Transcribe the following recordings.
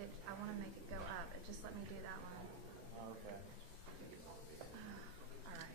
I want to make it go up. It just let me do that one. Okay. All right.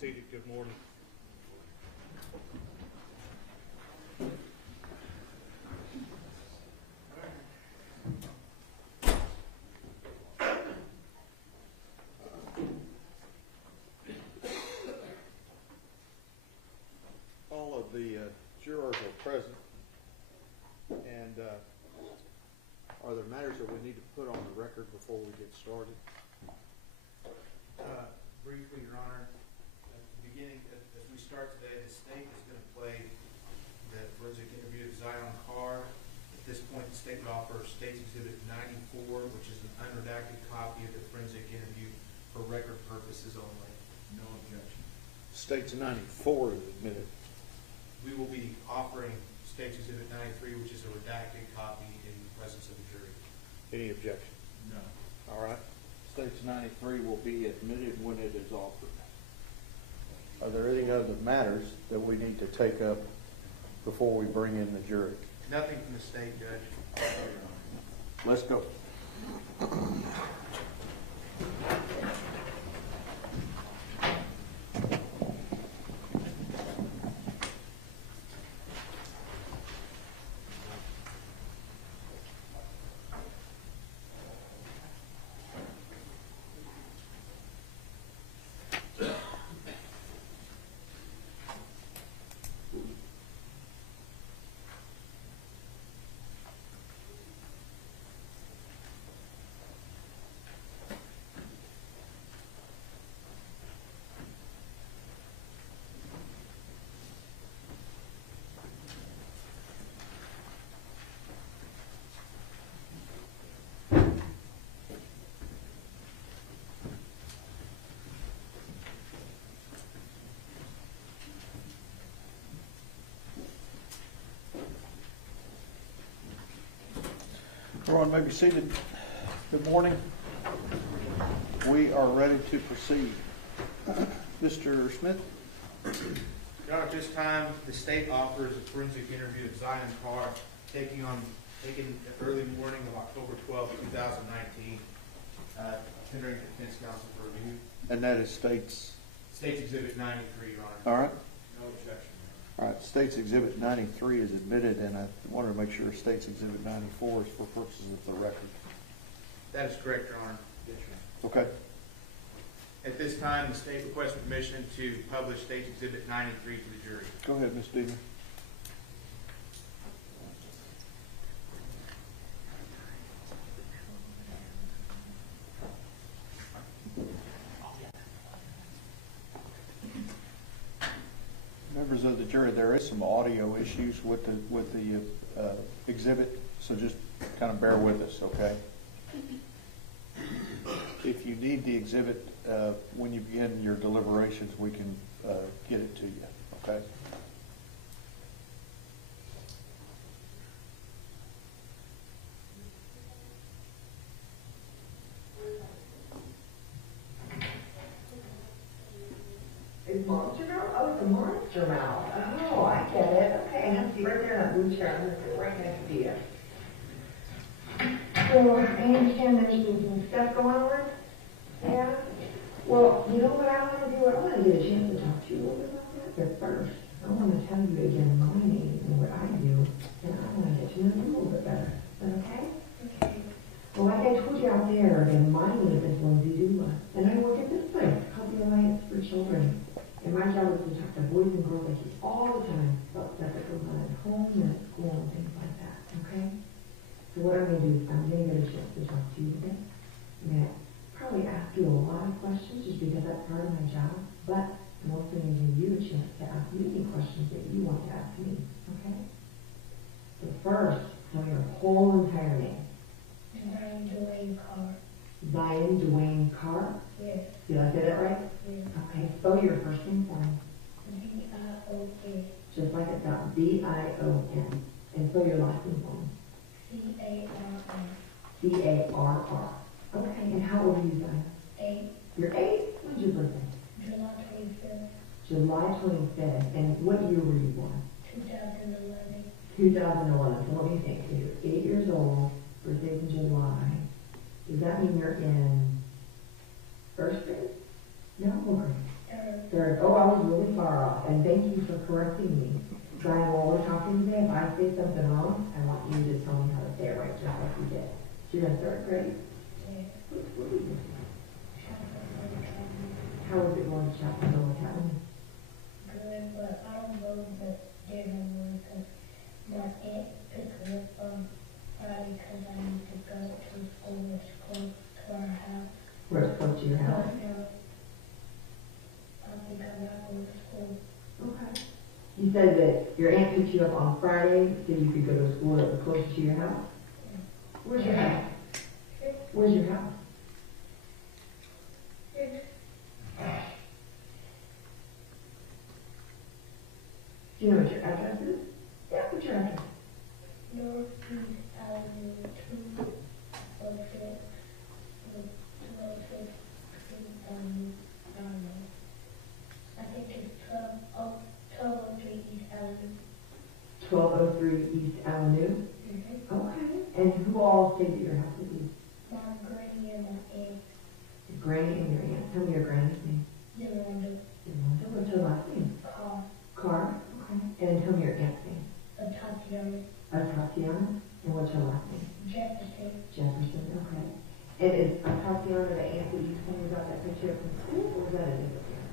Seated. Good morning. All of the jurors are present, and are there matters that we need to put on the record before we get started? Briefly, Your Honor. Beginning, as we start today, the state is going to play the forensic interview of Zion Carr. At this point, the state would offer State's Exhibit 94, which is an unredacted copy of the forensic interview for record purposes only. No objection. State's 94 is admitted. We will be offering State's Exhibit 93, which is a redacted copy in the presence of the jury. Any objection? No. All right. State's 93 will be admitted when it is offered. Are there any other matters that we need to take up before we bring in the jury? Nothing from the state, Judge. Let's go. Everyone may be seated. Good morning. We are ready to proceed. Mr. Smith. Your Honor, at this time, the state offers a forensic interview of Zion Carr taken the early morning of October 12, 2019, tendering to defense counsel for review. And that is State's Exhibit 93, Your Honor. All right. No objection. All right. State's Exhibit 93 is admitted, and I wanted to make sure State's Exhibit 94 is for purposes of the record. That is correct, Your Honor. Yes, Your Honor. Okay. At this time, the state requests permission to publish State Exhibit 93 to the jury. Go ahead, Ms. Deaver. Members of the jury, there is some audio issues with the exhibit, so just kind of bear with us, okay? If you need the exhibit when you begin your deliberations, we can get it to you, okay? It's monster mouth? Oh, it's a monster mouth. Oh, I get it. Okay, I have to be right there in that blue chair. I'm going to sit right next to you. So, I understand there's some stuff going on. Yeah? Well, you know what I want to do? I want to get a chance to talk to you a little bit about that. But first, I want to tell you again my name and what I do. And I want to get to know you a little bit better. Is that okay? Okay. Well, like I told you out there, again, my name is Lindsay Dula. And I work at this place called the Alliance for Children. And my job is to talk to boys and girls like you all the time about stuff that goes on at home and at school and things like that, okay? So what I'm going to do is I'm going to get a chance to talk to you today. I'm going to probably ask you a lot of questions just because that's part of my job, but I'm also going to give you a chance to ask me any questions that you want to ask me, okay? So first, tell me your whole entire name. Zion Dwayne Carr. Zion Dwayne Carr? Yes. Did I say that right? Yes. Okay, spell your first name for me. V-I-O-N. Just like it's spelled, V-I-O-N. And spell your last name for me. C-A-R-R. C-A-R-R. Okay, and how old are you, Zion? 8. You're 8? When's your birthday? July 25th. July 25th. And what year were you born? 2011. 2011. So let me think. So you're 8 years old, birthday's in July. Does that mean you're in first grade? No, what grade? Third. Oh, I was really far off. And thank you for correcting me. Brian, while we're talking today, if I say something wrong, I want you to tell me how to say it right, just like you did. So you're in third grade? Yes. What are you doing? How is it going to Chapel Academy? Good, but I don't know the day no more because my aunt picked me up on Friday because I need to go to school that's close to our house. Where's close to your house? I think I'm not going to school. Okay. You said that your aunt picked you up on Friday so you could go to school that was close to your house? Where's your house? Where's your house? Do you know what your address is? Yeah, what's your address? Northeast Avenue 206, 206, I think it's 1203 East Avenue. 1203 East Avenue? Mm-hmm. Okay. And who all stayed at your house with you? My granny and my aunt. Your granny and your aunt. Tell me your granny's name. Yolanda. Yolanda. What's her last name? Carr. Carr. Okay. And tell me your aunt's name. Atatiana. Atatiana. And what's her last name? Jefferson. Jefferson. Okay. And is Atatiana the aunt that you told me about that picture from school, or was that a different aunt?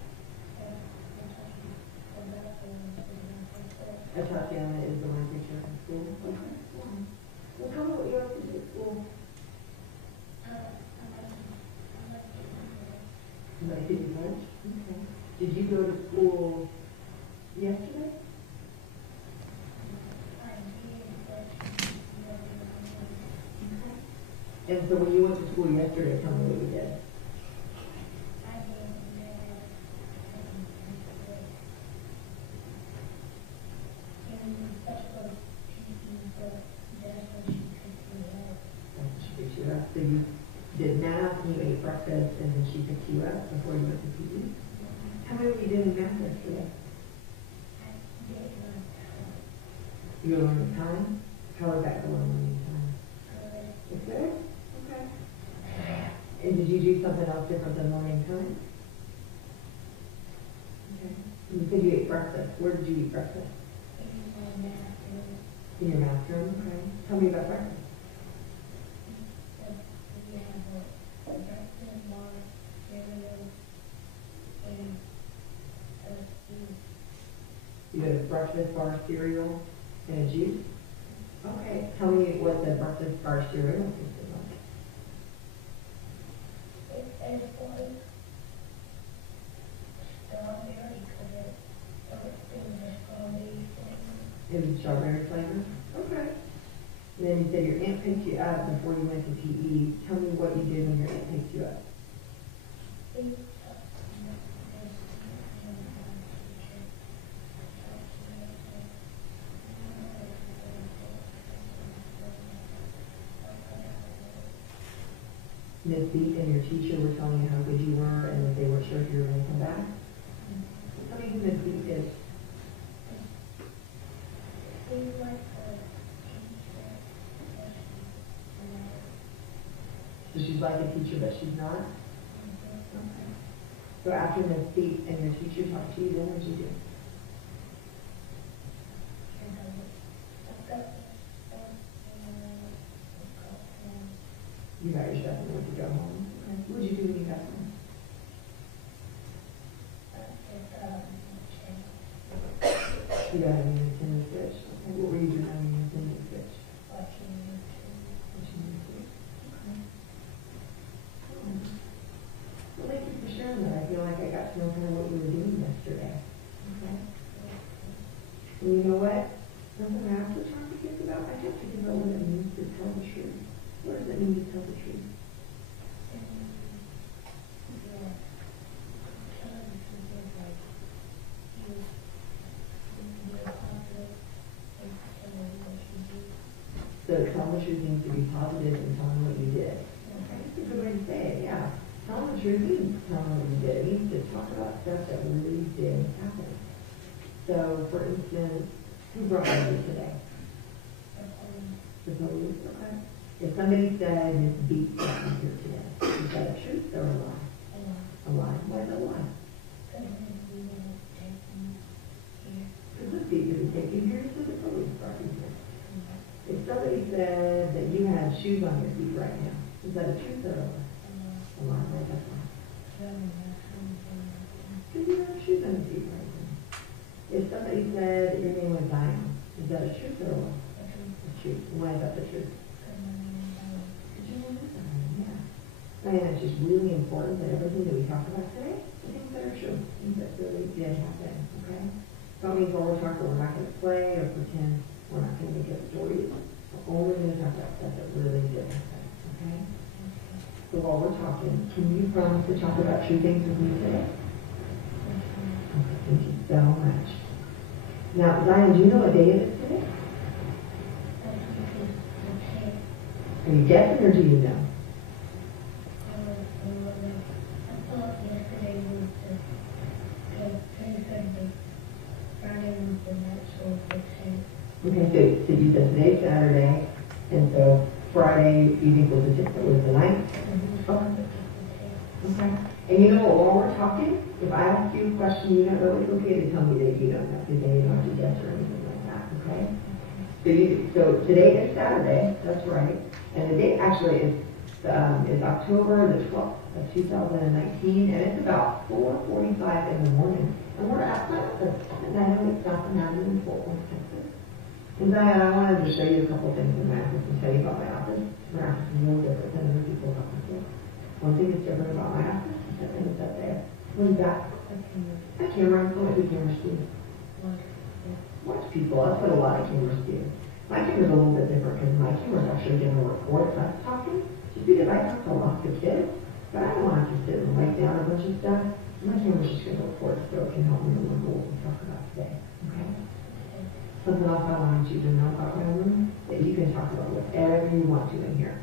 Atatiana is the one picture from school. Okay. Well, tell me what you have to do at school. You like to do lunch? Okay. Did you go to school yesterday? And so when you went to school yesterday, tell me what you did. She picked you up. So you did math and you ate breakfast and then she picked you up before you went to PE. How many of you did in math yesterday? You learned time? How was that going learning time? It's good? Okay. And did you do something else different than learning time? Okay. You said you ate breakfast. Where did you eat breakfast? In your math room? Okay. Tell me about breakfast. You had a breakfast bar cereal and a juice? Okay, tell me what the breakfast bar cereal tasted like. It tastes like strawberry, because it was a strawberry flavor. It was strawberry flavor? Okay. And then you said your aunt picked you up before you went to PE. Tell me what you did when your aunt picked you up. Miss Beat and your teacher were telling you how good you were and that they were sure you were going to come back? Tell me who Miss Beat is. So she's like a teacher, but she's not? Okay. So after Miss Beat and your teacher talked to you, then what did you do? You got your stuff and went to go home. Okay. What did you do when you got home? You got a Nintendo Switch. Okay. What were you doing on your Nintendo Switch? Watching YouTube. Okay. Well, thank you for sharing that. I feel like I got to know kind of what you were doing yesterday. Okay. And you know what? Something I also talk to kids about, I have to give out what it means to tell the truth. What does it mean to tell the truth? So telling the truth means to be positive and telling what you did. Okay, that's a good way to say it, yeah. Telling the truth means telling what you did. It means to talk about stuff that really did happen. So, for instance, who brought you today? The police, okay. If somebody said Miss Beat brought you here today, is that a truth or a lie? A lie. Why is that a lie? Because Miss Beat didn't take you here, so the police brought you here. If somebody said that you have shoes on your feet right now, is that a truth or a lie? A lie. Why is that a lie? Because you have shoes on your feet right now. If somebody said your name was Zion, is that a truth or a lie? A truth. Why is that the truth? Because you know Zion, yeah. And it's just really important that everything that we talk about today, the things that are true, things that really did happen, okay? Don't mean while we're talking, we're not going to play or pretend. We're not going to make up stories. We're only going to talk about stuff that really did happen, okay? So while we're talking, can you promise to talk about true things with me today? Okay, thank you so much. Now, Zion, do you know what day it is today? Are you guessing or do you know? Okay, so you said today's Saturday, and so Friday, you think was the ninth? Okay. And you know what, while we're talking, if I ask you a question you don't know, it's okay to tell me that you don't know, because then you don't have to guess or anything like that, okay? So today is Saturday, that's right, and the date actually is October the 12th of 2019, and it's about 4:45 in the morning, and we're at my office, and I know it's not the Mountain in Fort Worth, Texas. And Diane, I wanted to show you a couple things in my office and tell you about my office. My office is a little different than other people's offices. One thing that's different about my office is that it's up there. What is that? A camera. What do cameras do? Watch people. That's what a lot of cameras do. My camera's a little bit different because my camera's actually going to record us talking. Just because I talk to lots of kids, but I don't want to sit and write down a bunch of stuff. My camera's just going to record so it can help me remember what we talk about today. Okay? Something else I wanted you to know about my room, that you can talk about whatever you want to in here.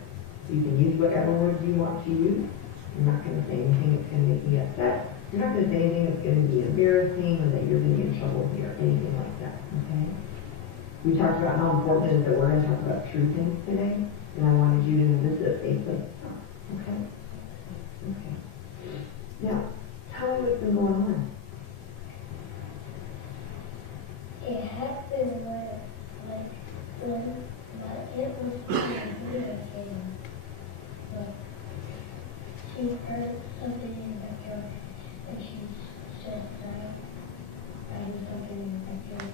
You can use whatever words you want to use. You're not going to say anything that's going to make me upset. You're not going to say anything that's going to be embarrassing or that you're going to get in trouble here, anything like that, okay? We talked about how important it is that we're going to talk about true things today, and I wanted you to know this is a safe place to talk, okay? Okay. Now, tell me what's been going on. It happened when it was communicating. But she heard something in the backyard, and she said that I did something in the backyard.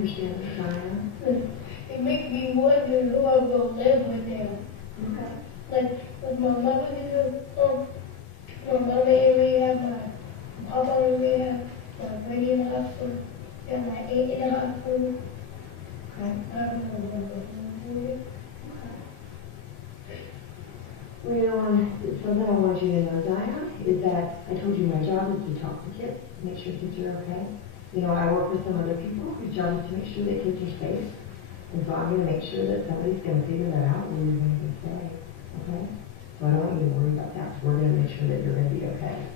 understand that, Diana. It makes me wonder who I'm gonna live with them. Okay. Like, with my mother in the, my mother in rehab, my papa in rehab, my granny in the hospital, and my aunt in the hospital. Okay. I don't know what I'm gonna do. Well, you know, something I want you to know, Diana, is that I told you my job is to talk to kids, make sure kids are okay. You know, I work with some other people whose job is to make sure that kids are safe. And so I'm going to make sure that somebody's going to figure that out where you're going to be safe. Okay? So I don't want you to worry about that. We're going to make sure that you're going to be okay.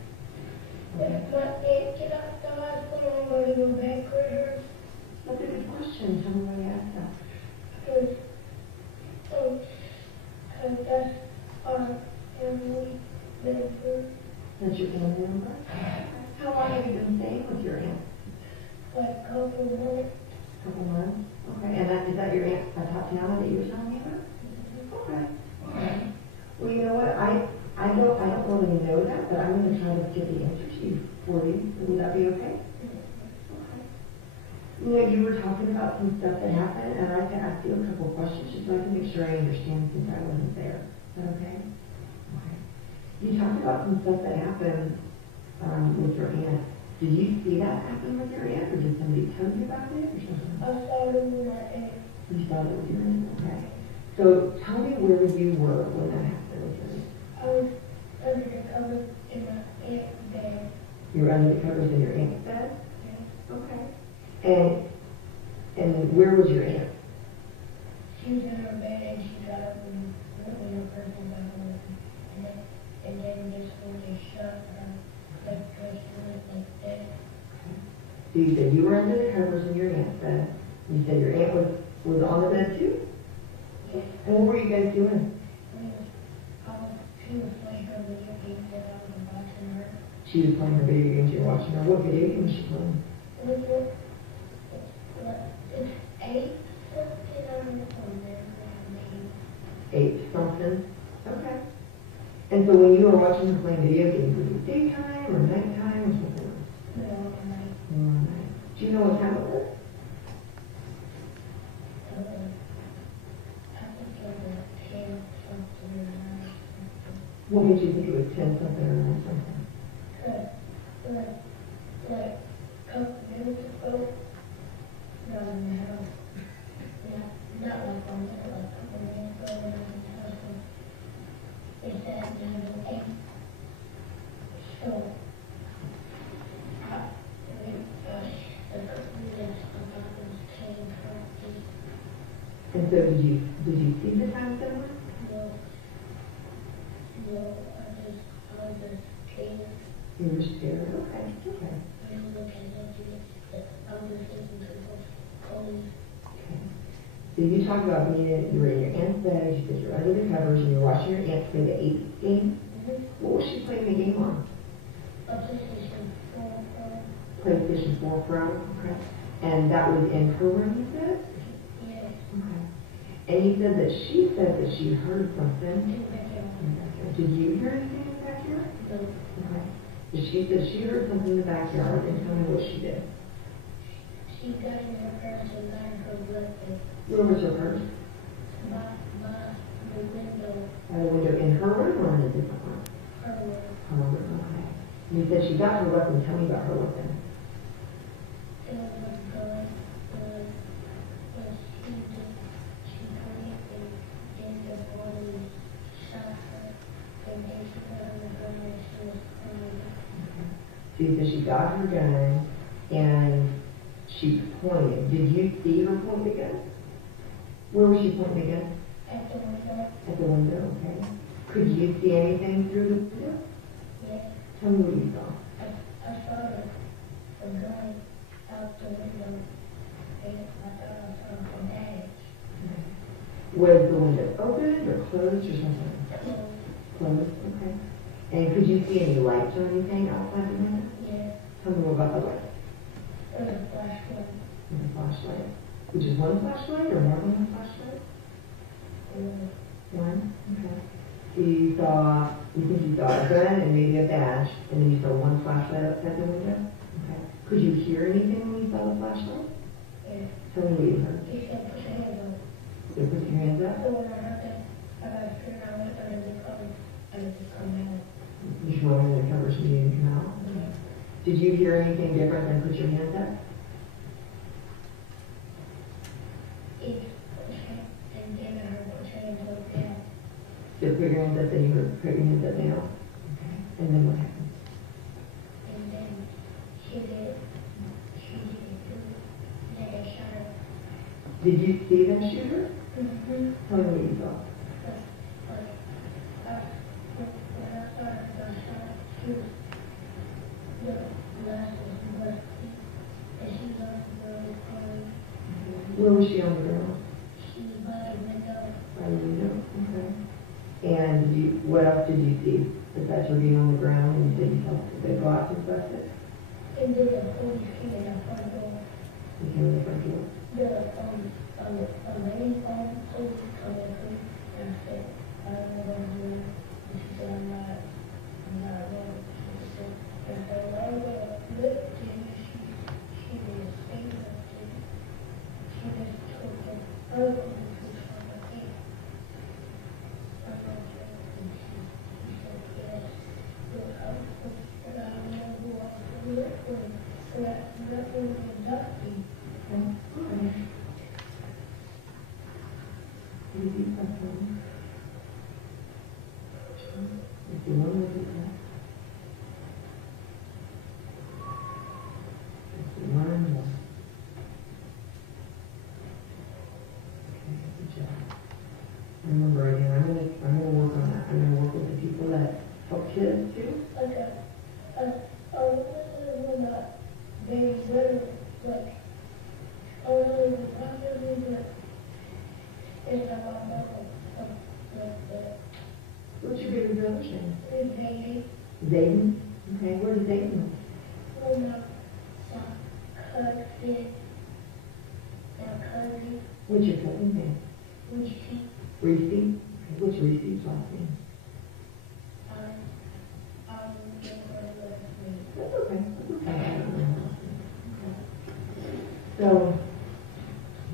But if my aunt get out the hospital, I'm gonna go back with her. That's a good question. Tell me why you asked that. Cause that's our family member. That's your family member? How long have you been staying with your aunt? Like a couple months. Couple months? Okay. And is that your aunt Atatiana that you were telling me about? Okay. Okay. Well, you know what? I don't really know that, but I'm going to try to get the answer to you for you. Would that be okay? Okay. You know, you were talking about some stuff that happened, and I'd like to ask you a couple questions just so I can make sure I understand since I wasn't there. Is that okay? Okay. You talked about some stuff that happened with your aunt. Did you see that happen with your aunt, or did somebody tell you about it, or something? I saw it with my aunt. You saw it with your aunt? Okay. So tell me where you were when that happened with your aunt. I was under the covers in my aunt's bed. You were under the covers in your aunt's bed? Yeah. Okay. And where was your aunt? She was in her bed and she got up and went in her person back home. And then this when they shot her, like dressed her like that. So you said you were under the covers in your aunt's bed. You said your aunt was on the bed too? Yeah. And what were you guys doing? She was playing her video games and I was watching her. She was playing her video games, you were watching her. What video game was she playing? It's 8 something on the phone there. 8 something? Okay. And so when you were watching her playing video games, was it daytime or nighttime or something else? No, night. Night. Do you know what time it was? I think it was 10 something or 9 something. What made you think it was 10 something or 9 something? Like a couple minutes ago, no, not like a minute, like a couple minutes ago when I was in hospital, they said 9:08. So, a couple minutes ago, it was 10:20. And so did you see the time somewhere? No, I was just scared. You were scared? Okay, okay. I was looking at you, I was listening to the police. Okay. So you talked about you were in your aunt's bed, you said you're under the covers, and you're watching your aunt play the 8 game. What was she playing the game on? A PlayStation 4 Pro. PlayStation 4 Pro, okay. And that was in her room, you said? Yeah. Okay. And you said that she heard something. In the backyard. Did you hear anything in the backyard? No. Okay. But she said she heard something in the backyard, and tell me what she did. She got in her purse and got in her weapon. Where was her purse? By the window. By the window in her room or in a different room? Her room. Her room, okay. And you said she got her weapon. Tell me about her weapon. It was a gun. But she got it and then the body shot her. And then she got her gun and she was crying. So you said she got her gun and she pointed. Did you see her point the gun? Where was she pointing the gun? At the window. At the window, okay. Could you see anything through the window? Yeah. Tell me what you saw. I saw the gun out the window. And I thought I saw the bag. Was the window open or closed or something? Closed, okay. And could you see any lights or anything outside the window? Yeah. Tell me more about the lights. It was a flashlight. And a flashlight. Which is one flashlight or more than one flashlight? One? Okay. So you think you saw a gun and maybe a badge, and then you saw one flashlight outside the window? Okay. Could you hear anything when you saw the flashlight? Yeah. Tell me what you heard. He said, put your hands up. So put your hands up. So when I heard that, I got scared. I went under the cover. I just come out. You just went in the covers and you didn't come out. Did you hear anything different than put your hands up? It's okay. And then I heard put your hands up down. So put your hands up, then you heard put your hands up now. Okay. And then what happened? And then she did it too. Then they shot her. Did you see them shoot her? Mm-hmm. Tell me what you saw. When I saw her got shot, she was the glasses were and she was really crying. Where was she on the ground? She was by the window. By the window. Okay. And what else did you see besides her being on the ground and you said you saw the glasses busted? And then the police came in the front door. You came in the front door. A lady called the police come in and I said, I don't know what I'm doing. And she said, I'm not going. She said, and I said, well, look, she didn't say nothing. She just took it. I don't know who she was from the head. I'm not sure. And she said, yes. But I don't know who I was with. So that was nothing. Okay. Did you see something? If you want to look at that. If you want to know. Okay, good job. Remember again, I'm gonna work on that. I'm gonna work with the people that help kids too. Okay. We're not very good, like, it's a lot of like that. What's your bigger brother's name? It's Haiti. Zayden? Okay, where's Zayden? We're not cousin. What's your cousin's name? We see, Reese? Okay, what's Reese's last name? That's okay. That's okay. I don't know her last name. Okay. So,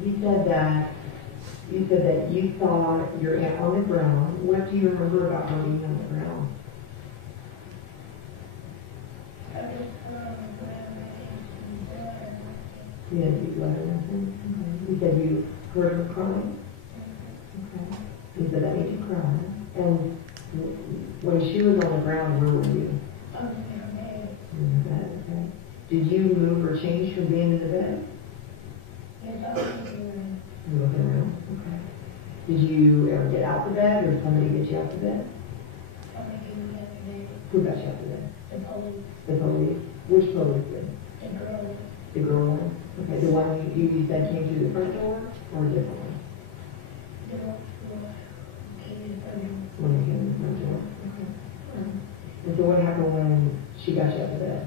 you said that you saw your aunt on the ground. What do you remember about her being on the ground? You didn't see blood or nothing? Okay. You said you heard her crying? Okay. You said that made you cry. And when she was on the ground, where were you? In the bed, okay. Did you move or change from being in the bed? You were looking around, okay. Did you ever get out the bed, or did somebody get you out the bed? Who got you out the bed? The police? Which police did? The girl one? Okay, the one you said came through the front door, or a different one? One that came through the front door, okay. All right. And so what happened when she got you out of bed?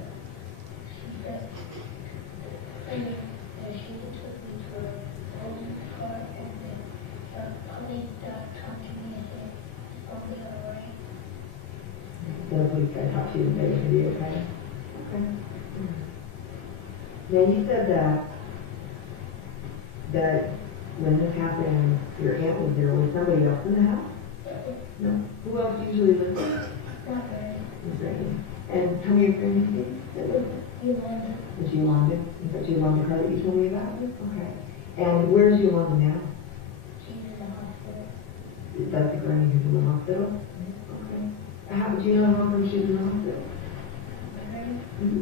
The police guy talked to you and said it would be okay? Okay. Now you said that when this happened, your aunt was there. Was somebody else in the house? No. Who else usually lives there? Miss Reagan. And how many of your friends that live there? Is Yolanda? Is that Yolanda Carr that you told me about? Okay. And where's Yolanda now? She's in the hospital. Is that the granny who's in the hospital? Okay. How do you know how long she's in the hospital? Mm-hmm.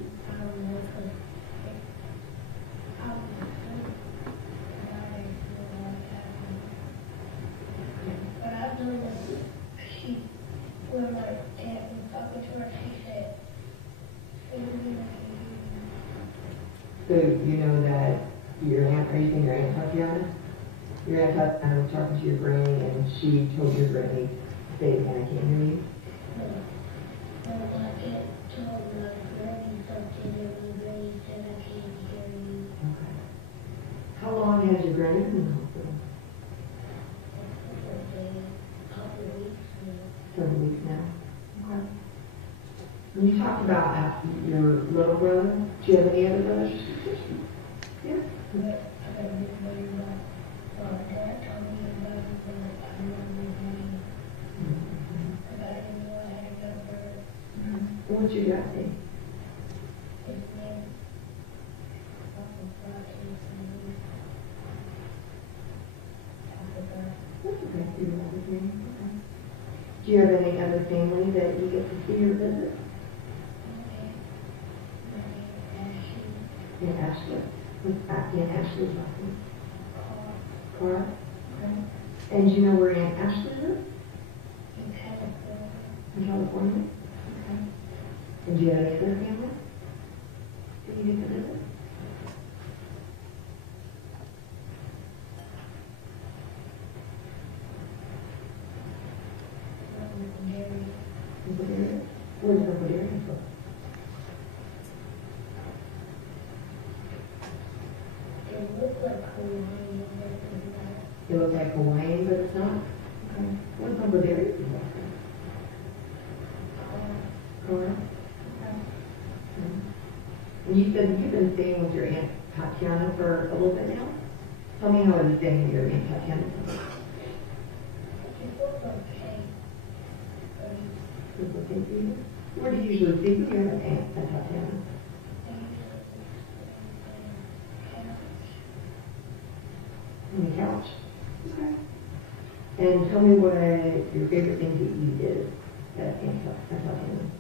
So you know that your aunt, are you saying your aunt Atatiana? Your aunt Atatiana was talking to your granny and she told your granny, say it again, I can't hear you. Okay. How long has your granny been in the hospital? Several weeks now. Okay. When you talked about your little brother, do you have any other brothers? Yeah. What's your last name? His name That's okay. Do you have his name? Okay. Do you have any other family that you get to see or visit? Aunt Ashley. What's Aunt Ashley's last name? Cora. Okay. And do you know where Aunt Ashley lives? In California? Okay. And do you have any other family that you get to visit? Uncle Darius? Where's Uncle Darius from? It looks like Hawaiian, but it's not? Okay. What's Uncle Darius' last name? Cora? Okay. And you said you've been staying with your Aunt Tatiana for a little bit now? Tell me how it is staying with your Aunt Tatiana. It's okay for you? Where do you usually sleep with your Aunt Tatiana? On the couch? Okay. And tell me what your favorite thing to eat is at Aunt Tatiana.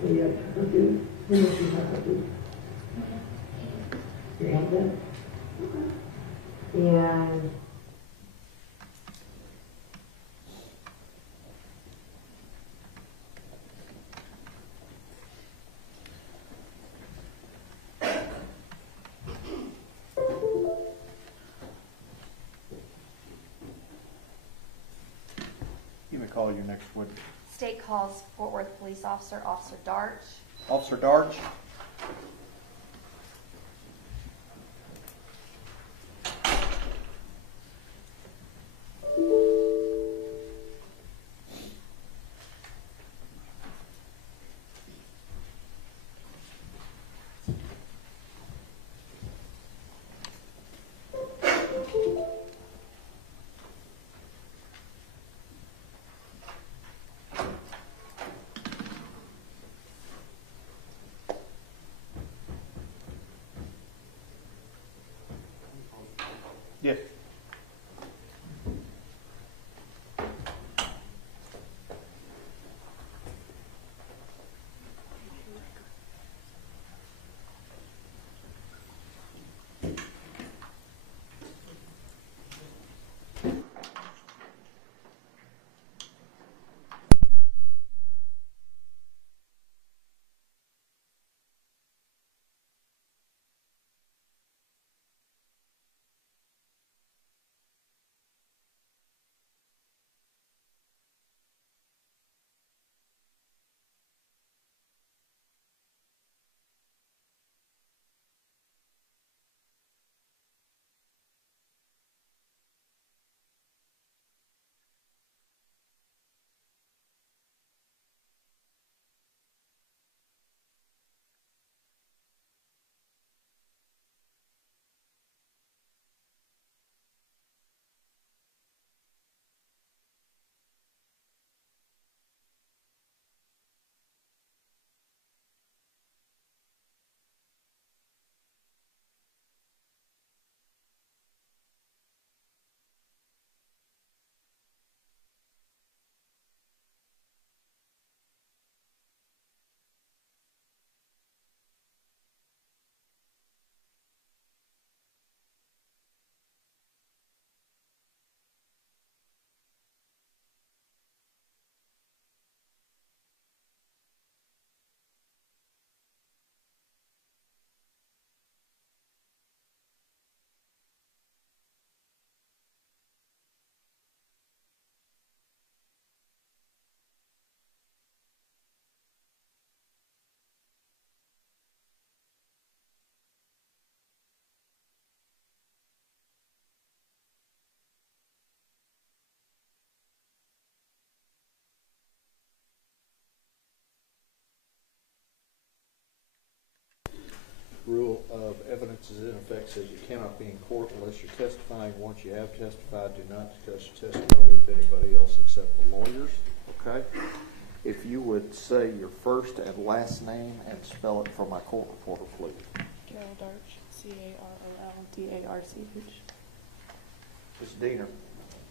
So you like taco food? Who makes you taco food? Your aunt does? Okay. And You may call your next witness. State calls Fort Worth Police Officer, Officer Darch. Officer Darch. Yes. Rule of evidence is in effect says you cannot be in court unless you're testifying. Once you have testified, do not discuss your testimony with anybody else except the lawyers. Okay. If you would say your first and last name and spell it for my court reporter, please. Carol Darch, C-A-R-O-L-D-A-R-C-H. Ms. Diener.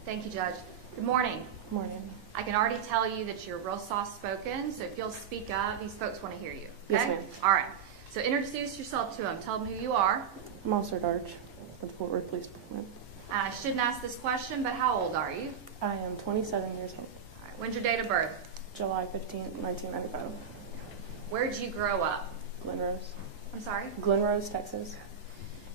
Thank you, Judge. Good morning. Morning. I can already tell you that you're real soft-spoken, so if you'll speak up, these folks want to hear you. Yes, Okay? ma'am. All right. So introduce yourself to them. Tell them who you are. I'm Officer Darch with the Fort Worth Police Department. I shouldn't ask this question, but how old are you? I am 27 years old. All right. When's your date of birth? July 15th, 1995. Where'd you grow up? Glenrose. I'm sorry? Glenrose, Texas.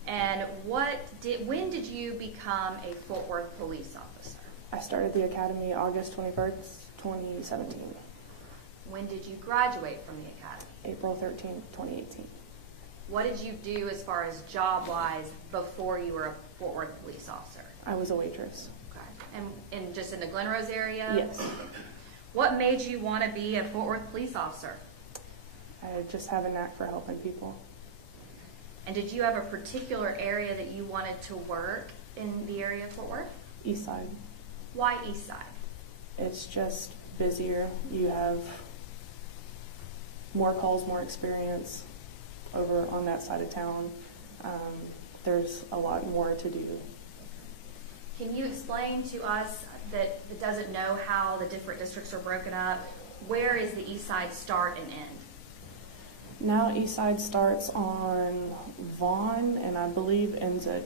And when did you become a Fort Worth police officer? I started the academy August 21st, 2017. When did you graduate from the academy? April 13th, 2018. What did you do as far as job-wise before you were a Fort Worth police officer? I was a waitress. Okay. And just in the Glenrose area? Yes. What made you want to be a Fort Worth police officer? I just have a knack for helping people. And did you have a particular area that you wanted to work in the area of Fort Worth? East side. Why East Side? It's just busier. You have more calls, more experience over on that side of town. There's a lot more to do. Can you explain to us that doesn't know how the different districts are broken up, where is the East Side start and end? Now East Side starts on Vaughn and I believe ends at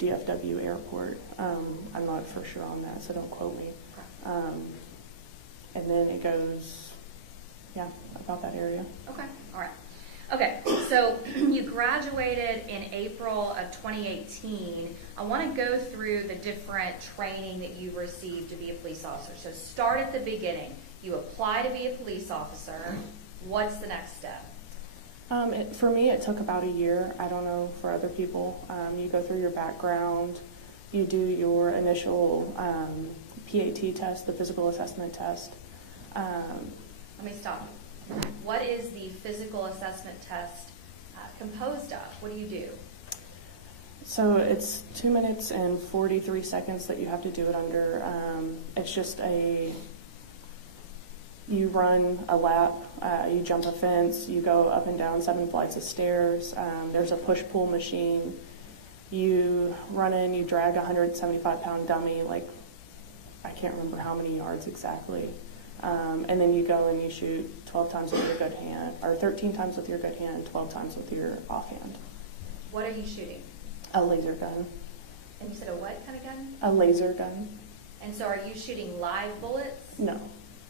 DFW Airport. I'm not for sure on that, so don't quote me. And then it goes, yeah, about that area. Okay, all right. Okay, so you graduated in April of 2018. I want to go through the different training that you received to be a police officer. So start at the beginning. You apply to be a police officer. What's the next step? For me, it took about a year. I don't know for other people. You go through your background. You do your initial PAT test, the physical assessment test. Let me stop. What is the physical assessment test composed of? What do you do? So it's 2 minutes and 43 seconds that you have to do it under. It's just you run a lap, you jump a fence, you go up and down 7 flights of stairs. There's a push-pull machine. You run in, you drag a 175-pound dummy, like I can't remember how many yards exactly. And then you go and you shoot 12 times with your good hand, or 13 times with your good hand, 12 times with your offhand. What are you shooting? A laser gun. And you said a what kind of gun? A laser gun. And so are you shooting live bullets? No.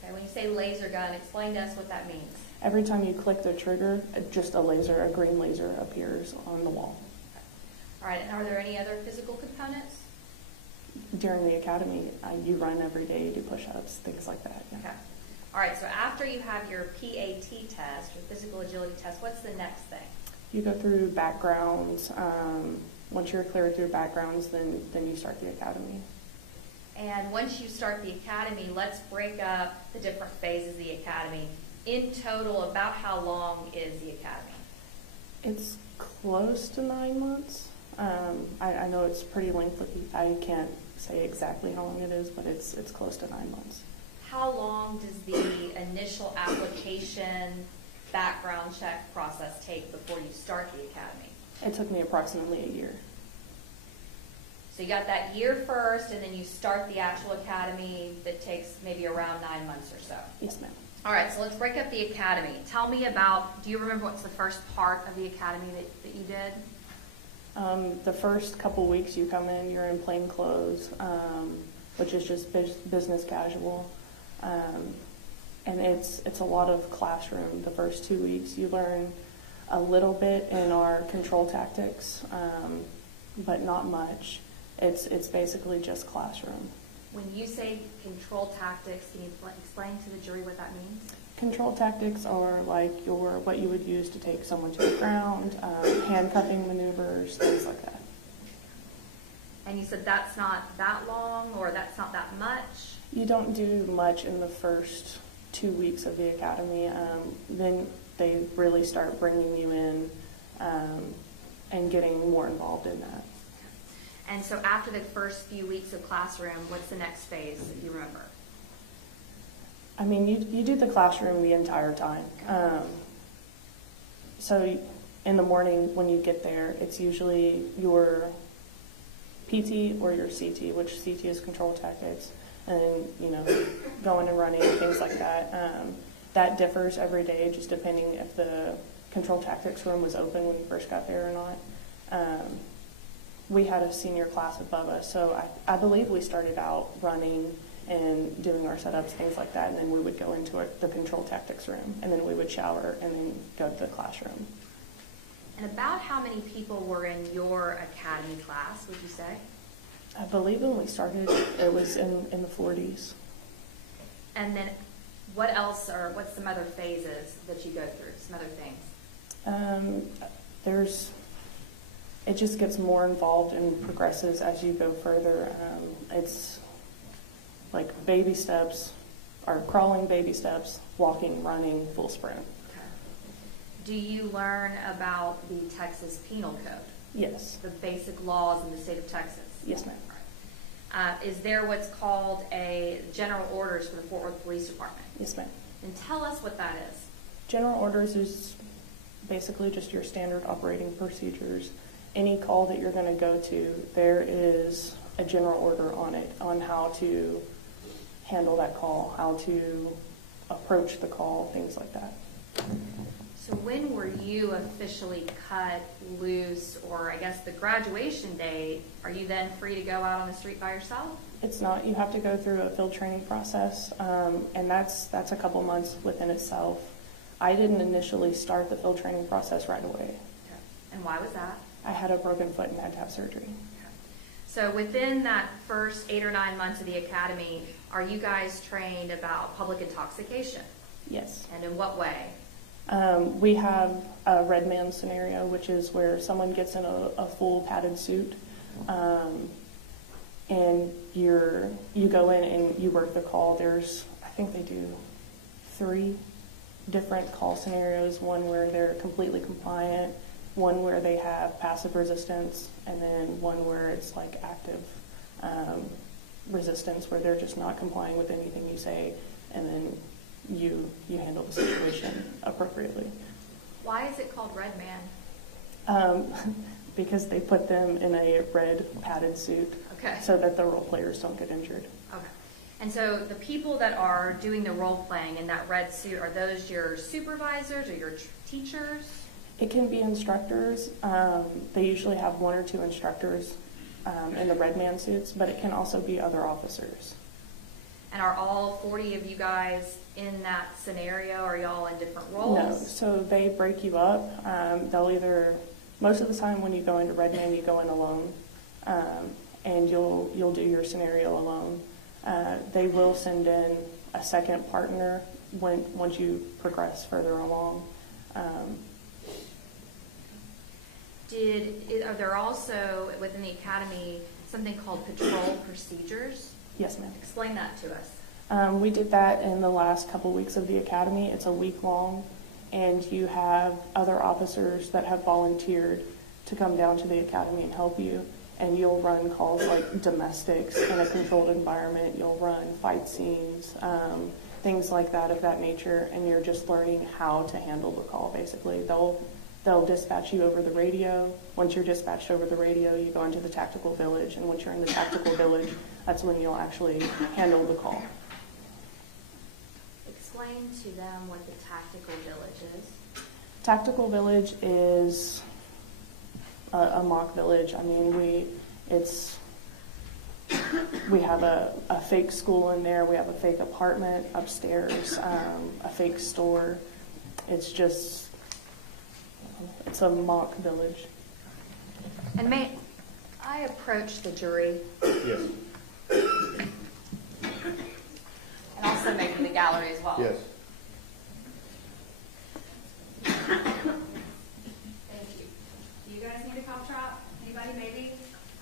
Okay, when you say laser gun, explain to us what that means. Every time you click the trigger, just a green laser appears on the wall. All right, and are there any other physical components? During the academy, you run every day, you do push-ups, things like that. Yeah. Okay. All right, so after you have your PAT test, your physical agility test, what's the next thing? You go through backgrounds. Once you're cleared through backgrounds, then you start the academy. And once you start the academy, let's break up the different phases of the academy. In total, about how long is the academy? It's close to 9 months. I know it's pretty lengthy. I can't say exactly how long it is, but it's close to 9 months. How long does the initial application background check process take before you start the academy? It took me approximately a year. So you got that year first, and then you start the actual academy that takes maybe around 9 months or so. Yes, ma'am. All right, so let's break up the academy. Tell me about, do you remember what's the first part of the academy that you did? The first couple weeks you come in, you're in plain clothes, which is just business casual. And it's a lot of classroom. The first 2 weeks you learn a little bit in our control tactics, but not much. It's basically just classroom. When you say control tactics, can you explain to the jury what that means? Control tactics are like what you would use to take someone to the ground, handcuffing maneuvers, things like that. And you said that's not that long, or that's not that much? You don't do much in the first 2 weeks of the academy. Then they really start bringing you in and getting more involved in that. And so after the first few weeks of classroom, what's the next phase that you remember? I mean, you do the classroom the entire time. So in the morning when you get there, it's usually your PT or your CT, which CT is control tactics, and going and running, things like that. That differs every day, just depending if the control tactics room was open when you first got there or not. We had a senior class above us, so I believe we started out running and doing our setups, things like that, and then we would go into the control tactics room, and then we would shower and then go to the classroom. And about how many people were in your academy class, would you say? I believe when we started, it was in the 40s. And then what else, or what's some other phases that you go through, some other things? It just gets more involved and progresses as you go further. It's like baby steps, or crawling baby steps, walking, running, full sprint. Okay. Do you learn about the Texas Penal Code? Yes. The basic laws in the state of Texas? Yes, ma'am. Is there what's called a general orders for the Fort Worth Police Department? Yes, ma'am. And tell us what that is. General orders is basically just your standard operating procedures. Any call that you're going to go to, there is a general order on it, on how to handle that call, how to approach the call, things like that. So when were you officially cut loose, or I guess the graduation date, are you then free to go out on the street by yourself? It's not. You have to go through a field training process, and that's a couple months within itself. I didn't initially start the field training process right away. Okay. And why was that? I had a broken foot and had to have surgery. Okay. So within that first 8 or 9 months of the academy, are you guys trained about public intoxication? Yes. And in what way? We have a red man scenario, which is where someone gets in a full padded suit, and you go in and you work the call. I think they do 3 different call scenarios, one where they're completely compliant, one where they have passive resistance, and then one where it's like active resistance, where they're just not complying with anything you say, and then you handle the situation appropriately. Why is it called Red Man? Because they put them in a red padded suit, okay, so that the role players don't get injured. Okay. And so the people that are doing the role playing in that red suit, are those your supervisors or your teachers? It can be instructors. They usually have 1 or 2 instructors in the red man suits, but it can also be other officers. And are all 40 of you guys in that scenario? Are y'all in different roles? No, so they break you up. They'll either, most of the time when you go into red man, you go in alone, and you'll do your scenario alone. They will send in a second partner once you progress further along. Are there also, within the academy, something called patrol procedures? Yes, ma'am. Explain that to us. We did that in the last couple weeks of the academy. It's a week long, and you have other officers that have volunteered to come down to the academy and help you, and you'll run calls like domestics in a controlled environment. You'll run fight scenes, things like that of that nature, and you're just learning how to handle the call, basically. They'll dispatch you over the radio. Once you're dispatched over the radio, you go into the tactical village, and once you're in the tactical village, that's when you'll actually handle the call. Explain to them what the tactical village is. Tactical village is a mock village. I mean, we have a fake school in there. We have a fake apartment upstairs, a fake store. It's a mock village. And may I approach the jury? Yes. And also maybe the gallery as well. Yes. Thank you. Do you guys need a cough drop? Anybody maybe?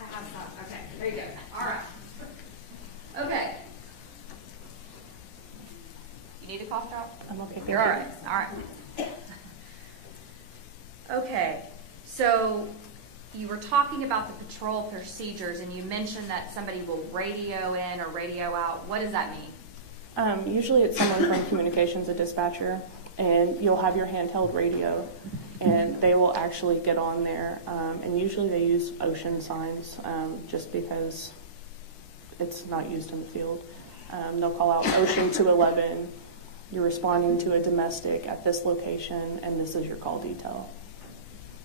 I have some. Okay, there you go. All right. Okay. You need a cough drop? I'm okay. You're all right. All right. Okay, so you were talking about the patrol procedures, and you mentioned that somebody will radio in or radio out. What does that mean? Usually it's someone from communications, a dispatcher, and you'll have your handheld radio, and they will actually get on there, and usually they use ocean signs just because it's not used in the field. They'll call out Ocean 211, you're responding to a domestic at this location, and this is your call detail.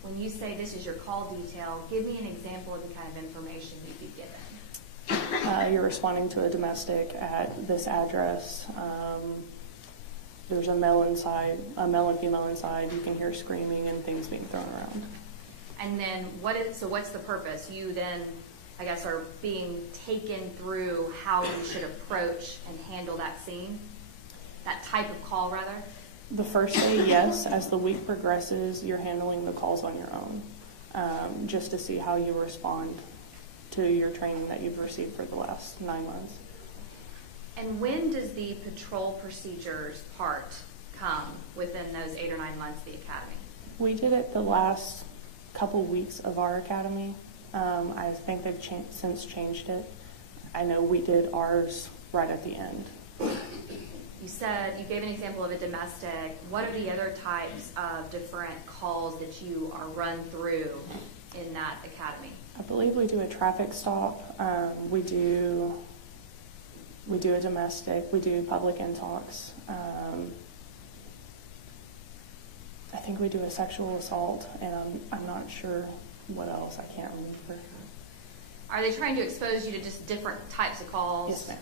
When you say this is your call detail, give me an example of the kind of information you'd be given. You're responding to a domestic at this address. There's a male and female inside. You can hear screaming and things being thrown around. And then what's the purpose? You then, I guess, are being taken through how you should approach and handle that scene? That type of call, rather? The first day, yes. As the week progresses, you're handling the calls on your own, just to see how you respond to your training that you've received for the last 9 months. And when does the patrol procedures part come within those 8 or 9 months of the academy? We did it the last couple weeks of our academy. I think they've since changed it. I know we did ours right at the end. You gave an example of a domestic. What are the other types of different calls that you are run through in that academy? I believe we do a traffic stop. We do a domestic. We do public intox. I think we do a sexual assault, and I'm not sure what else. I can't remember. Are they trying to expose you to just different types of calls? Yes, ma'am.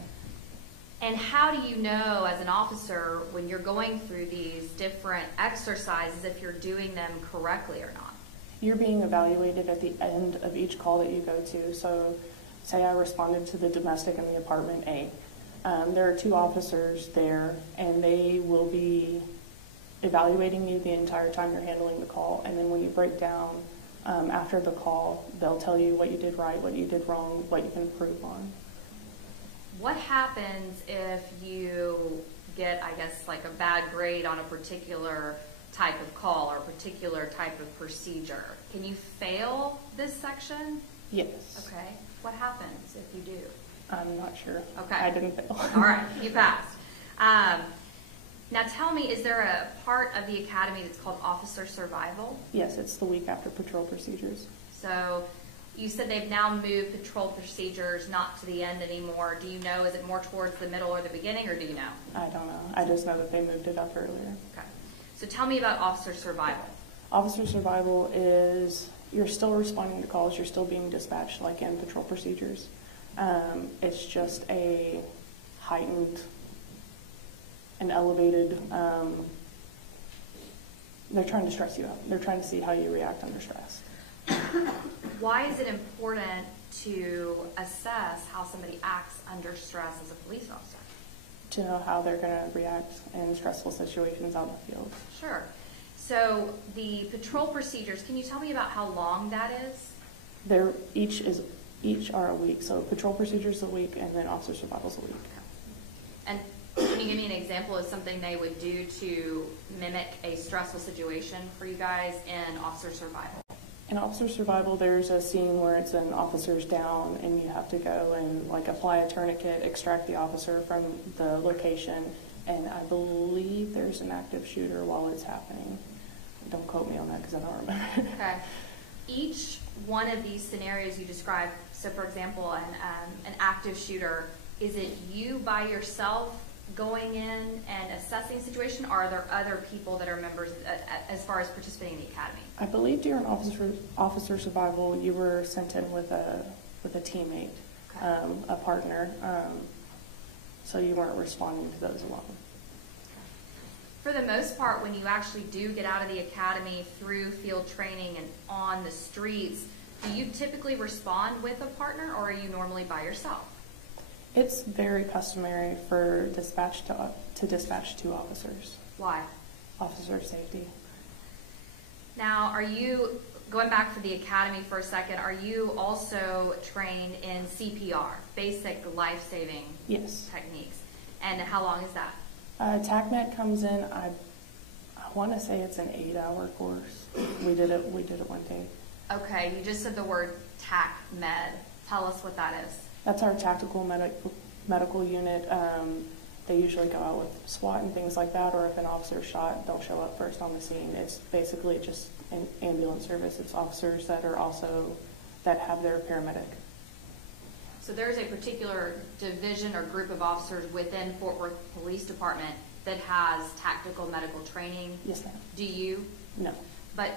And how do you know, as an officer, when you're going through these different exercises, if you're doing them correctly or not? You're being evaluated at the end of each call that you go to. So say I responded to the domestic in the apartment A. There are 2 officers there, and they will be evaluating you the entire time you're handling the call. And then when you break down after the call, they'll tell you what you did right, what you did wrong, what you can improve on. What happens if you get, I guess, like a bad grade on a particular type of call or a particular type of procedure? Can you fail this section? Yes. Okay. What happens if you do? I'm not sure. Okay. I didn't fail. All right. You passed. Now tell me, is there a part of the academy that's called officer survival? Yes, it's the week after patrol procedures. So you said they've now moved patrol procedures not to the end anymore. Do you know, is it more towards the middle or the beginning, or do you know? I don't know. I just know that they moved it up earlier. Okay. So tell me about officer survival. Officer survival is you're still responding to calls. You're still being dispatched like in patrol procedures. It's just a heightened and elevated, they're trying to stress you out. They're trying to see how you react under stress. Why is it important to assess how somebody acts under stress as a police officer? To know how they're going to react in stressful situations out in the field. Sure. So the patrol procedures, can you tell me about how long that is? Each are a week. So patrol procedures a week, and then officer survival's a week. And can you give me an example of something they would do to mimic a stressful situation for you guys in officer survival? In officer survival, there's a scene where it's an officer's down, and you have to go and like apply a tourniquet, extract the officer from the location, and I believe there's an active shooter while it's happening. Don't quote me on that because I don't remember. Okay. Each one of these scenarios you described, so for example, an active shooter, is it you by yourself going in and assessing the situation, or are there other people that are members as far as participating in the academy? I believe during officer survival, you were sent in with a teammate, Okay. A partner, so you weren't responding to those alone. For the most part, when you actually do get out of the academy through field training and on the streets, do you typically respond with a partner, or are you normally by yourself? It's very customary for dispatch to dispatch 2 officers. Why? Officer safety. Now, are you, going back to the academy for a second, are you also trained in CPR, basic life-saving Yes. techniques? And how long is that? TACMED comes in, I want to say it's an 8-hour course. We did it one day. Okay, you just said the word TACMED. Tell us what that is. That's our tactical medical unit. They usually go out with SWAT and things like that, or if an officer's shot, they'll show up first on the scene. It's basically just an ambulance service. It's officers that have their paramedic. So there's a particular division or group of officers within Fort Worth Police Department that has tactical medical training? Yes, ma'am. Do you? No. But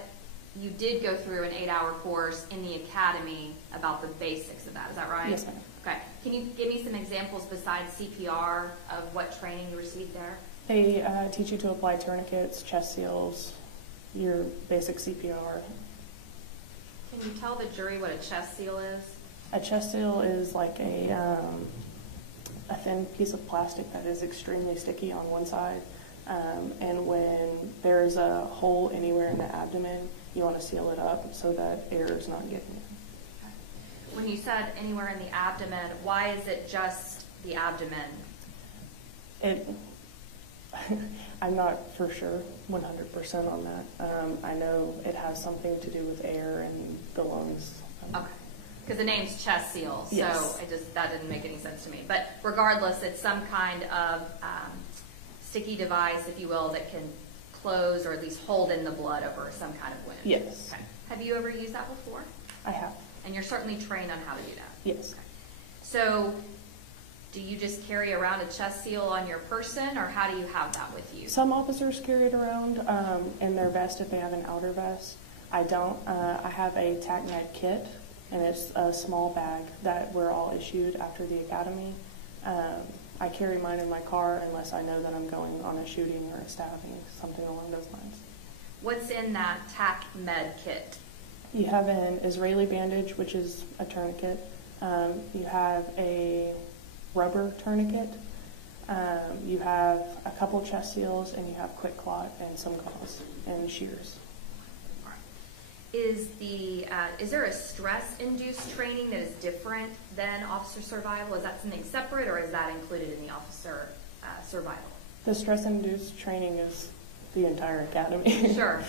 you did go through an 8-hour course in the academy about the basics of that. Is that right? Yes, ma'am. Okay. Can you give me some examples besides CPR of what training you received there? They teach you to apply tourniquets, chest seals, your basic CPR. Can you tell the jury what a chest seal is? A chest seal is like a thin piece of plastic that is extremely sticky on one side. And when there's a hole anywhere in the abdomen, you want to seal it up so that air is not getting in. When you said anywhere in the abdomen, why is it just the abdomen? I'm not for sure 100% on that. I know it has something to do with air and the lungs. Okay. Because the name's chest seal, so yes. that didn't make any sense to me. But regardless, it's some kind of sticky device, if you will, that can close or at least hold in the blood over some kind of wound. Yes. Okay. Have you ever used that before? I have. And you're certainly trained on how to do that? Yes. Okay. So do you just carry around a chest seal on your person, or how do you have that with you? Some officers carry it around in their vest if they have an outer vest. I don't. I have a TACMED kit, and it's a small bag that we're all issued after the academy. I carry mine in my car unless I know that I'm going on a shooting or a stabbing, something along those lines. What's in that TACMED kit? You have an Israeli bandage, which is a tourniquet. You have a rubber tourniquet. You have a couple chest seals, and you have quick clot and some gauze and shears. Is there a stress-induced training that is different than officer survival? Is that something separate, or is that included in the officer survival? The stress-induced training is the entire academy. Sure.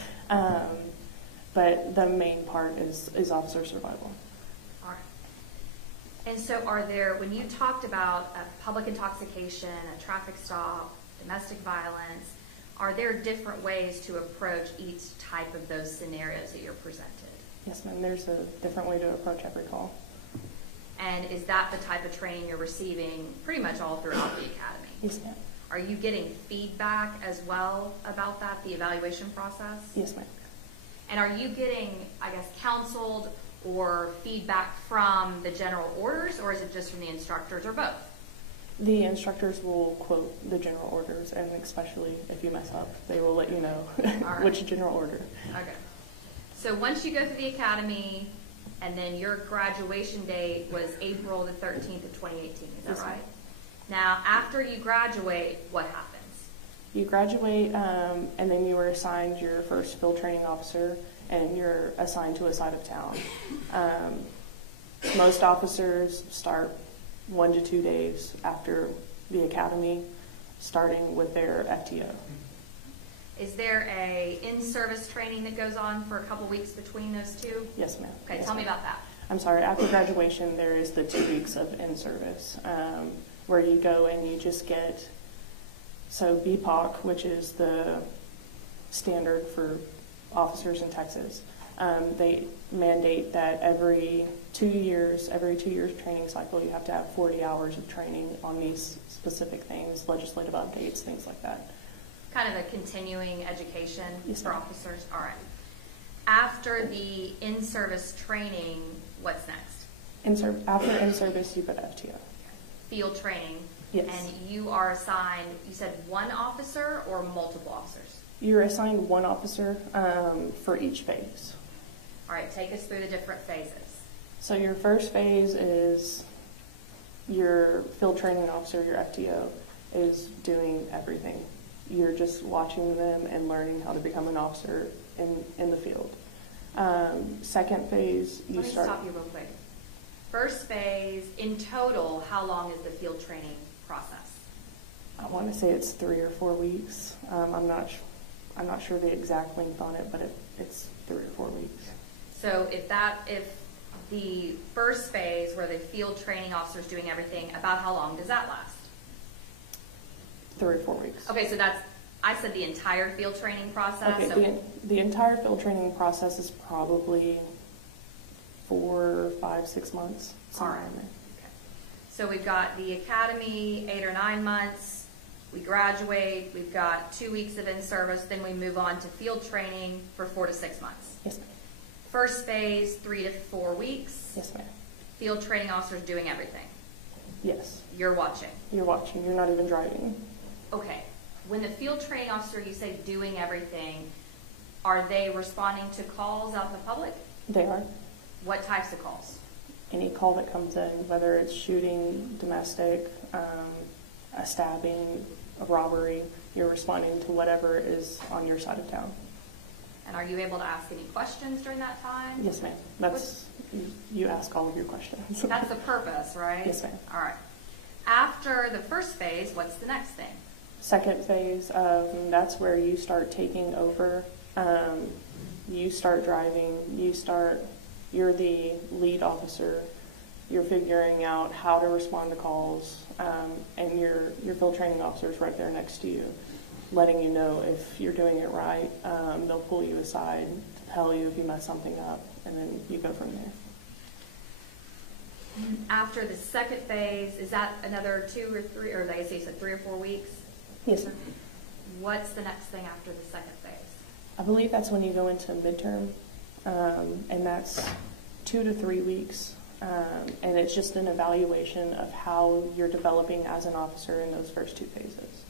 But the main part is officer survival. All right. And so when you talked about public intoxication, a traffic stop, domestic violence, are there different ways to approach each type of those scenarios that you're presented? Yes, ma'am. There's a different way to approach every call. And is that the type of training you're receiving pretty much all throughout the academy? Yes, ma'am. Are you getting feedback as well about that, the evaluation process? Yes, ma'am. And are you getting, I guess, counseled or feedback from the general orders, or is it just from the instructors, or both? The instructors will quote the general orders, and especially if you mess up, they will let you know right. which general order. Okay. So once you go through the academy, and then your graduation date was April the 13th of 2018, is that yes, right? ma'am. Now, after you graduate, what happens? You graduate, and then you are assigned your first field training officer, and you're assigned to a side of town. Most officers start 1 to 2 days after the academy, starting with their FTO. Is there a in-service training that goes on for a couple weeks between those two? Yes, ma'am. Okay, yes, tell me ma'am. about that. I'm sorry, after graduation, there is the 2 weeks of in-service, where you go and you just get, so BPOC, which is the standard for officers in Texas, they mandate that every 2 years training cycle, you have to have 40 hours of training on these specific things, legislative updates, things like that. Kind of a continuing education yes, for ma'am. officers? All right. After the in-service training, what's next? After in-service, you put FTO. Field training. Yes. And you are assigned, you said one officer or multiple officers? You're assigned one officer for each phase. All right, take us through the different phases. So your first phase is your field training officer, your FTO, is doing everything. You're just watching them and learning how to become an officer in the field. Second phase, Let me stop you real quick. First phase, in total, how long is the field training process? I want to say it's 3 or 4 weeks. I'm not sure the exact length on it, but it's 3 or 4 weeks. So if the first phase where the field training officer is doing everything, about how long does that last? 3 or 4 weeks. Okay, so I said the entire field training process. Okay, So the entire field training process is probably 4, 5, 6 months. All right. Okay. So we've got the academy, 8 or 9 months. We graduate. We've got 2 weeks of in-service. Then we move on to field training for 4 to 6 months. Yes, ma'am. First phase, 3 to 4 weeks. Yes, ma'am. Field training officers doing everything. Yes. You're watching. You're watching. You're not even driving. Okay. When the field training officer, you say doing everything, are they responding to calls out in the public? They are. What types of calls? Any call that comes in, whether it's shooting, domestic, a stabbing, a robbery, you're responding to whatever is on your side of town. And are you able to ask any questions during that time? Yes, ma'am. You ask all of your questions. That's the purpose, right? Yes, ma'am. All right. After the first phase, what's the next thing? Second phase, that's where you start taking over. You start driving. You're the lead officer. You're figuring out how to respond to calls, and your field training officer is right there next to you, letting you know if you're doing it right. They'll pull you aside to tell you if you mess something up, and then you go from there. After the second phase, is that another 2 or 3, or I guess you said 3 or 4 weeks? Yes, sir. What's the next thing after the second phase? I believe that's when you go into midterm, and that's 2 to 3 weeks, and it's just an evaluation of how you're developing as an officer in those first 2 phases.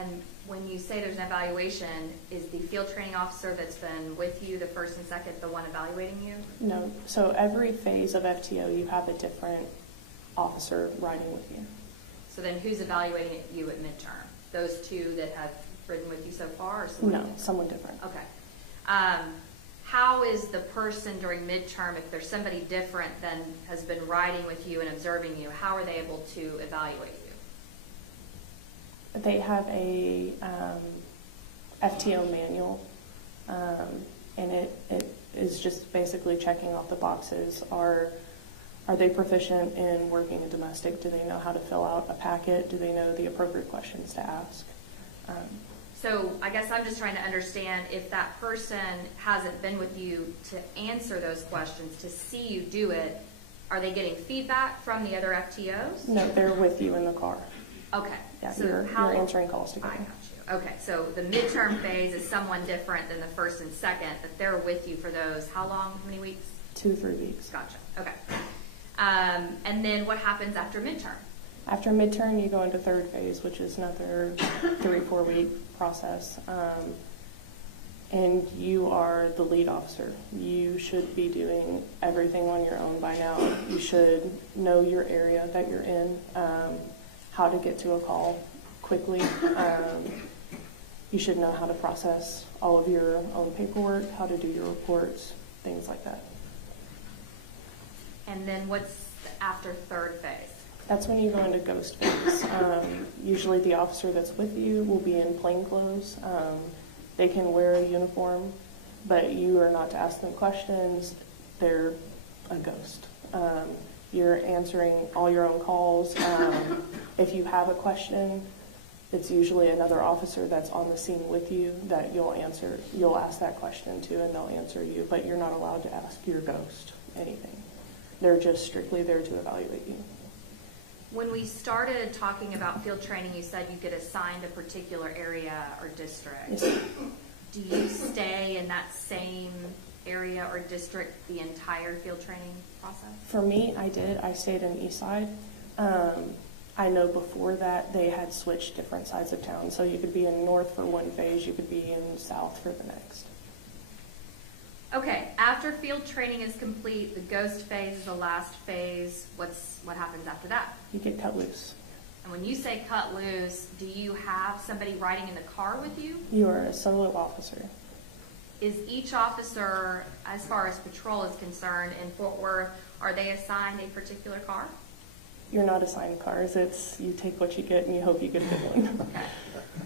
And when you say there's an evaluation, is the field training officer that's been with you, the first and second, the one evaluating you? No. So every phase of FTO, you have a different officer riding with you. So then who's evaluating you at midterm? Those 2 that have ridden with you so far, or someone different? Someone different. Okay. How is the person during midterm, if there's somebody different than has been riding with you and observing you, how are they able to evaluate you? They have a FTO manual, and it is just basically checking off the boxes. Are they proficient in working in domestic? Do they know how to fill out a packet? Do they know the appropriate questions to ask? So I guess I'm just trying to understand if that person hasn't been with you to answer those questions, to see you do it, are they getting feedback from the other FTOs? No, they're with you in the car. Okay. Yeah, so you're answering calls together. I got you. Okay, so the midterm phase is someone different than the first and second, but they're with you for those, how long, how many weeks? 2 to 3 weeks. Gotcha, okay. And then what happens after midterm? After midterm, you go into third phase, which is another 3 or 4 week process. And you are the lead officer. You should be doing everything on your own by now. You should know your area that you're in, how to get to a call quickly. You should know how to process all of your own paperwork, how to do your reports, things like that. And then what's after third phase? That's when you go into ghost phase. Usually the officer that's with you will be in plain clothes. They can wear a uniform, but you are not to ask them questions. They're a ghost. You're answering all your own calls. If you have a question, it's usually another officer that's on the scene with you that you'll answer. You'll ask that question to, and they'll answer you, but you're not allowed to ask your ghost anything. They're just strictly there to evaluate you. When we started talking about field training, you said you get assigned a particular area or district. Yes. Do you stay in that same area or district the entire field training process? For me, I did. I stayed in East Side. I know before that they had switched different sides of town. So you could be in North for one phase, you could be in South for the next. Okay, after field training is complete, the ghost phase is the last phase. What happens after that? You get cut loose. And when you say cut loose, do you have somebody riding in the car with you? You are a solo officer. Is each officer, as far as patrol is concerned, in Fort Worth, are they assigned a particular car? You're not assigned cars. It's you take what you get and you hope you get a good one. Okay.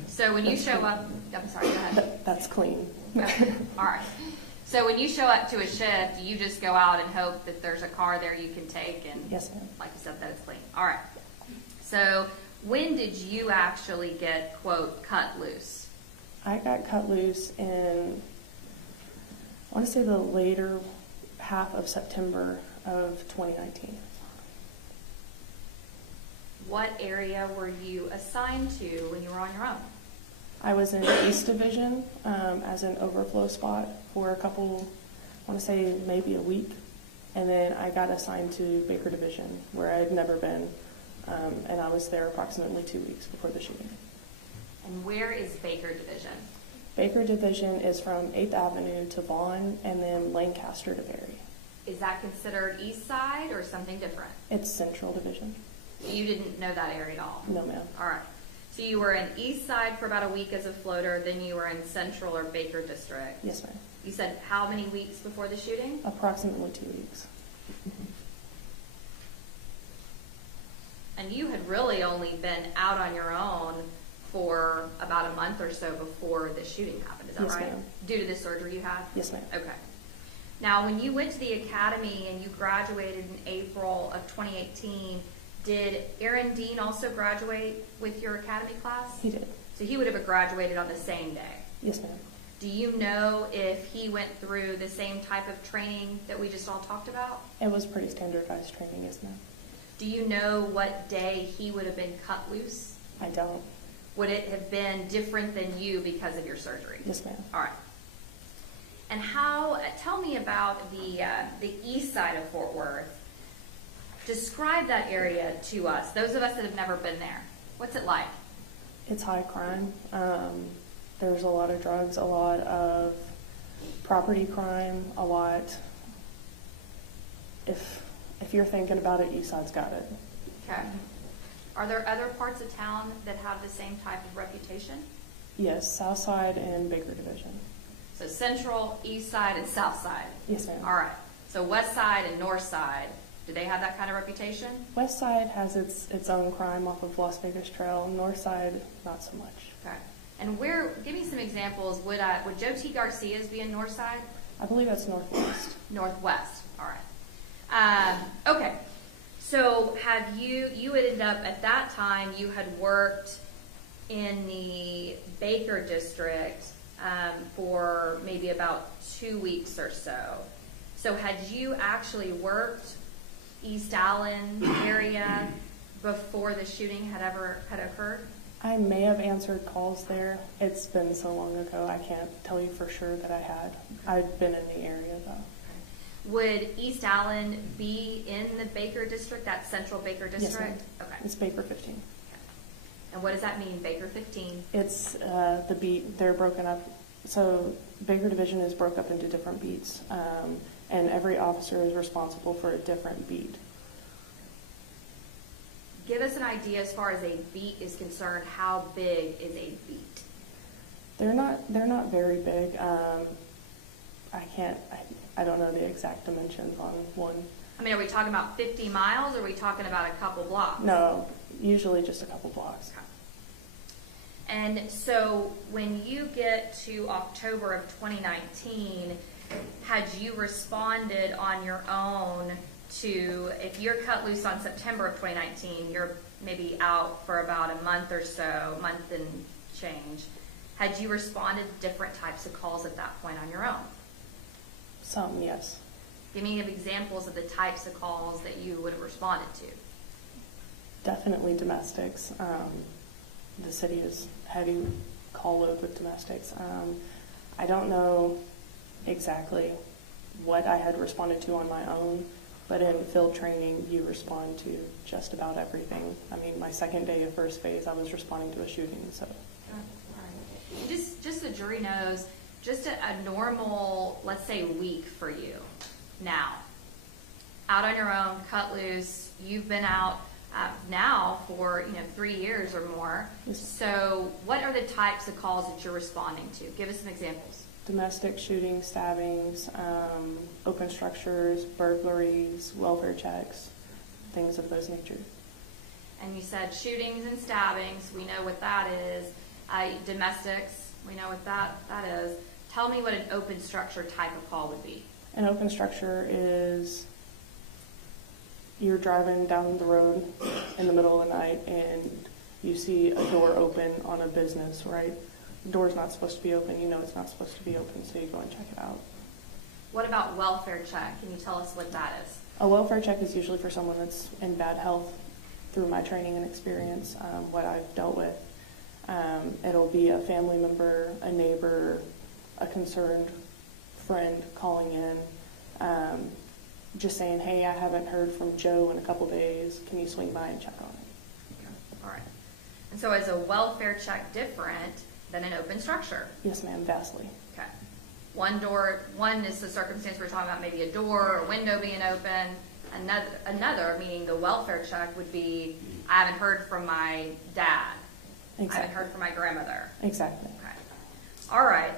So when you show up, I'm sorry, go ahead. That's clean. Okay. All right. So when you show up to a shift, you just go out and hope that there's a car there you can take, and yes, ma'am. like you said, that it's clean. All right. So When did you actually get, quote, cut loose? I got cut loose in, I want to say the later half of September of 2019. What area were you assigned to when you were on your own? I was in East Division as an overflow spot for a couple, I want to say maybe a week. And then I got assigned to Baker Division, where I had never been. And I was there approximately 2 weeks before the shooting. And where is Baker Division? Baker Division is from 8th Avenue to Vaughn and then Lancaster to Berry. Is that considered East Side or something different? It's Central Division. You didn't know that area at all? No, ma'am. All right. So you were in East Side for about a week as a floater, then you were in Central or Baker District. Yes, ma'am. You said how many weeks before the shooting? Approximately 2 weeks. And you had really only been out on your own for about a month or so before the shooting happened. Is that Yes, right? ma'am. Due to the surgery you had? Yes, ma'am. Okay. Now, when you went to the academy and you graduated in April of 2018, did Aaron Dean also graduate with your academy class? He did. So he would have graduated on the same day. Yes, ma'am. Do you know if he went through the same type of training that we just all talked about? It was pretty standardized training, yes, ma'am. Do you know what day he would have been cut loose? I don't. Would it have been different than you because of your surgery? Yes, ma'am. All right. And tell me about the east side of Fort Worth. Describe that area to us, those of us that have never been there. What's it like? It's high crime. There's a lot of drugs, a lot of property crime, a lot. If you're thinking about it, East Side's got it. Okay. Are there other parts of town that have the same type of reputation? Yes, South Side and Baker Division. So Central, East Side, and South Side. Yes, ma'am. All right. So West Side and North Side, do they have that kind of reputation? West Side has its own crime off of Las Vegas Trail. North Side, not so much. Okay. And give me some examples. Would Joe T. Garcia's be in North Side? I believe that's Northwest. Northwest. All right. Okay. So you had ended up at that time, you had worked in the Baker District for maybe about 2 weeks or so. So had you actually worked East Allen area before the shooting had occurred? I may have answered calls there. It's been so long ago, I can't tell you for sure that I had. I'd been in the area, though. Would East Allen be in the Baker District, that central Baker District? Yes, ma'am. Okay. It's Baker 15. Okay. And what does that mean, Baker 15? It's the beat. They're broken up. So Baker Division is broke up into different beats, and every officer is responsible for a different beat. Give us an idea as far as a beat is concerned. How big is a beat? They're not very big. I don't know the exact dimensions on one. I mean, are we talking about 50 miles or are we talking about a couple blocks? No, usually just a couple blocks. Okay. And so when you get to October of 2019, had you responded on your own to, if you're cut loose on September of 2019, you're maybe out for about a month or so, month and change. Had you responded to different types of calls at that point on your own? Some, yes. Give me examples of the types of calls that you would have responded to. Definitely domestics. The city is heavy call load with domestics. I don't know exactly what I had responded to on my own, but in field training, you respond to just about everything. I mean, my second day of first phase, I was responding to a shooting, so. Right. Just so the jury knows, just a normal, let's say, week for you now. Out on your own, cut loose, you've been out now for 3 years or more. Yes. So what are the types of calls that you're responding to? Give us some examples. Domestic shootings, stabbings, open structures, burglaries, welfare checks, things of those nature. And you said shootings and stabbings, we know what that is. Domestics, we know what that is. Tell me what an open structure type of call would be. An open structure is you're driving down the road in the middle of the night and You see a door open on a business, right? The door's not supposed to be open. You know it's not supposed to be open, so you go and check it out. What about welfare check? Can you tell us what that is? A welfare check is usually for someone that's in bad health. Through my training and experience, what I've dealt with, it'll be a family member, a neighbor, a concerned friend calling in, just saying, hey, I haven't heard from Joe in a couple days. Can you swing by and check on it? Okay. All right. And so is a welfare check different than an open structure? Yes, ma'am, vastly. Okay. One is the circumstance we're talking about, maybe a door or window being open. Another, meaning the welfare check, would be, I haven't heard from my dad. Exactly. I haven't heard from my grandmother. Exactly. Okay. All right.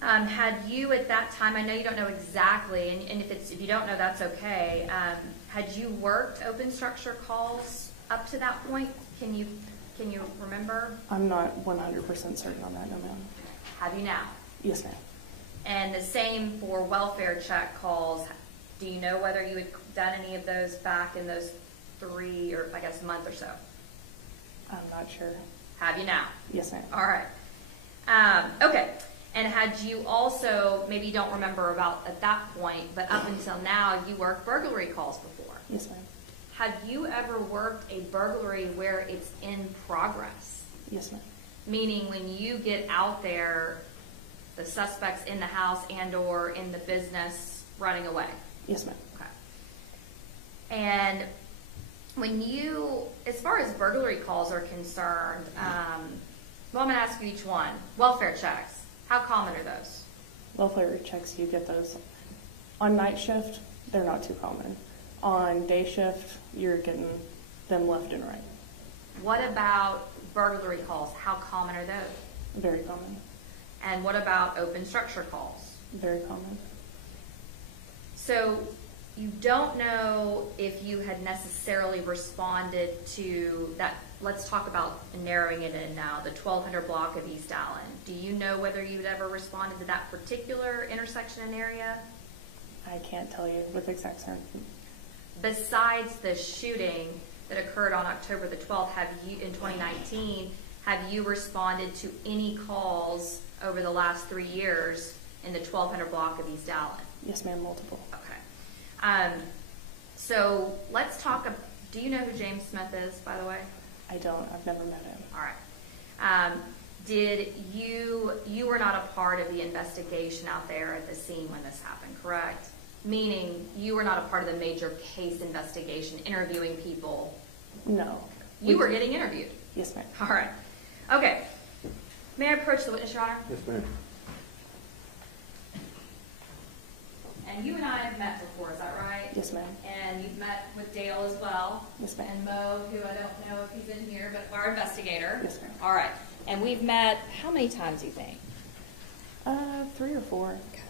Had you at that time, I know you don't know exactly, and if you don't know, that's okay. Had you worked open structure calls up to that point? Can you remember? I'm not 100% certain on that, no, ma'am. Have you now? Yes, ma'am. And the same for welfare check calls. Do you know whether you had done any of those back in those 3 or, I guess, month or so? I'm not sure. Have you now? Yes, ma'am. All right. Okay. And had you also, maybe you don't remember about at that point, but up until now, you worked burglary calls before. Yes, ma'am. Have you ever worked a burglary where it's in progress? Yes, ma'am. Meaning when you get out there, the suspect's in the house and or in the business running away? Yes, ma'am. Okay. And when you, as far as burglary calls are concerned, well, I'm going to ask you each one. Welfare checks, how common are those? Welfare checks, you get those. On night shift, they're not too common. On day shift, you're getting them left and right. What about burglary calls? How common are those? Very common. And what about open structure calls? Very common. So you don't know if you had necessarily responded to that. Let's talk about narrowing it in now, the 1200 block of East Allen. Do you know whether you'd ever responded to that particular intersection and area? I can't tell you with exact certainty. Besides the shooting that occurred on October the 12th, in 2019, have you responded to any calls over the last 3 years in the 1200 block of East Allen? Yes, ma'am, multiple. Okay. So let's talk. Do you know who James Smith is, by the way? I don't. I've never met him. All right. Did you were not a part of the investigation out there at the scene when this happened, correct? Meaning you were not a part of the major case investigation, interviewing people? No. You were getting interviewed? Yes, ma'am. All right. Okay. May I approach the witness, Your Honor? Yes, ma'am. And you and I have met before, is that right? Yes, ma'am. And you've met with Dale as well? Yes, ma'am. And Mo, who I don't know if he's in here, but our investigator? Yes, ma'am. All right. And we've met how many times, do you think? 3 or 4. Okay.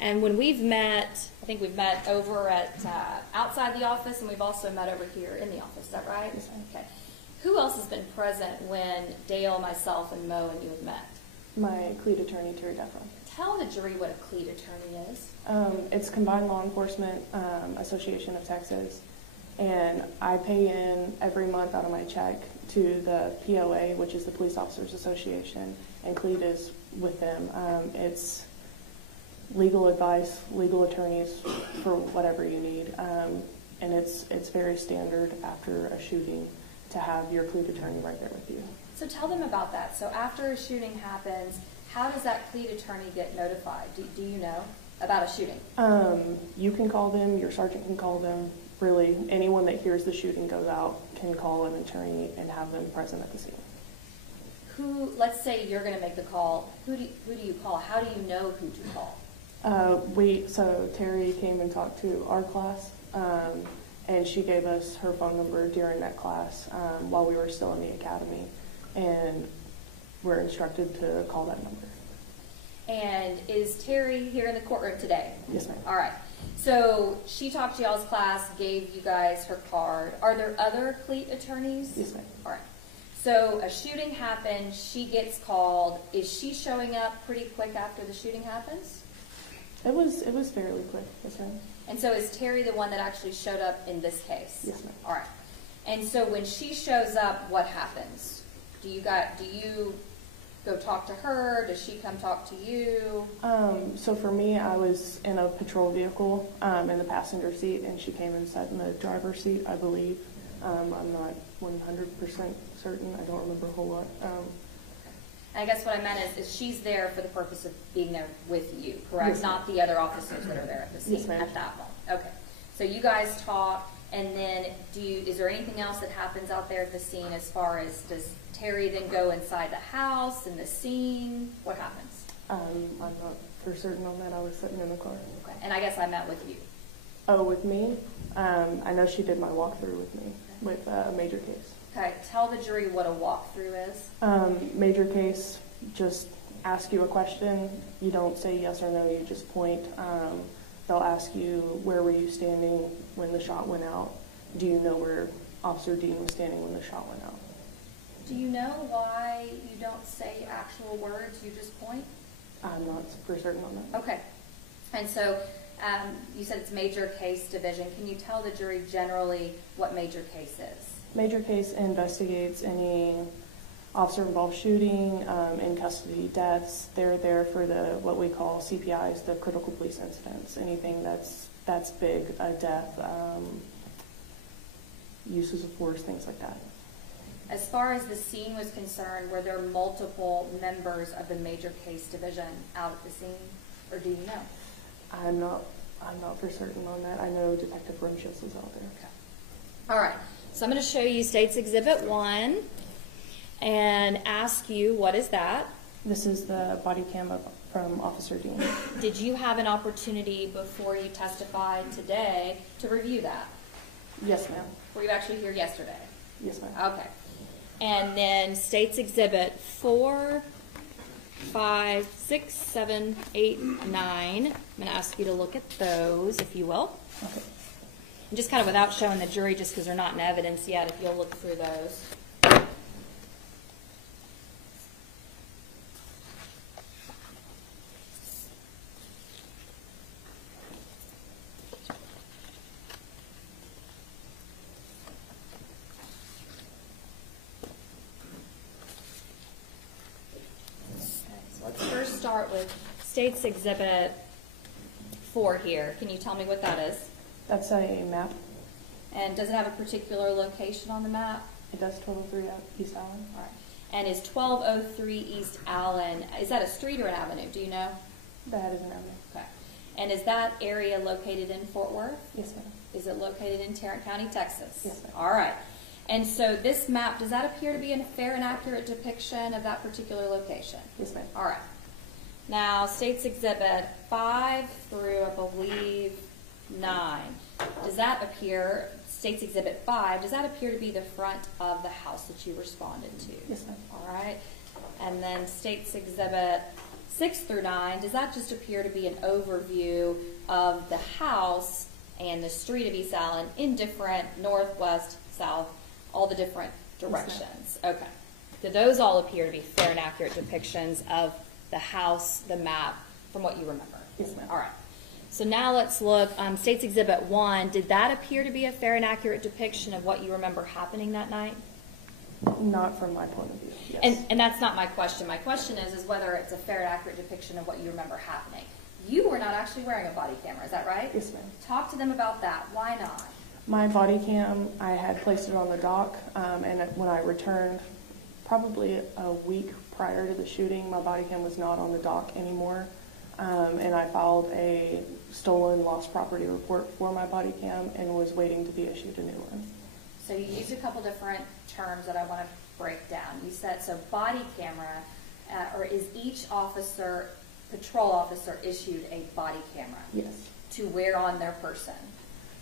And when we've met, I think we've met over at outside the office, and we've also met over here in the office. Is that right? Yes, ma'am. Okay. Who else has been present when Dale, myself, and Mo and you have met? My cleat attorney, Terry Defron. Tell the jury what a cleat attorney is. It's Combined Law Enforcement Association of Texas, and I pay in every month out of my check to the POA, which is the Police Officers Association, and cleat is with them. It's legal advice, legal attorneys for whatever you need, and it's very standard after a shooting to have your cleat attorney right there with you. So tell them about that. So after a shooting happens, how does that cleat attorney get notified? Do you know about a shooting? You can call them, your sergeant can call them. Really, anyone that hears the shooting goes out can call an attorney and have them present at the scene. Let's say you're going to make the call. Who do you call? How do you know who to call? So Terry came and talked to our class, and she gave us her phone number during that class while we were still in the academy, and we're instructed to call that number. And is Terry here in the courtroom today? Yes, ma'am. All right. So she talked to y'all's class, gave you guys her card. Are there other cleat attorneys? Yes, ma'am. All right. So a shooting happened, she gets called. Is she showing up pretty quick after the shooting happens? It was fairly quick, yes, ma'am. And so is Terry the one that actually showed up in this case? Yes, ma'am. All right. And so when she shows up, what happens? Do you go talk to her? Does she come talk to you? So for me, I was in a patrol vehicle in the passenger seat, and she came and sat in the driver's seat, I believe. I'm not 100% certain. I don't remember a whole lot. I guess what I meant is she's there for the purpose of being there with you, correct? Yes, not the other officers that are there at the scene Yes, ma'am. at that moment. Okay. So you guys talk, and then is there anything else that happens out there at the scene as far as does Terry then go inside the house and the scene? What happens? I'm not for certain on that. I was sitting in the car. Okay. And I guess I met with you. Oh, with me? I know she did my walkthrough with me with a major case. Okay. Tell the jury what a walkthrough is. Major case, just ask you a question. You don't say yes or no, you just point. They'll ask you, where were you standing when the shot went out? Do you know where Officer Dean was standing when the shot went out? Do you know why you don't say actual words, you just point? I'm not for certain on that. Okay. And so you said it's major case division. Can you tell the jury generally what major case is? Major case investigates any officer-involved shooting, in custody deaths. They're there for what we call CPIs, the critical police incidents. Anything that's big, a death, uses of force, things like that. As far as the scene was concerned, were there multiple members of the major case division out at the scene, or do you know? I'm not for certain on that. I know Detective Roncius was out there. Okay. All right. So I'm going to show you State's Exhibit 1 and ask you, what is that? This is the body cam from Officer Dean. Did you have an opportunity before you testified today to review that? Yes, ma'am. Were you actually here yesterday? Yes, ma'am. Okay. And then State's Exhibit 4, 5, 6, 7, 8, 9. I'm going to ask you to look at those, if you will. Okay. And just kind of without showing the jury, just because they're not in evidence yet, if you'll look through those. So let's first start with State's Exhibit 4 here. Can you tell me what that is? That's a map. And does it have a particular location on the map? It does 1203 East Allen. All right. And is 1203 East Allen, is that a street or an avenue? Do you know? That is an avenue. Okay. And is that area located in Fort Worth? Yes, ma'am. Is it located in Tarrant County, Texas? Yes, ma'am. All right. And so this map, does that appear to be a fair and accurate depiction of that particular location? Yes, ma'am. All right. Now, State's Exhibit 5 through, I believe, 9. Does that appear, State's Exhibit 5, does that appear to be the front of the house that you responded to? Yes, ma'am. All right. And then State's Exhibit 6 through 9, does that just appear to be an overview of the house and the street of East Allen in different northwest, south, all the different directions? Okay. Do those all appear to be fair and accurate depictions of the house, the map, from what you remember? Yes, ma'am. All right. So now let's look, State's Exhibit 1, did that appear to be a fair and accurate depiction of what you remember happening that night? Not from my point of view, yes. And that's not my question. My question is whether it's a fair and accurate depiction of what you remember happening. You were not actually wearing a body camera, is that right? Yes, ma'am. Talk to them about that. Why not? My body cam, I had placed it on the dock, and when I returned, probably a week prior to the shooting, my body cam was not on the dock anymore, and I filed a stolen lost property report for my body cam and was waiting to be issued a new one. So you used a couple different terms that I want to break down. You said, so body camera, or is each officer, patrol officer, issued a body camera? Yes. To wear on their person?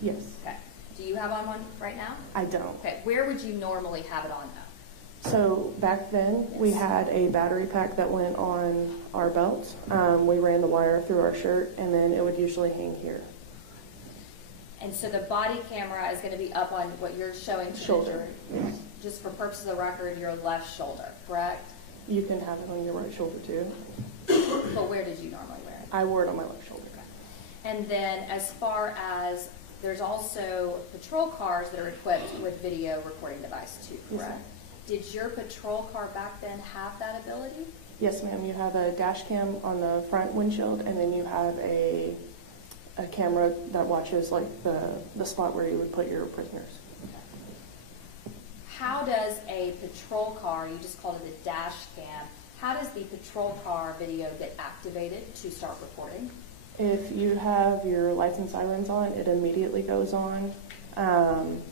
Yes. Okay. Do you have on one right now? I don't. Okay. Where would you normally have it on though? So back then, we had a battery pack that went on our belts. We ran the wire through our shirt, and then it would usually hang here. And so the body camera is going to be up on what you're showing to Shoulder. the jury. Just for purposes of the record, your left shoulder, correct? You can have it on your right shoulder too. But where did you normally wear it? I wore it on my left shoulder. And then as far as there's also patrol cars that are equipped with video recording device too, correct? Yes, Did your patrol car back then have that ability? yes, ma'am. You have a dash cam on the front windshield, and then you have a camera that watches like the spot where you would put your prisoners. How does a patrol car, you just called it a dash cam, how does the patrol car video get activated to start recording? If you have your lights and sirens on, it immediately goes on, and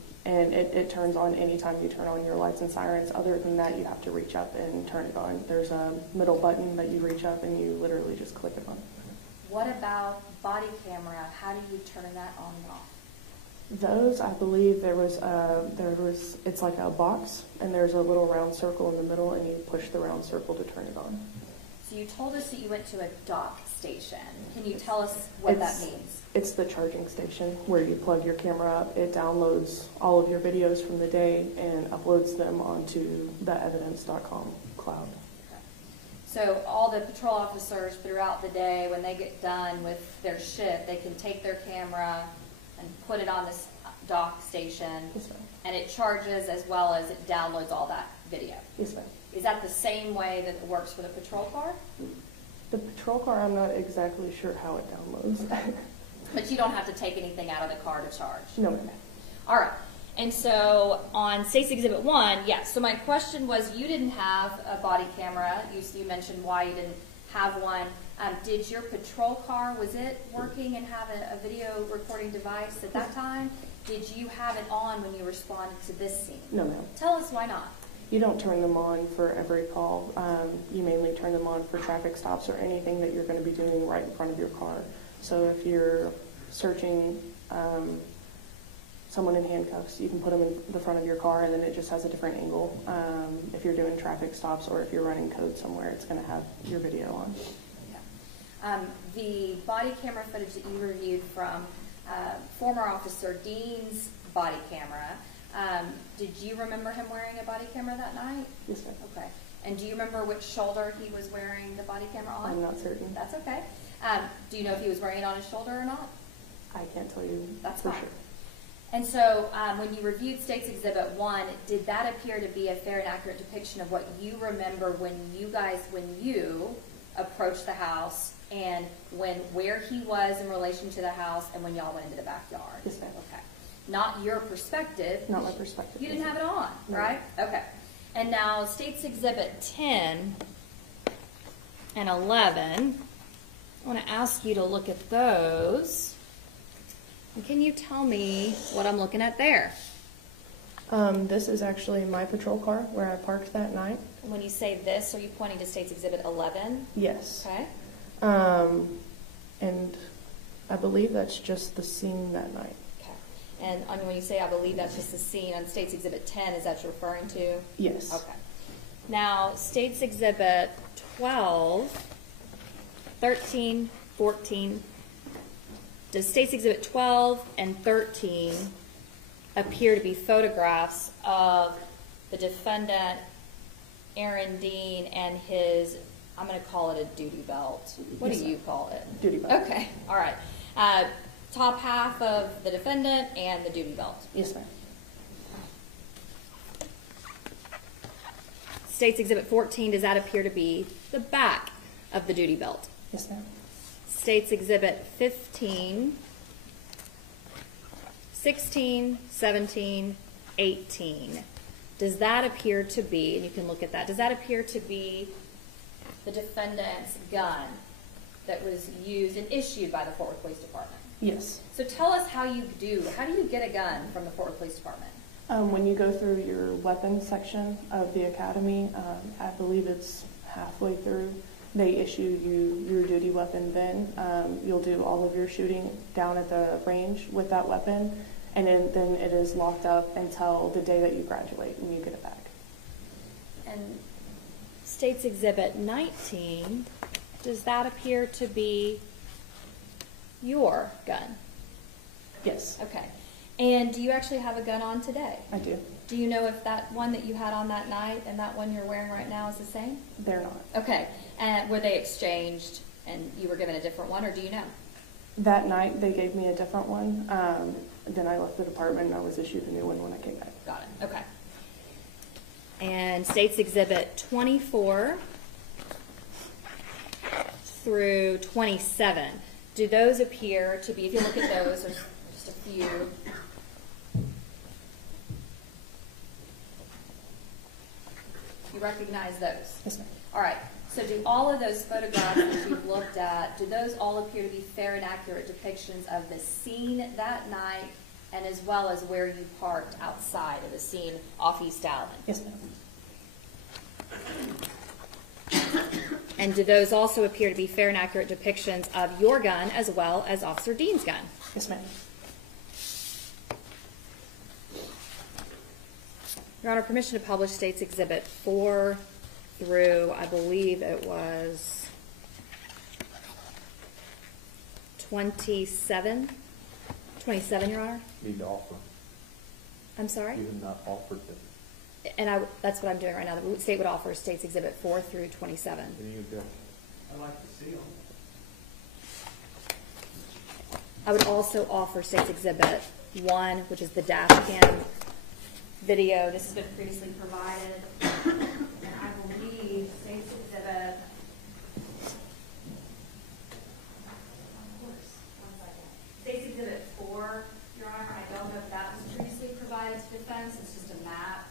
it turns on anytime you turn on your lights and sirens. Other than that, you have to reach up and turn it on. There's a middle button that you reach up and you literally just click it on. What about body camera? How do you turn that on and off? Those, I believe it's like a box, and there's a little round circle in the middle, and you push the round circle to turn it on. So you told us that you went to a dock station. Can you tell us what that means? It's the charging station where you plug your camera up. It downloads all of your videos from the day and uploads them onto the evidence.com cloud. Okay. So all the patrol officers throughout the day, when they get done with their shift, they can take their camera and put it on this dock station, Yes, ma'am. and it charges as well as it downloads all that video. Yes, ma'am. Is that the same way that it works for the patrol car? The patrol car, I'm not exactly sure how it downloads. But you don't have to take anything out of the car to charge? No, ma'am. All right. And so on State's Exhibit 1, yes. So my question was, you didn't have a body camera. You mentioned why you didn't have one. Did your patrol car, was it working and have a video recording device at that time? Did you have it on when you responded to this scene? No, ma'am. Tell us why not. You don't turn them on for every call. You mainly turn them on for traffic stops or anything that you're going to be doing right in front of your car. So if you're searching someone in handcuffs, you can put them in the front of your car, and then it just has a different angle. If you're doing traffic stops or if you're running code somewhere, it's going to have your video on. Yeah. The body camera footage that you reviewed from former Officer Dean's body camera, did you remember him wearing a body camera that night? Yes, ma'am. Okay. And do you remember which shoulder he was wearing the body camera on? I'm not certain. That's okay. Do you know if he was wearing it on his shoulder or not? I can't tell you That's for fine. sure. And so when you reviewed State's Exhibit 1, did that appear to be a fair and accurate depiction of what you remember when you approached the house and where he was in relation to the house and when y'all went into the backyard? Yes, ma'am. Okay. Not your perspective. Not my perspective. You didn't have it on, No. right? Okay. And now State's Exhibit 10 and 11, I want to ask you to look at those. And can you tell me what I'm looking at there? This is actually my patrol car where I parked that night. When you say this, are you pointing to State's Exhibit 11? Yes. Okay. And I believe that's just the scene that night. Okay. And when you say I believe that's just the scene on State's Exhibit 10, is that what you're referring to? Yes. Okay. Now, State's Exhibit 12, 13, 14, does State's Exhibit 12 and 13 appear to be photographs of the defendant, Aaron Dean, and his, I'm going to call it a duty belt. What Yes, do you call it? Duty belt. Okay, all right. Top half of the defendant and the duty belt. Yes, ma'am. State's Exhibit 14, does that appear to be the back of the duty belt? Yes, ma'am. State's Exhibit 15, 16, 17, 18. Does that appear to be, and you can look at that, does that appear to be the defendant's gun that was used and issued by the Fort Worth Police Department? Yes. So tell us how do you get a gun from the Fort Worth Police Department? When you go through your weapons section of the academy, I believe it's halfway through, they issue you your duty weapon then. You'll do all of your shooting down at the range with that weapon, and then it is locked up until the day that you graduate and you get it back. And State's Exhibit 19, does that appear to be your gun? Yes, Okay. And do you actually have a gun on today? I do. Do you know if that one that you had on that night and that one you're wearing right now is the same? They're not. Okay. And were they exchanged and you were given a different one, or do you know? That night, they gave me a different one. Then I left the department and I was issued a new one when I came back. Got it. Okay. And States Exhibit 24 through 27. Do those appear to be, if you look at those, there's just a few. You recognize those? Yes, ma'am. All right. So do all of those photographs that you've looked at, do those all appear to be fair and accurate depictions of the scene that night, and as well as where you parked outside of the scene off East Allen? Yes, ma'am. And do those also appear to be fair and accurate depictions of your gun as well as Officer Dean's gun? Yes, ma'am. Your Honor, permission to publish States Exhibit 4 through, I believe it was 27. 27, Your Honor? Need to offer. I'm sorry? You have not offered them. And that's what I'm doing right now. The state would offer States Exhibit 4 through 27. Then you go. I'd like to see them. I would also offer States Exhibit 1, which is the dash cam video. This has been previously provided. And I believe States Exhibit... States Exhibit 4, Your Honor, I don't know if that was previously provided to defense. It's just a map.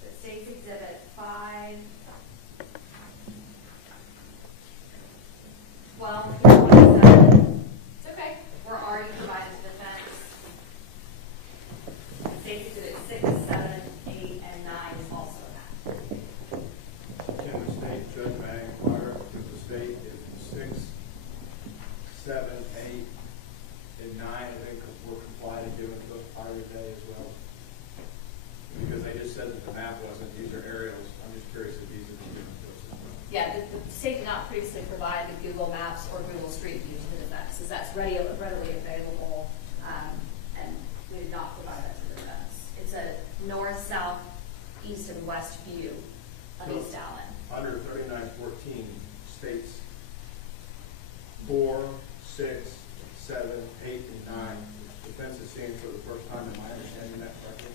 But States Exhibit 5, 12, 27. It's okay. We're already provided to defense. States Exhibit 6, 7, 8, and 9 is also a map. Can the state, Judge, may I inquire, if the state is 6, 7, 8, and 9, I think we're complied to doing those prior day as well? Because they just said that the map wasn't, these are aerials. I'm just curious if these are the different those as well. Yeah, the state did not previously provide the Google Maps or Google Street View to the defense, because that's readily available, and we did not provide that to the defense. It's a north, south, east, and west view of East Allen. Under 3914 states 4, 6, 7, 8, and 9, which defense is seeing for the first time. Am I understanding that correctly?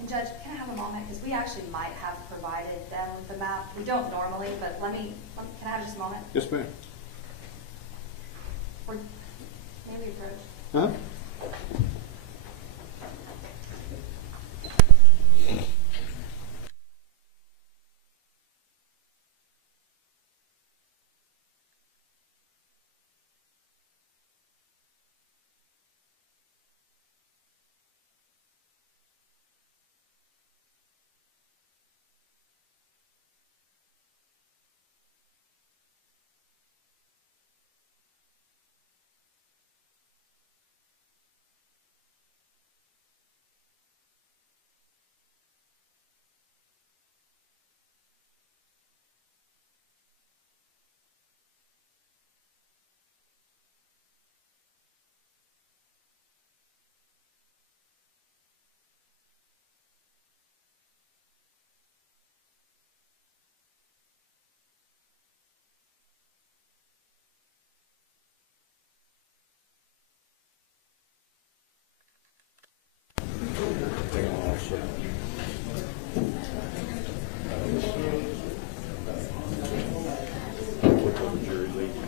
And Judge, can I have a moment? Because we actually might have provided them with the map. We don't normally, but can I have just a moment? Yes, ma'am. Or maybe approach. Huh?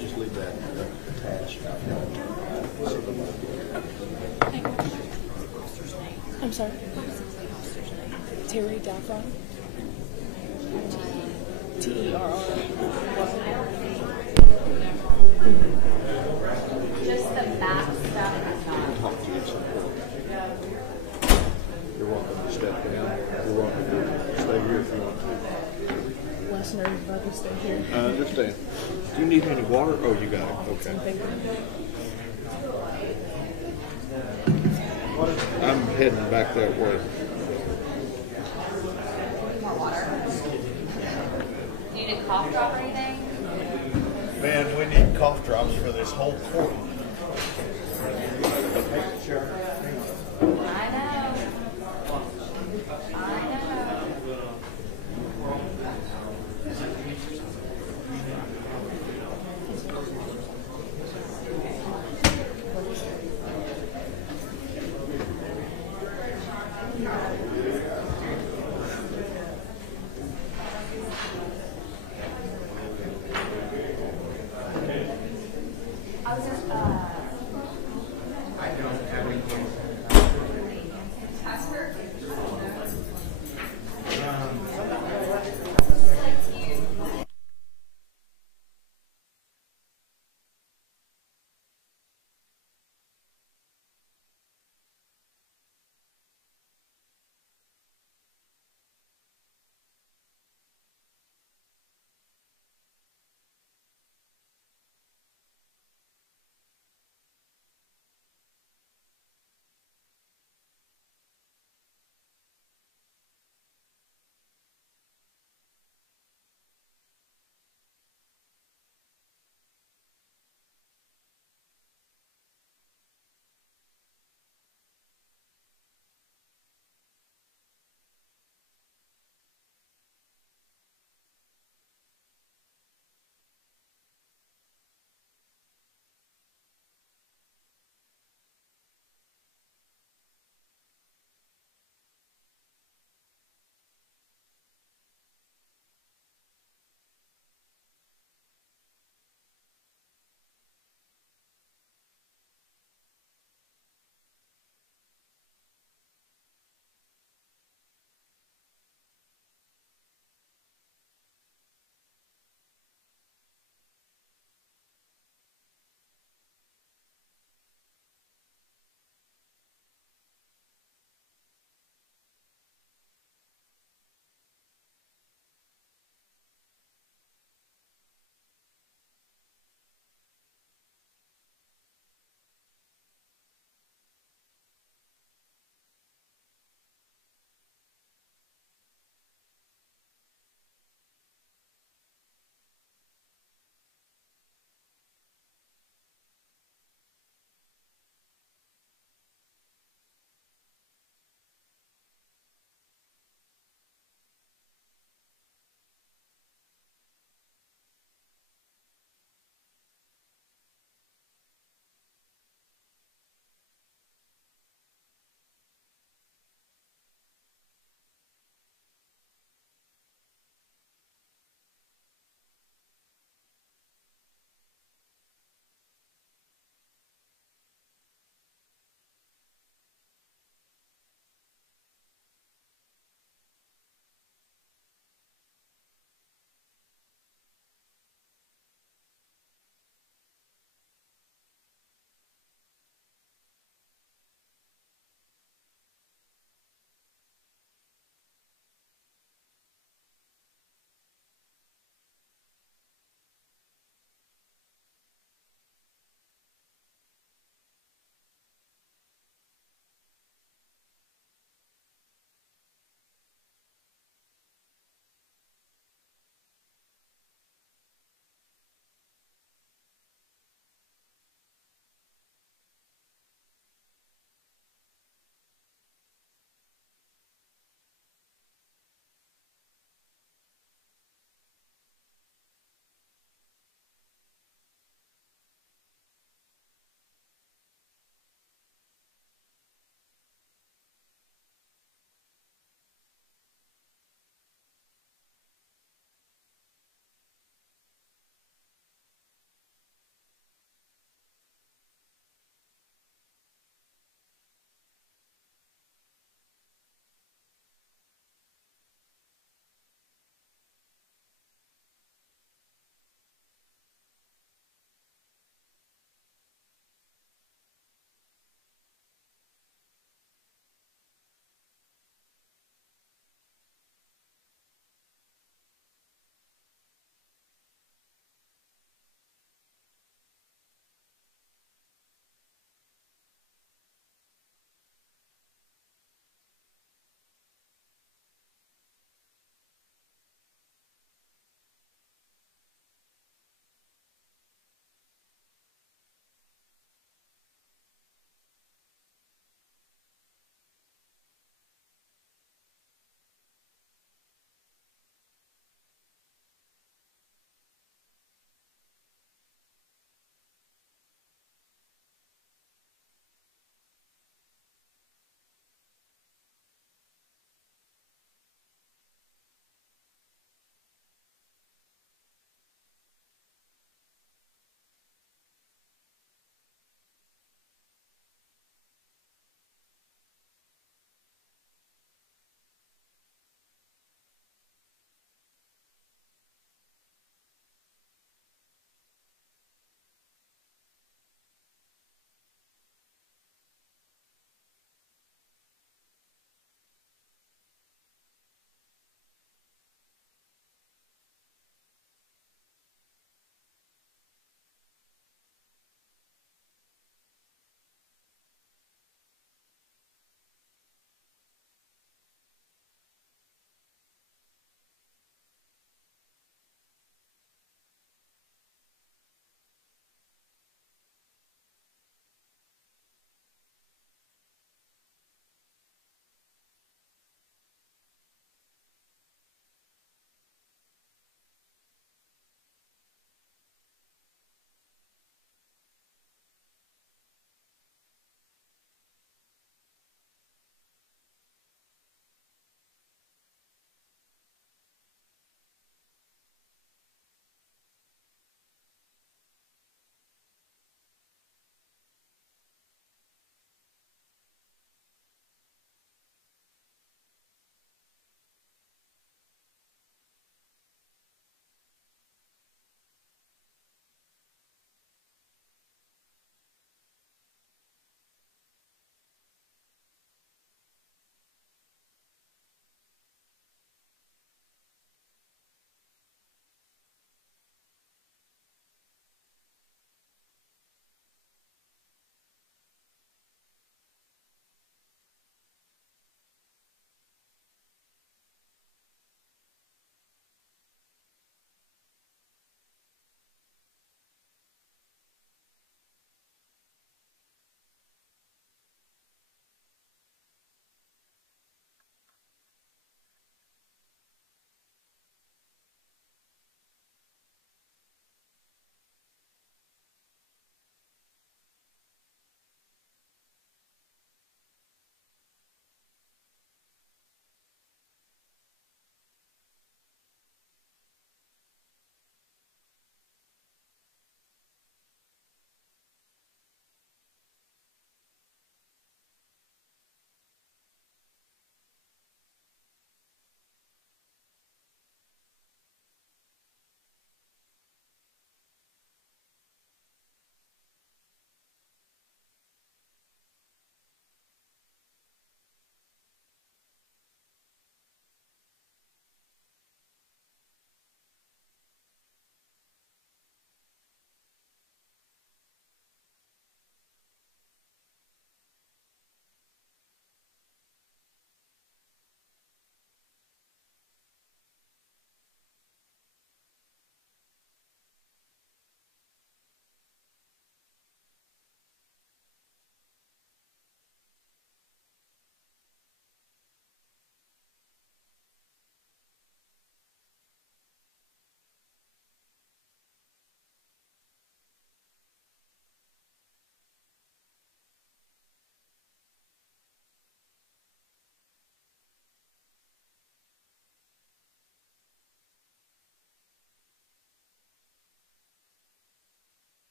Just leave that attached. I'm sorry. Terry Daffron. TERR. Just the map stuff is not. Talk to you some more. You're welcome to step down. You're welcome to stay here if you want to. Lesnar is about to stay here. I understand. Do you need any water? Oh, you got it. Okay. I'm heading back that way. More water. Do you need a cough drop or anything? Man, we need cough drops for this whole court. I know.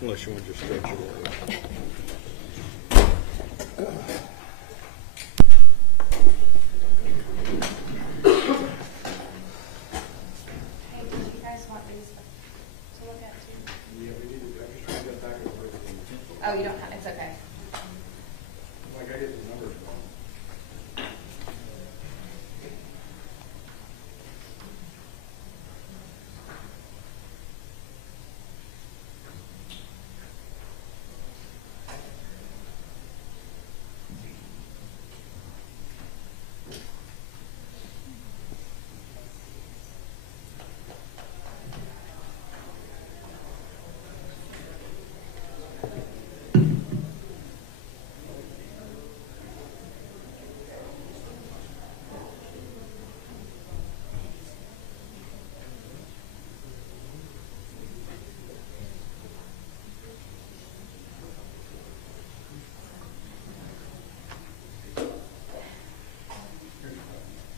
Unless you want to just stretch it away. Hey, did you guys want these to look at too? Yeah, we need to, I'm just trying to get back and forth. Oh, you don't have, it's okay. Like I get the numbers wrong.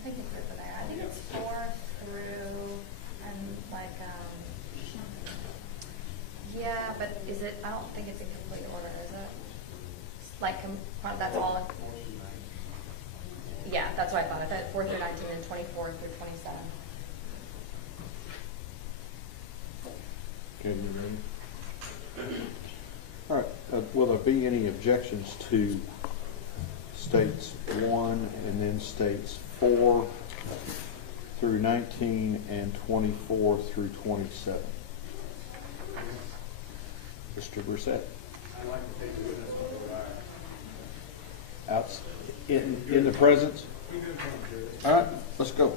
I think it's over there. I think it's 4 through, and like, yeah, but is it, I don't think it's in complete order, is it? Like, that's all, yeah, that's what I thought. I thought 4 through 19 and 24 through 27. Okay, you ready? All right, will there be any objections to states 1 and then states 4 through 19 and 24 through 27? Mr. Brissett? I'd like to take the witness before I. Out in the presence? All right, let's go.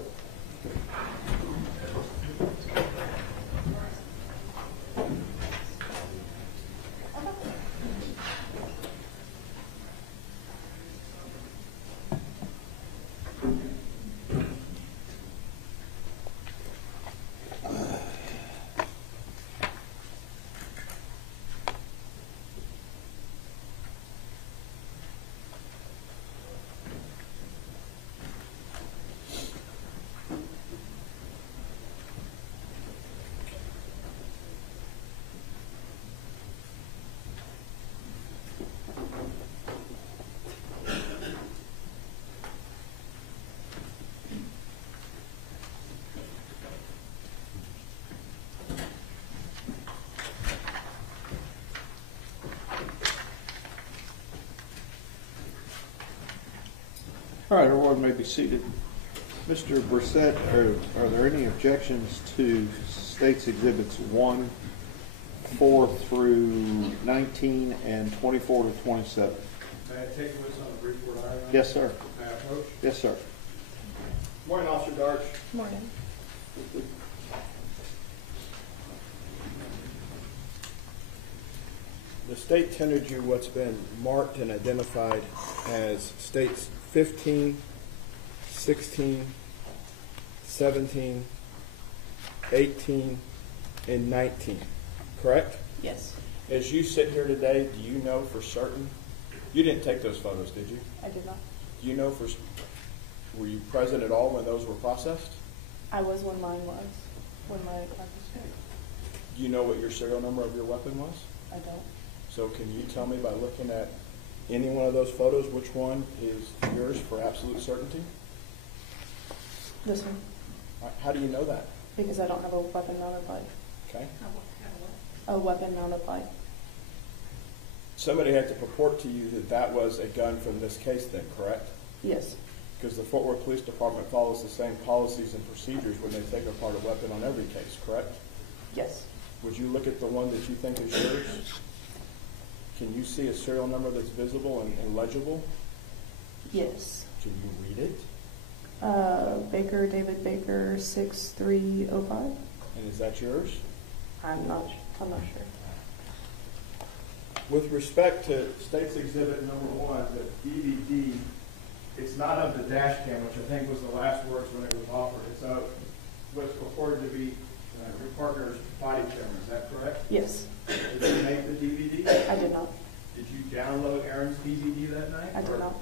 All right, everyone may be seated. Mr. Brissett, are there any objections to States Exhibits 1, 4 through 19, and 24 to 27? May I take the witness on the brief word I? Yes, sir. May I approach? Yes, sir. Morning, Officer Darch. Morning. The state tendered you what's been marked and identified as states 15, 16, 17, 18, and 19, correct? Yes, As you sit here today, do you know for certain? You didn't take those photos, did you? I did not. Do you know were you present at all when those were processed? I was when mine was, when my car was hit. Do you know what your serial number of your weapon was? I don't. So can you tell me by looking at any one of those photos which one is yours for absolute certainty? This one, How do you know that? because I don't have a weapon mounted light. Okay. A weapon mounted light. Somebody had to purport to you that that was a gun for this case then, correct? Yes, Because the Fort Worth Police Department follows the same policies and procedures when they take apart a weapon on every case, correct? yes, Would you look at the one that you think is yours? Can you see a serial number that's visible and legible? yes. Can you read it? Baker, David Baker, 6305. And is that yours? I'm not sure. With respect to State's Exhibit number 1, the DVD, it's not of the dash cam, which I think was the last words when it was offered. It's of what's purported to be your partner's body camera. Is that correct? Yes, Did you make the DVD? I did not. Did you download Aaron's DVD that night? I did not.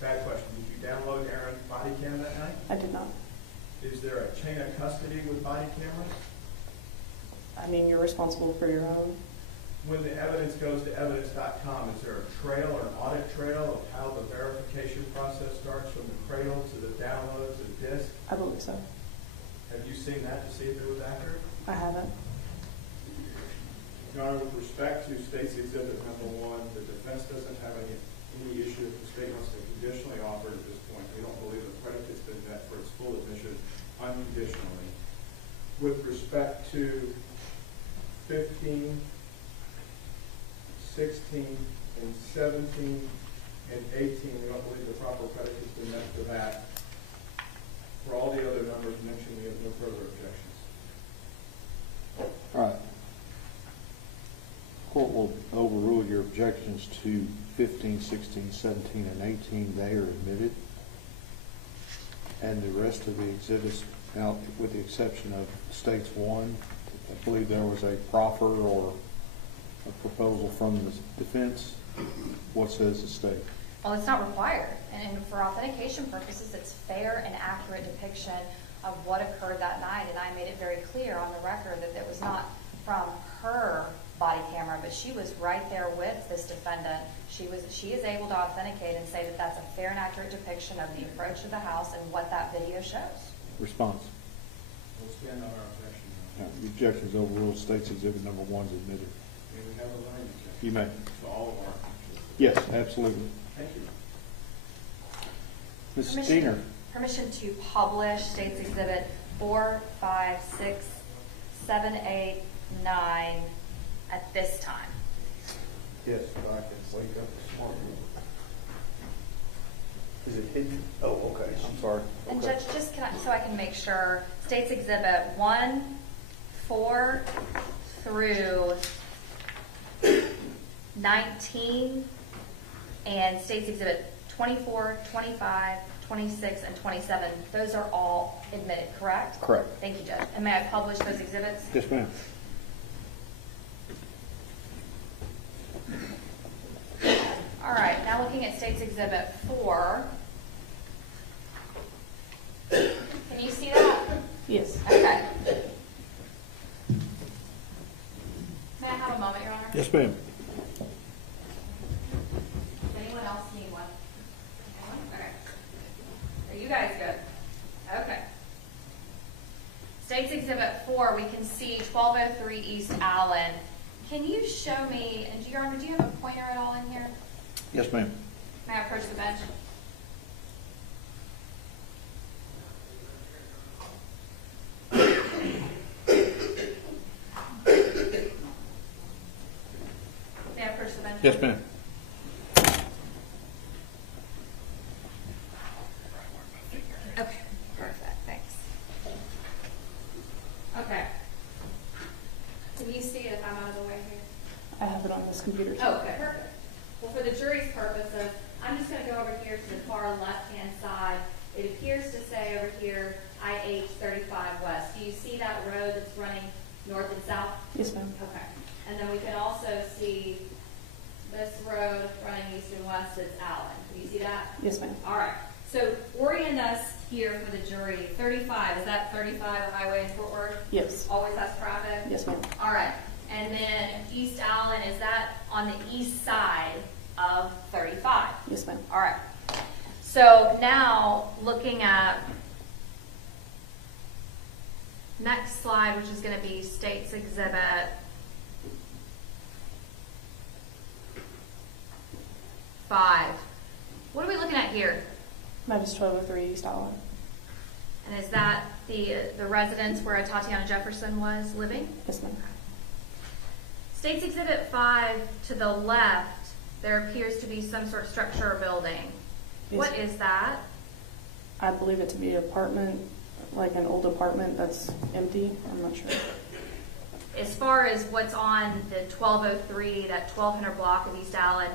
Bad question. Did you download Aaron's body cam that night? I did not. Is there a chain of custody with body cameras? I mean, you're responsible for your own. when the evidence goes to evidence.com, is there a trail or an audit trail of how the verification process starts from the cradle to the download to the disk? I believe so. Have you seen that to see if it was accurate? I haven't. Your Honor, with respect to State's Exhibit number 1, the defense doesn't have any issue if the state wants to conditionally offer it at this point. We don't believe the predicate's been met for its full admission unconditionally. With respect to 15, 16, and 17, and 18, we don't believe the proper predicate's been met for that. For all the other numbers mentioned, we have no further objections. All right. Court will overrule your objections to 15, 16, 17, and 18. They are admitted. And the rest of the exhibits, now with the exception of States 1, I believe there was a proffer or a proposal from the defense. What says the state? Well, it's not required. And for authentication purposes, it's fair and accurate depiction of what occurred that night. And I made it very clear on the record that it was not from her body camera, but she was right there with this defendant. She is able to authenticate and say that that's a fair and accurate depiction of the approach to the house and what that video shows. Response. We'll stand on our objection. The objection is overruled. State's Exhibit number 1 is admitted. May we have a line objection? You may. To all of our objections. Yes, absolutely. Thank you. Ms. Steiner. Permission to publish State's Exhibit 4, 5, 6, 7, 8, 9 at this time. Yes, but I can wake up this morning. Is it hidden? Oh, okay, I'm sorry. And Okay. Judge, just so I can make sure, State's Exhibit 1, 4 through 19, and State's Exhibit 24, 25, 26, and 27, those are all admitted, correct? Correct. Thank you, Judge. And may I publish those exhibits? Yes, ma'am. All right, now looking at State's Exhibit 4. Can you see that? Yes. Okay. May I have a moment, Your Honor? Yes, ma'am. Does anyone else need one? Anyone? Okay. Are you guys good? Okay. State's Exhibit 4, we can see 1203 East Allen. Can you show me, and Your Honor, do you have a pointer at all in here? Yes, ma'am. May I approach the bench? May I approach the bench? Yes, ma'am. Okay, perfect, thanks. Okay. Can you see it if I'm out of the way here? I have it on this computer too. Oh, okay, perfect. Well, for the jury's purposes, I'm just going to go over here to the far left-hand side. It appears to say over here, IH 35 West. Do you see that road that's running north and south? Yes, ma'am. Okay. And then we can also see this road running east and west that's Allen. Do you see that? Yes, ma'am. All right. So orient us here for the jury. 35, is that 35 highway in Fort Worth? Yes. Always has traffic? Yes, ma'am. All right. And then East Allen, is that on the east side of 35? Yes, ma'am. All right. So now looking at next slide, which is going to be State's Exhibit 5. What are we looking at here? That is 1203 East Allen. And is that the residence where Atatiana Jefferson was living? Yes, ma'am. State's Exhibit 5 to the left, there appears to be some sort of structure or building. Yes. What is that? I believe it to be an apartment, like an old apartment that's empty. I'm not sure. As far as what's on the 1203, that 1200 block of East Allen,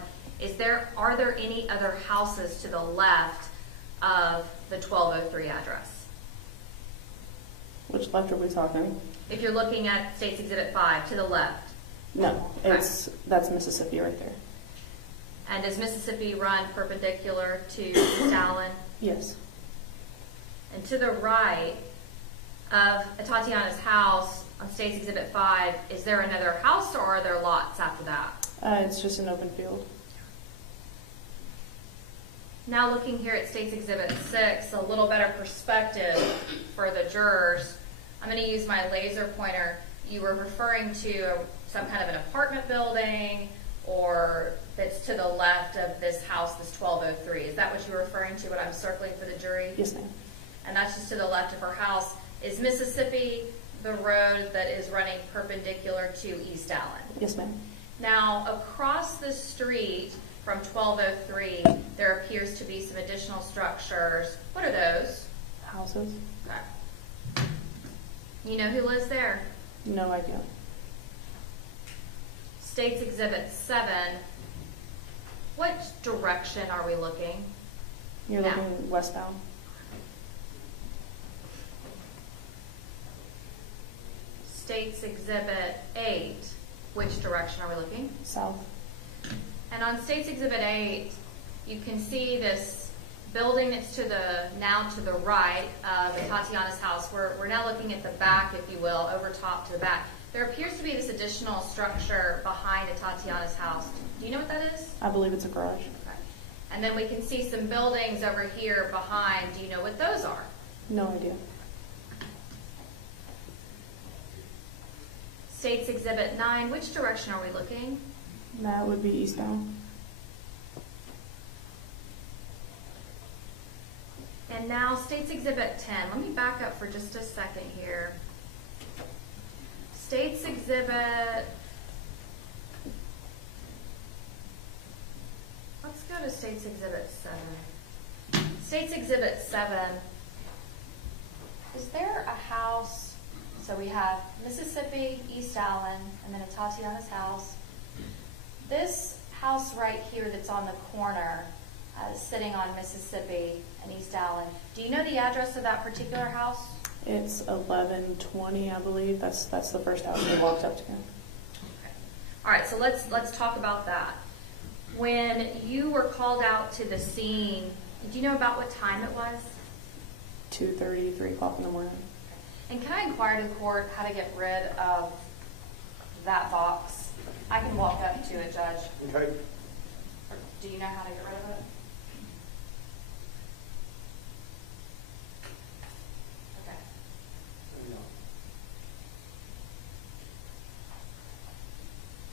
are there any other houses to the left of the 1203 address? Which left are we talking? If you're looking at State's Exhibit 5 to the left. No, that's Mississippi right there. And does Mississippi run perpendicular to East Allen? Yes. And to the right of Atatiana's house, On State's Exhibit 5, is there another house or are there lots after that? It's just an open field. Now looking here at State's Exhibit 6, a little better perspective for the jurors. I'm going to use my laser pointer. You were referring to some kind of an apartment building or that's to the left of this house, this 1203. Is that what you were referring to, what I'm circling for the jury? Yes, ma'am. And that's just to the left of her house. Is Mississippi the road that is running perpendicular to East Allen? Yes, ma'am. Now, across the street from 1203, there appears to be some additional structures. What are those? Houses? Okay. You know who lives there? No idea. State's Exhibit 7. What direction are we looking? You're Now. looking westbound. State's Exhibit 8. Which direction are we looking? South. And on State's Exhibit 8, you can see this building that's now to the right of Atatiana's house. We're now looking at the back, if you will, over top to the back. There appears to be this additional structure behind Atatiana's house. Do you know what that is? I believe it's a garage. Okay. And then we can see some buildings over here behind. Do you know what those are? No idea. State's Exhibit 9, which direction are we looking? That would be eastbound. And now State's Exhibit 10. Let me back up for just a second here. State's Exhibit, let's go to State's Exhibit 7. State's Exhibit 7, is there a house? So we have Mississippi, East Allen, and then Atatiana's house. This house right here that's on the corner, sitting on Mississippi and East Allen. Do you know the address of that particular house? It's 1120, I believe. That's the first house we walked up to. Okay. All right, so let's talk about that. When you were called out to the scene, do you know about what time it was? 2:30, 3 o'clock in the morning. And can I inquire to the court how to get rid of that box? I can walk up to it, Judge. Okay. Or do you know how to get rid of it?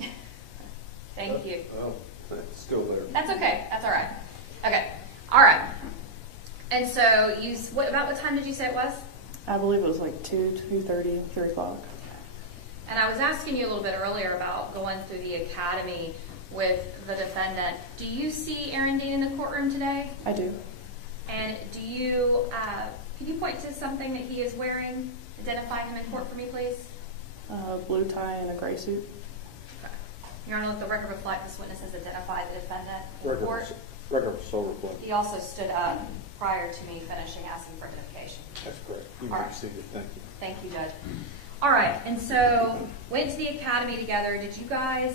Okay. Thank you. Oh, it's still there. That's okay. That's all right. Okay. All right. And so about what time did you say it was? I believe it was like 2:30, 3 o'clock. And I was asking you a little bit earlier about going through the academy with the defendant. Do you see Aaron Dean in the courtroom today? I do. And do you, can you point to something that he is wearing? Identify him in court for me, please. Blue tie and a gray suit. Okay. Your Honor, let the record reflect this witness has identified the defendant in court. Record of so reflect. He also stood up prior to me finishing asking for identification. That's correct. You All may right. be seated. Thank you. Thank you, Judge. All right, and so went to the academy together. Did you guys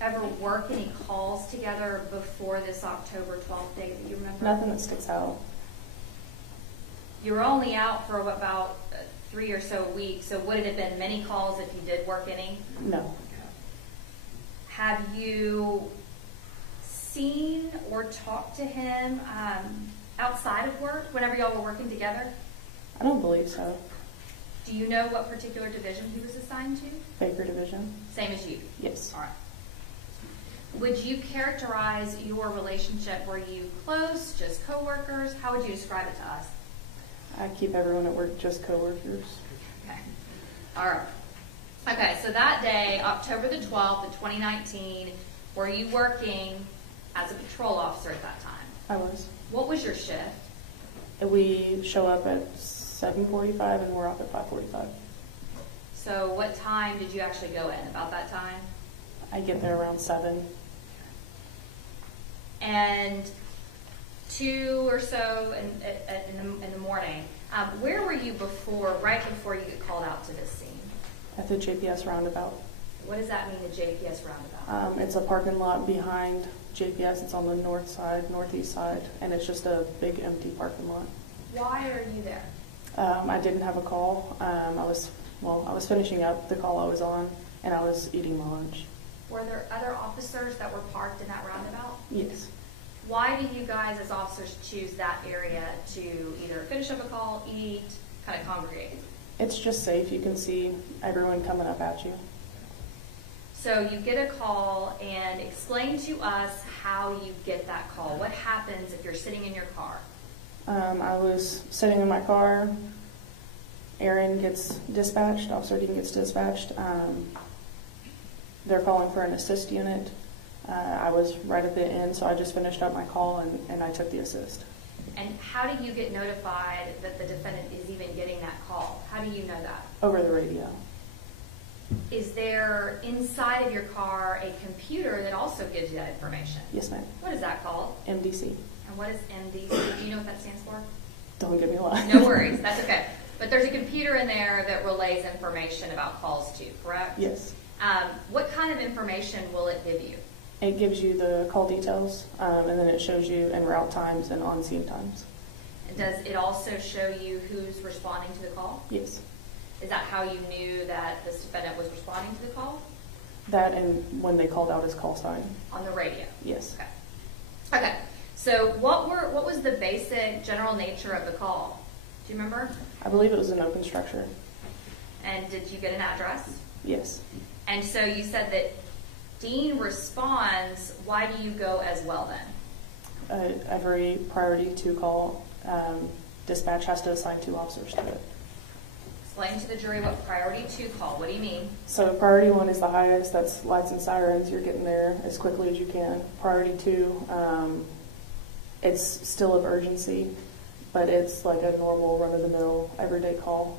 ever work any calls together before this October 12th date that you remember? Nothing that sticks out. You were only out for about 3 or so weeks, so would it have been many calls if you did work any? No. Have you seen or talked to him outside of work whenever y'all were working together? I don't believe so. Do you know what particular division he was assigned to? Baker Division. Same as you? Yes. All right. Would you characterize your relationship? Were you close, just coworkers? How would you describe it to us? I keep everyone at work just coworkers. Okay. All right. Okay, so that day, October the 12th of 2019, were you working as a patrol officer at that time? I was. What was your shift? And we show up at 7:45 and we're off at 5:45. So what time did you actually go in? About that time? I get there around 7. And 2 or so in the morning. Where were you right before you get called out to this scene? At the JPS roundabout. What does that mean, the JPS roundabout? It's a parking lot behind JPS. It's on the northeast side, and it's just a big empty parking lot. Why are you there? I didn't have a call. I was well, I was finishing up the call I was on, and I was eating my lunch. Were there other officers that were parked in that roundabout? Yes. Why did you guys as officers choose that area to either finish up a call, eat, kind of congregate? It's just safe. You can see everyone coming up at you. So you get a call, and explain to us how you get that call. What happens if you're sitting in your car? I was sitting in my car. Aaron gets dispatched. Officer Dean gets dispatched. They're calling for an assist unit. I was right at the end, so I just finished up my call and I took the assist. And how do you get notified that the defendant is even getting that call? How do you know that? Over the radio. Is there inside of your car a computer that also gives you that information? Yes, ma'am. What is that called? MDC. And what is MDC? Do you know what that stands for? Don't get me a lie. No worries, that's okay. But there's a computer in there that relays information about calls too, correct? Yes. What kind of information will it give you? It gives you the call details, and then it shows you en route times and on-scene times. And does it also show you who's responding to the call? Yes. Is that how you knew that this defendant was responding to the call? That and when they called out his call sign. On the radio? Yes. Okay. Okay. So what was the basic general nature of the call? Do you remember? I believe it was an open structure. And did you get an address? Yes. And so you said that Dean responds. Why do you go as well then? Every priority 2 call, dispatch has to assign 2 officers to it. Explain to the jury what priority 2 call. What do you mean? So priority 1 is the highest. That's lights and sirens. You're getting there as quickly as you can. Priority 2, it's still of urgency, but it's like a normal run-of-the-mill everyday call.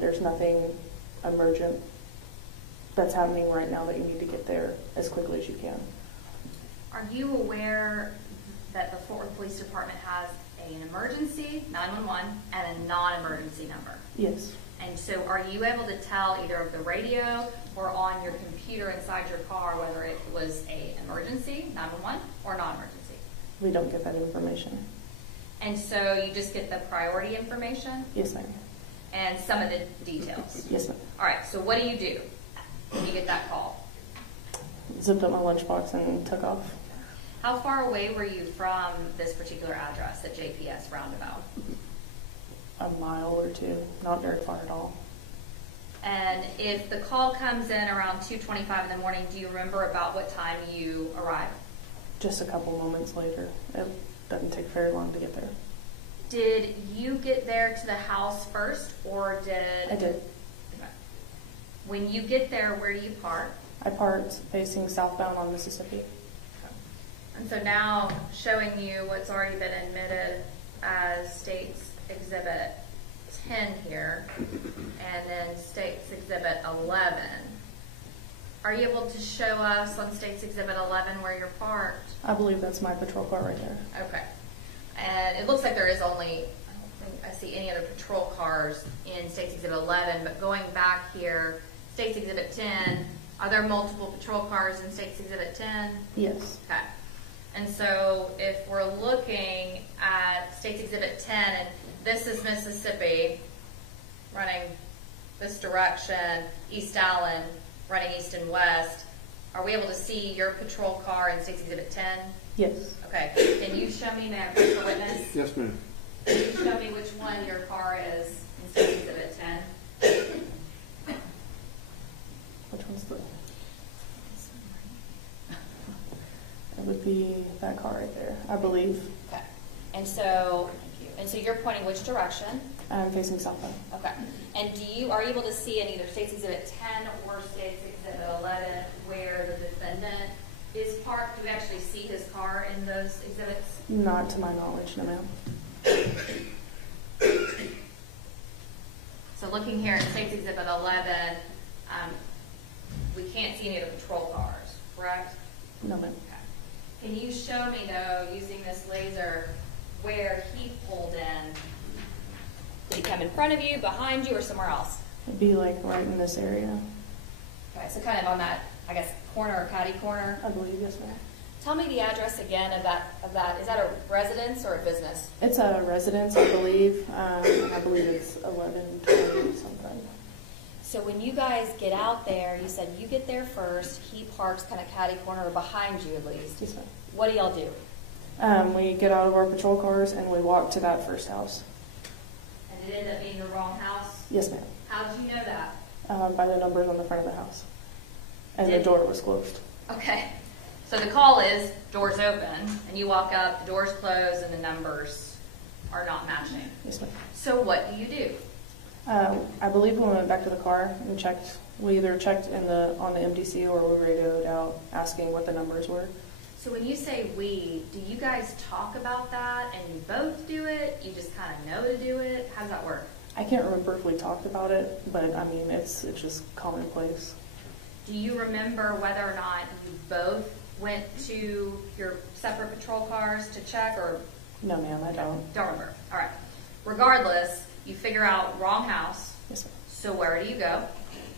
There's nothing emergent that's happening right now that you need to get there as quickly as you can. Are you aware that the Fort Worth Police Department has an emergency, 911, and a non-emergency number? Yes. And so are you able to tell either over the radio or on your computer inside your car whether it was an emergency, 911, or non-emergency? We don't get that information. And so you just get the priority information Yes, ma'am. and some of the details? Yes, ma'am. All right, so what do you do when you get that call? Zipped up my lunchbox and took off. How far away were you from this particular address at JPS Roundabout? A mile or 2, not very far at all. And if the call comes in around 2:25 in the morning, do you remember about what time you arrived? Just a couple moments later. It doesn't take very long to get there. Did you get there to the house first, or did... I did. Okay. When you get there, where do you park? I parked facing southbound on Mississippi. And so now showing you what's already been admitted as State's Exhibit 10 here, and then State's Exhibit 11. Are you able to show us on State's Exhibit 11 where you're parked? I believe that's my patrol car right there. Okay. And it looks like there is only, I don't think I see any other patrol cars in State's Exhibit 11, but going back here, State's Exhibit 10, are there multiple patrol cars in State's Exhibit 10? Yes. Okay. And so if we're looking at State's Exhibit 10, and this is Mississippi running this direction, East Allen running east and west, are we able to see your patrol car in State's Exhibit 10? Yes. Okay. Can you show me, may I please, for witness? Yes, ma'am. Can you show me which one your car is in State's Exhibit 10? Which one's the... It would be that car right there, I believe. Okay. And so you're pointing which direction? I'm facing southbound. Okay. And are you able to see in either State's Exhibit 10 or State's Exhibit 11 where the defendant is parked? Do we actually see his car in those exhibits? Not to my knowledge, no ma'am. So looking here at State's Exhibit 11, we can't see any of the patrol cars, correct? No ma'am. Okay. Can you show me, though, using this laser, where he pulled in? Did he come in front of you, behind you, or somewhere else? It'd be like right in this area. Okay, so kind of on that, I guess, corner or catty corner. I believe, yes ma'am. Tell me the address again of that. Is that a residence or a business? It's a residence, I believe. I believe it's 1120 something. So when you guys get out there, you said you get there first, he parks kind of catty corner or behind you at least. Yes, ma'am. What do y'all do? We get out of our patrol cars and we walk to that first house. And it ended up being the wrong house? Yes, ma'am. How did you know that? By the numbers on the front of the house. And the Did- door was closed. Okay. So the call is, doors open, and you walk up, the doors close, and the numbers are not matching. Yes, ma'am. So what do you do? I believe when we went back to the car and checked, we either checked on the MDC or we radioed out asking what the numbers were. So when you say we, do you guys talk about that and you both do it? You just kind of know to do it? How does that work? I can't remember if we talked about it, but I mean, it's just commonplace. Do you remember whether or not you both went to your separate patrol cars to check, or? No, ma'am, I don't. Don't remember. All right. Regardless, you figure out wrong house. Yes, ma'am. So where do you go?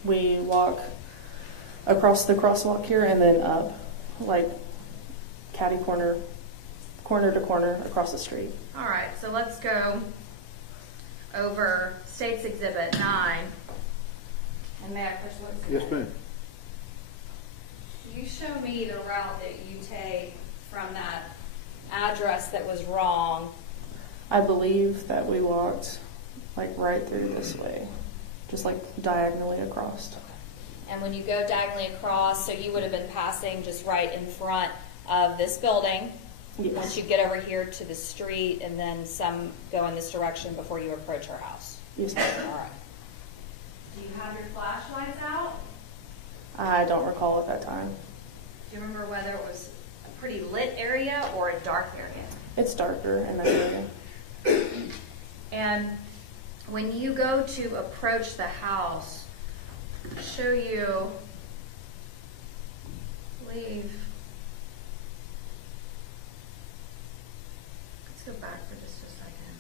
We walk across the crosswalk here and then up, like catty corner to corner across the street. All right. So let's go over State's Exhibit 9. And may I push what's in Yes, it? ma'am. You show me the route that you take from that address that was wrong. I believe that we walked like right through this way, just like diagonally across. And when you go diagonally across, so you would have been passing just right in front of this building. Yes. Once you get over here to the street, and then some go in this direction before you approach her house. Yes, ma'am. All right. Do you have your flashlights out? I don't recall at that time. Do you remember whether it was a pretty lit area or a dark area? It's darker in that area. And when you go to approach the house, I'll show you, I believe, let's go back for just a second.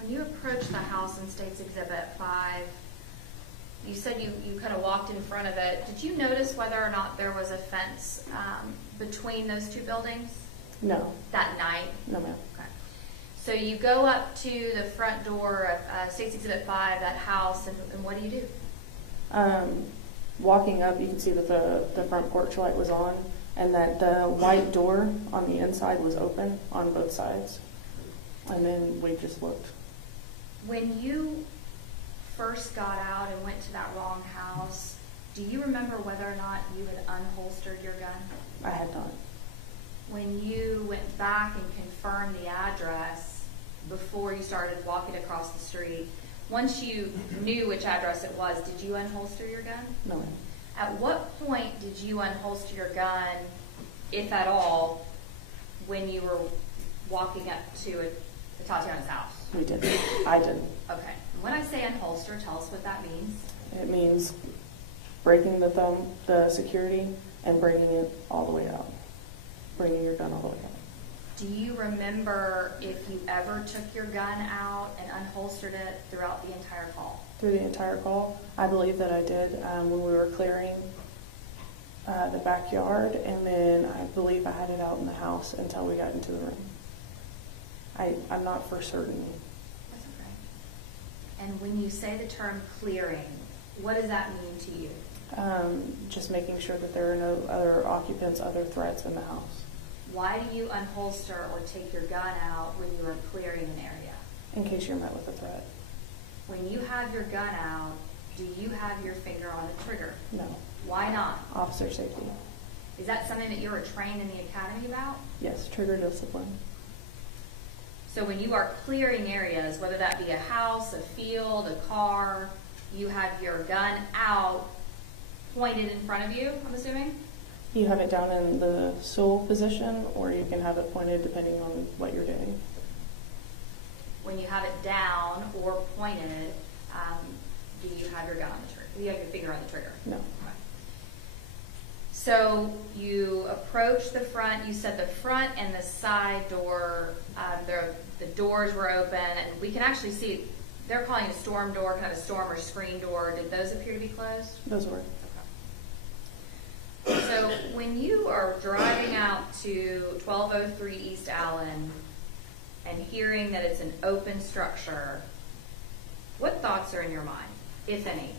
When you approach the house in State's Exhibit 5, you said you kind of walked in front of it. Did you notice whether or not there was a fence between those two buildings No, that night? no, ma'am. Okay. So you go up to the front door of State's Exhibit 5, that house, and what do you do? Walking up, you can see that the front porch light was on, and that the white door on the inside was open on both sides. And then we just looked. When you first got out and went to that wrong house, do you remember whether or not you had unholstered your gun? I had not. When you went back and confirmed the address before you started walking across the street, once you knew which address it was, did you unholster your gun? No, ma'am. At what point did you unholster your gun, if at all, when you were walking up to Atatiana's house? We didn't. I didn't. Okay. When I say unholster, tell us what that means. It means breaking the security, and bringing it all the way out. Bringing your gun all the way out. Do you remember if you ever took your gun out and unholstered it throughout the entire call? Through the entire call, I believe that I did when we were clearing the backyard, and then I believe I had it out in the house until we got into the room. I'm not for certain. That's okay. And when you say the term clearing, what does that mean to you? Just making sure that there are no other occupants, other threats in the house. Why do you unholster or take your gun out when you are clearing an area? In case you're met with a threat. When you have your gun out, do you have your finger on the trigger? No. Why not? Officer safety. Is that something that you were trained in the academy about? Yes, trigger discipline. So when you are clearing areas, whether that be a house, a field, a car, you have your gun out, pointed in front of you, I'm assuming? You have it down in the stool position, or you can have it pointed depending on what you're doing. When you have it down or pointed, do you have your gun on the trigger? Do you have your finger on the trigger? No. Okay. So you approach the front. You said the front and the side door, the doors were open, and we can actually see they're calling it a storm door, kind of a storm or screen door. Did those appear to be closed? Those were. So when you are driving out to 1203 East Allen and hearing that it's an open structure, What thoughts are in your mind, if any?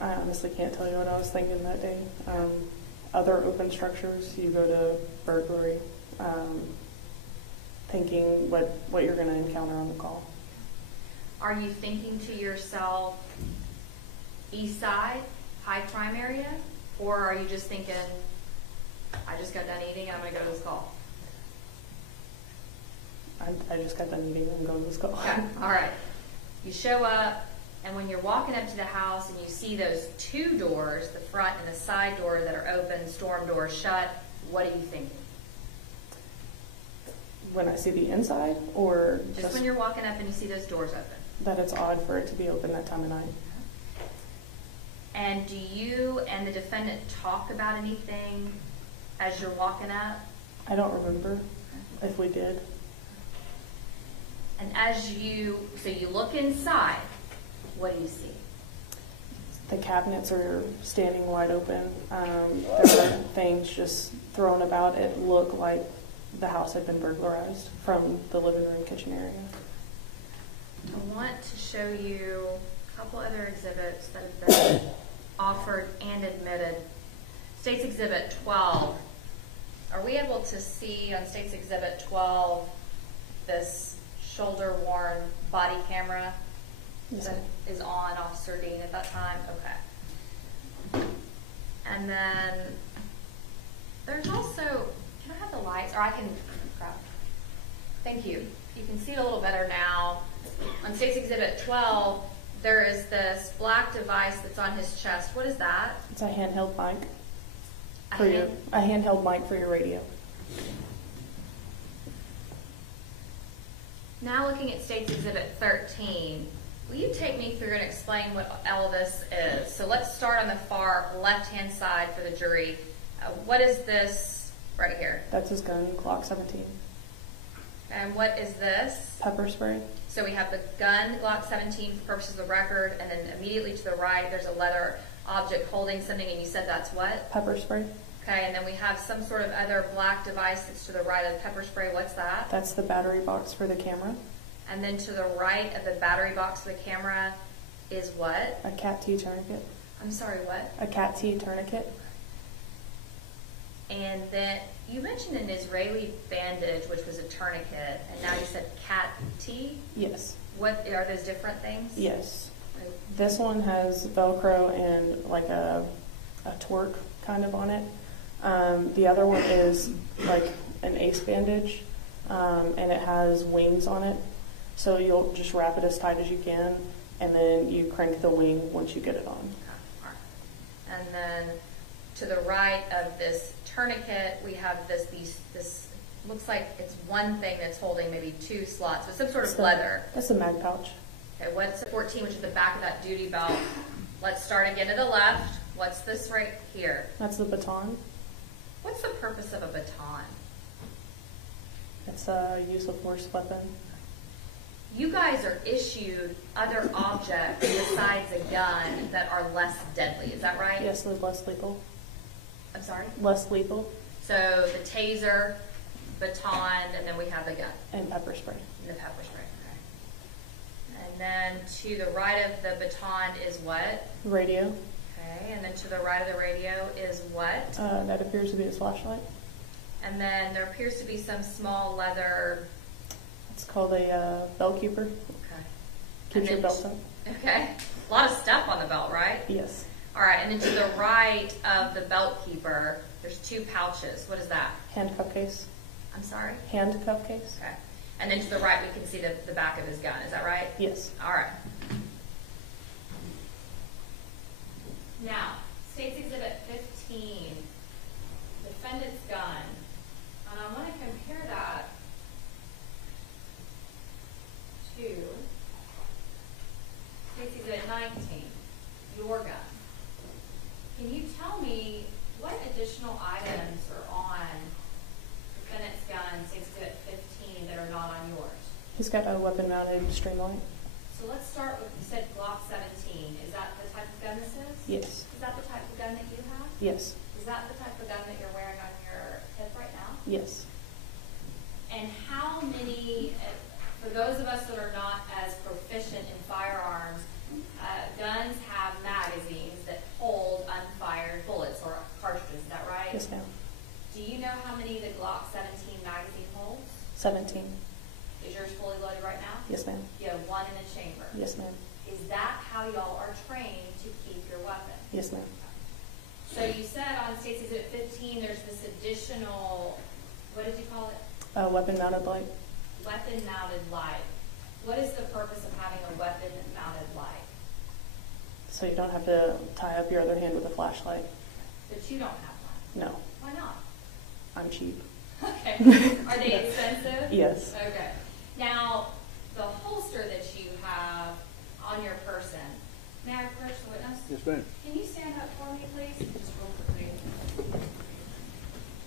I honestly can't tell you what I was thinking that day. Other open structures, you go to burglary, thinking what you're going to encounter on the call. Are you thinking to yourself, east side, high crime area? Or are you just thinking, I just got done eating and I'm going to go to this call? I just got done eating and going to this call. Okay, all right. You show up, and when you're walking up to the house and you see those two doors, the front and the side door that are open, storm door shut, what are you thinking? When I see the inside, or Just when you're walking up and you see those doors open. that it's odd for it to be open that time of night. And do you and the defendant talk about anything as you're walking up? I don't remember if we did. And so you look inside, what do you see? The cabinets are standing wide open. There were things just thrown about. It looked like the house had been burglarized from the living room, kitchen area. I want to show you a couple other exhibits that have been offered and admitted. State's Exhibit 12. Are we able to see on State's Exhibit 12 this shoulder-worn body camera Yes, that ma'am. is on Officer Dean at that time? Okay. And then there's also, can I have the lights? Or I can, crap. Thank you. You can see it a little better now. On State's Exhibit 12, there is this black device that's on his chest. What is that? It's a handheld mic A for hand- a handheld mic for your radio. Now looking at State's Exhibit 13, will you take me through and explain what all of this is? So let's start on the far left-hand side for the jury. What is this right here? That's his gun, Glock 17. And what is this? Pepper spray. So we have the gun, Glock 17, for purposes of the record, and then immediately to the right, there's a leather object holding something, and you said that's what? Pepper spray. Okay, and then we have some sort of other black device that's to the right of the pepper spray. What's that? That's the battery box for the camera. And then to the right of the battery box of the camera is what? A cat T tourniquet. I'm sorry, what? A cat T tourniquet. And then you mentioned an Israeli bandage, which was a tourniquet, and now you said cat T. Yes. What are those different things? Yes. This one has Velcro and like a torque kind of on it. The other one is like an ace bandage, and it has wings on it. So you'll just wrap it as tight as you can, and then you crank the wing once you get it on. Okay, all right. And then to the right of this tourniquet, we have this looks like it's one thing that's holding maybe two slots, but some sort of leather. That's a mag pouch. Okay, what's 14, which is the back of that duty belt? Let's start again to the left. What's this right here? That's the baton. What's the purpose of a baton? It's a use of force weapon. You guys are issued other objects besides a gun that are less deadly. Is that right? Yes, they're less lethal. I'm sorry? Less lethal. So the taser, baton, and then we have the gun. And pepper spray. And the pepper spray. Okay. And then to the right of the baton is what? Radio. Okay. And then to the right of the radio is what? That appears to be his flashlight. And then there appears to be some small leather. It's called a belt keeper. Okay. Keeps your then belt up. Okay. A lot of stuff on the belt, right? Yes. All right. And then to the right of the belt keeper, there's two pouches. What is that? Handcuff case. I'm sorry? Handcuff case. Okay. And then to the right, we can see the back of his gun. Is that right? Yes. All right. Now, State's Exhibit 15, defendant's gun. And I want to compare that to State's Exhibit 19, your gun. Can you tell me what additional items are on defendant's gun, State's Exhibit 15, that are not on yours? He's got a weapon-mounted streamlight. So let's start with, you said Glock 17. Is that the type of gun this is? Yes. Is that the type of gun that you have? Yes. Is that the type of gun that you're wearing on your hip right now? Yes. And how many, for those of us that are not as proficient proficient in firearms, guns have magazines that hold unfired bullets or cartridges, is that right? Yes, ma'am. Do you know how many the Glock 17 magazine holds? 17. Is yours fully loaded right now? Yes, ma'am. You have one in a chamber. Yes, ma'am. Is that how y'all are trained to keep your weapon? Yes, ma'am. So you said on State's Exhibit 15 there's this additional, what did you call it? Weapon mounted light. Weapon mounted light. What is the purpose of having a weapon mounted light? So you don't have to tie up your other hand with a flashlight. But you don't have one. No, Why not? I'm cheap. Okay. Are they expensive? Yes. Okay. Now, the holster that you have on your person, may I approach the witness? Yes, ma'am. Can you stand up for me, please? Just real quickly.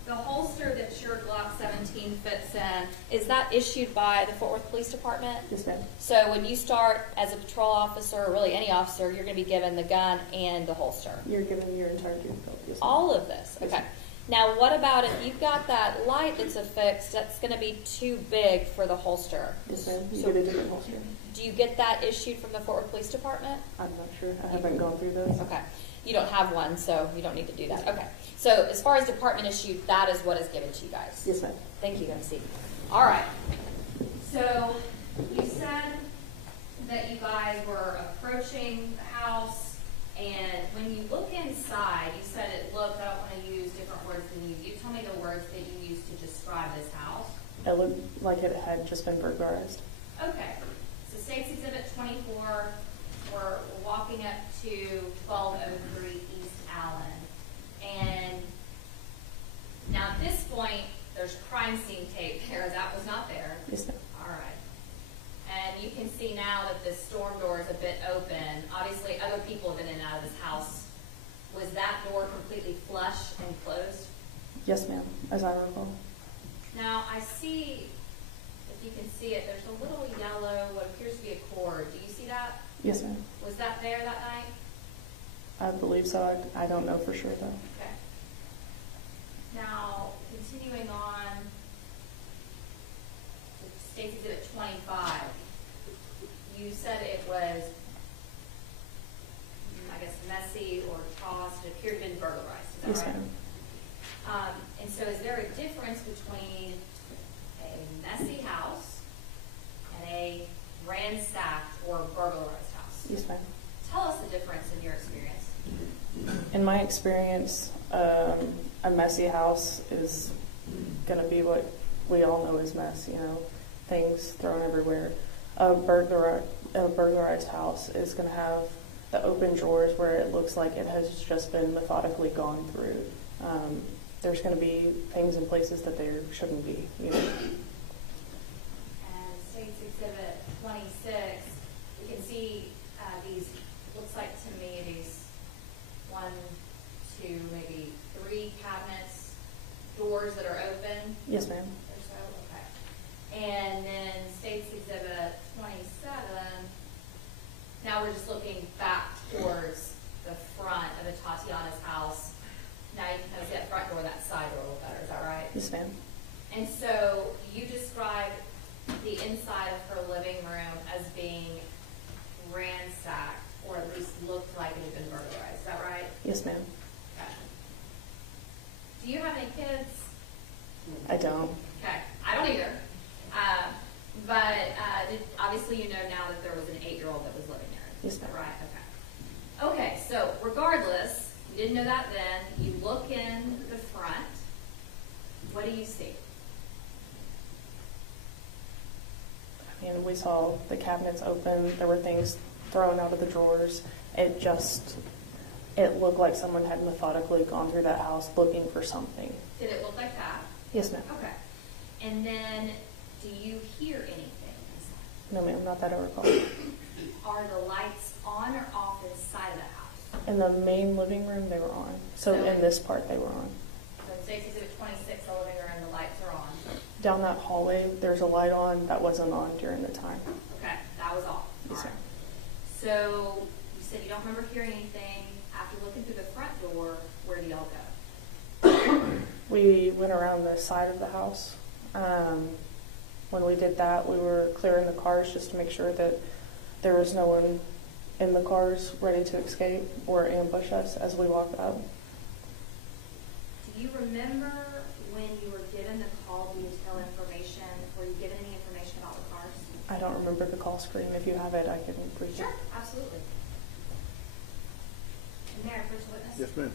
The holster that your Glock 17 fits in, is that issued by the Fort Worth Police Department? Yes, ma'am. So when you start as a patrol officer, or really any officer, you're going to be given the gun and the holster. You're given your entire gear belt. Yes, ma'am. All of this? Yes, Okay. ma'am. Now, what about if you've got that light that's affixed, that's going to be too big for the holster? Yes, ma'am. You So get a different holster. do you get that issued from the Fort Worth Police Department? I'm not sure. I haven't gone through this. Okay. You don't have one, so you don't need to do that. Okay. So as far as department issued, that is what is given to you guys. Yes, ma'am. Thank you, MC. All right. So you said that you guys were approaching the house, and when you look inside, you said it looked, I don't want to use different words than you. You tell me the words that you used to describe this house. It looked like it had just been burglarized. Okay. So State's Exhibit 24, we're walking up to 1203 East Allen. And now at this point, there's crime scene tape there. That was not there. Yes, ma'am. All right. And you can see now that the storm door is a bit open. Obviously, other people have been in and out of this house. Was that door completely flush and closed? Yes, ma'am. As I recall. Now, I see, if you can see it, there's a little yellow, what appears to be a cord. Do you see that? Yes, ma'am. Was that there that night? I believe so. I don't know for sure, though. Okay. Now, continuing on to State's Exhibit 25, you said it was, I guess, messy or tossed. It appeared to have been burglarized. Is that Yes, right? ma'am. And so is there a difference between a messy house and a ransacked or burglarized house? Yes, ma'am. Tell us the difference in your experience. In my experience, a messy house is going to be what we all know as mess, things thrown everywhere. A burglarized house is going to have the open drawers where it looks like it has just been methodically gone through. There's going to be things in places that there shouldn't be, And State's Exhibit 26, you can see these, looks like to me, these 1, 2, maybe 3 cabinets, doors that are open. Yes, ma'am. Or so, okay. And then State's Exhibit 27, now we're just looking back towards the front of Atatiana's house. Now you can kind of see that front door, that side door a little better, is that right? Yes, ma'am. And so you described the inside of her living room as being ransacked, or at least looked like it had been burglarized, is that right? Yes, ma'am. Okay. Do you have any kids? I don't. Okay, I don't either. Obviously you know now that there was an 8-year-old that was living there. Yes, Is that ma'am. right? Okay. Okay, so regardless, you didn't know that then. You look in the front. What do you see? I mean, we saw the cabinets open. There were things thrown out of the drawers. It looked like someone had methodically gone through that house looking for something. Did it look like that? Yes, ma'am. Okay. And then, do you hear anything inside? No, ma'am, not that I recall. Are the lights on or off inside of the house? In the main living room, they were on. So in this part, they were on. So in State's Exhibit 26, the living room, the lights are on. Down that hallway, there's a light on that wasn't on during the time. Okay, that was all. Yes, All right. ma'am. So you said you don't remember hearing anything. After looking through the front door, where do y'all go? We went around the side of the house. When we did that, we were clearing the cars just to make sure that there was no one in the cars ready to escape or ambush us as we walked up. Do you remember when you were given the call detail information? Were you given any information about the cars? I don't remember the call screen. If you have it, I can read it. Sure, absolutely. And Mayor, first witness? Yes, ma'am.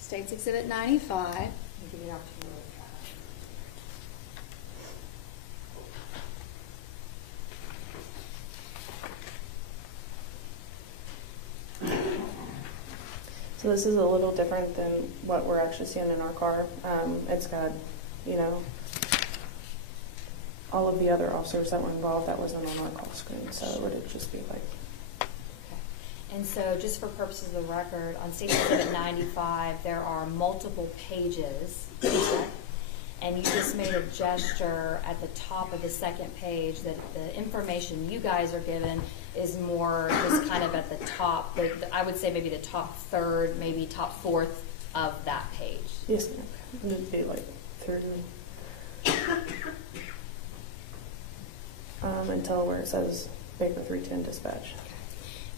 State's Exhibit 95. I'll give you an opportunity to try. So this is a little different than what we're actually seeing in our car. It's got, all of the other officers that were involved, that wasn't on our call screen, so it would just be like. And so just for purposes of the record, on State's Exhibit 95, there are multiple pages, correct? And you just made a gesture at the top of the second page that the information you guys are given is more just kind of at the top, I would say maybe the top third, maybe top fourth of that page. Yes, ma'am. It would be like through until where it says Baker 310 dispatch.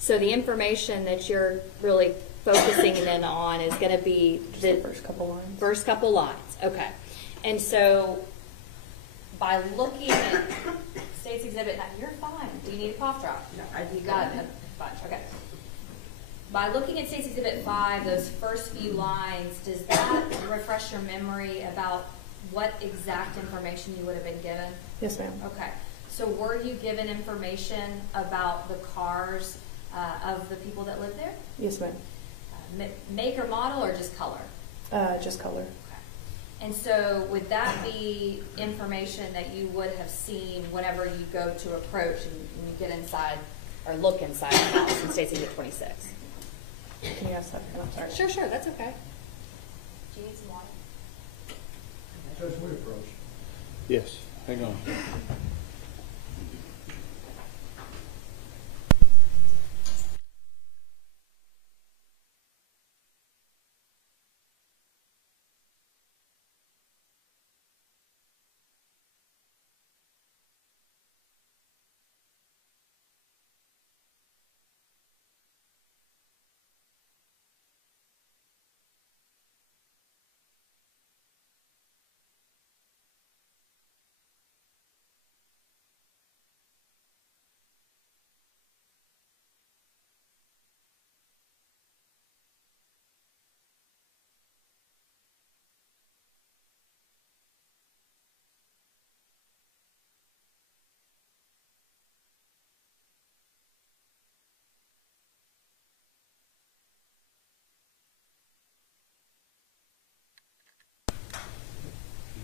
So the information that you're really focusing in on is going to be the first couple lines. First couple lines, okay. And so by looking at State's Exhibit, you're fine. Do you need a cough drop? No, you got it. Fine. Okay. By looking at State's Exhibit 5, those first few lines, does that refresh your memory about what exact information you would have been given? Yes, ma'am. Okay. So were you given information about the cars of the people that live there? Yes, ma'am. Make or model or just color? Just color. Okay. And so would that be information that you would have seen whenever you go to approach and you get inside or look inside the house in State's Exhibit 26? Can you ask that? I'm sorry. Sure, that's okay. Do you need some water? Judge, we approach. Yes, hang on.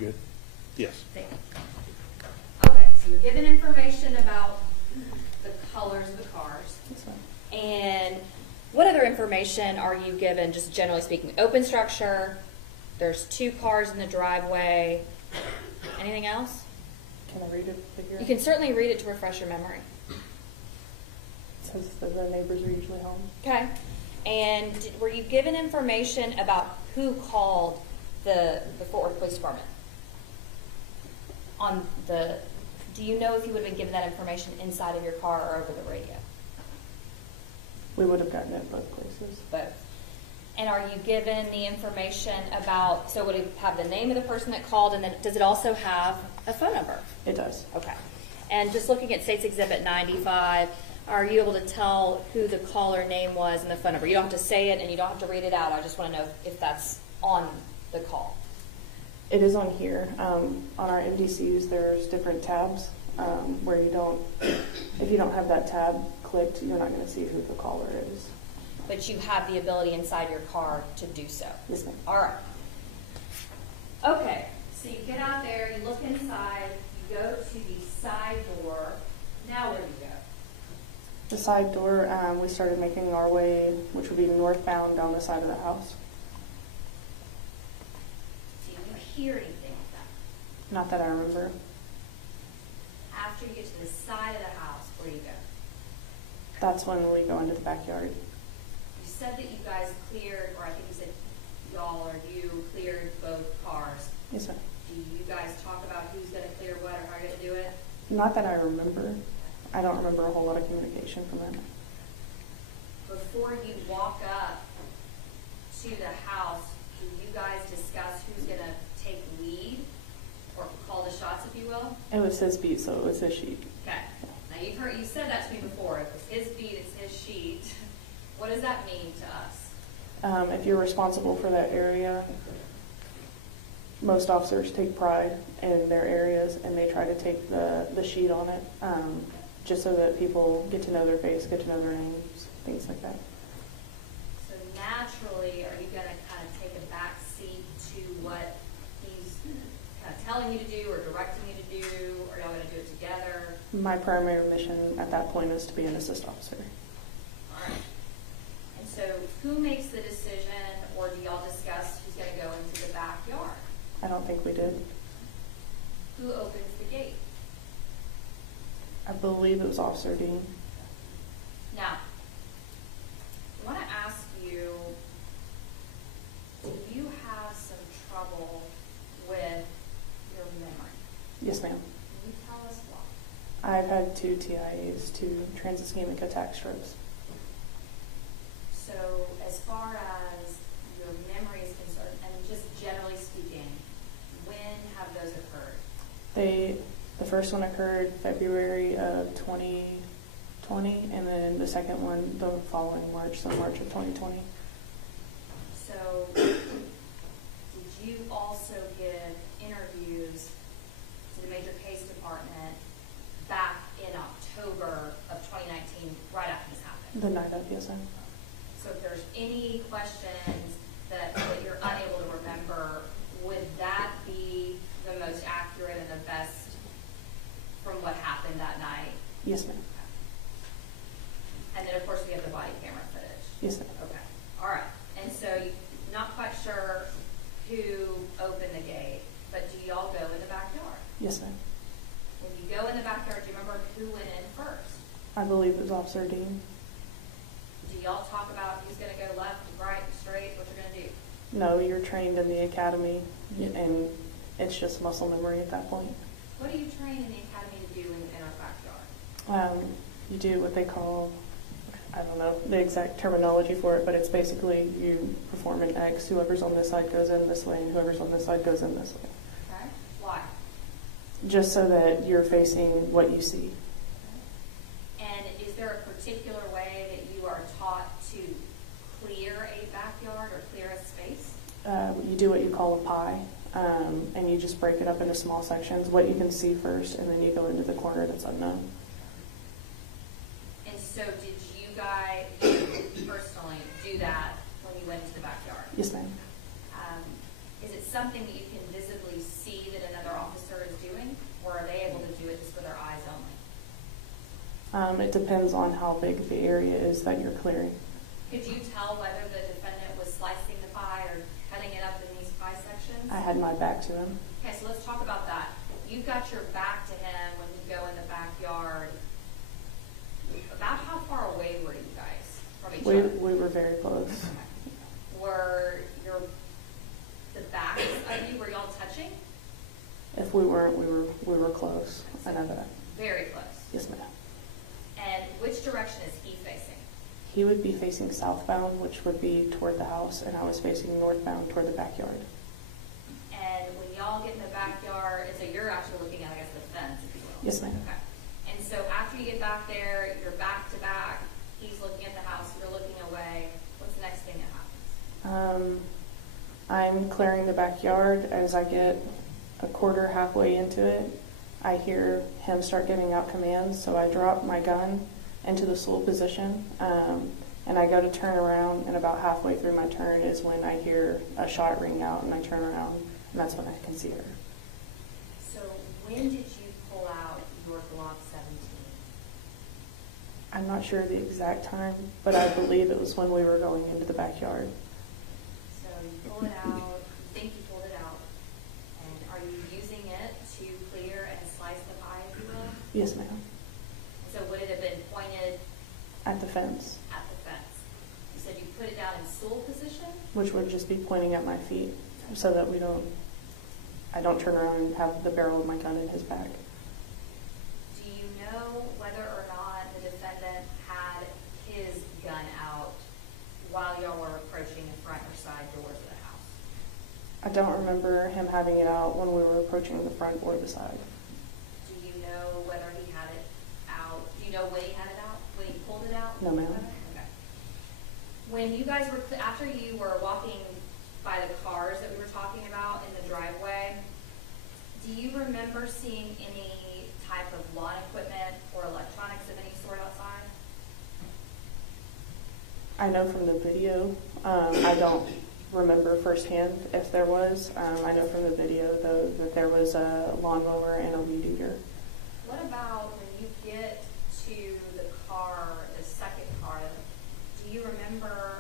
Good? Yes. Okay, so you're given information about the colors of the cars. That's fine. And what other information are you given, just generally speaking? Open structure, there's 2 cars in the driveway. Anything else? Can I read it? Figure You can certainly read it to refresh your memory. It says that the neighbors are usually home. Okay. And were you given information about who called the Fort Worth Police Department? Do you know if you would have been given that information inside of your car or over the radio? We would have gotten it both places. Both. And are you given the information about, so would it have the name of the person that called, and then does it also have a phone number? It does. Okay. And just looking at State's Exhibit 95, are you able to tell who the caller name was and the phone number? You don't have to say it and you don't have to read it out. I just want to know if that's on the call. It is on here. On our MDCs, there's different tabs where if you don't have that tab clicked, you're not going to see who the caller is. but you have the ability inside your car to do so. Yes, ma'am. All right. Okay, so you get out there, you look inside, you go to the side door. Now where do you go? The side door, we started making our way, which would be northbound down the side of the house. Do you hear anything like that? Not that I remember. After you get to the side of the house, where do you go? That's when we go into the backyard. You said that you guys cleared, or I think you said y'all or you cleared both cars. Yes, sir. Do you guys talk about who's going to clear what or how you're going to do it? Not that I remember. I don't remember a whole lot of communication from them. Before you walk up to the house, do you guys discuss who's going to take lead or call the shots, if you will? It was his beat, so it was his sheet. Okay. Now you said that to me before. It was his beat, it's his sheet. What does that mean to us? If you're responsible for that area, most officers take pride in their areas and they try to take the sheet on it, just so that people get to know their face, get to know their names, things like that. So naturally, are you going to kind of take a back seat to what he's kind of telling you to do or directing you to do, or y'all going to do it together? My primary mission at that point is to be an assist officer. All right. And so who makes the decision, or do y'all discuss who's going to go into the backyard? I don't think we did. Who opens the gate? I believe it was Officer Dean. Now, I want to ask you, do you have some trouble with your memory? Yes, ma'am. Can you tell us why? I've had 2 TIAs, 2 transischemic attack strokes. So as far as your memory is concerned, and just generally speaking, when have those occurred? The first one occurred February of 2020, and then the second one the following March, so March of 2020. So did you also give interviews to the major case department back in October of 2019, right after this happened? The night of, yes, ma'am. So if there's any questions that you're unable to remember, would that be the most accurate and the best from what happened that night? Yes, ma'am. And then, of course, we have the body camera footage. Yes, ma'am. Okay. All right. And so you're not quite sure who opened the gate, but do y'all go in the backyard? Yes, ma'am. When you go in the backyard, do you remember who went in first? I believe it was Officer Dean. Do y'all talk about who's going to go left, right, straight, what you're going to do? No, you're trained in the academy, and it's just muscle memory at that point. What do you train in the academy to do in our backyard? You do what they call, I don't know the exact terminology for it, but it's basically you perform an X. Whoever's on this side goes in this way, and whoever's on this side goes in this way. Okay. Why? Just so that you're facing what you see. And is there a particular way that you are taught to clear a backyard or clear a space? You do what you call a pie, and you just break it up into small sections, what you can see first, and then you go into the corner that's unknown. And so did you guys personally do that when you went into the backyard? Yes, ma'am. Is it something that you can visibly see that another officer is doing, or are they able to do it just with their eyes only? It depends on how big the area is that you're clearing. Could you tell whether the defendant was slicing the pie or cutting it up in these pie sections? I had my back to him. Okay, so let's talk about that. You've got your back to him when you go in the backyard. About how far away were you guys from each other? We were very close. Were the backs of you, were y'all touching? If we weren't, we were close. I know that. Very close. Yes, ma'am. And which direction is he facing? He would be facing southbound, which would be toward the house, and I was facing northbound toward the backyard. And when y'all get in the backyard, and so you're actually looking at, I guess, the fence, if you will. Yes, ma'am. Okay. And so after you get back there, you're back to back, he's looking at the house, you're looking away. What's the next thing that happens? I'm clearing the backyard. As I get a quarter halfway into it, I hear him start giving out commands, so I drop my gun into the stool position, And I go to turn around, and about halfway through my turn is when I hear a shot ring out, and I turn around, and that's when I can see her. So when did you pull out your Glock 17? I'm not sure the exact time, but I believe it was when we were going into the backyard. So you pull it out, you think you pulled it out, and are you using it to clear and slice the pie, if you will? Yes, ma'am. So would it have been pointed At the fence, at the fence? You said you put it down in stool position? which would just be pointing at my feet, so that I don't turn around and have the barrel of my gun in his back. Do you know whether or not the defendant had his gun out while y'all were approaching the front or side doors of the house? I don't remember him having it out when we were approaching the front or the side. Do you know whether he had it out? Do you know when he had it out? When he pulled it out? No, ma'am. Okay. When you guys were, after you were walking by the cars that we were talking about in the driveway, do you remember seeing any type of lawn equipment or electronics of any sort outside? I know from the video. I don't remember firsthand if there was. I know from the video, though, that there was a lawnmower and a weed eater. What about when you get to the car, the second car, do you remember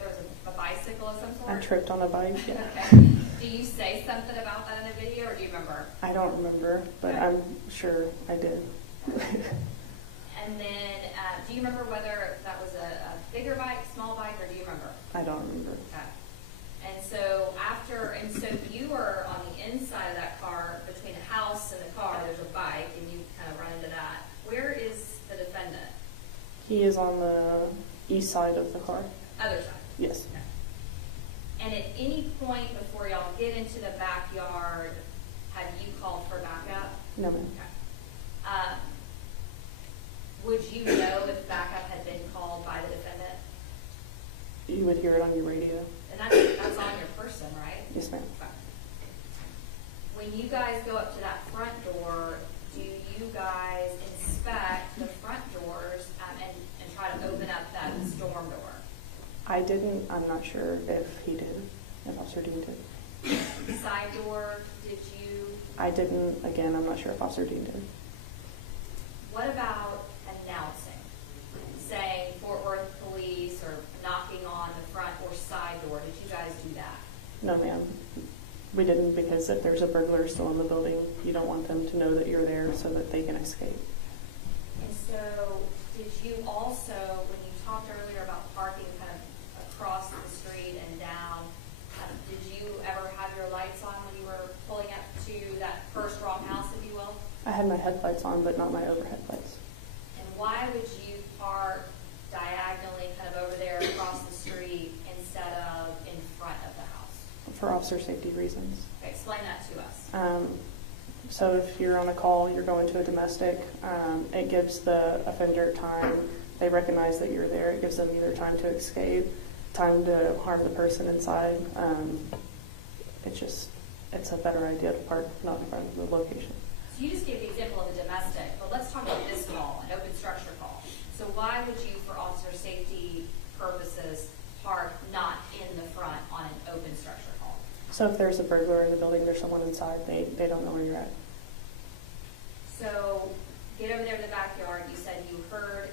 there was a bicycle of some sort? I tripped on a bike, yeah. Okay. Do you say something about that in the video, or do you remember? I don't remember, but Okay. I'm sure I did. And then, do you remember whether that was a bigger bike, small bike, or do you remember? I don't remember. Okay. And so you were on the inside of that car, between the house and the car, there's a bike, and you kind of run into that. Where is the defendant? He is on the east side of the car. Other side. Yes. Okay. And at any point before y'all get into the backyard, have you called for backup? No, ma'am. Okay. Would you know if backup had been called by the defendant? You would hear it on your radio. And that's on your person, right? Yes, ma'am. Okay. When you guys go up to that front door, do you guys inspect the front doors and try to open up that storm door? I didn't. I'm not sure if he did, if Officer Dean did. Side door, did you? I didn't. Again, I'm not sure if Officer Dean did. What about announcing, saying Fort Worth Police or knocking on the front or side door? Did you guys do that? No, ma'am. We didn't, because if there's a burglar still in the building, you don't want them to know that you're there so that they can escape. And so did you also, when you talked earlier about parking kind of across the street and down, did you ever have your lights on when you were pulling up to that first wrong house, if you will? I had my headlights on, but not my overhead lights. And why would you park diagonally kind of over there across the street instead of in front of the house? For officer safety reasons. Explain that to us. So if you're on a call, you're going to a domestic, it gives the offender time. They recognize that you're there. It gives them either time to escape, time to harm the person inside. It's a better idea to park not in front of the location. So you just gave the example of a domestic, but let's talk about this call, an open structure call. So why would you, for officer safety purposes, park not in the front on an open structure call? So if there's a burglar in the building, there's someone inside, they don't know where you're at. So get over there to the backyard. You said you heard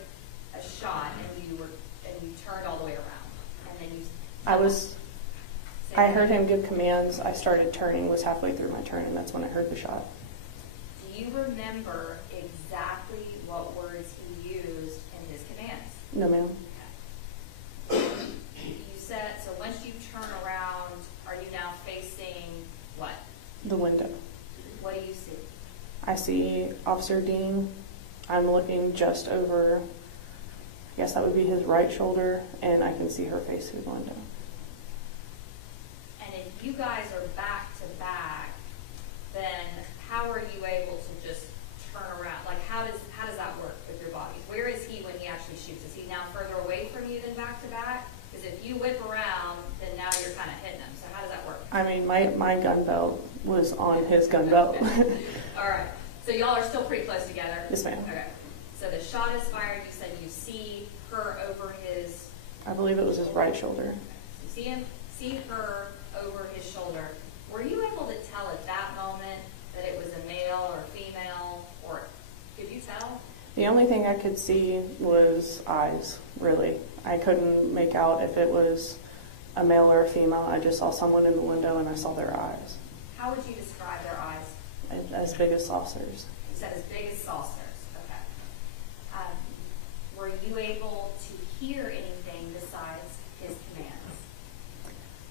a shot and you turned all the way around, and then you. I heard him give commands. I started turning, was halfway through my turn, and that's when I heard the shot. Do you remember exactly what words he used in his commands? No, ma'am. You said, so once you turn around, are you now facing what? The window. What do you see? I see Officer Dean. I'm looking just over, I guess that would be his right shoulder, and I can see her face through the window. And if you guys are back to back, then how are you able to just turn around? Like, how does that work with your bodies? Where is he when he actually shoots? Is he now further away from you than back to back? Because if you whip around, then now you're kind of hitting him. So how does that work? I mean, my gun belt was on his gun belt. All right. So y'all are still pretty close together? Yes, ma'am. Okay. So the shot is fired. You said you see her over his? I believe it was his right shoulder. See her over his shoulder. Were you able to tell at that moment that it was a male or female, or could you tell? The only thing I could see was eyes, really. I couldn't make out if it was a male or a female. I just saw someone in the window and I saw their eyes. How would you describe their eyes? As big as saucers. You said as big as saucers. Okay. Were you able to hear anything besides his commands?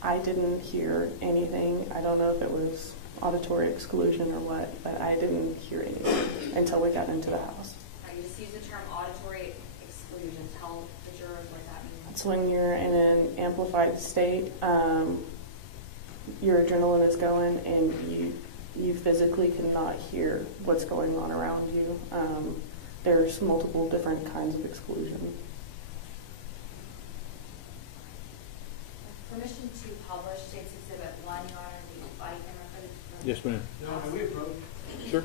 I didn't hear anything. I don't know if it was auditory exclusion or what, but I didn't hear anything until we got into the house. Now, you just use the term auditory exclusion. Tell the jurors what that means. It's when you're in an amplified state, your adrenaline is going and you physically cannot hear what's going on around you. There's multiple different kinds of exclusion. Permission to publish State's Exhibit 1, Your Honor, the body camera footage. Yes, ma'am. No, can we approach? Sure.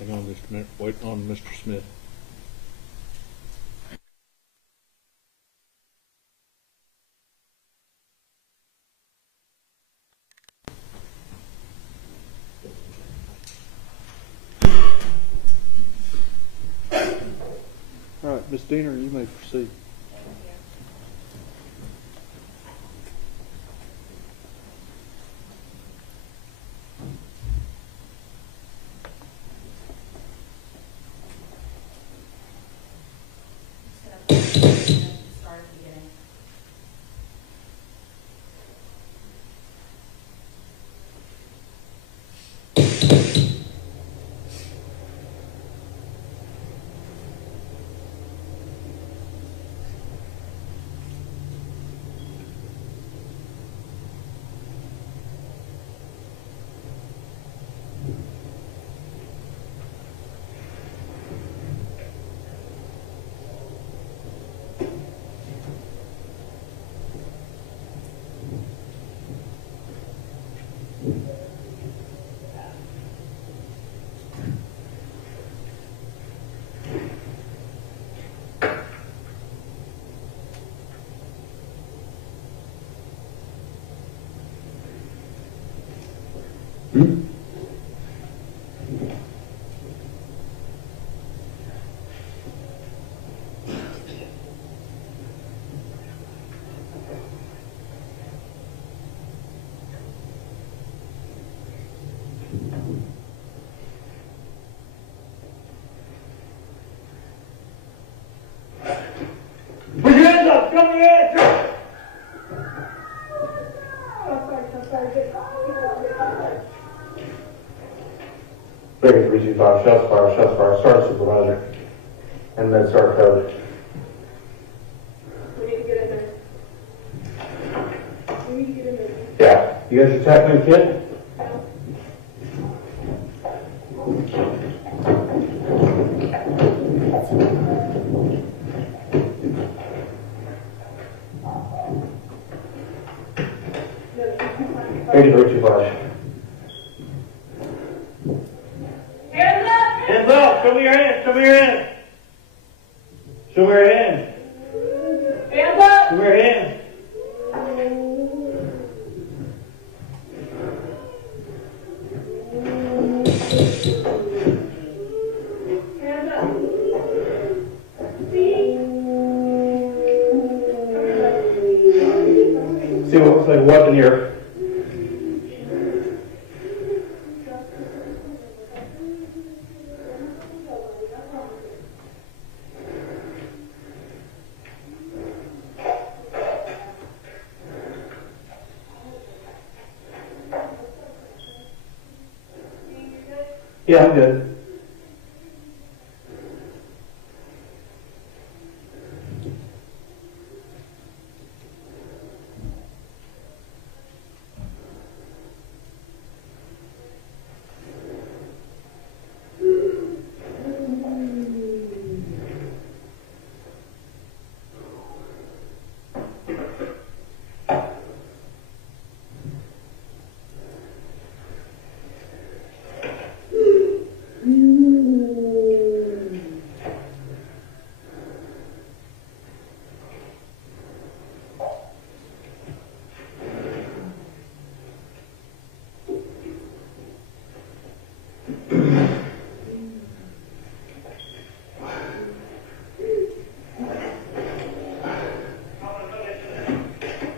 Hang on just a minute. Wait on Mr. Smith. All right, Ms. Diener, you may proceed. Start at the beginning. Put your hands up! Come on your hands! Breaking 325, shots fired, start supervisor, and then start code. We need to get in there. We need to get in there. Yeah. You got your tackling kit? Ready for Richie Flash. Hands up! Hands up! Show me your hands! Show me your hands! Show me your hands! Hands up! Show me your hands! Hands up! See? like a weapon here. Yeah, I'm good.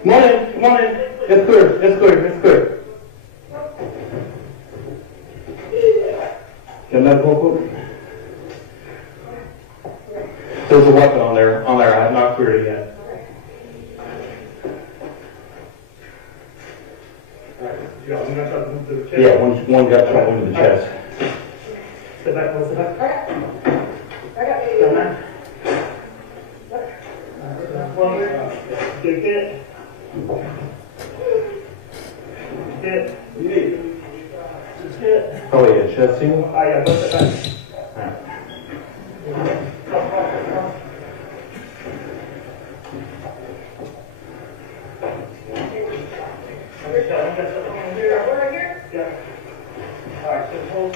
Come on in, come on in. It's clear, it's clear, it's clear. Get that vocal? There's a weapon on there. I have not cleared it yet. Yeah, one got shot into the chest. Sit back, sit back. I got it. Good fit. Fit. It's good. Probably a chest scene. Oh yeah, go sit back. Right here? Yeah. Alright, so hold.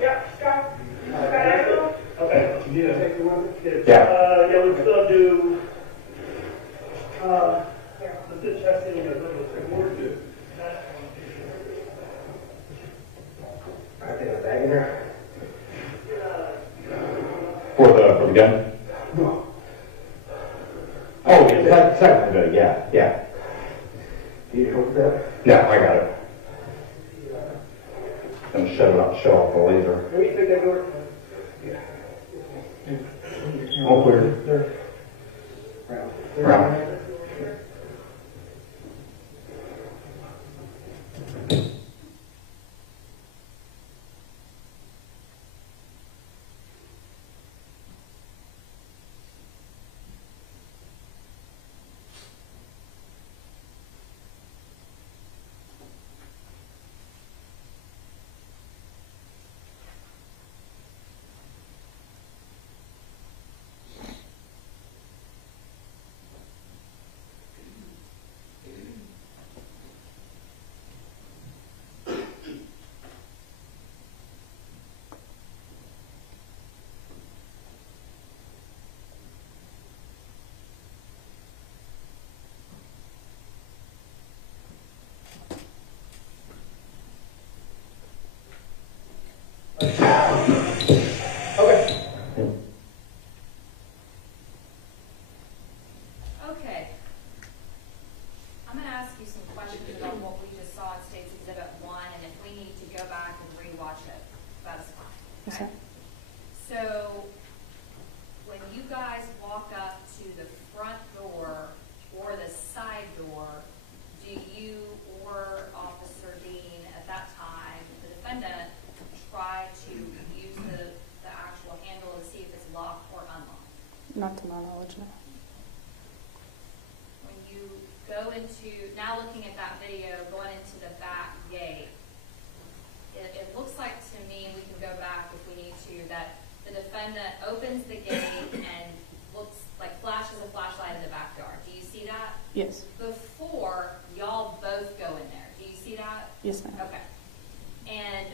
Yeah, stop. Okay. Yeah. Yeah, let's go do, let's do testing and a little more to I think a bag in there. For the gun? No. Oh, yeah, second good, yeah. Do you hold that? No, I got it. I'm gonna shut off the laser. Let me take that door. All clear. Round. Okay. I'm going to ask you some questions about what we just saw in State's Exhibit 1, and if we need to go back and rewatch it, that's fine. Okay? So, when you guys walk up to the front door or the side door, do you or Officer Dean at that time, the defendant, try to use the actual handle to see if it's locked or unlocked? Not to my knowledge, no. When you go into, now looking at that video, going into the back gate, it looks like to me, and we can go back if we need to, that the defendant opens the gate and looks like flashes a flashlight in the backyard. Do you see that? Yes. Before y'all both go in there. Do you see that? Yes, ma'am. Okay. And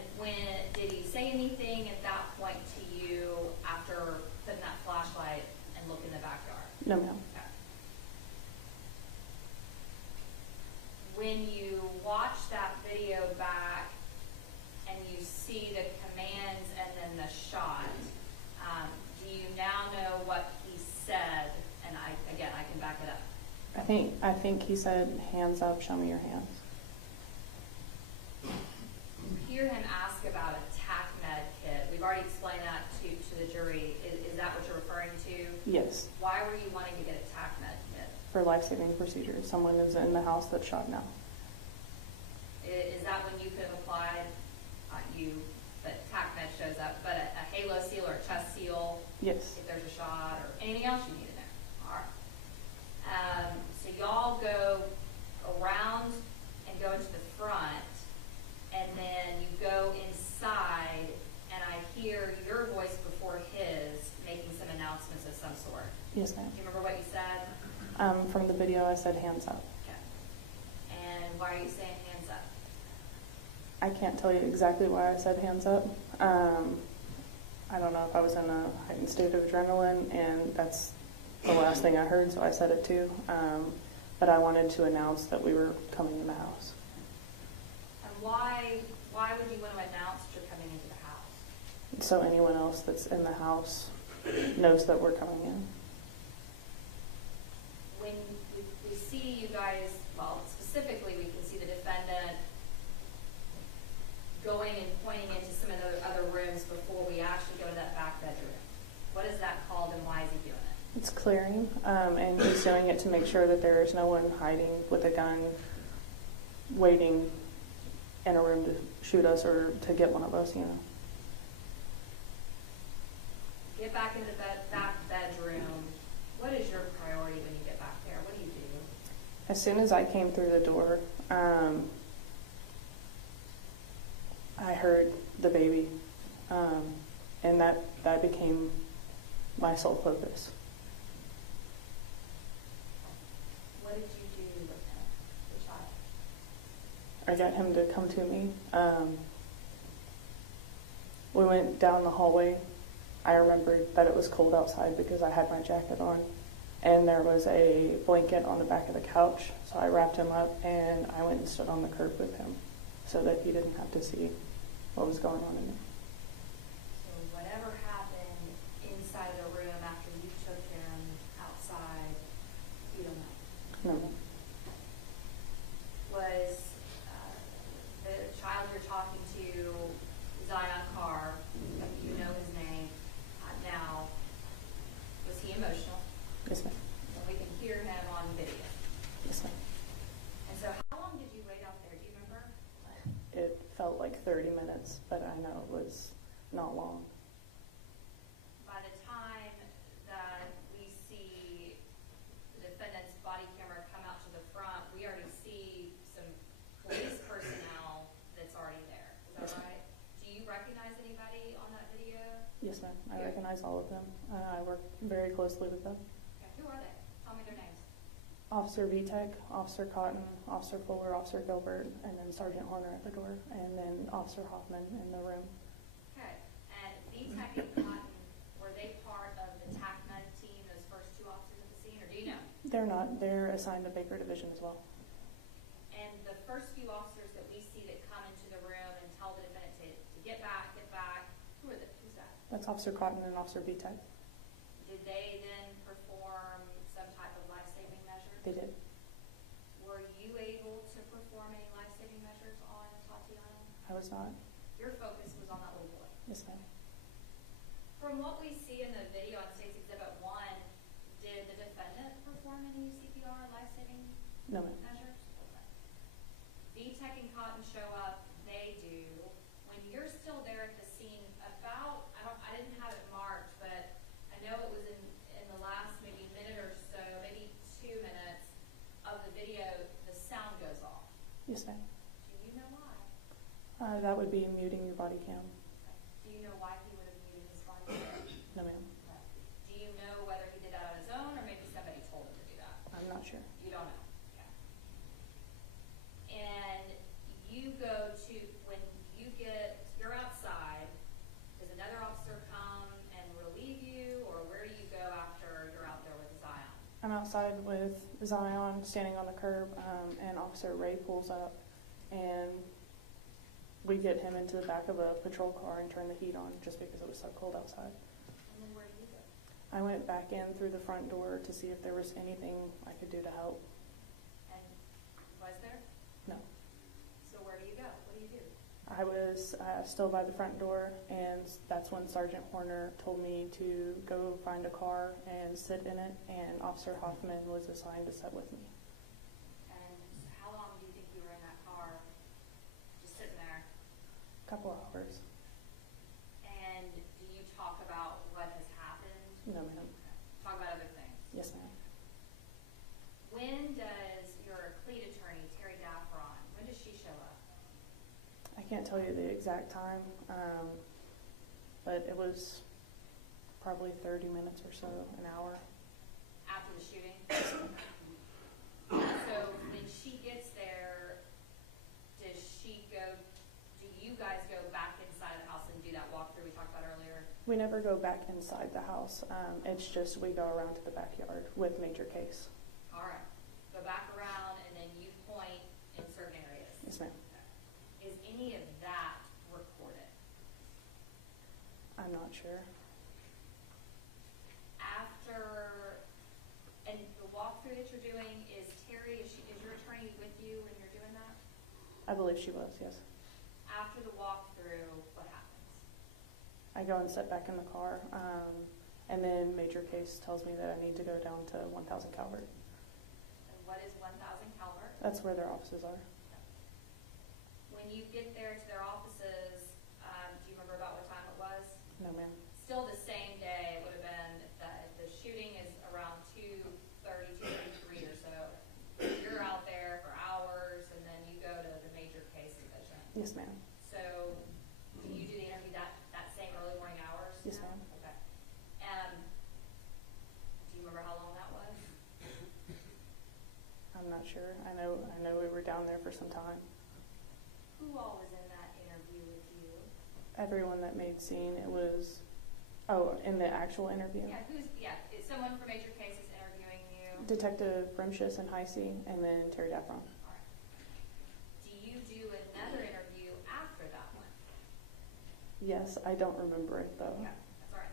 did he say anything at that point to you after putting that flashlight and looking in the backyard? No, ma'am. Okay. When you watch that video back and you see the commands and then the shot, do you now know what he said? And I can back it up? I think he said, hands up, show me your hands. You hear him ask about a TAC med kit. We've already explained that to the jury. Is that what you're referring to? Yes, Why were you wanting to get a TAC med kit? for life-saving procedures. Someone is in the house that's shot now. Is that when you could have applied, but TAC med shows up, but a halo seal or a chest seal, Yes. if there's a shot, or anything else you need in there? All right. So y'all go around and go into the front, and then you go inside, and I hear your voice before his making some announcements of some sort. Yes, ma'am. Do you remember what you said? From the video, I said hands up. Okay. And why are you saying hands up? I can't tell you exactly why I said hands up. I don't know if I was in a heightened state of adrenaline, and that's the last thing I heard, so I said it too. But I wanted to announce that we were coming in the house. And why would you want to announce that you're coming into the house? So anyone else that's in the house knows that we're coming in. When we see you guys, well, specifically we can see the defendant going and pointing into some of the other rooms before we actually go to that back bedroom. What is that called, and why is he doing it? It's clearing, and he's doing it to make sure that there is no one hiding with a gun waiting in a room to shoot us or to get one of us, you know. Get back into that bedroom. What is your priority when you get back there? What do you do? As soon as I came through the door, I heard the baby, and that became my sole focus. What did you do with him, the child? I got him to come to me. We went down the hallway. I remembered that it was cold outside because I had my jacket on, and there was a blanket on the back of the couch, so I wrapped him up and I went and stood on the curb with him so that he didn't have to see what was going on in there. So whatever happened inside the room after you took him outside, you don't know. No. Was the child you're talking to, Zion Carr, you know his name now, was he emotional? Yes, ma'am. And we can hear him on video. Yes, ma'am. And so how long did you wait out there? Do you remember? It felt like 30 minutes, but I know it was not long. By the time that we see the defendant's body camera come out to the front, we already see some police personnel that's already there. Is that right? Do you recognize anybody on that video? Yes, ma'am. I recognize all of them. I work very closely with them. Okay. Who are they? Tell me their names. Officer Vitek, Officer Cotton, Officer Fuller, Officer Gilbert, and then Sergeant Horner at the door, and then Officer Hoffman in the room. Okay. And Vitek and Cotton, were they part of the TAC med team, those first two officers at the scene, or do you know? They're not. They're assigned to Baker Division as well. And the first few officers that we see that come into the room and tell the defendant to get back, who's that? That's Officer Cotton and Officer Vitek. Did they then perform some type of life-saving measure? They did. Were you able to perform any life-saving measures on Atatiana? I was not. Your focus was on that little boy. Yes, ma'am. From what we see in the video on State's Exhibit 1, did the defendant perform any CPR life-saving No, ma'am. measures? Okay. VTech and Cotton show up. They do. When you're still there at the scene, about, I didn't have it marked, but I know it was in the last maybe minute or so, maybe 2 minutes of the video, the sound goes off. Yes, ma'am. Do you know why? That would be muting your body cam. Okay. Do you know why he would have muted his body cam? No, ma'am. Okay. Do you know whether he did that on his own or maybe somebody told him to do that? I'm not sure. You don't know. Okay. And you go to, when you're outside, does another officer come and relieve you, or where do you go after you're out there with Zion? I'm outside with Zion standing on the curb, and Officer Ray pulls up, and we get him into the back of a patrol car and turn the heat on just because it was so cold outside. And then where do you go? I went back in through the front door to see if there was anything I could do to help. And was there? No. So where do you go? What do you do? I was still by the front door, and that's when Sergeant Horner told me to go find a car and sit in it, and Officer Hoffman was assigned to sit with me. And how long do you think you were in that car, just sitting there? A couple hours. And do you talk about what has happened? No, ma'am. Talk about other things? Yes, ma'am. When does your cleat attorney, Terry Daffron, when does she show up? I can't tell you the exact time, but it was probably 30 minutes or so, an hour. After the shooting? So when she gets there, do you guys go back inside the house and do that walkthrough we talked about earlier? We never go back inside the house. It's just we go around to the backyard with Major Case. All right. Go back around and then you point in certain areas. Yes, ma'am. Is any of that recorded? I'm not sure. And the walkthrough that you're doing, is your attorney with you when you're doing that? I believe she was, yes. After the walkthrough, what happens? I go and sit back in the car, and then Major Case tells me that I need to go down to 1000 Calvert. And what is 1000 Calvert? That's where their offices are. When you get there to their offices, do you remember about what time it was? No, ma'am. Still the same day. It would have been the shooting is around 2:30, 2:33 or so. You're out there for hours, and then you go to the Major Case division. Yes, ma'am. So, do you do the interview that same early morning hours? Yes, ma'am. Okay. Do you remember how long that was? I'm not sure. I know we were down there for some time. Who all was in that interview with you? Everyone that made scene, it was, in the actual interview? Is someone from Major Case is interviewing you? Detective Brimshus and Heisey, and then Terry Daffron. All right. Do you do another interview after that one? Yes, I don't remember it though. Yeah, that's all right.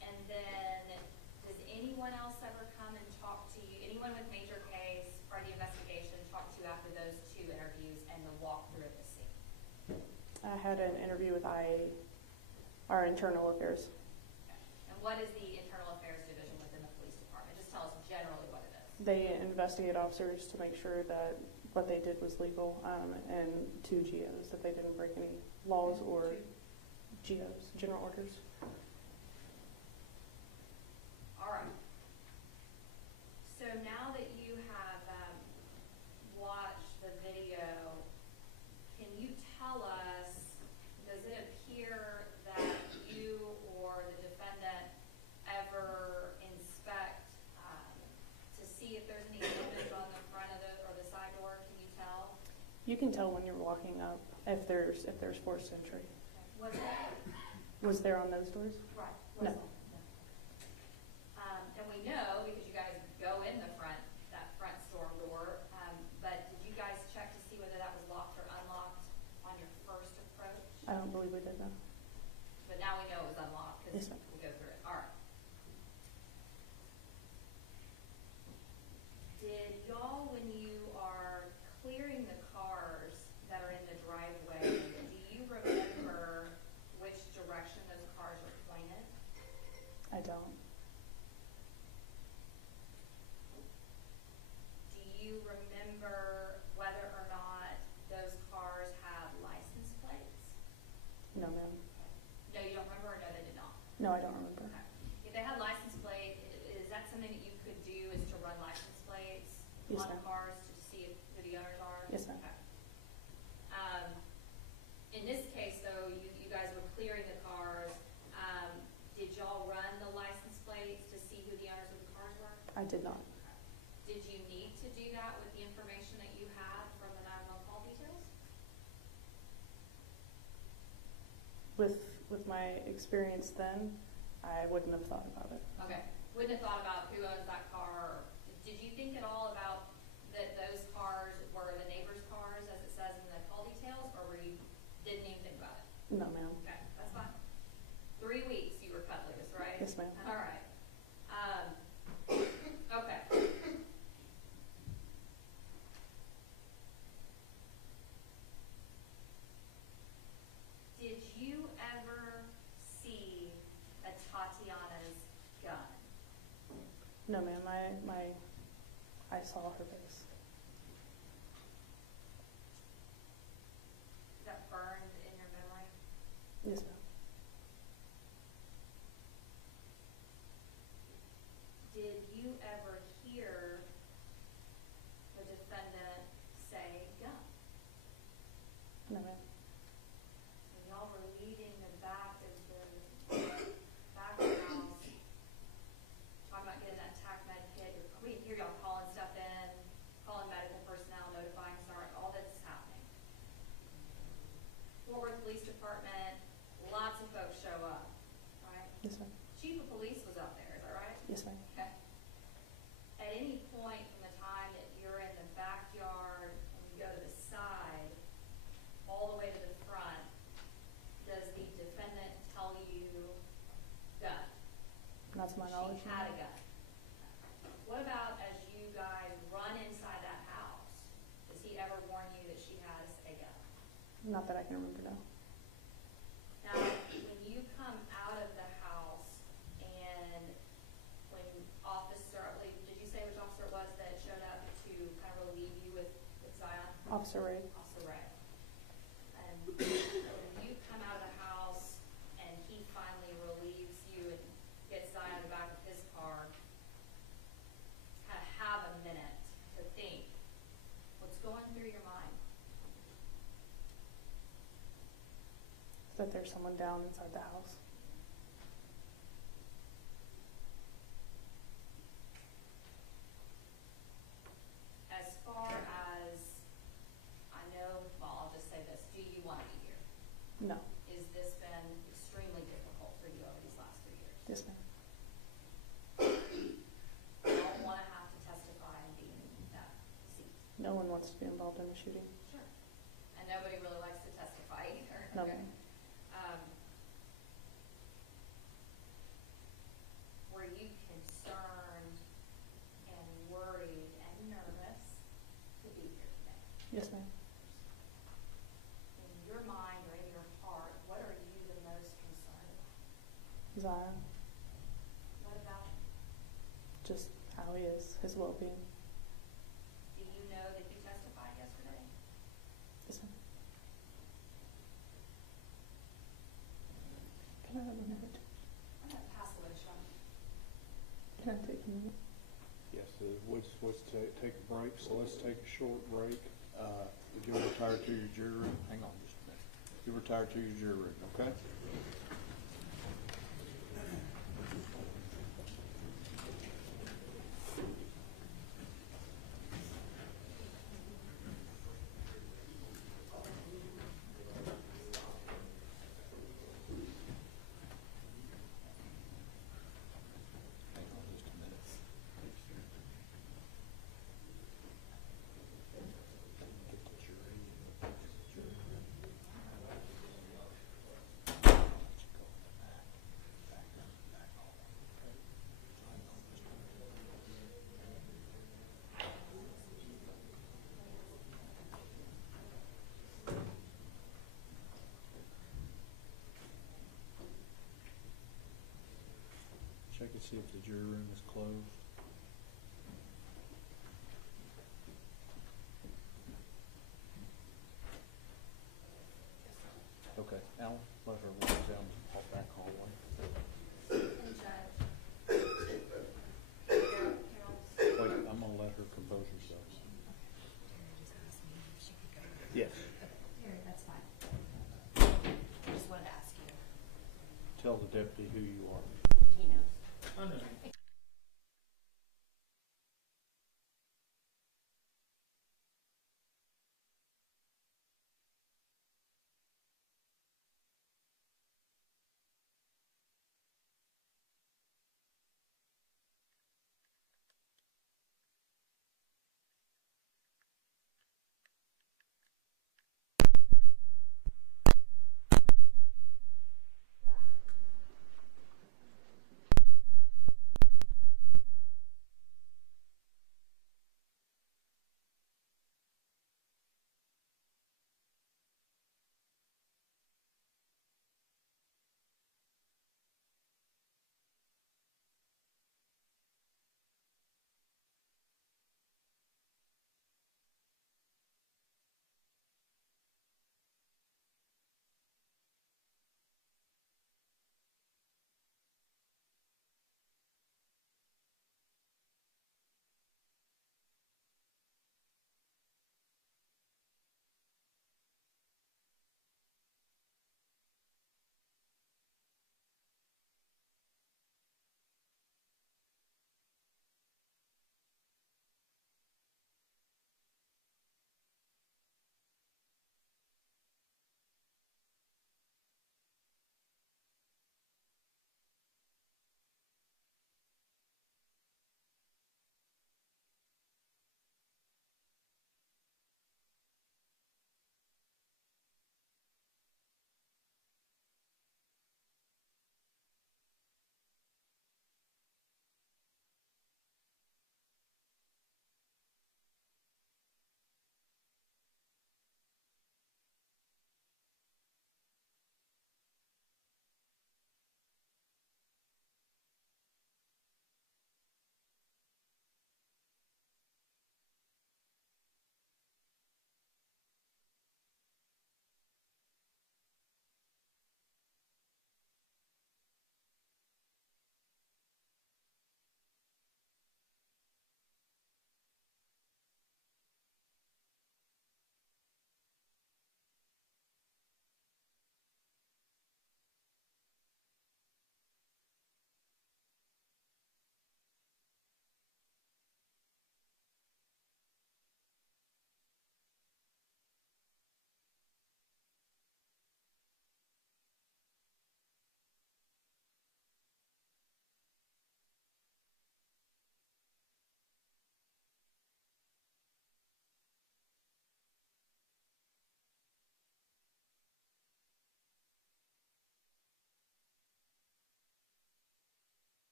And then, does anyone else ever come and talk to you? Anyone with Major Case or the investigation talk to you after those two interviews and the walkthrough of the scene? I had an interview with our internal affairs. Okay. And what is the internal affairs division within the police department? Just tell us generally what it is. They investigate officers to make sure that what they did was legal, and 2 GOs, that they didn't break any laws or GOs, general orders. All right. So now that you have watched the video, can you tell us, does it appear that you or the defendant ever inspect to see if there's any damage on the front of the side door? Can you tell? You can tell when you're walking up if there's forced entry. Was there? Was there on those doors? Right. No. And we know because you guys go in that front storm door, but did you guys check to see whether that was locked or unlocked on your first approach? I don't believe we did that. But now we know it was unlocked because Yes, ma'am. we go through it. All right. Did y'all, when you are clearing the cars that are in the driveway, do you remember which direction those cars are pointed? I don't. Do you remember whether or not those cars have license plates? No, ma'am. No, you don't remember, or no, they did not? No, I don't remember. Okay. If they had license plate, is that something that you could do, is to run license plates Yes, on ma'am. cars to see who the owners are? Yes, ma'am. Okay. In this case, though, you guys were clearing the cars. Did y'all run the license plates to see who the owners of the cars were? I did not. Did you need to do that with the information that you had from the 911 call details? With my experience then, I wouldn't have thought about it. Okay. Wouldn't have thought about who owns that car. Did you think at all about that those cars were the neighbor's cars, as it says in the call details, or didn't even think about it? No, ma'am. Okay, that's fine. 3 weeks you were cut loose, right? Yes, ma'am. All right. No, ma'am. I saw her face. Is that burned in your memory? Yes, ma'am. Did you ever hear the defendant say gun? No, ma'am. And y'all were leaving the back of the house, talking about getting that TAC med kit. We can hear y'all calling stuff in, calling medical personnel, notifying SAR, all that's happening. Fort Worth Police Department, lots of folks show up, right? Yes, ma'am. Chief of Police was up there, is that right? Yes, ma'am. Okay. At any point from the time that you're in the backyard and you go to the side, all the way to the front, does the defendant tell you gun? Not to my knowledge. She had a gun. What about as you guys run inside that house? Does he ever warn you that she has a gun? Not that I can remember, no. Now, when you come out of the house and when officer, I believe, did you say which officer it was that showed up to kind of relieve you with Zion? Officer Ray. Officer Ray. And when you come out of the house and he finally relieves you and gets Zion in the back of his car, kind of have a minute to think what's going through your mind. That there's someone down inside the house. As far as, I know, well, I'll just say this, do you want to be here? No. Has this been extremely difficult for you over these last 3 years? Yes, ma'am. You don't want to have to testify and be in that seat. No one wants to be involved in the shooting. Sure. And nobody really likes to testify either. No, Okay. ma'am. Were you concerned and worried and nervous to be here today? Yes, ma'am. In your mind or in your heart, what are you the most concerned about? Zion. What about him? Just how he is, his well-being. Do you know that you testified yesterday? Yes, ma'am. Can I have a minute? I'm going to pass the shot. Can I take a minute? Yes, let's take a break, so let's take a short break. You'll retire to your jury room. Hang on just a minute. You'll retire to your jury room, okay? Hang on just a minute. Get the jury. Check and see if the jury room is closed. Okay, Alan, let her walk down the back hallway. And Judge. Carol. Wait, I'm gonna let her compose herself. Yes. That's fine. I just wanted to ask you. Tell the deputy who you are. He knows.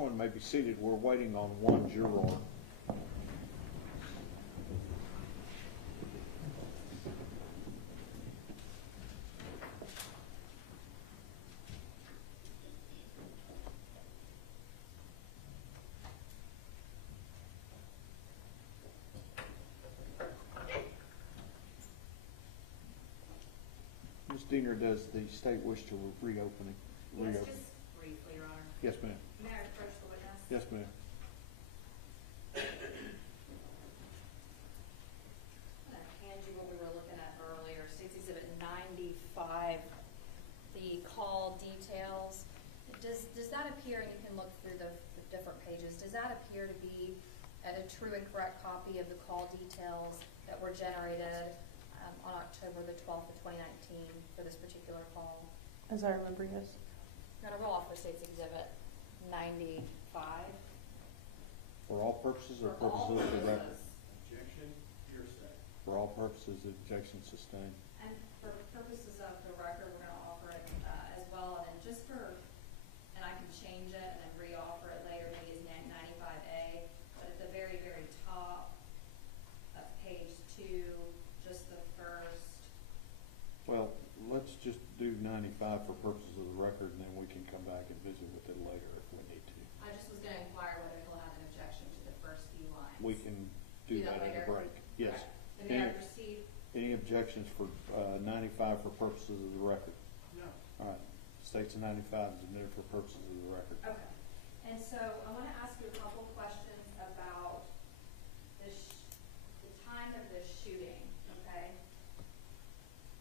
Everyone may be seated. We're waiting on one juror. Ms. Diener, does the state wish to reopen? Yes, just briefly, Your Honor. Yes, ma'am. May I approach the witness? Yes, ma'am. I'm going to hand you what we were looking at earlier, State's Exhibit 95, the call details. Does that appear, and you can look through the different pages, does that appear to be a true and correct copy of the call details that were generated on October the 12th of 2019 for this particular call? As I remember, yes. I'm going to roll off for State's Exhibit 95. For all purposes or For all purposes of the record? purposes. Objection, hearsay. For all purposes, objection sustained. And for purposes of the record, we're going to offer it as well, and then just for, and I can change it and then re-offer it later, maybe as 95A, but at the very, very top of page 2, just the first. Well, let's just do 95 for purposes of the record, and then we can come back and visit with it later if we need to. I just was going to inquire whether he'll have an objection to the first few lines. We can do that at a break. Yes. Right. Then may I proceed? Any objections for 95 for purposes of the record? No. All right. States 95 is admitted for purposes of the record. Okay. And so I want to ask you a couple questions about the time of the shooting, okay?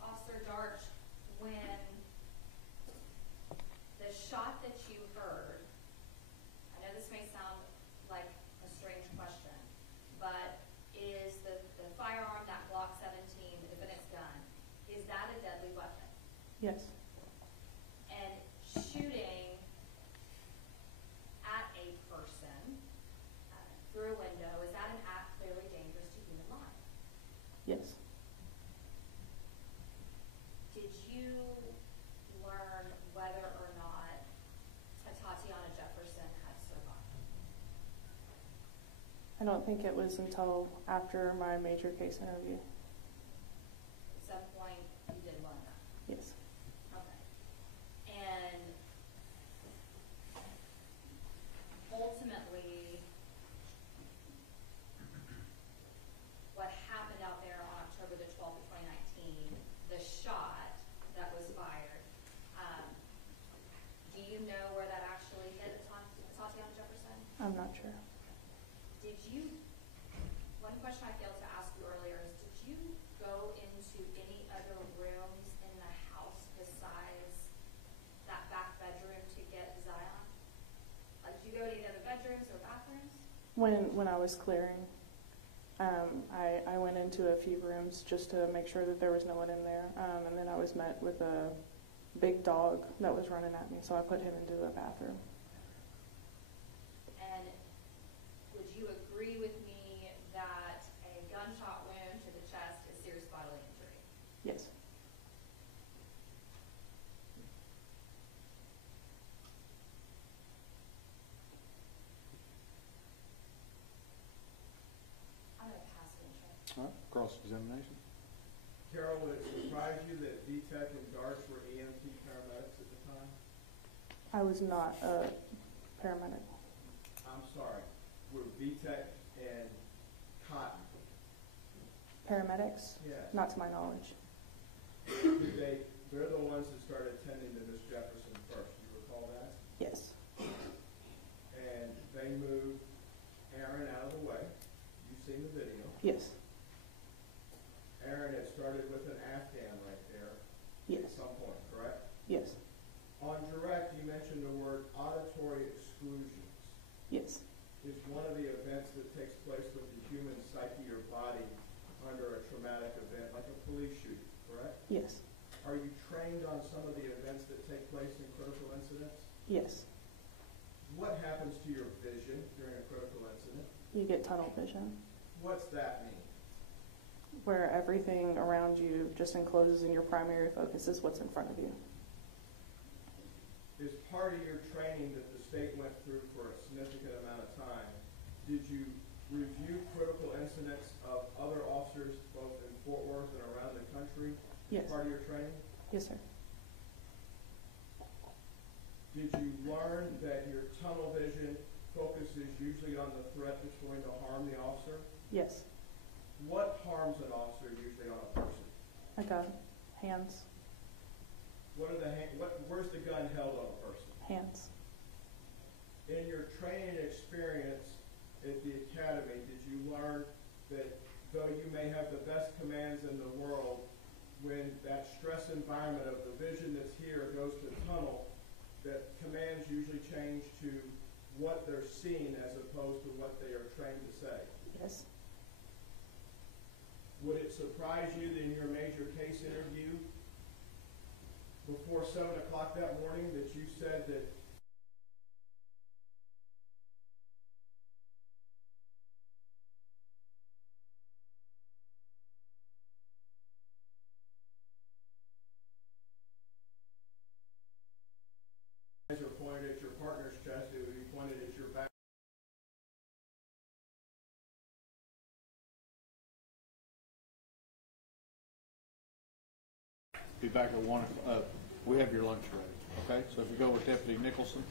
Officer Darch, when the shot that you heard, I know this may sound like a strange question, but is the firearm, that Glock 17, the defendant's gun, is that a deadly weapon? Yes. And shooting at a person through a window, is that an act clearly dangerous to human life? Yes. Did you learn whether or not Atatiana Jefferson had survived? I don't think it was until after my major case interview. At some point, you did learn that? Yes. Okay. And ultimately, what happened out there on October the 12th of 2019, the shot that was fired, do you know where that actually hit Atatiana Jefferson? I'm not sure. Did you, one question I failed to ask you earlier is, did you go into any other rooms in the house besides that back bedroom to get Zion? Like, did you go to any other bedrooms or bathrooms? When I was clearing, I went into a few rooms just to make sure that there was no one in there, and then I was met with a big dog that was running at me, so I put him into a bathroom. And would you agree with me that a gunshot wound to the chest is serious bodily injury? Yes. I'm going to pass it in. All right. Cross-examination. Carol, would it surprise you that VTech and DARTs were EMT paramedics at the time? I was not a paramedic. I'm sorry. Were VTech and Cotton? Paramedics? Yes. Not to my knowledge. They're the ones that started attending to Miss Jefferson first. You recall that? Yes. And they moved Aaron out of the way. You've seen the video. Yes. Aaron had started with an Afghan right there at Yes. some point, correct? Yes. On direct, you mentioned the word auditory exclusions. Yes. Is one of the events that takes place with the human psyche or body under a traumatic event, like a police shooting, correct? Yes. Are you trained on some of the events that take place in critical incidents? Yes. What happens to your vision during a critical incident? You get tunnel vision, What's that mean? where everything around you just encloses and your primary focus is what's in front of you. Is part of your training that the state went through for a significant amount of time, did you review critical incidents of other officers both in Fort Worth and around the country as Yes. part of your training? Yes, sir. Did you learn that your tunnel vision focuses usually on the threat that's going to harm the officer? Yes. What harms an officer usually on a person? Like hands. Where's the gun held on a person? Hands. In your training experience at the academy, did you learn that though you may have the best commands in the world, when that stress environment of the vision that's here goes to tunnel, that commands usually change to what they're seeing as opposed to what they are trained to say? Yes. Would it surprise you that in your major case interview before 7 o'clock that morning that you said that eyes are pointed at your partner's chest, it would be pointed at your back? Be back at 1. We have your lunch ready. Okay, so if you go with Deputy Nicholson.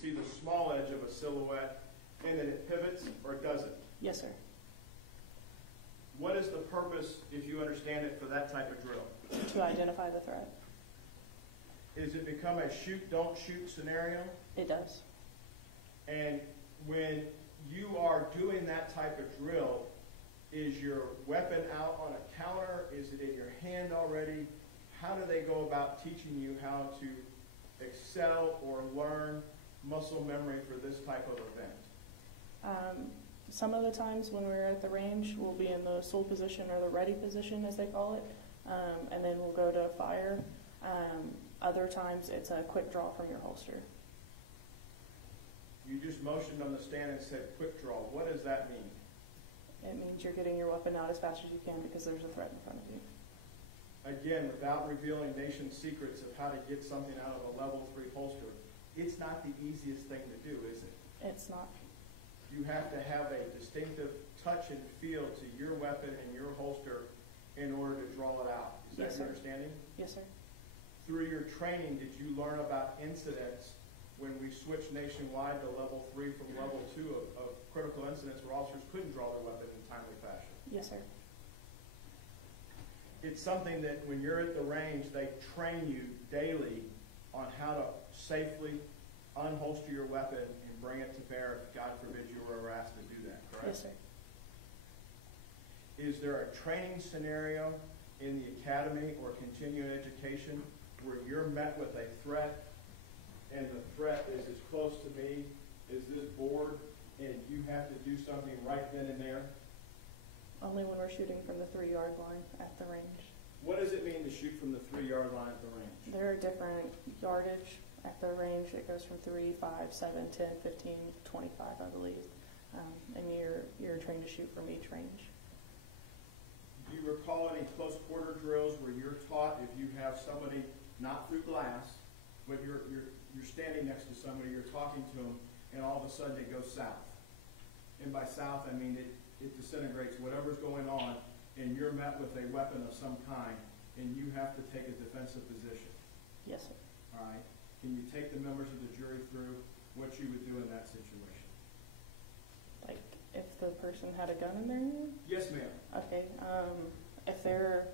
see the small edge of a silhouette, and then it pivots or doesn't. Yes, sir. What is the purpose, if you understand it, for that type of drill? To identify the threat. Is it become a shoot, don't shoot scenario? It does. And when you are doing that type of drill, is your weapon out on a counter? Is it in your hand already? How do they go about teaching you how to excel or learn muscle memory for this type of event? Some of the times when we're at the range, we'll be in the sole position or the ready position, as they call it, and then we'll go to fire. Other times it's a quick draw from your holster. You just motioned on the stand and said quick draw. What does that mean? It means you're getting your weapon out as fast as you can because there's a threat in front of you. Again, without revealing nation secrets of how to get something out of a level 3 holster, it's not the easiest thing to do, is it? It's not. You have to have a distinctive touch and feel to your weapon and your holster in order to draw it out. Is Yes, that your sir. understanding? Yes, sir. Through your training, did you learn about incidents when we switched nationwide to level 3 from level 2 of critical incidents where officers couldn't draw their weapon in a timely fashion? Yes, sir. It's something that when you're at the range, they train you daily on how to safely unholster your weapon and bring it to bear if, God forbid, you were asked to do that, correct? Yes, sir. Is there a training scenario in the academy or continuing education where you're met with a threat and the threat is as close to me as this board and you have to do something right then and there? Only when we're shooting from the 3-yard line at the range. What does it mean to shoot from the 3-yard line at the range? There are different yardage at the range. It goes from 3, 5, 7, 10, 15, 25, I believe. And you're trained to shoot from each range. Do you recall any close quarter drills where you're taught if you have somebody not through glass, but you're standing next to somebody, you're talking to them, and all of a sudden it goes south? And by south, I mean it disintegrates whatever's going on, and you're met with a weapon of some kind, and you have to take a defensive position. Yes, sir. All right? Can you take the members of the jury through what you would do in that situation? Like if the person had a gun in their hand? Yes, ma'am. Okay. If they're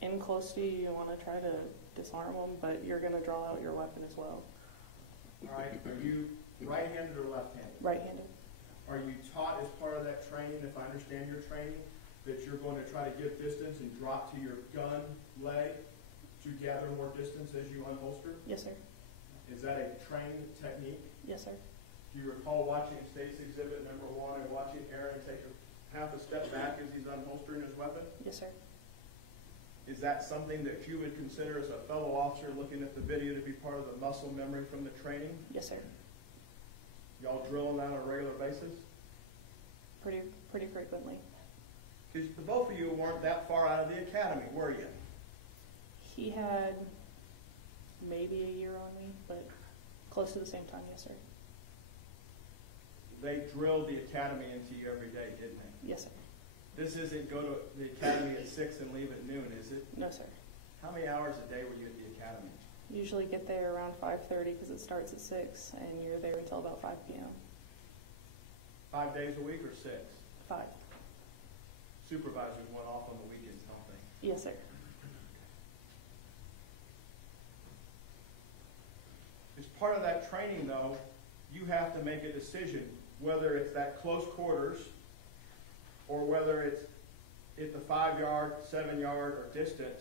in close to you, you want to try to disarm them, but you're going to draw out your weapon as well. All right. Are you right-handed or left-handed? Right-handed. Are you taught as part of that training, if I understand your training, that you're going to try to give distance and drop to your gun leg to gather more distance as you unholster? Yes, sir. Is that a trained technique? Yes, sir. Do you recall watching State's Exhibit number 1 and watching Aaron take half a step back as he's unholstering his weapon? Yes, sir. Is that something that you would consider as a fellow officer looking at the video to be part of the muscle memory from the training? Yes, sir. Y'all drilling that on a regular basis? Pretty frequently. Because the both of you weren't that far out of the academy, were you? He had maybe a year on me, but close to the same time, yes, sir. They drilled the academy into you every day, didn't they? Yes, sir. This isn't go to the academy at 6 and leave at noon, is it? No, sir. How many hours a day were you at the academy? Usually get there around 5:30 because it starts at 6, and you're there until about 5 p.m. 5 days a week or 6? 5. Supervisors went off on the weekends, don't they? Yes, sir. As part of that training, though, you have to make a decision whether it's that close quarters or whether it's at the 5-yard, 7-yard, or distance.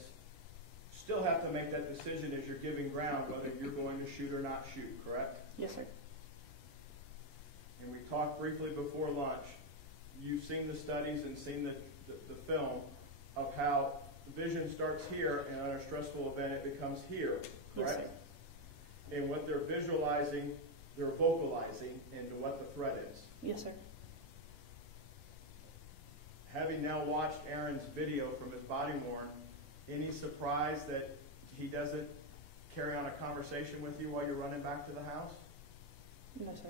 Still have to make that decision as you're giving ground whether you're going to shoot or not shoot, correct? Yes, sir. And we talked briefly before lunch. You've seen the studies and seen the film of how vision starts here, and on a stressful event it becomes here, correct? Yes, sir. And what they're visualizing, they're vocalizing into what the threat is. Yes, sir. Having now watched Aaron's video from his body worn, any surprise that he doesn't carry on a conversation with you while you're running back to the house? No, sir.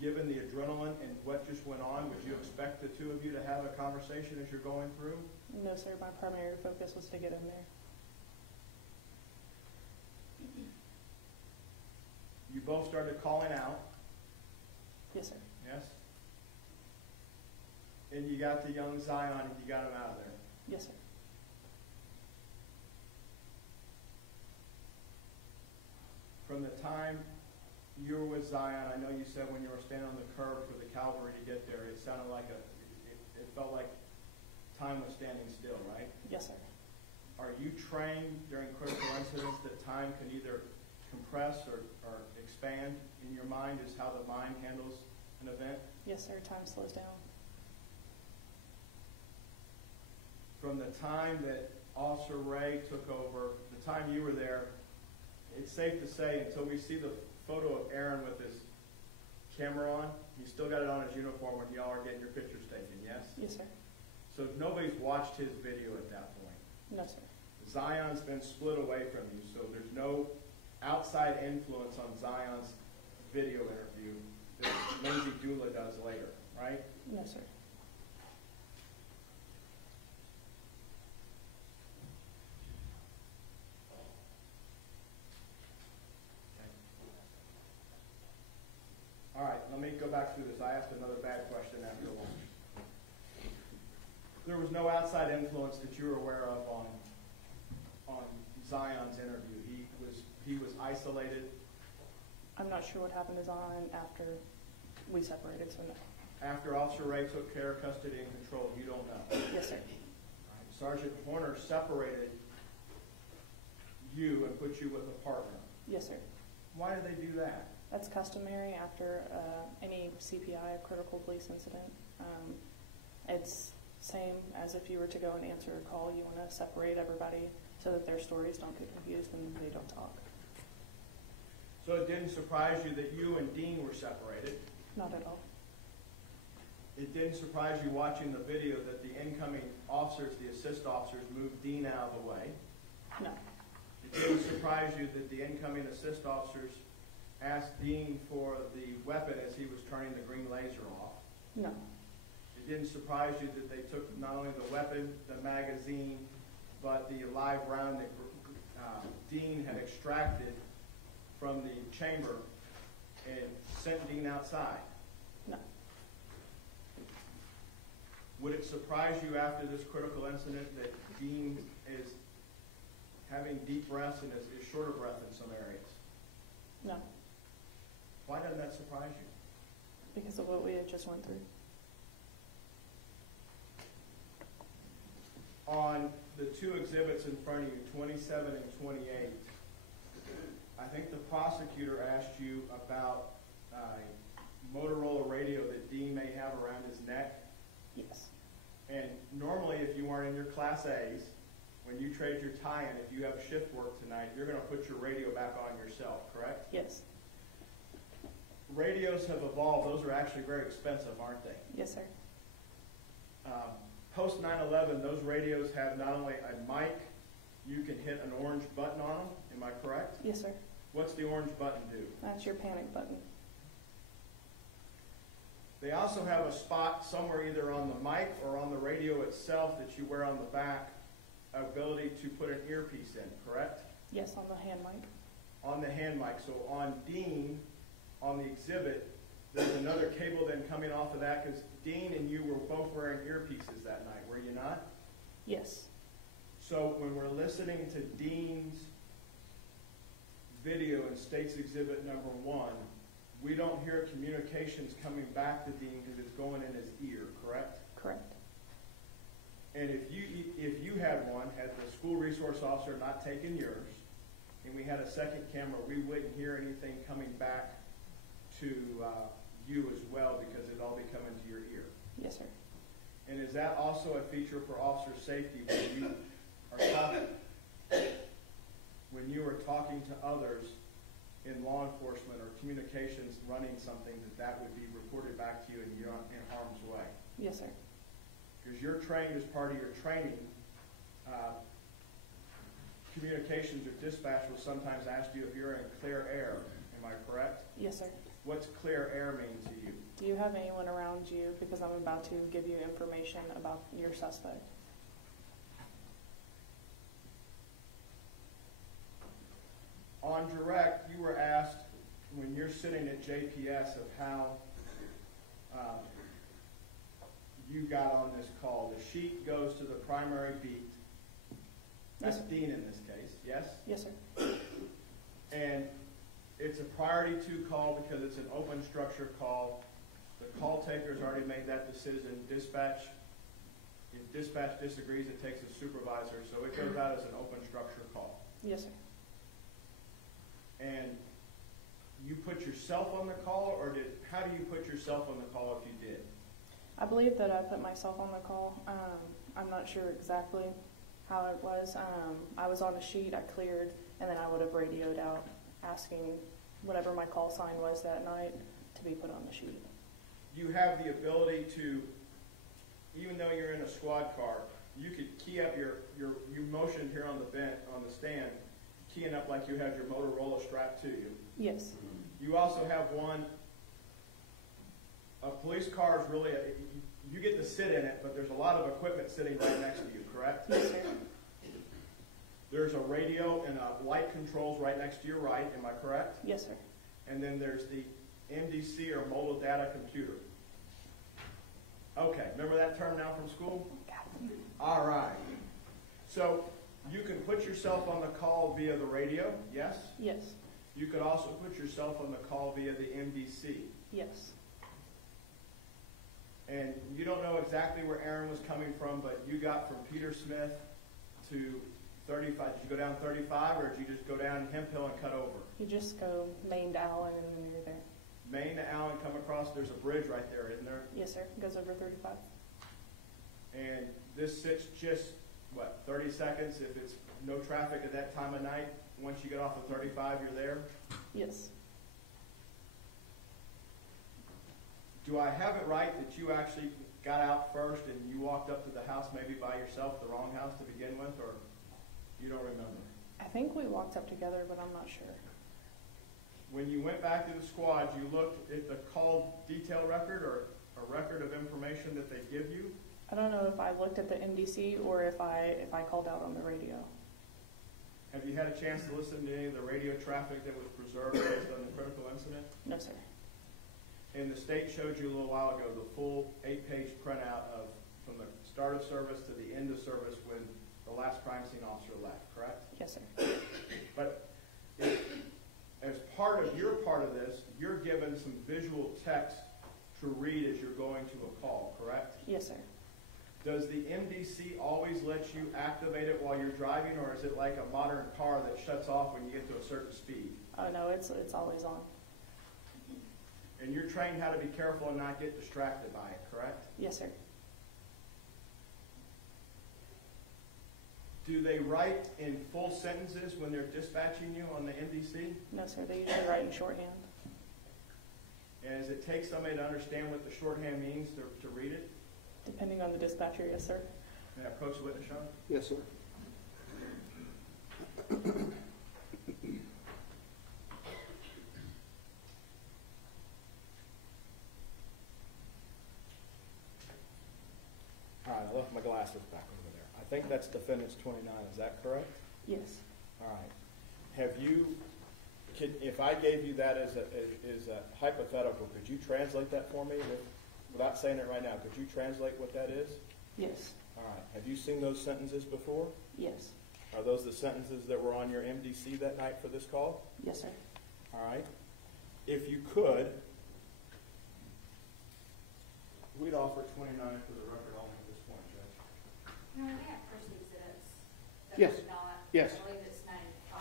Given the adrenaline and what just went on, would you expect the two of you to have a conversation as you're going through? No, sir. My primary focus was to get him there. You both started calling out, Yes, sir. yes? And you got the young Zion and you got him out of there. Yes, sir. From the time you were with Zion, I know you said when you were standing on the curb for the cavalry to get there, it sounded like it felt like time was standing still, right? Yes, sir. Are you trained during critical incidents that time can either compress or expand in your mind as how the mind handles an event? Yes, sir. Time slows down. From the time that Officer Ray took over, the time you were there, it's safe to say until we see the photo of Aaron with his camera on, he's still got it on his uniform when y'all are getting your pictures taken, yes? Yes, sir. So nobody's watched his video at that point. No, sir. Zion's been split away from you, so there's no outside influence on Zion's video interview that Lindsay Dula does later, right? No, sir. All right, let me go back through this. I asked another bad question after lunch. There was no outside influence that you were aware of on Zion's interview. He was isolated. I'm not sure what happened to Zion after we separated, so no. After Officer Ray took care of custody and control, you don't know. Yes, sir. Sergeant Horner separated you and put you with a partner. Yes, sir. Why did they do that? That's customary after any CPI, a critical police incident. It's same as if you were to go and answer a call. You want to separate everybody so that their stories don't get confused and they don't talk. So it didn't surprise you that you and Dean were separated. Not at all. It didn't surprise you watching the video that the incoming officers, the assist officers, moved Dean out of the way. No. It didn't surprise you that the incoming assist officers asked Dean for the weapon as he was turning the green laser off. No. It didn't surprise you that they took not only the weapon, the magazine, but the live round that Dean had extracted from the chamber and sent Dean outside. No. Would it surprise you after this critical incident that Dean is having deep breaths and is short of breath in some areas? No. Why doesn't that surprise you? Because of what we had just went through. On the two exhibits in front of you, 27 and 28, I think the prosecutor asked you about a Motorola radio that Dean may have around his neck. Yes. And normally, if you weren't in your Class A's, when you trade your tie-in, if you have shift work tonight, you're going to put your radio back on yourself, correct? Yes. Radios have evolved. Those are actually very expensive, aren't they? Yes, sir. Post 9/11, those radios have not only a mic, you can hit an orange button on them. Am I correct? Yes, sir. What's the orange button do? That's your panic button. They also have a spot somewhere either on the mic or on the radio itself that you wear on the back, ability to put an earpiece in, correct? Yes, on the hand mic. On the hand mic. So on Dean, on the exhibit, there's another cable then coming off of that because Dean and you were both wearing earpieces that night, were you not? Yes. So when we're listening to Dean's video in State's Exhibit number 1, we don't hear communications coming back to Dean because it's going in his ear, correct? Correct. And if you had one, had the school resource officer not taken yours, and we had a second camera, we wouldn't hear anything coming back to you as well because it'd all be coming to your ear. Yes, sir. And is that also a feature for officer safety when you are talking to others in law enforcement or communications running something that would be reported back to you and you're not in harm's way? Yes, sir. Because you're trained as part of your training, communications or dispatch will sometimes ask you if you're in clear air. Am I correct? Yes, sir. What's clear air mean to you? Do you have anyone around you? Because I'm about to give you information about your suspect. On direct, you were asked when you're sitting at JPS of how you got on this call. The sheet goes to the primary beat. That's Yes. Dean in this case, yes? Yes, sir. And it's a priority 2 call because it's an open structure call. The call taker's already made that decision. Dispatch, if dispatch disagrees, it takes a supervisor, so it goes out as an open structure call. Yes, sir. And you put yourself on the call, or how do you put yourself on the call if you did? I believe that I put myself on the call. I'm not sure exactly how it was. I was on a sheet, I cleared, and then I would have radioed out asking whatever my call sign was that night to be put on the sheet. You have the ability to, even though you're in a squad car, you could key up you motioned here on the stand, keying up like you have your Motorola strapped to you. Yes. You also have one. A police car is really, you get to sit in it, but there's a lot of equipment sitting right next to you, correct? Yes, sir. There's a radio and a light controls right next to your right, am I correct? Yes, sir. And then there's the MDC or mobile data computer. Okay, remember that term now from school? All right. So you can put yourself on the call via the radio, yes? Yes. You could also put yourself on the call via the MDC. Yes. And you don't know exactly where Aaron was coming from, but you got from Peter Smith to 35. Did you go down 35, or did you just go down Hemp Hill and cut over? You just go Main to Allen and then you're there. Main to Allen, come across, there's a bridge right there, isn't there? Yes, sir. It goes over 35. And this sits just, 30 seconds if it's no traffic at that time of night? Once you get off of 35, you're there? Yes. Do I have it right that you actually got out first and you walked up to the house maybe by yourself, the wrong house to begin with, or you don't remember? I think we walked up together, but I'm not sure. When you went back to the squad, you looked at the call detail record or a record of information that they give you? I don't know if I looked at the MDC or if I called out on the radio. Have you had a chance to listen to any of the radio traffic that was preserved based on the critical incident? No, sir. And the state showed you a little while ago the full 8-page printout of from the start of service to the end of service when the last crime scene officer left, correct? Yes, sir. But as part of this, you're given some visual text to read as you're going to a call, correct? Yes, sir. Does the MDC always let you activate it while you're driving, or is it like a modern car that shuts off when you get to a certain speed? Oh, no, it's always on. And you're trained how to be careful and not get distracted by it, correct? Yes, sir. Do they write in full sentences when they're dispatching you on the MDC? No, sir. They usually write in shorthand. And does it take somebody to understand what the shorthand means to read it? Depending on the dispatcher, yes, sir. May I approach the witness, Sean? Yes, sir. All right, I left my glasses back over there. I think that's defendant's 29, is that correct? Yes. All right. Have you, if I gave you that as a hypothetical, could you translate that for me? Without saying it right now, could you translate what that is? Yes. All right. Have you seen those sentences before? Yes. Are those the sentences that were on your MDC that night for this call? Yes, sir. All right. If you could, We'd offer 29 for the record only at this point, Judge. No, we have first exhibits that Yes. are not, Yes. I believe it's 95.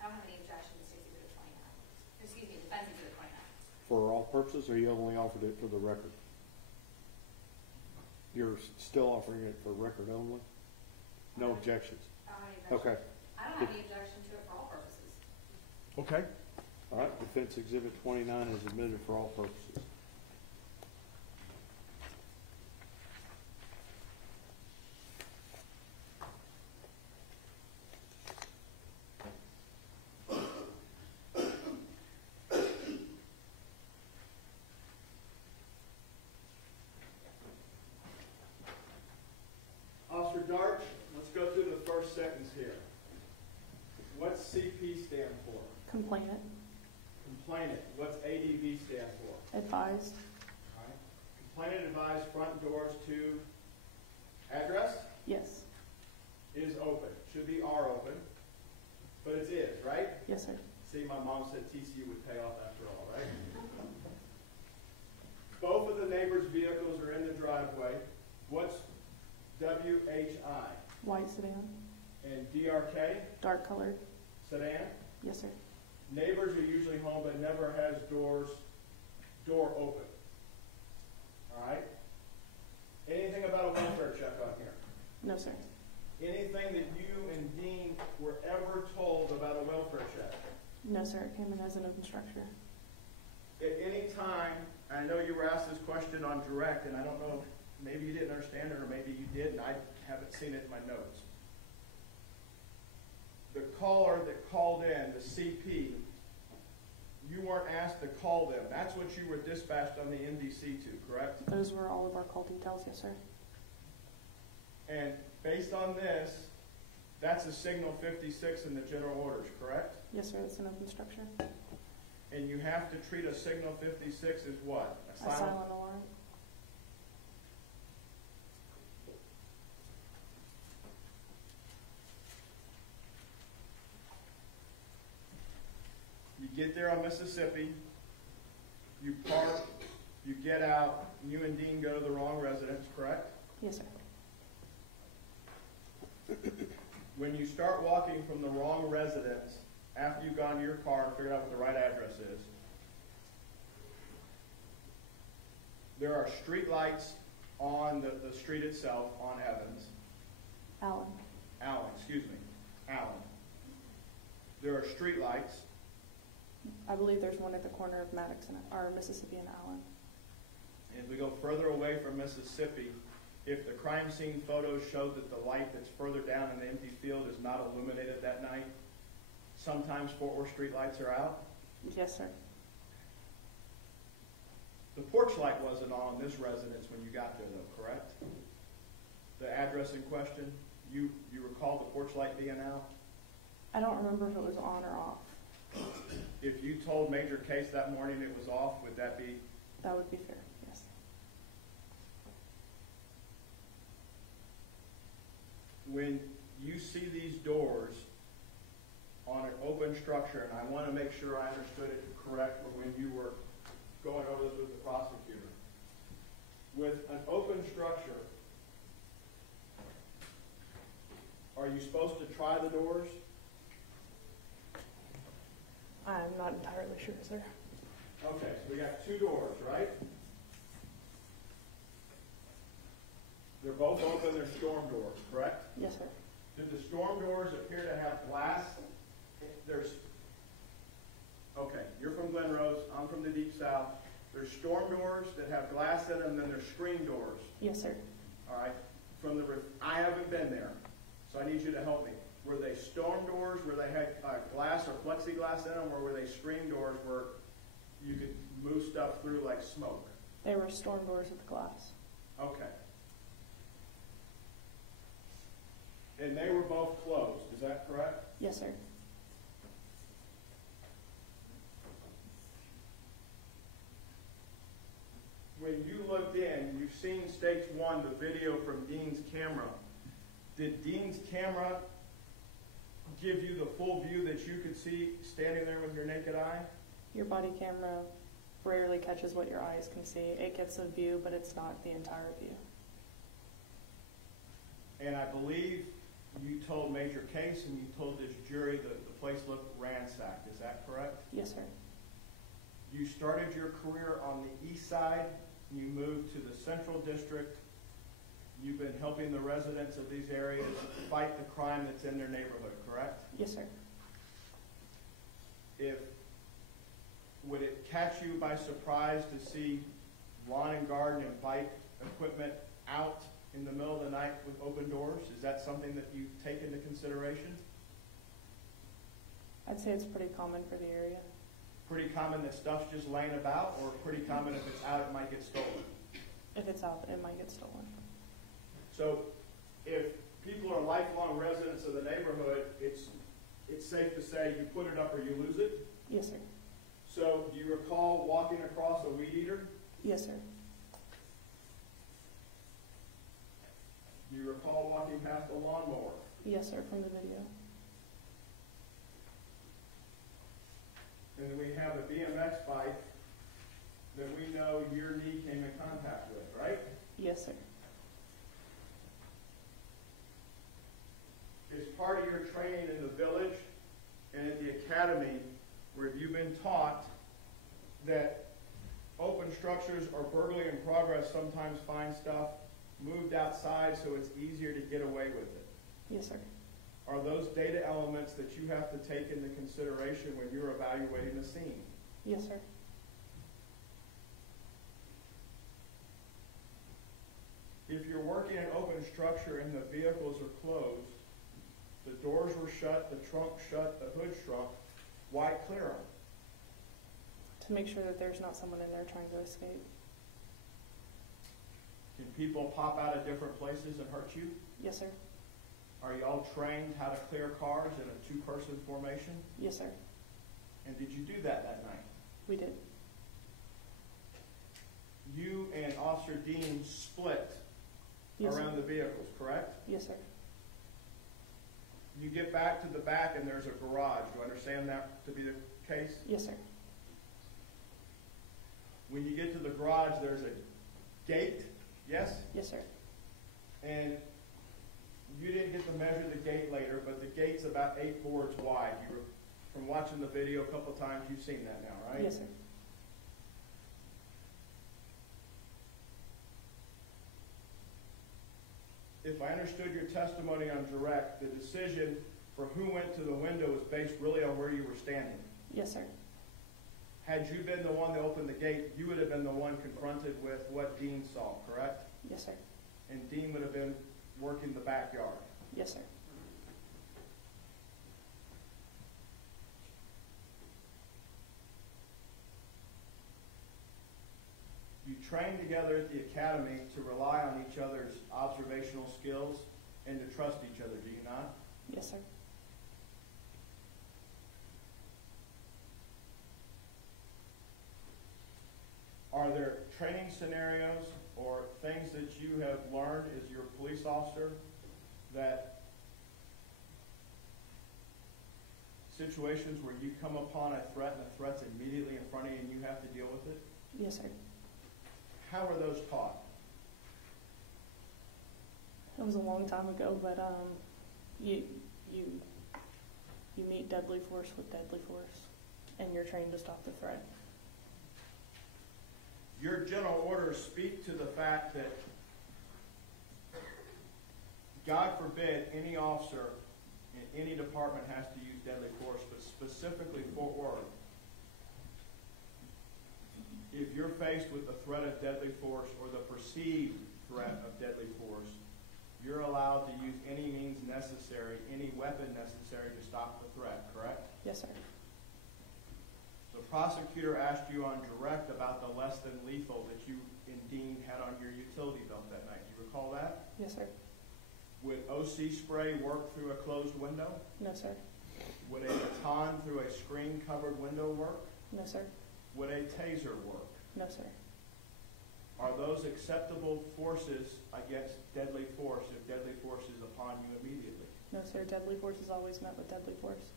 I don't have any objections to exhibit 29. Excuse me, defense exhibit 29. For all purposes, or you only offered it for the record? You're still offering it for record only? No objections? I don't have any objection. Okay. I don't have any objection to it for all purposes. okay. All right, defense exhibit 29 is admitted for all purposes. Complainant. Complainant, what's ADV stand for? Advised. All right. Complainant advised front doors to address Yes. is open. Should be are open, but it is, right? Yes, sir. See, my mom said TCU would pay off after all, right? Both of the neighbors' vehicles are in the driveway. What's WHI? White sedan. And DRK? Dark colored. Sedan? Yes, sir. Neighbors are usually home, but never has door open. All right? Anything about a welfare check on here? No, sir. Anything that you and Dean were ever told about a welfare check? No, sir. It came in as an open structure. At any time, I know you were asked this question on direct, and I don't know, maybe you didn't understand it or maybe you did, and I haven't seen it in my notes. The caller that called in, the CP, you weren't asked to call them. That's what you were dispatched on the MDC to, correct? Those were all of our call details. Yes, sir. And based on this, that's a signal 56 in the general orders, correct? Yes, sir. It's an open structure. And you have to treat a signal 56 as what? A silent alarm. You get there on Mississippi, you park, you get out, you and Dean go to the wrong residence, correct? Yes, sir. When you start walking from the wrong residence, after you've gone to your car and figured out what the right address is, there are street lights on the street itself, on Evans. Allen. Allen. There are street lights. I believe there's one at the corner of Maddox or Mississippi and Allen. As we go further away from Mississippi, if the crime scene photos show that the light that's further down in the empty field is not illuminated that night, sometimes Fort Worth street lights are out. Yes, sir. The porch light wasn't on this residence when you got there, though, correct? The address in question, you recall the porch light being out? I don't remember if it was on or off. If you told Major Case that morning it was off, would that be? That would be fair, yes. When you see these doors on an open structure, and I want to make sure I understood it correctly when you were going over this with the prosecutor. With an open structure, are you supposed to try the doors? I'm not entirely sure, sir. Okay, so we got two doors, right? They're both open, they're storm doors, correct? Yes, sir. Do the storm doors appear to have glass? Okay, you're from Glen Rose, I'm from the Deep South. There's storm doors that have glass in them, then there's screen doors. Yes, sir. All right, I haven't been there, so I need you to help me. Were they storm doors where they had glass or plexiglass in them, or were they screen doors where you could move stuff through like smoke? They were storm doors with glass. Okay. And they were both closed, is that correct? Yes, sir. When you looked in, you've seen Stage 1, the video from Dean's camera. Did Dean's camera give you the full view that you could see standing there with your naked eye? Your body camera rarely catches what your eyes can see. It gets a view, but it's not the entire view. And I believe you told Major Case and you told this jury that the place looked ransacked. Is that correct? Yes, sir. You started your career on the east side. You moved to the Central District. You've been helping the residents of these areas fight the crime that's in their neighborhood, correct? Yes, sir. Would it catch you by surprise to see lawn and garden and bike equipment out in the middle of the night with open doors? Is that something that you take into consideration? I'd say it's pretty common for the area. Pretty common that stuff's just laying about, or pretty common if it's out it might get stolen? If it's out, it might get stolen. So if people are lifelong residents of the neighborhood, it's safe to say you put it up or you lose it? Yes, sir. So do you recall walking across a weed eater? Yes, sir. Do you recall walking past a lawnmower? Yes, sir, from the video. And then we have a BMX bike that we know your knee came in contact with, right? Yes, sir. Is part of your training in the village and at the academy where you've been taught that open structures or burglary in progress sometimes find stuff moved outside so it's easier to get away with it? Yes, sir. Are those data elements that you have to take into consideration when you're evaluating the scene? Yes, sir. If you're working in open structure and the vehicles are closed, the doors were shut, the trunk shut, the hood shrunk, why clear them? To make sure that there's not someone in there trying to escape. Can people pop out of different places and hurt you? Yes, sir. Are you all trained how to clear cars in a two-person formation? Yes, sir. And did you do that night? We did. You and Officer Dean split Yes, around sir. the vehicles, correct? Yes, sir. You get back to the back and there's a garage. Do you understand that to be the case? Yes, sir. When you get to the garage, there's a gate, yes? Yes, sir. And you didn't get to measure the gate later, but the gate's about 8 boards wide. You were, from watching the video a couple times, you've seen that now, right? Yes, sir. If I understood your testimony on direct, the decision for who went to the window was based really on where you were standing. Yes, sir. Had you been the one that opened the gate, you would have been the one confronted with what Dean saw, correct? Yes, sir. And Dean would have been working the backyard. Yes, sir. You train together at the academy to rely on each other's observational skills and to trust each other, do you not? Yes, sir. Are there training scenarios or things that you have learned as your police officer that situations where you come upon a threat and the threat's immediately in front of you and you have to deal with it? Yes, sir. How are those taught? It was a long time ago, but you meet deadly force with deadly force, and you're trained to stop the threat. Your general orders speak to the fact that, God forbid, any officer in any department has to use deadly force, but specifically Fort Worth, if you're faced with the threat of deadly force or the perceived threat of deadly force, you're allowed to use any means necessary, any weapon necessary to stop the threat, correct? Yes, sir. The prosecutor asked you on direct about the less than lethal that you and Dean had on your utility belt that night. Do you recall that? Yes, sir. Would OC spray work through a closed window? No, sir. Would a baton through a screen-covered window work? No, sir. Would a taser work? No, sir. Are those acceptable forces against deadly force if deadly force is upon you immediately? No, sir. Deadly force is always met with deadly force.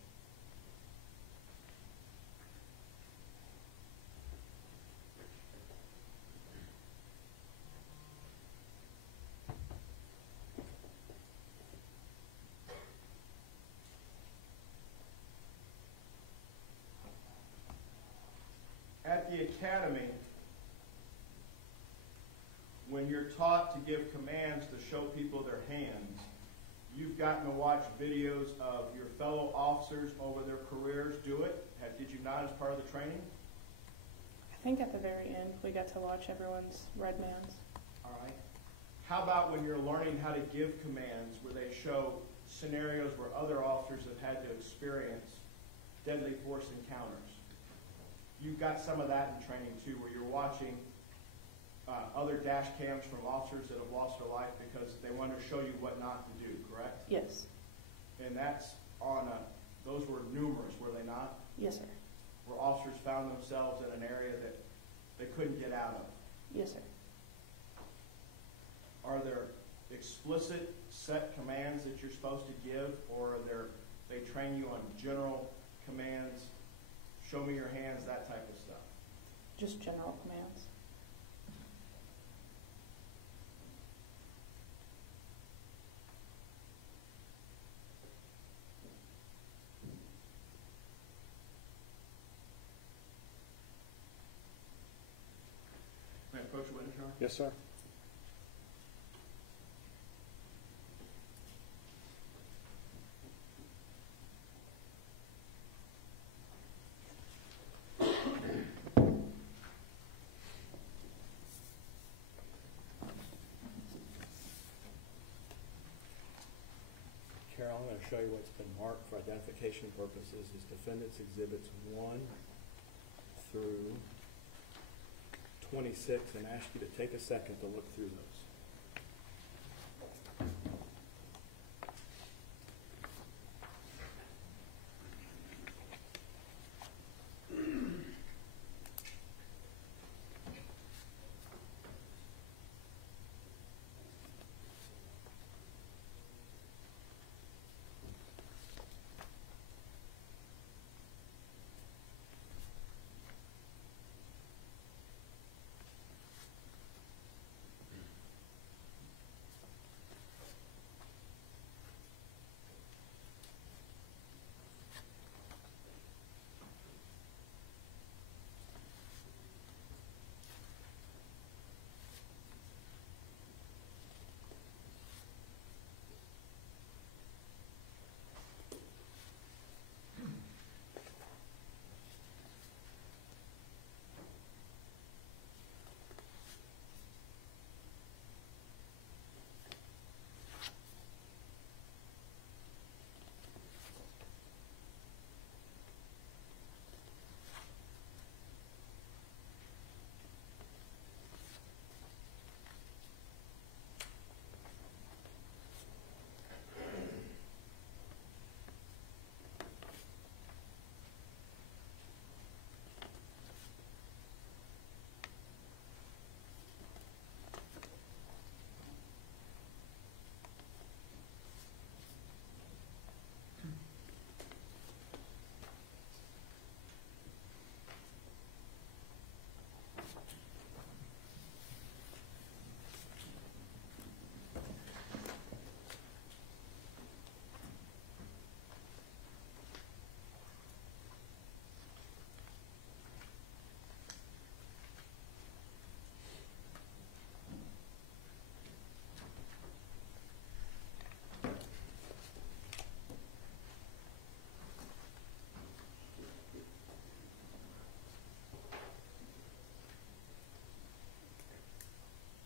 At the academy, when you're taught to give commands to show people their hands, you've gotten to watch videos of your fellow officers over their careers do it. Did you not as part of the training? I think at the very end, we got to watch everyone's red mans. All right. How about when you're learning how to give commands where they show scenarios where other officers have had to experience deadly force encounters? You've got some of that in training too, where you're watching other dash cams from officers that have lost their life because they want to show you what not to do, correct? Yes. And that's on those were numerous, were they not? Yes, sir. where officers found themselves in an area that they couldn't get out of. Yes, sir. Are there explicit set commands that you're supposed to give, or they train you on general commands, show me your hands, that type of stuff? Just general commands. May I approach the witness, Your Honor? Yes, sir. Carol, I'm going to show you what's been marked for identification purposes is Defendant's Exhibits 1 through 26, and ask you to take a second to look through those.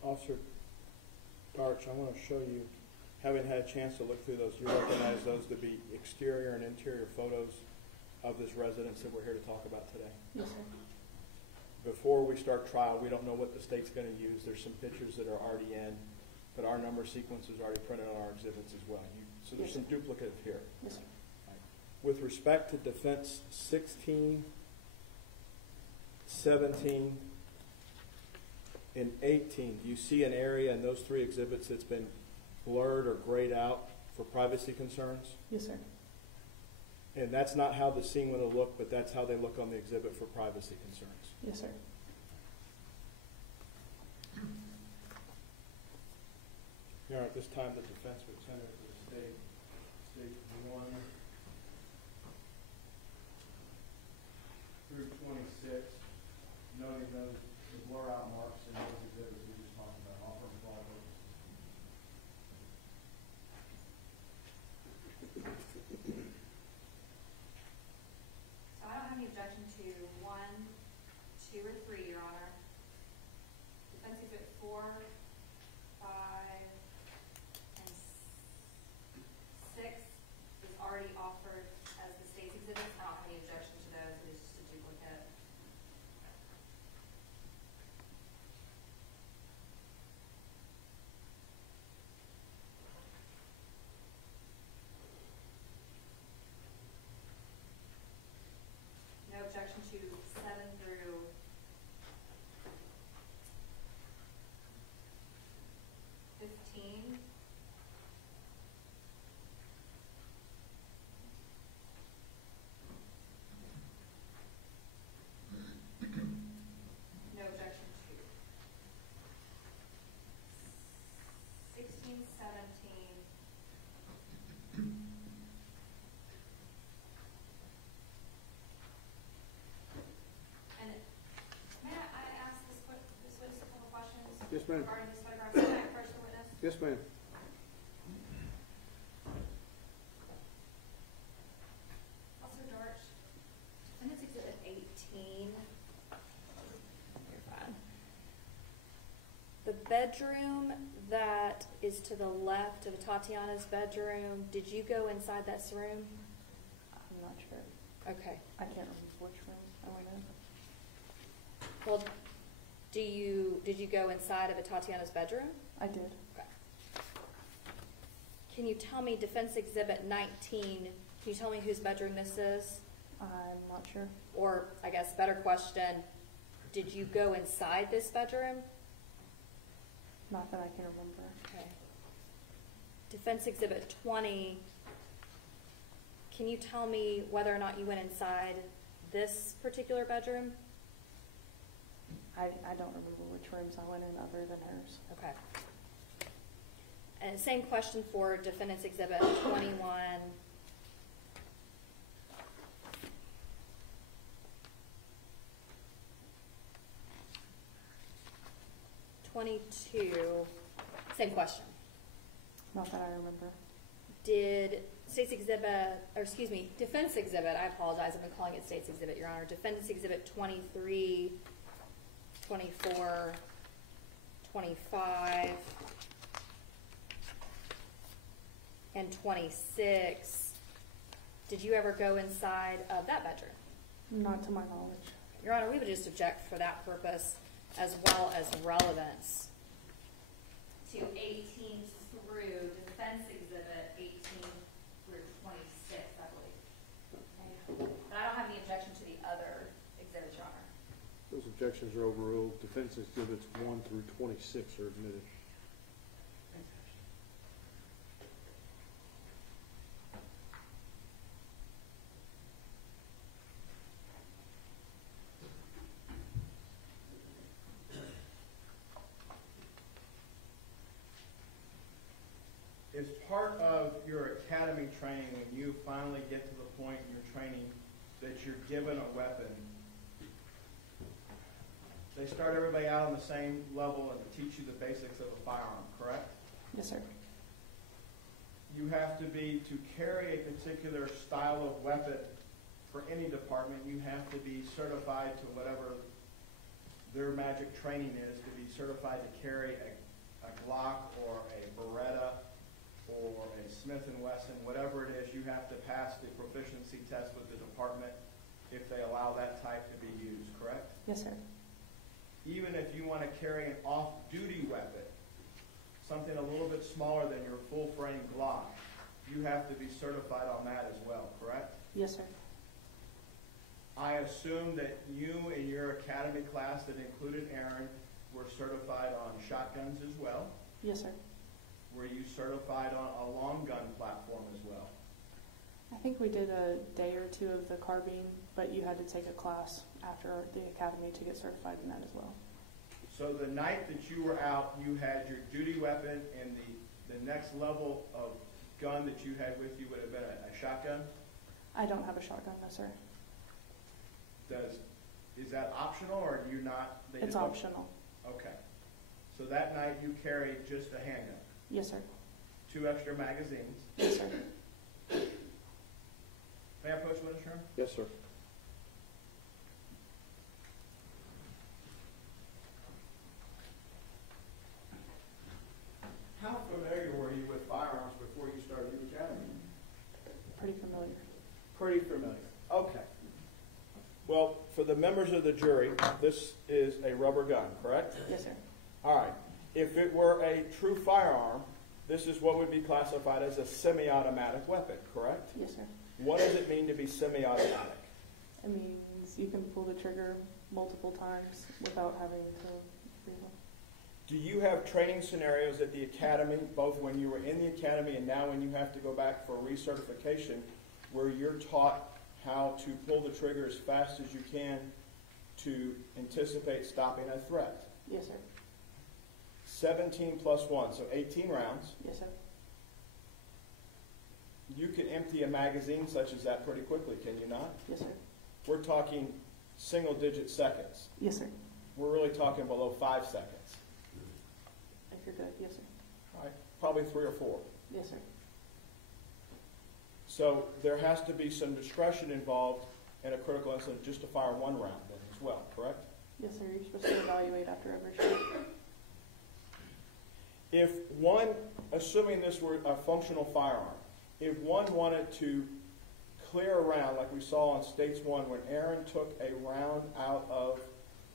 Officer Darch, I want to show you, having had a chance to look through those, you recognize those to be exterior and interior photos of this residence that we're here to talk about today? Yes, sir. Before we start trial, we don't know what the state's going to use. There's some pictures that are already in, but our number sequence is already printed on our exhibits as well. So there's some duplicative here. Yes, sir. Right. With respect to defense 16, 17, in 18, do you see an area in those three exhibits that's been blurred or grayed out for privacy concerns? Yes, sir. And that's not how the scene would have looked, but that's how they look on the exhibit for privacy concerns. Yes, sir. Your Honor, at this time, the defense would tender to the state 1 through 26, noting those the blur out marks in those exhibits we just talked about, offer and follow. So I don't have any objection to 1, 2, or 3, Your Honor. Defense Exhibit 4, 5, and 6 is already offered as the state's exhibits. I don't have any objection to those. It is just a duplicate. No objection objection to 7 through 15. No objection to 16, 17. And may I ask this witness a couple questions? Yes, ma'am. Regarding these photographs. Can I approach the witness? Yes, ma'am. Officer Darch, Defendant's Exhibit 18. You're fine. The bedroom that is to the left of Tatiana's bedroom, did you go inside this room? I'm not sure. Okay. I can't remember which room I went in. Well, did you go inside of Tatiana's bedroom? I did. Okay. Can you tell me, Defense Exhibit 19, can you tell me whose bedroom this is? I'm not sure. Or, I guess, better question, did you go inside this bedroom? Not that I can remember. Okay. Defense Exhibit 20, can you tell me whether or not you went inside this particular bedroom? I don't remember which rooms I went in other than hers. Okay. And same question for Defendant's Exhibit 21. 22, same question. Not that I remember. Did Defense Exhibit, I apologize, I've been calling it State's Exhibit, Your Honor. Defendant's Exhibit 23, 24, 25, and 26, did you ever go inside of that bedroom? Not to my knowledge. Your Honor, we would just object for that purpose as well as relevance to 18 through Defense Exhibit 18 through 26, I believe. But I don't have any objection to the other exhibits, Your Honor. Those objections are overruled. Defense Exhibits 1 through 26 are admitted. Is part of your academy training, when you finally get to the point in your training that you're given a weapon, they start everybody out on the same level and teach you the basics of a firearm, correct? Yes, sir. You have to carry a particular style of weapon for any department. You have to be certified to whatever their magic training is, to be certified to carry a Glock or a Beretta or a Smith & Wesson, whatever it is. You have to pass the proficiency test with the department if they allow that type to be used, correct? Yes, sir. Even if you want to carry an off-duty weapon, something a little bit smaller than your full-frame Glock, you have to be certified on that as well, correct? Yes, sir. I assume that you in your academy class that included Aaron were certified on shotguns as well. Yes, sir. Were you certified on a long gun platform as well? I think we did a day or two of the carbine, but you had to take a class after the academy to get certified in that as well. So the night that you were out, you had your duty weapon, and the next level of gun that you had with you would have been a shotgun? I don't have a shotgun, no, sir. Is that optional, or do you not? It's optional. Okay. So that night you carried just a handgun? Yes, sir. 2 extra magazines? Yes, sir. May I approach Witness Room? Yes, sir. How familiar were you with firearms before you started your academy? Pretty familiar. Pretty familiar. Okay. Well, for the members of the jury, this is a rubber gun, correct? Yes, sir. All right. If it were a true firearm, this is what would be classified as a semi-automatic weapon, correct? Yes, sir. What does it mean to be semi-automatic? It means magazines. You can pull the trigger multiple times without having to reload. Do you have training scenarios at the academy, both when you were in the academy and now when you have to go back for recertification, where you're taught how to pull the trigger as fast as you can to anticipate stopping a threat? Yes, sir. 17 plus 1, so 18 rounds. Yes, sir. You can empty a magazine such as that pretty quickly, can you not? Yes, sir. We're talking single-digit seconds. Yes, sir. We're really talking below 5 seconds. If you're good, yes, sir. All right, probably 3 or 4. Yes, sir. So there has to be some discretion involved in a critical incident just to fire one round then as well, correct? Yes, sir. You're supposed to evaluate after every shot. If one, assuming this were a functional firearm, if one wanted to clear a round like we saw on States 1 when Aaron took a round out of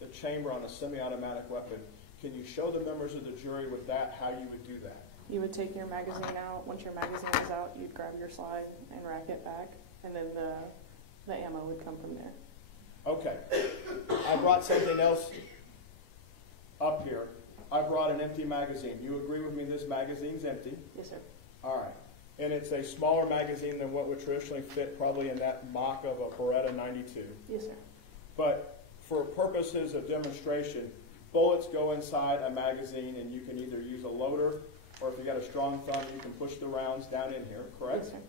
the chamber on a semi-automatic weapon, can you show the members of the jury with that how you would do that? You would take your magazine out. Once your magazine is out, you'd grab your slide and rack it back, and then the ammo would come from there. Okay. I brought something else up here. I brought an empty magazine. You agree with me this magazine's empty? Yes, sir. All right. And it's a smaller magazine than what would traditionally fit probably in that mock of a Beretta 92. Yes, sir. But for purposes of demonstration, bullets go inside a magazine and you can either use a loader or if you got a strong thumb, you can push the rounds down in here, correct? Yes, sir.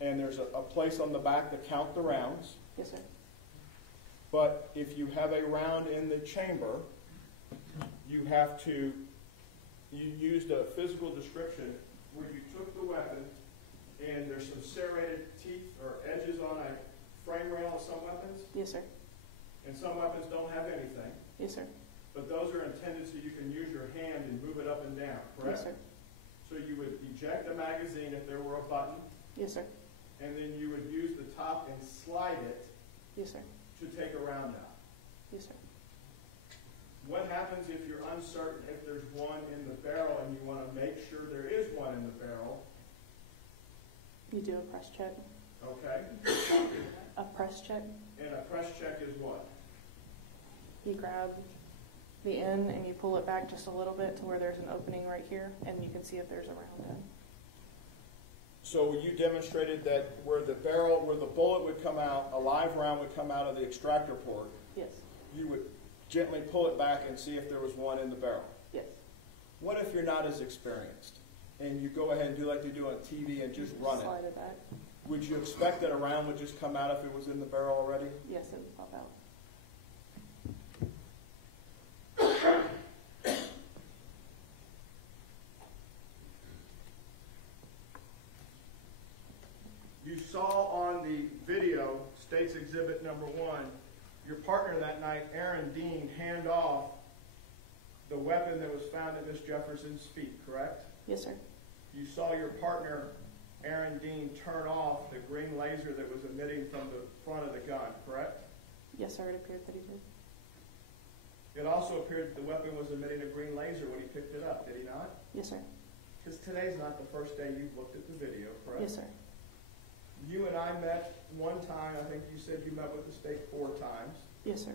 And there's a place on the back to count the rounds. Yes, sir. But if you have a round in the chamber, you used a physical description where you took the weapon and there's some serrated teeth or edges on a frame rail of some weapons. Yes, sir. And some weapons don't have anything. Yes, sir. But those are intended so you can use your hand and move it up and down, correct? Yes, sir. So you would eject a magazine if there were a button, Yes, sir. and then you would use the top and slide it Yes, sir. to take a round out. Yes, sir. What happens if you're uncertain if there's one in the barrel and you want to make sure there is one in the barrel? You do a press check. Okay. A press check. And a press check is what? You grab the end and you pull it back just a little bit to where there's an opening right here, and you can see if there's a round in. So you demonstrated that where the bullet would come out, a live round would come out of the extractor port. Yes. You would gently pull it back and see if there was one in the barrel. Yes. What if you're not as experienced and you go ahead and do like they do on TV and just run Slide it? it back. Would you expect that a round would just come out if it was in the barrel already? Yes, it would pop out. You saw on the video, State's Exhibit number 1, your partner that night, Aaron Dean, hand off the weapon that was found at Miss Jefferson's feet, correct? Yes, sir. You saw your partner, Aaron Dean, turn off the green laser that was emitting from the front of the gun, correct? Yes, sir. It appeared that he did. It also appeared that the weapon was emitting a green laser when he picked it up, did he not? Yes, sir. Because today's not the first day you've looked at the video, correct? Yes, sir. You and I met one time. I think you said you met with the state 4 times, Yes, sir.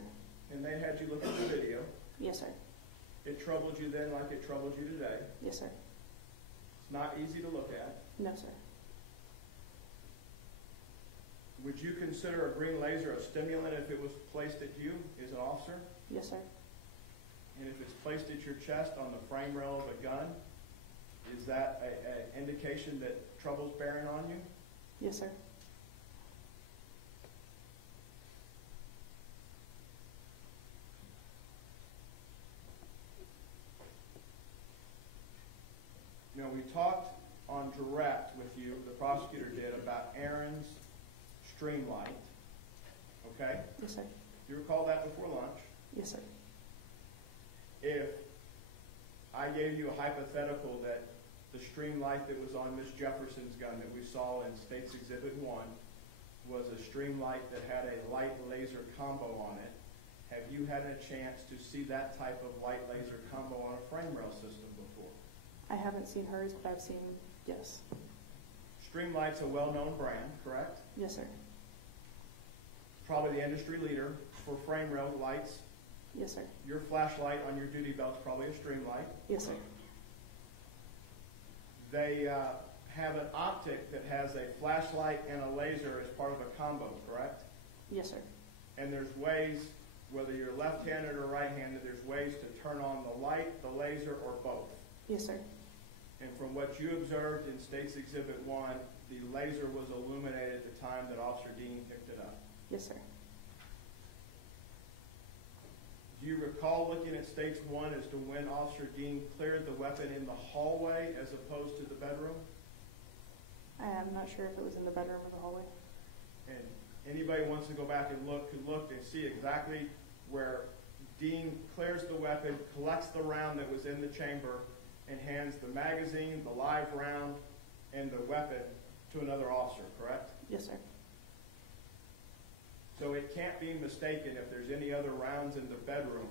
and they had you look at the video. Yes, sir. It troubled you then like it troubled you today. Yes, sir. It's not easy to look at. No, sir. Would you consider a green laser a stimulant if it was placed at you as an officer? Yes, sir. And if it's placed at your chest on the frame rail of a gun, is that an indication that trouble's bearing on you? Yes, sir. You know, we talked on direct with you, the prosecutor did, about Aaron's streamlight. Okay? Yes, sir. Do you recall that before lunch? Yes, sir. If I gave you a hypothetical that the streamlight that was on Miss Jefferson's gun that we saw in State's Exhibit 1 was a streamlight that had a light laser combo on it, have you had a chance to see that type of light laser combo on a frame rail system before? I haven't seen hers, but I've seen, yes. Streamlight's a well-known brand, correct? Yes, sir. probably the industry leader for frame rail lights. Yes, sir. Your flashlight on your duty belt is probably a stream light. Yes, sir. They have an optic that has a flashlight and a laser as part of a combo, correct? Yes, sir. And there's ways, whether you're left-handed or right-handed, there's ways to turn on the light, the laser, or both. Yes, sir. And from what you observed in State's Exhibit 1, the laser was illuminated at the time that Officer Dean picked it up. Yes, sir. Do you recall looking at State's 1 as to when Officer Dean cleared the weapon in the hallway as opposed to the bedroom? I'm not sure if it was in the bedroom or the hallway. And anybody wants to go back and look could look and see exactly where Dean clears the weapon, collects the round that was in the chamber, and hands the magazine, the live round, and the weapon to another officer, correct? Yes, sir. So it can't be mistaken if there's any other rounds in the bedroom,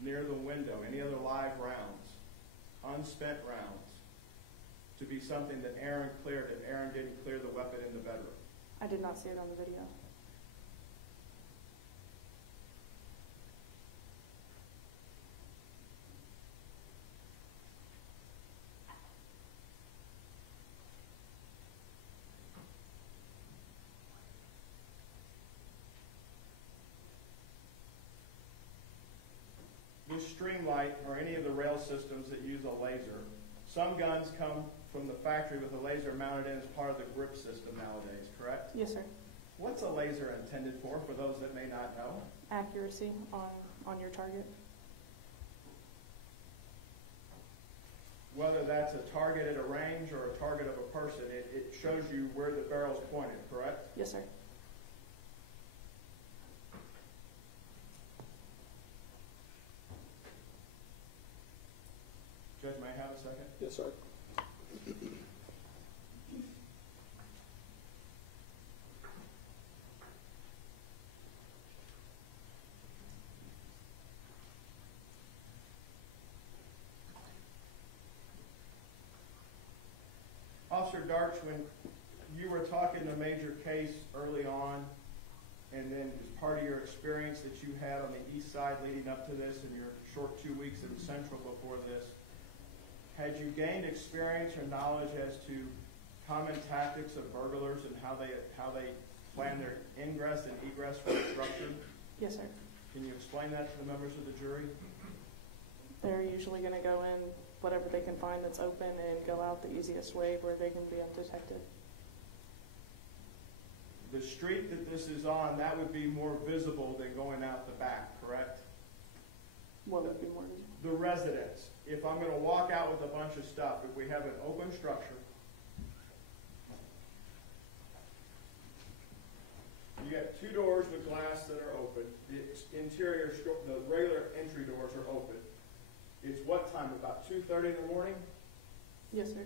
near the window, any other live rounds, unspent rounds, to be something that Aaron cleared if Aaron didn't clear the weapon in the bedroom. I did not see it on the video. This streamlight or any of the rail systems that use a laser, some guns come from the factory with a laser mounted in as part of the grip system nowadays, correct? Yes, sir. What's a laser intended for those that may not know? Accuracy on your target. Whether that's a target at a range or a target of a person, it shows you where the barrel's pointed, correct? Yes, sir. Judge, may I have a second? Yes, sir. Officer Darch, when you were talking a major case early on, and then as part of your experience that you had on the east side leading up to this and your short 2 weeks in Central before this, had you gained experience or knowledge as to common tactics of burglars and how they plan their ingress and egress from the structure? Yes, sir. Can you explain that to the members of the jury? They're usually going to go in whatever they can find that's open and go out the easiest way where they can be undetected. The street that this is on, that would be more visible than going out the back, correct? What would be more visible? The residence. If I'm going to walk out with a bunch of stuff, if we have an open structure, you got two doors with glass that are open. The interior, the regular entry doors are open. It's what time? About 2:30 in the morning? Yes, sir.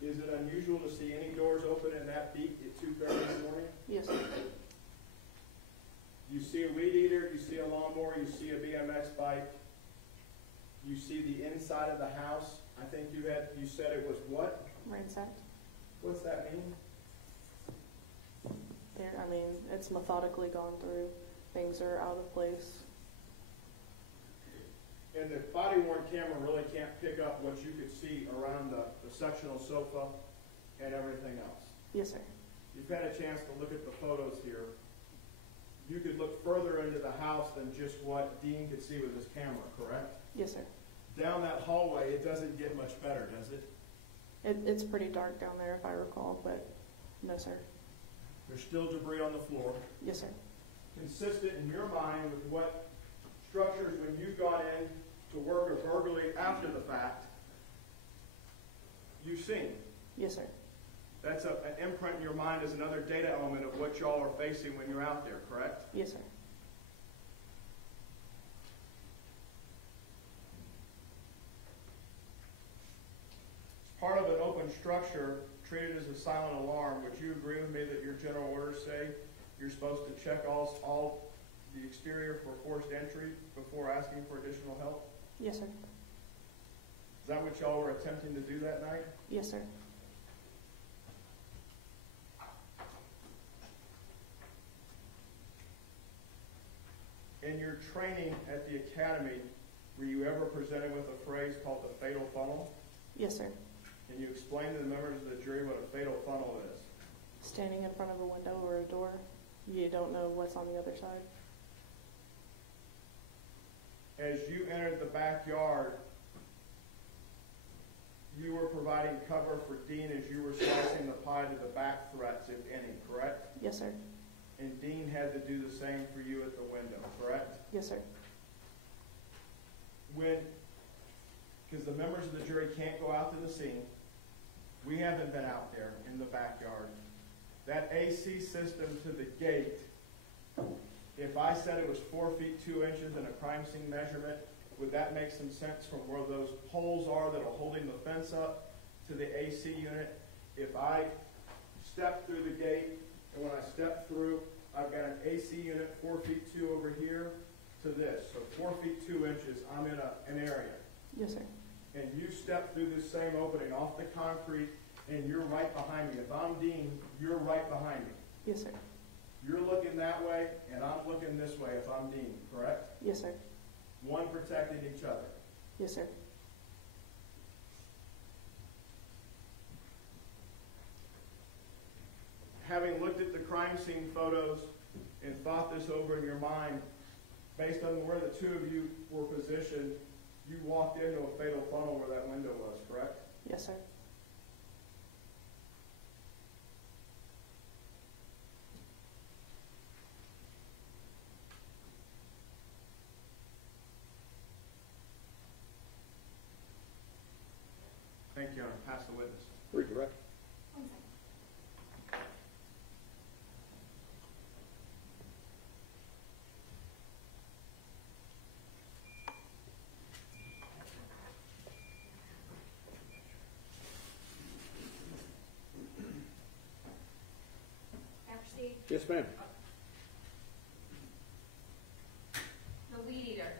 Is it unusual to see any doors open in that beat at 2:30 in the morning? Yes, sir. You see a weed eater, you see a lawnmower, you see a BMX bike, you see the inside of the house. I think you said it was what? Ransacked. What's that mean? It's methodically gone through. Things are out of place. And the body-worn camera really can't pick up what you could see around the sectional sofa and everything else. Yes, sir. You've had a chance to look at the photos here. You could look further into the house than just what Dean could see with his camera, correct? Yes, sir. Down that hallway, it doesn't get much better, does it? It's pretty dark down there, if I recall, but no, sir. There's still debris on the floor. Yes, sir. Consistent in your mind with what structures, when you've gone in to work a burglary after the fact, you've seen. Yes, sir. That's an imprint in your mind as another data element of what y'all are facing when you're out there, correct? Yes, sir. Part of an open structure treated as a silent alarm, would you agree with me that your general orders say you're supposed to check all the exterior for forced entry before asking for additional help? Yes, sir. Is that what y'all were attempting to do that night? Yes, sir. training at the academy, were you ever presented with a phrase called the fatal funnel? Yes, sir. Can you explain to the members of the jury what a fatal funnel is? Standing in front of a window or a door, you don't know what's on the other side. As you entered the backyard, you were providing cover for Dean as you were slicing the pie to the back threats, if any, correct? Yes, sir. And Dean had to do the same for you at the window, correct? Yes, sir. Because the members of the jury can't go out to the scene, we haven't been out there in the backyard. That AC system to the gate, if I said it was 4 feet 2 inches in a crime scene measurement, would that make some sense from where those poles are that are holding the fence up to the AC unit? If I step through the gate, and when I step through, I've got an AC unit 4 feet 2 over here to this. So 4 feet 2 inches, I'm in an area. Yes, sir. And you step through this same opening off the concrete, and you're right behind me. If I'm Dean, you're right behind me. Yes, sir. You're looking that way, and I'm looking this way if I'm Dean, correct? Yes, sir. One protecting each other. Yes, sir. Having looked at the crime scene photos and thought this over in your mind, based on where the two of you were positioned, you walked into a fatal funnel where that window was, correct? Yes, sir. Thank you, Your Honor. Pass the witness. Redirect. One second. Can I proceed? Yes, ma'am. The weed eater.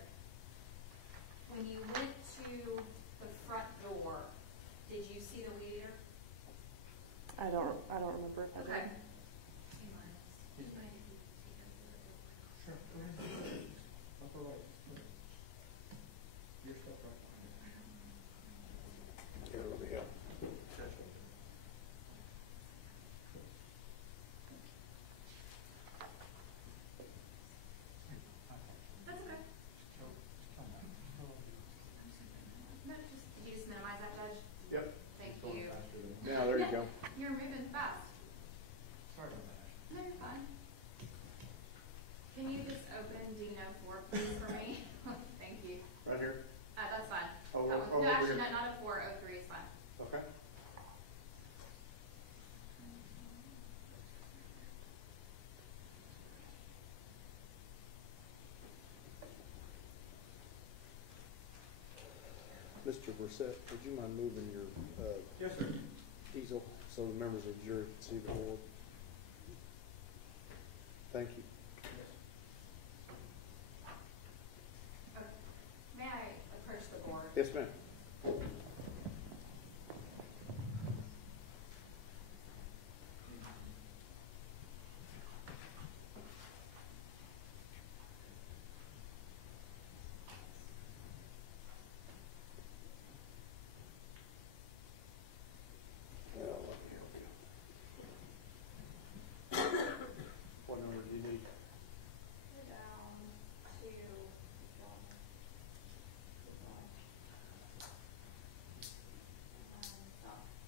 When you went to the front door, did you see the weed eater? I don't remember if I did. Okay. Sure. Go ahead. Upper right. Your stuff right Here, let me help. That's okay. No, did you just minimize that, Judge? Yep. Thank you. Now, there you go. You're moving fast. Sorry about that. No, you're fine. Can you just open D no 4, please, for me? Thank you. Right here? That's fine. Oh, That oh, one. over No, actually, here. not a 403 is fine. Okay. Mr. Brissett, would you mind moving your Yes, sir. easel so the members of the jury can see the board? Thank you. Okay. May I approach the board? Yes, ma'am. What number do you need? Go down to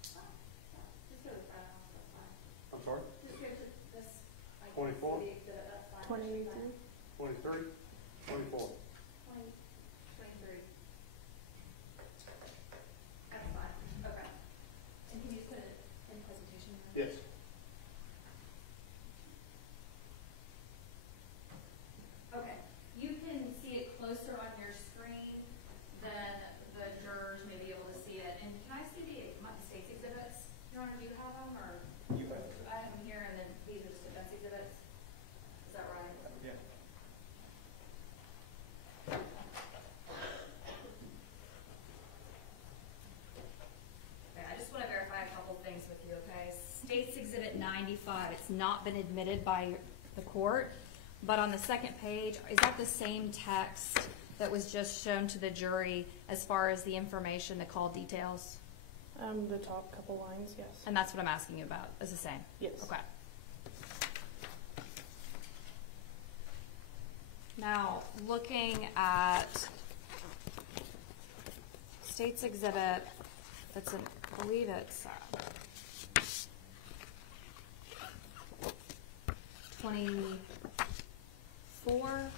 stop. Just go to the front. That's fine. I'm sorry? Just go to this. 24? The exhibit. That's fine. 23? 23? 24? 23. That's fine. Okay. And can you just put it in presentation? Yes. Okay. You can see it closer on your screen than the jurors may be able to see it. And can I see the state's exhibits? Your Honor, do you have them, or? You have it. I have them here, and then these are just defense exhibits. Is that right? Yeah. Okay, I just want to verify a couple things with you, okay? State's Exhibit 95, it's not been admitted by the court, but on the second page, is that the same text that was just shown to the jury as far as the information, the call details? The top couple lines, yes. And that's what I'm asking you about, is the same? Yes. Okay. Now, looking at State's Exhibit, that's in, I believe it's 24,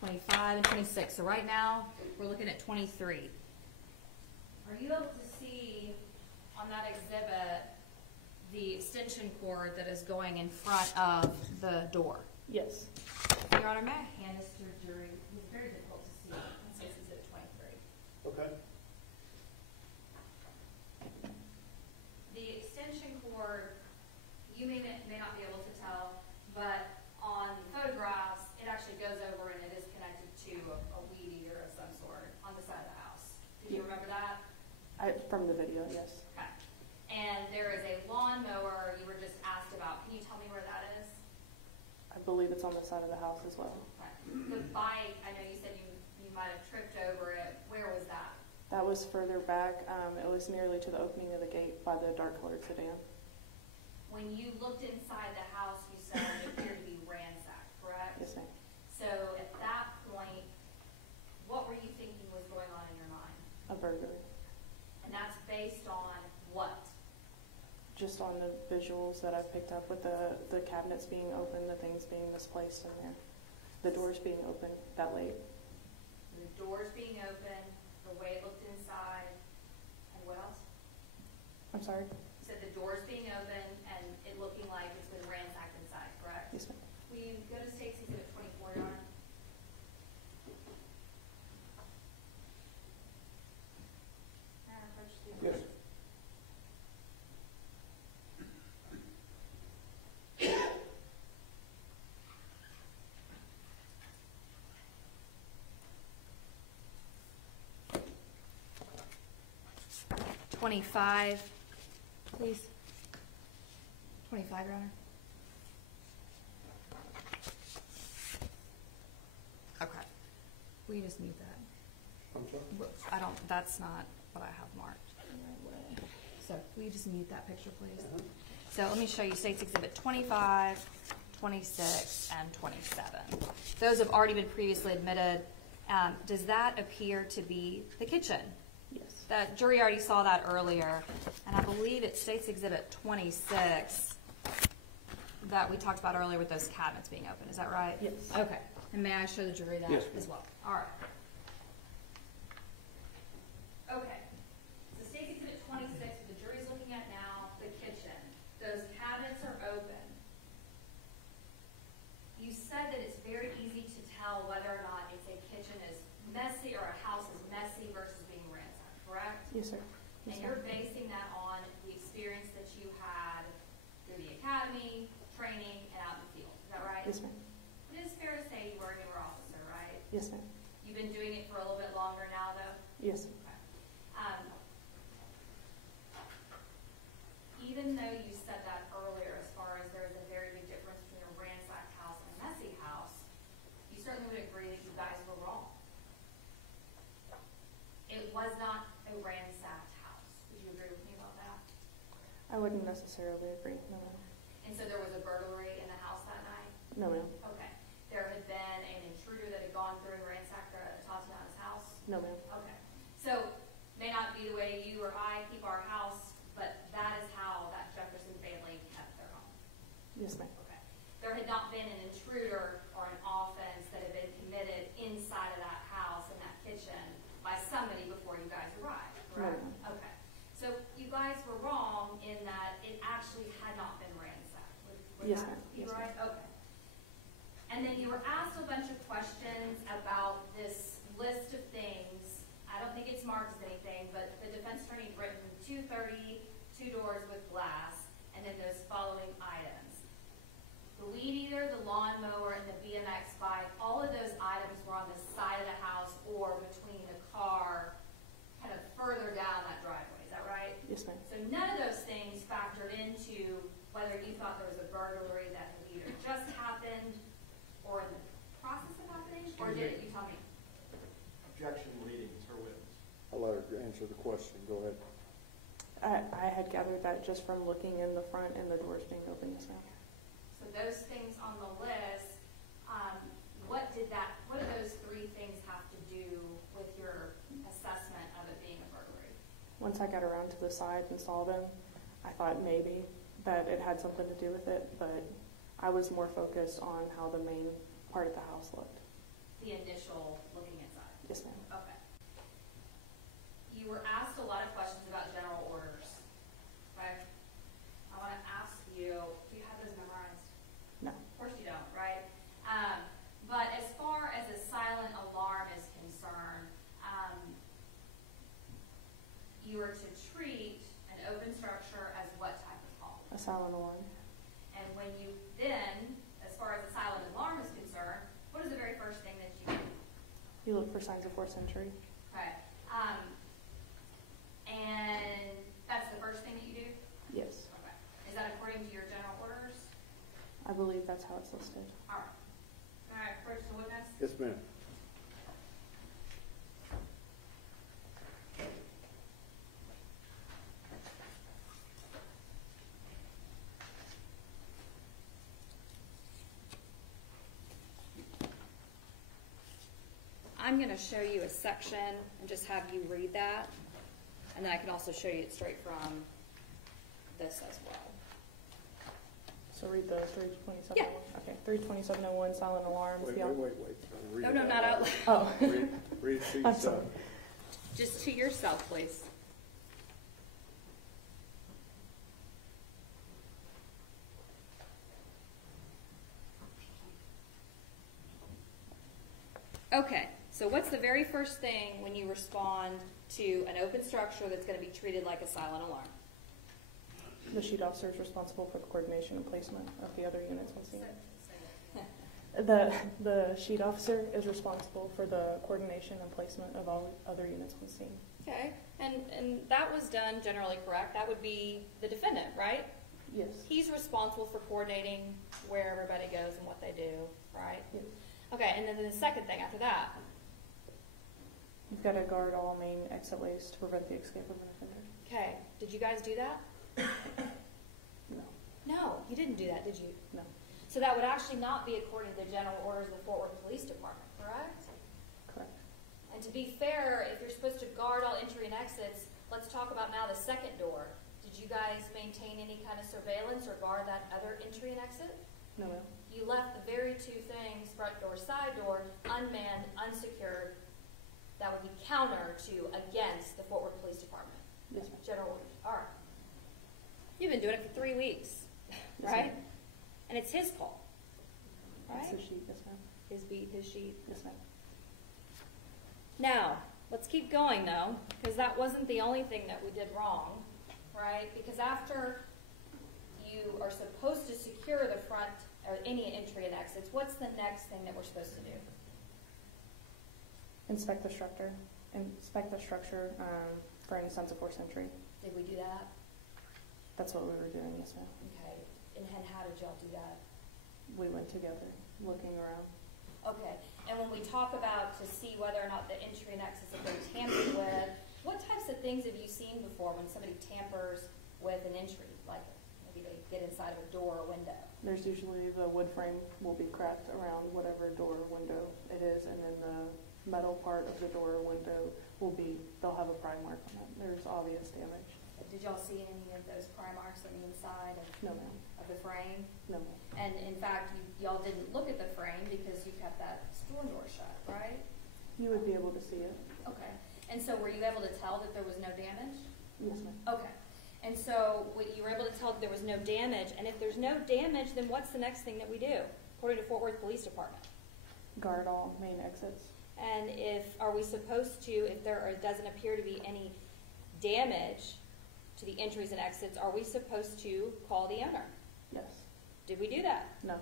25, and 26. So right now, we're looking at 23. Are you able to see on that exhibit the extension cord that is going in front of the door? Yes. Your Honor, may I hand this to a jury? It's very difficult to see. It says exhibit 23. Okay. The extension cord, you may not be able to tell, but on the photographs, it actually goes over and it is connected to a weed eater of some sort on the side of the house. Did you remember that? From the video, yes. Okay. And there is a lawnmower you were just asked about. Can you tell me where that is? I believe it's on the side of the house as well. Okay. The bike, I know you said you might have tripped over it. Where was that? That was further back. It was nearly to the opening of the gate by the dark-colored sedan. When you looked inside the house, you said it appeared to be ransacked, correct? Yes, ma'am. So at that point, what were you thinking was going on in your mind? A burglary. And that's based on what? Just on the visuals that I picked up with the cabinets being open, the things being misplaced in there, the doors being open that late. The doors being open, the way it looked inside, and what else? I'm sorry? You said the doors being open and it looking like it's been ransacked inside, correct? Yes, ma'am. Will you go to State's Exhibit 24, Your Honor? May I approach the- Yes. $25, please. 25, Your Honor. Okay. Will you just mute that? I'm sorry? I don't, that's not what I have marked in the right way. So will you just mute that picture, please? So let me show you State's Exhibit 25, 26, and 27. Those have already been previously admitted. Does that appear to be the kitchen? Yes. The jury already saw that earlier, and I believe it's State's Exhibit 26 that we talked about earlier with those cabinets being open. Is that right? Yes. Okay. And may I show the jury that Yes, as well? All right. Okay. So State's Exhibit 26, what the jury's looking at now, the kitchen. Those cabinets are open. You said that it's very easy to tell whether or not it's a kitchen is messy or a house is messy versus being ransacked, correct? Yes, sir. Yes, And ma'am. you're basing that on the experience that you had through the academy, training, and out in the field. Is that right? Yes, ma'am. It is fair to say you were a newer officer, right? Yes, ma'am. You've been doing it for a little bit longer now, though? Yes. Okay. Even though you said that earlier, as far as there is a very big difference between a ransacked house and a messy house, you certainly would agree that you guys were wrong. It was not a ransacked house. Would you agree with me about that? I wouldn't necessarily agree. No, ma'am. And so there was a burglary in the house that night? No, ma'am. Okay. There had been an intruder that had gone through and ransacked Atatiana's house? No, ma'am. Okay. So, may not be the way you or I keep our house, but that is how that Jefferson family kept their home. Yes, ma'am. Okay. There had not been an intruder or an offense that had been committed inside of that house, in that kitchen, by somebody before you guys arrived, correct? No. Okay. So you guys were wrong in that it actually had not been ransacked. Would Yes, that ma'am. be Yes, right? Okay. And then you were asked a bunch of questions about this list of things. I don't think it's marked as anything, but the defense attorney had written 230, 2 doors with glass, and then those following items. The weed eater, the lawnmower, and the BMX bike, all of those items were on the side of the house or between the car, kind of further down that driveway. Is that right? Yes, ma'am. So none of those things factored into whether you thought there was a burglary that Or did it? You tell me. Objection leading is her witness. I'll let her answer the question. Go ahead. I had gathered that just from looking in the front and the doors being open, yes, ma'am. So those things on the list, what did those three things have to do with your assessment of it being a burglary? Once I got around to the side and saw them, I thought maybe that it had something to do with it, but I was more focused on how the main part of the house looked. The initial looking inside? Yes, ma'am. Okay. You were asked a lot of questions about general orders, right? I want to ask you, do you have those memorized? No. Of course you don't, right? But as far as a silent alarm is concerned, you are to treat an open structure as what type of call? A silent alarm. And when you then, as far as a silent alarm is concerned, what is the very first thing that you do? You look for signs of forced entry. Okay. And that's the first thing that you do? Yes. Okay. Is that according to your general orders? I believe that's how it's listed. All right. All right, approach the witness. Yes, ma'am. I'm going to show you a section and just have you read that. And then I can also show you it straight from this as well. So read the 32701. Yeah. Okay, 32701, silent alarms. Wait. Read No, it no, out not out loud. loud. Oh. Read it to I'm yourself. sorry. Just to yourself, please. Okay, so what's the very first thing when you respond to an open structure that's going to be treated like a silent alarm? The sheet officer is responsible for the coordination and placement of the other units on scene. The sheet officer is responsible for the coordination and placement of all other units on scene. Okay, and that was done generally correct. That would be the defendant, right? Yes. He's responsible for coordinating where everybody goes and what they do, right? Yes. Okay, and then the second thing after that. You've got to guard all main exit ways to prevent the escape of an offender. Okay, did you guys do that? No. No, you didn't do that, did you? No. So that would actually not be according to the general orders of the Fort Worth Police Department, correct? Correct. And to be fair, if you're supposed to guard all entry and exits, let's talk about now the second door. Did you guys maintain any kind of surveillance or guard that other entry and exit? No, ma'am. You left the very two things, front door, side door, unmanned, unsecured, that would be counter to against the Fort Worth Police Department. Yes, ma'am. General orders. All right. You've been doing it for 3 weeks, Yes, right? ma'am. And it's his call, right? It's the sheet, yes, ma'am. His beat, his sheet. Yes, ma'am. Now, let's keep going though, because that wasn't the only thing that we did wrong, right? Because after you are supposed to secure the front or any entry and exits, what's the next thing that we're supposed to do? Inspect the structure. For any signs of forced entry. Did we do that? That's what we were doing, yes, ma'am. Okay. And how did y'all do that? We went together, looking around. Okay. And when we talk about to see whether or not the entry and exits have been tampered with, what types of things have you seen before when somebody tampers with an entry? Like maybe they get inside of a door or window. There's usually the wood frame will be cracked around whatever door or window it is, and then the metal part of the door or window they'll have a pry mark on it. There's obvious damage. Did y'all see any of those pry marks on the inside No, ma'am. of the frame? No, ma'am. And in fact, y'all didn't look at the frame because you kept that storm door shut, right? You would be able to see it. Okay. And so were you able to tell that there was no damage? Yes, ma'am. Okay. And so you were able to tell that there was no damage. And if there's no damage, then what's the next thing that we do, according to Fort Worth Police Department? Guard all main exits. And are we supposed to, if doesn't appear to be any damage to the entries and exits, are we supposed to call the owner? Yes. Did we do that? No.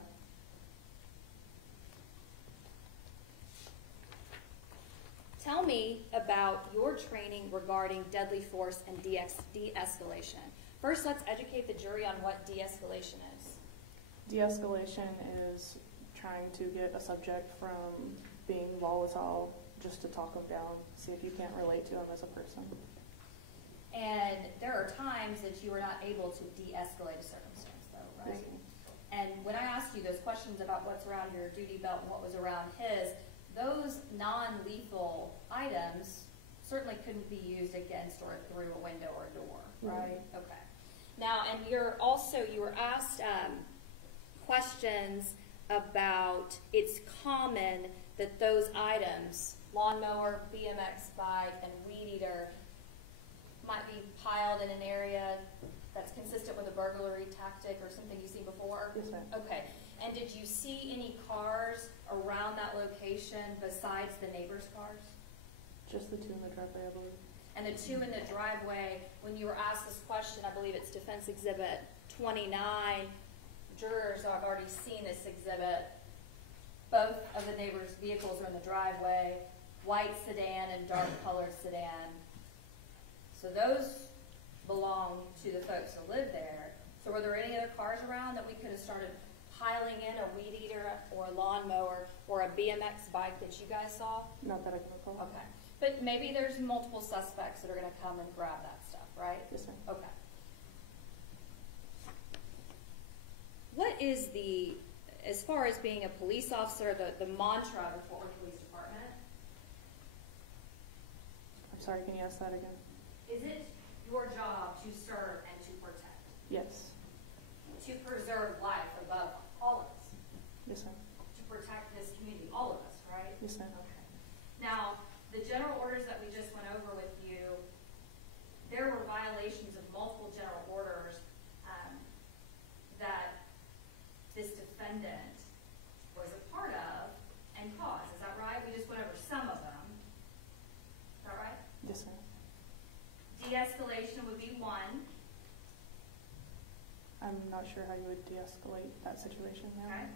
Tell me about your training regarding deadly force and de-escalation. First, let's educate the jury on what de-escalation is. De-escalation is trying to get a subject from being volatile, just to talk them down, see if you can't relate to them as a person. And there are times that you are not able to de-escalate a circumstance, though, right? Yes, ma'am. And when I asked you those questions about what's around your duty belt and what was around his, those non-lethal items certainly couldn't be used against or through a window or a door, right? Mm-hmm. Okay. Now, and you were asked questions about, it's common that those items, lawnmower, BMX bike, and weed eater, might be piled in an area that's consistent with a burglary tactic or something you've seen before? Yes, ma'am. Okay. And did you see any cars around that location besides the neighbors' cars? Just the two in the driveway, I believe. And the two in the driveway, when you were asked this question, I believe it's Defense Exhibit 29, jurors, I've already seen this exhibit. Both of the neighbors' vehicles are in the driveway, white sedan and dark colored sedan. So those belong to the folks that live there. So were there any other cars around that we could have started piling in, a weed eater or a lawnmower or a BMX bike that you guys saw? Not that I can recall. Okay. But maybe there's multiple suspects that are going to come and grab that stuff, right? Yes, ma'am. Okay. What is the, as far as being a police officer, the mantra of the Fort Worth Police Department? I'm sorry, can you ask that again? Is it your job to serve and to protect? Yes. To preserve life above all of us? Yes, ma'am. To protect this community, all of us, right? Yes, ma'am. Okay. Now, the general orders that we just went over with you, there were violations of multiple general orders that this defendant was a part of and caused. Is that right? We just went over some of them. Is that right? Yes, ma'am. De-escalation would be one. I'm not sure how you would de-escalate that situation now. Okay.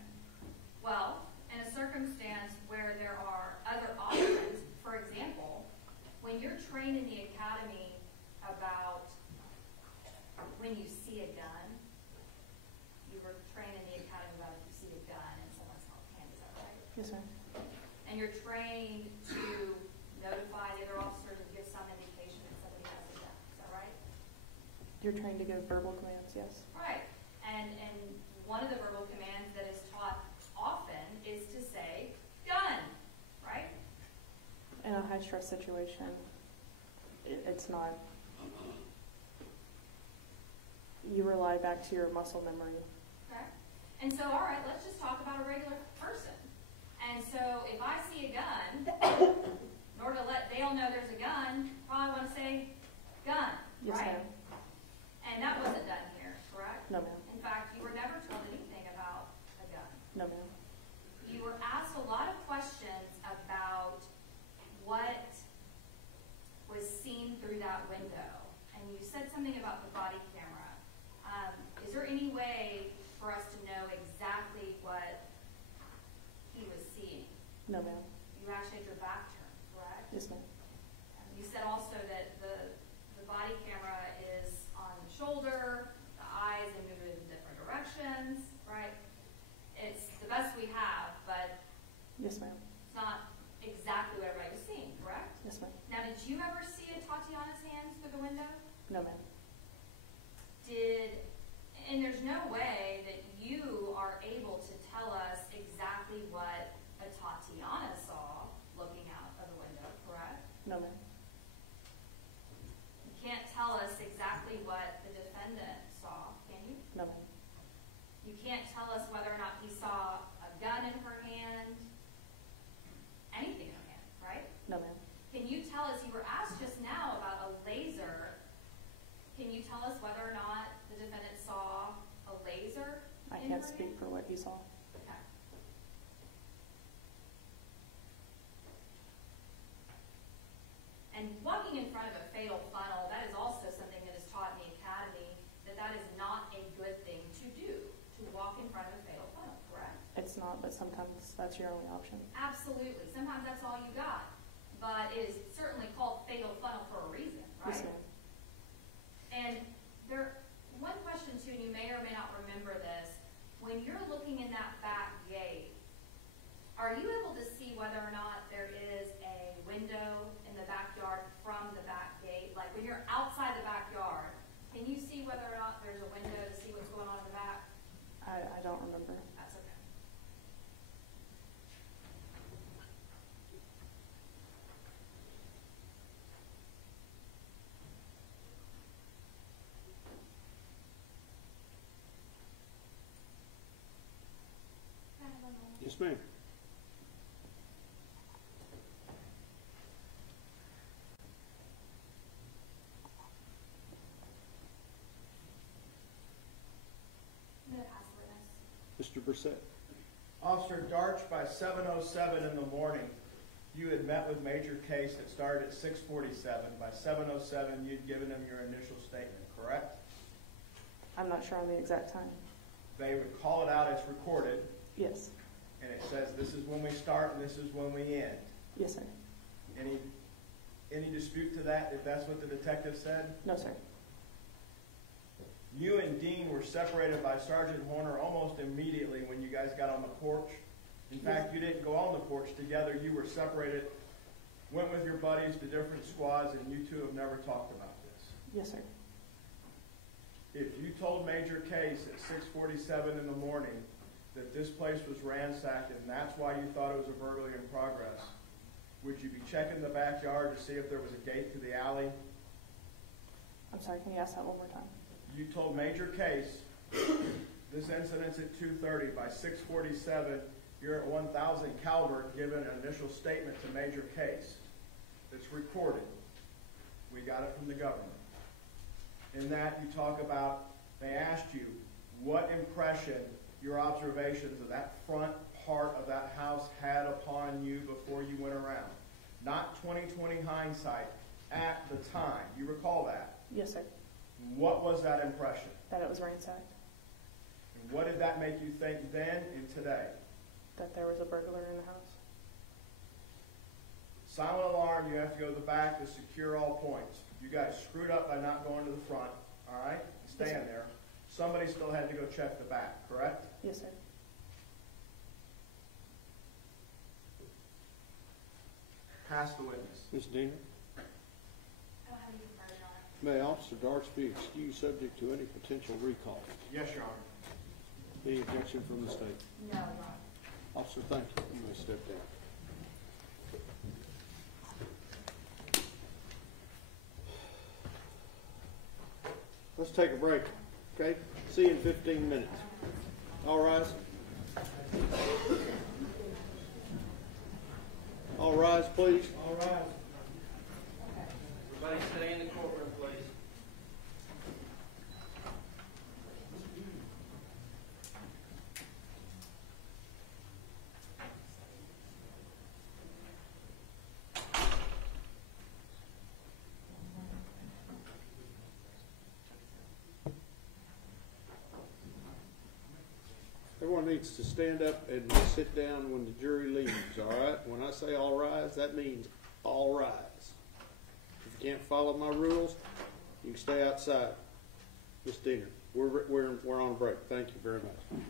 Well, in a circumstance where there are other options, for example, when you're trained in the academy about when you see a gun, you were trained in the academy about if you see a gun and someone's held hand, is that right? Yes, ma'am. And you're trained to notify the other officers and give some indication that somebody has a gun, is that right? You're trained to give verbal commands, yes. Right. And one of the verbal commands that is taught often is to say, gun, right? In a high-stress situation, it's not. You rely back to your muscle memory. Okay. And so, all right, let's just talk about a regular person. And so if I see a gun, in order to let Dale know there's a gun, probably want to say gun, Yes, right? ma'am. And that wasn't done here, correct? No, ma'am. In fact, you were never told anything about a gun. No, ma'am. You were asked a lot of questions about what was seen through that window. And you said something about the body camera. Is there any way for us to know exactly what he was seeing? No, ma'am. You actually had your back turned, correct? Yes, ma'am. You said also that the body camera is on the shoulder, the eyes are moving in different directions, right? It's the best we have, but Yes, ma'am. it's not exactly what everybody was seeing, correct? Yes, ma'am. Now, did you ever see Atatiana's hands through the window? No, ma'am. And there's no way that you are able to tell us exactly what Atatiana saw looking out of the window, correct? No, ma'am. You can't tell us exactly what the defendant saw, can you? No, ma'am. You can't tell us whether or not he saw a gun in her hand, anything in her hand, right? No, ma'am. Can you tell us, you were asked just now about a laser. Can you tell us whether or not the defendant saw a laser? I in can't her speak hand? for what he saw. Okay. And walking in front of a fatal funnel, that is also something that is taught in the academy, that is not a good thing to do, to walk in front of a fatal funnel, correct? It's not, but sometimes that's your only option. Absolutely. Sometimes that's all you got. But it is certainly called fatal funnel for a reason, right? Yes, ma'am. And one question too, and you may or may not remember this, when you're looking in that back gate, are you able to see whether or not Can you see whether or not there's a window to see what's going on in the back? I don't remember. That's okay. Yes, ma'am. I'm going to pass the witness. Mr. Brissett. Officer Darch, by 7:07 in the morning, you had met with Major Case that started at 6:47. By 7:07, you'd given him your initial statement, correct? I'm not sure on the exact time. They would call it out, it's recorded, Yes. and it says this is when we start and this is when we end. Yes, sir. Any dispute to that, if that's what the detective said? No, sir. You and Dean were separated by Sergeant Horner almost immediately when you guys got on the porch. In fact, you didn't go on the porch together. You were separated, went with your buddies to different squads, and you two have never talked about this. Yes, sir. If you told Major Case at 6:47 in the morning that this place was ransacked and that's why you thought it was a burglary in progress, would you be checking the backyard to see if there was a gate to the alley? I'm sorry, can you ask that one more time? You told Major Case this incident's at 2:30. By 6:47, you're at 1000 Calvert giving an initial statement to Major Case. It's recorded. We got it from the government. In that, you talk about, they asked you what impression your observations of that front part of that house had upon you before you went around. Not 20/20 hindsight, at the time. You recall that? Yes, sir. What was that impression? That it was ransacked. And what did that make you think then and today? That there was a burglar in the house. Silent alarm, you have to go to the back to secure all points. You guys screwed up by not going to the front, all right? Stand there. Somebody still had to go check the back, correct? Yes, sir. Pass the witness. Ms. Diener. I don't have any information on it. May Officer Darts be excused subject to any potential recall? Yes, Your Honor. Any objection from the state? No, Your Honor. Officer, thank you. You may step down. Let's take a break, okay? See you in 15 minutes. All rise. All rise, please. All right. Everybody stay in the courtroom, please. Everyone needs to stand up and sit down when the jury leaves, all right? When I say all rise, that means all rise. If you can't follow my rules, you can stay outside. Ms. Diener, we're on a break. Thank you very much.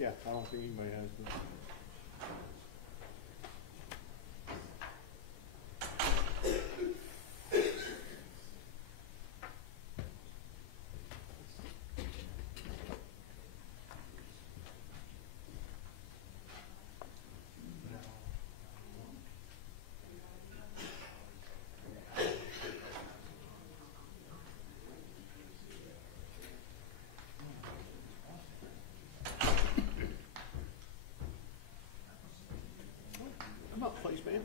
Yeah, I don't think anybody has this. Come up, please, ma'am.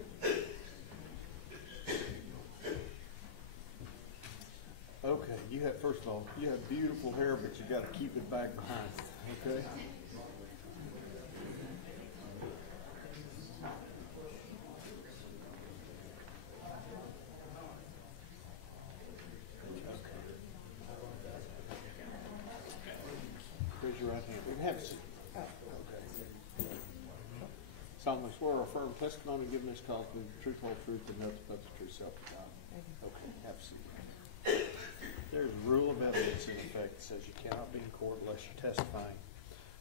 Okay, you have, first of all, you have beautiful hair, but you got to keep it back behind, okay? Raise your right hand. We can have a seat. Okay. Solemnly swear or affirm testimony given this cause to be the truth, whole truth, and nothing but the truth, self to God. Okay, have a seat. There's a rule of evidence in effect that says you cannot be in court unless you're testifying.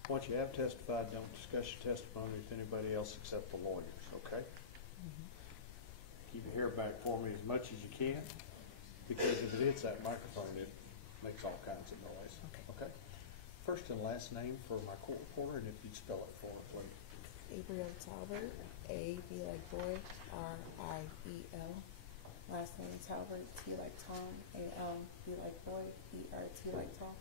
Once you have testified, don't discuss your testimony with anybody else except the lawyers, okay? Keep your hair back for me as much as you can, because if it hits that microphone, it makes all kinds of noise. Okay? First and last name for my court reporter, and if you'd spell it for her, please. Gabriel Talbert, A, B like boy, R-I-E-L. Last name Talbert, T like Tom, A-L, B like boy, E-R-T like Tom.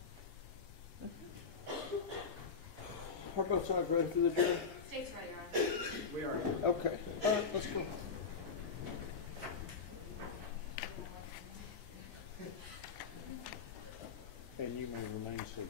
Are both sides ready for the jury? State's ready, Your Honor. We are. Okay. All right, let's go. And you may remain seated.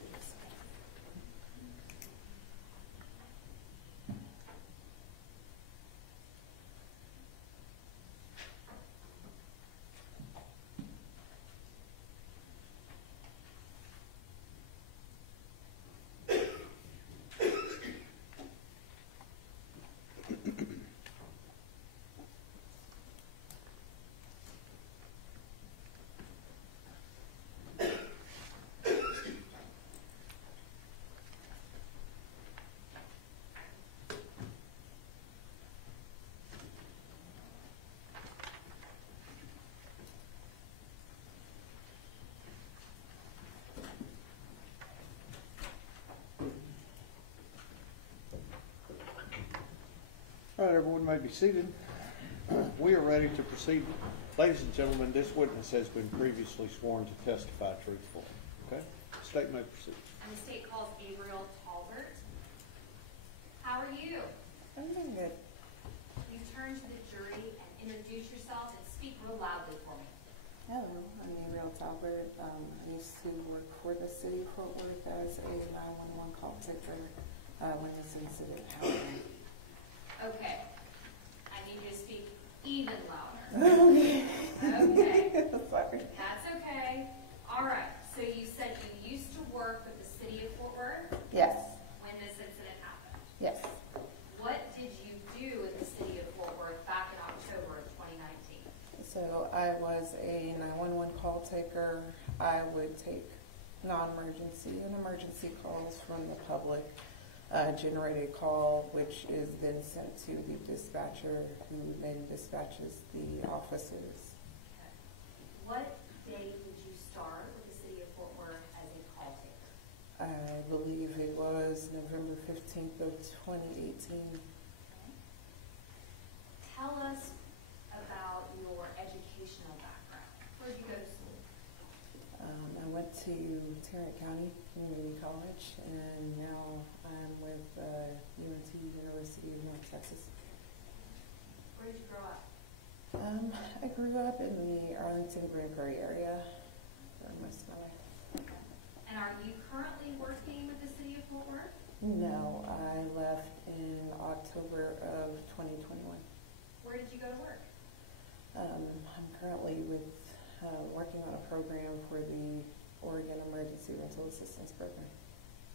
All right, everyone may be seated. We are ready to proceed. Ladies and gentlemen, this witness has been previously sworn to testify truthfully. Okay? The state may proceed. And the state calls Gabriel Talbert. How are you? I'm doing good. You turn to the jury and introduce yourself and speak real loudly for me. Hello, I'm Gabriel Talbert. I used to work for the city of Fort Worth as a 911 call taker when this incident happened. Okay. I need you to speak even louder. Okay. Sorry. That's okay. All right. So you said you used to work with the city of Fort Worth Yes. when this incident happened. Yes. What did you do in the city of Fort Worth back in October of 2019? So I was a 911 call taker. I would take non-emergency and emergency calls from the public, generate a call, which is then sent to the dispatcher, who then dispatches the officers. Okay. What date did you start with the city of Fort Worth as a call taker? I believe it was November 15th of 2018. Okay. Tell us about your educational background. Where did you go to school? I went to Tarrant County Community College, and now I'm with UNT, University of North Texas. Where did you grow up? I grew up in the Arlington Grand Prairie area for most of my life. Okay. And are you currently working with the city of Fort Worth? No, I left in October of 2021. Where did you go to work? I'm currently working on a program for the Oregon Emergency Rental Assistance Program.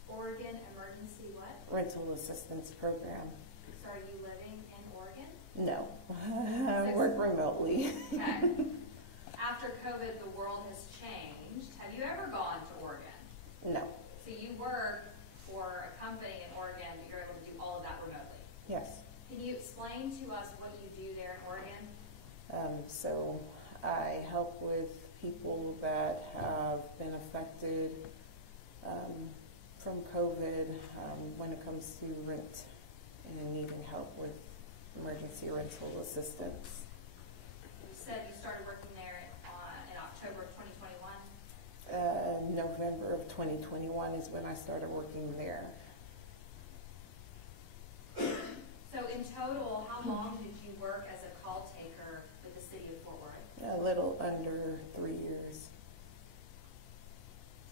Oregon Emergency what? Rental Assistance Program. So are you living in Oregon? No, I work remotely. Okay. After COVID, the world has changed. Have you ever gone to Oregon? No. So you work for a company in Oregon Yes. Can you explain to us what you do there in Oregon? So I help with people that have been affected from COVID when it comes to rent and needing help with emergency rental assistance. You said you started working there in October of 2021? November of 2021 is when I started working there. So in total, how long did you work as a call taker with the city of Fort Worth? A little under 3 years.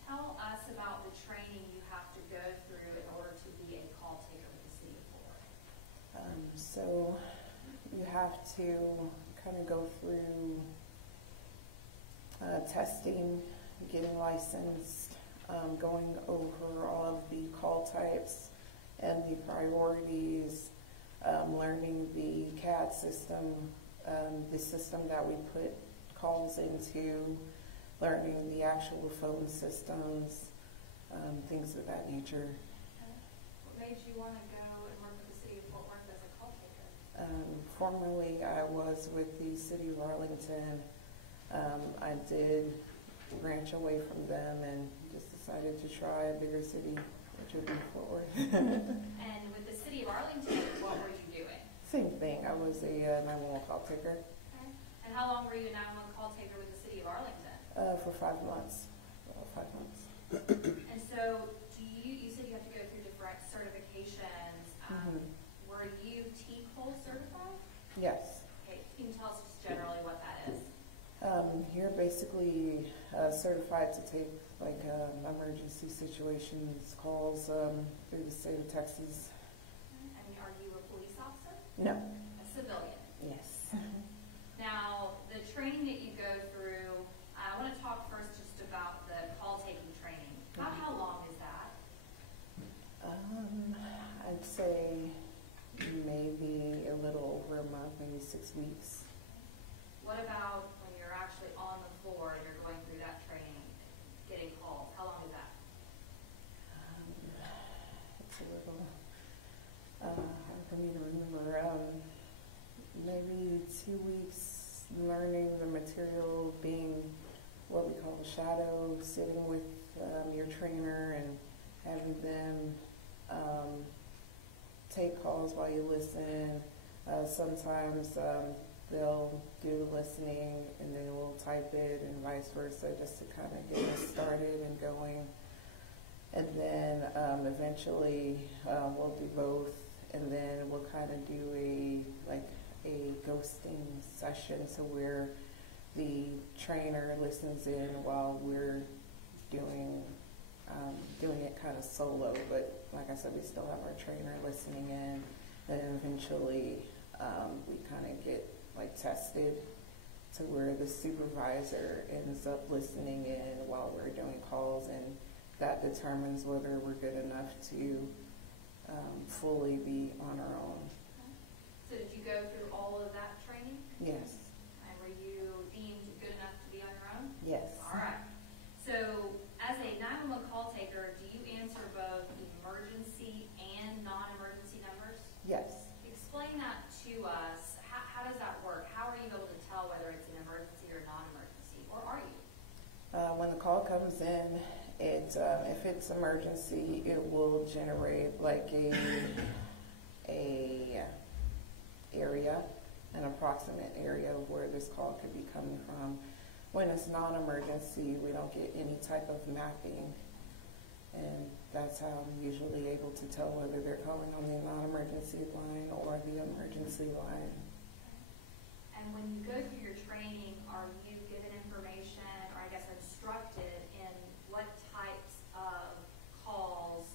Tell us about the training you have to go through in order to be a call taker with the city of Fort Worth. So you have to kind of go through testing, getting licensed, going over all of the call types and the priorities, learning the CAD system, the system that we put calls into, learning the actual phone systems, things of that nature. What made you want to go and work with the city of Fort Worth as a call taker? Formerly, I was with the city of Arlington. I did branch away from them and just decided to try a bigger city, which would be Fort Worth. And with the city of Arlington, what were you doing? Same thing. I was a 911 call taker. Okay. And how long were you a 911 call taker with the city of Arlington? For 5 months. 5 months. And so, you said you have to go through different certifications. Were you TCOL certified? Yes. Okay, can you tell us just generally what that is? You're basically certified to take like emergency situations calls through the state of Texas. And are you a police officer? No. A civilian? Yes. Now, the training that you go through, I want to talk first just about the call taking training. How long is that? I'd say maybe a little over a month, maybe 6 weeks. What about when you're actually on the floor and you're going through that training, getting calls? How long is that? It's a little hard for me to remember. Maybe 2 weeks learning the material, being what we call a shadow, sitting with your trainer and having them take calls while you listen. Sometimes they'll do the listening and then we'll type it and vice versa just to kind of get us started and going. And then eventually we'll do both, and then we'll kind of do a ghosting session, so where the trainer listens in while we're doing it kind of solo. But like I said, we still have our trainer listening in, and eventually we kind of get like tested to where the supervisor ends up listening in while we're doing calls, and that determines whether we're good enough to fully be on our own. So did you go through all of that training? Yes. And were you deemed good enough to be on your own? Yes. All right. So as a 911 call taker, do you answer both emergency and non-emergency numbers? Yes. Explain that to us. How does that work? How are you able to tell whether it's an emergency or non-emergency, or are you? When the call comes in, if it's emergency, it will generate like an approximate area of where this call could be coming from. When it's non-emergency, we don't get any type of mapping, and that's how I'm usually able to tell whether they're calling on the non-emergency line or the emergency line. And when you go through your training, are you given information, or I guess instructed in what types of calls,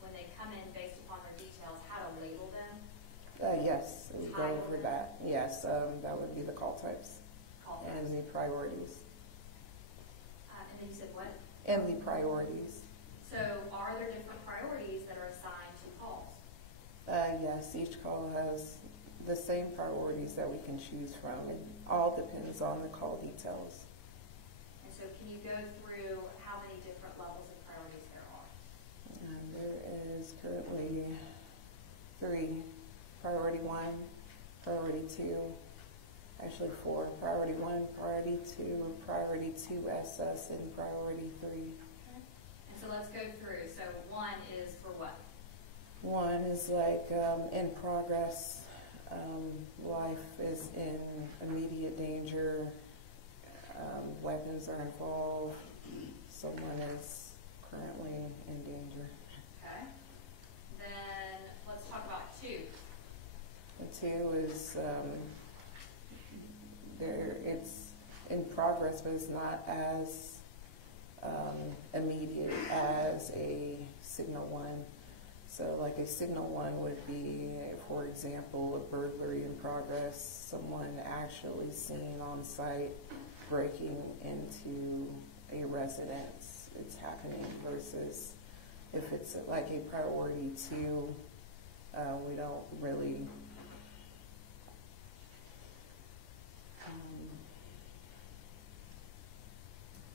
when they come in based upon their details, how to label them? Yes, we go over that. Yes, that would be the call types. And the priorities. And then you said what? And the priorities. So are there different priorities that are assigned to calls? Yes, each call has the same priorities that we can choose from. It all depends on the call details. And so can you go through how many different levels of priorities there are? And there is currently 3 priority 1, priority 2, actually 4, priority 1, priority 2, priority 2 SS, and priority 3. Okay. And so let's go through. So 1 is for what? 1 is like in progress, life is in immediate danger, weapons are involved, someone is currently in danger. Okay. Then let's talk about 2. The 2 is it's in progress, but it's not as immediate as a signal 1. So like a signal 1 would be, for example, a burglary in progress, someone actually seen on site breaking into a residence. It's happening versus if it's like a priority 2, we don't really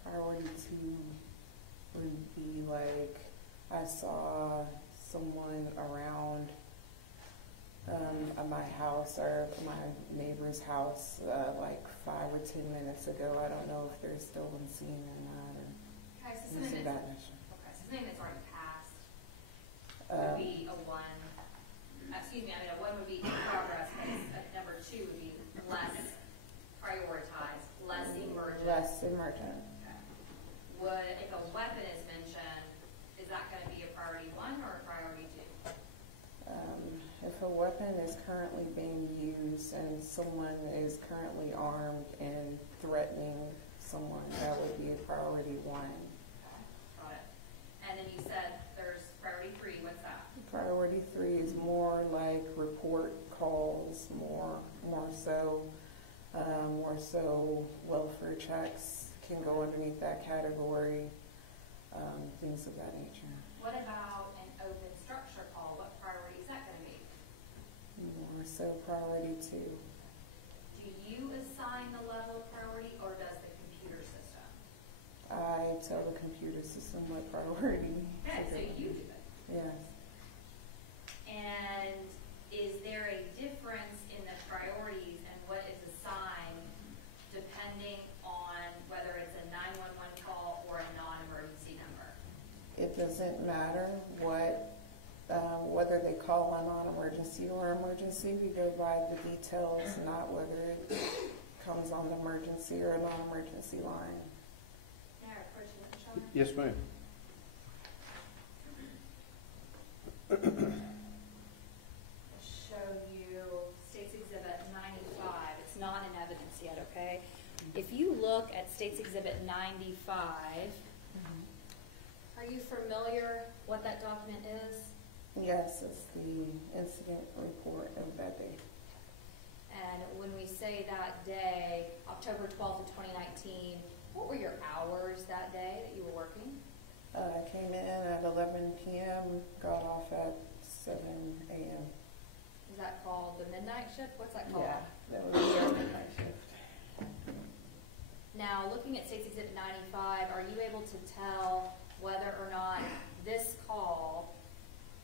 priority 2 would be like I saw someone around at my house or my neighbor's house like 5 or 10 minutes ago. I don't know if they're still on scene or not. Or Okay, so something that's already passed would be a 1. Excuse me, a 1 would be in progress, but number 2 would be less prioritized, less emergent. Less emergent. Okay. If a weapon is mentioned, is that going to be a priority 1 or a priority 2? If a weapon is currently being used and someone is currently armed and threatening someone, that would be a priority 1. Got it. And then you said there's priority 3. What's that? Priority 3 is more like report calls, more so welfare checks can go underneath that category, things of that nature. What about an open structure call? What priority is that going to be? More so priority 2. Do you assign the level of priority, or does the computer system? I tell the computer system what priority. Okay, so you do it. Yes. And is there a difference in the priorities and what is assigned depending on whether it's a 911 call or a non-emergency number? It doesn't matter whether they call a non-emergency or emergency. We go by the details, not whether it comes on the emergency or a non-emergency line. May I approach you, Sean? Yes, ma'am. Show you State's Exhibit 95. It's not in evidence yet, okay? If you look at State's Exhibit 95, are you familiar what that document is? Yes, it's the incident report of that day. And when we say that day, October 12th of 2019, what were your hours that day that you were working? I came in at 11 p.m., got off at 7 a.m. Is that called the midnight shift? What's that called? Yeah, that was the midnight shift. Now, looking at State's Exhibit 95, are you able to tell whether or not this call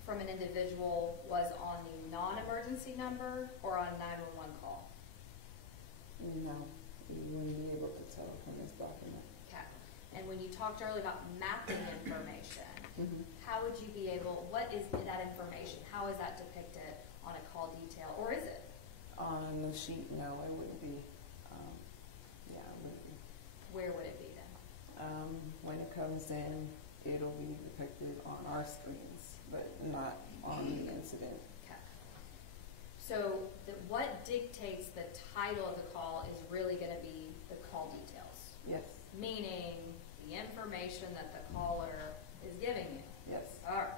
from an individual was on the non-emergency number or on a 911 call? No, you wouldn't be able to tell from this document. Okay. And when you talked earlier about mapping information, how would you be able, what is that information? How is that depicted on a call detail, or is it? On the sheet, no, it wouldn't be. Yeah, it wouldn't be. Where would it be then? When it comes in, it'll be depicted on our screens, but not on the incident. Okay. So what dictates the title of the call is really going to be the call details. Yes. Meaning the information that the caller is giving you. Yes. All right.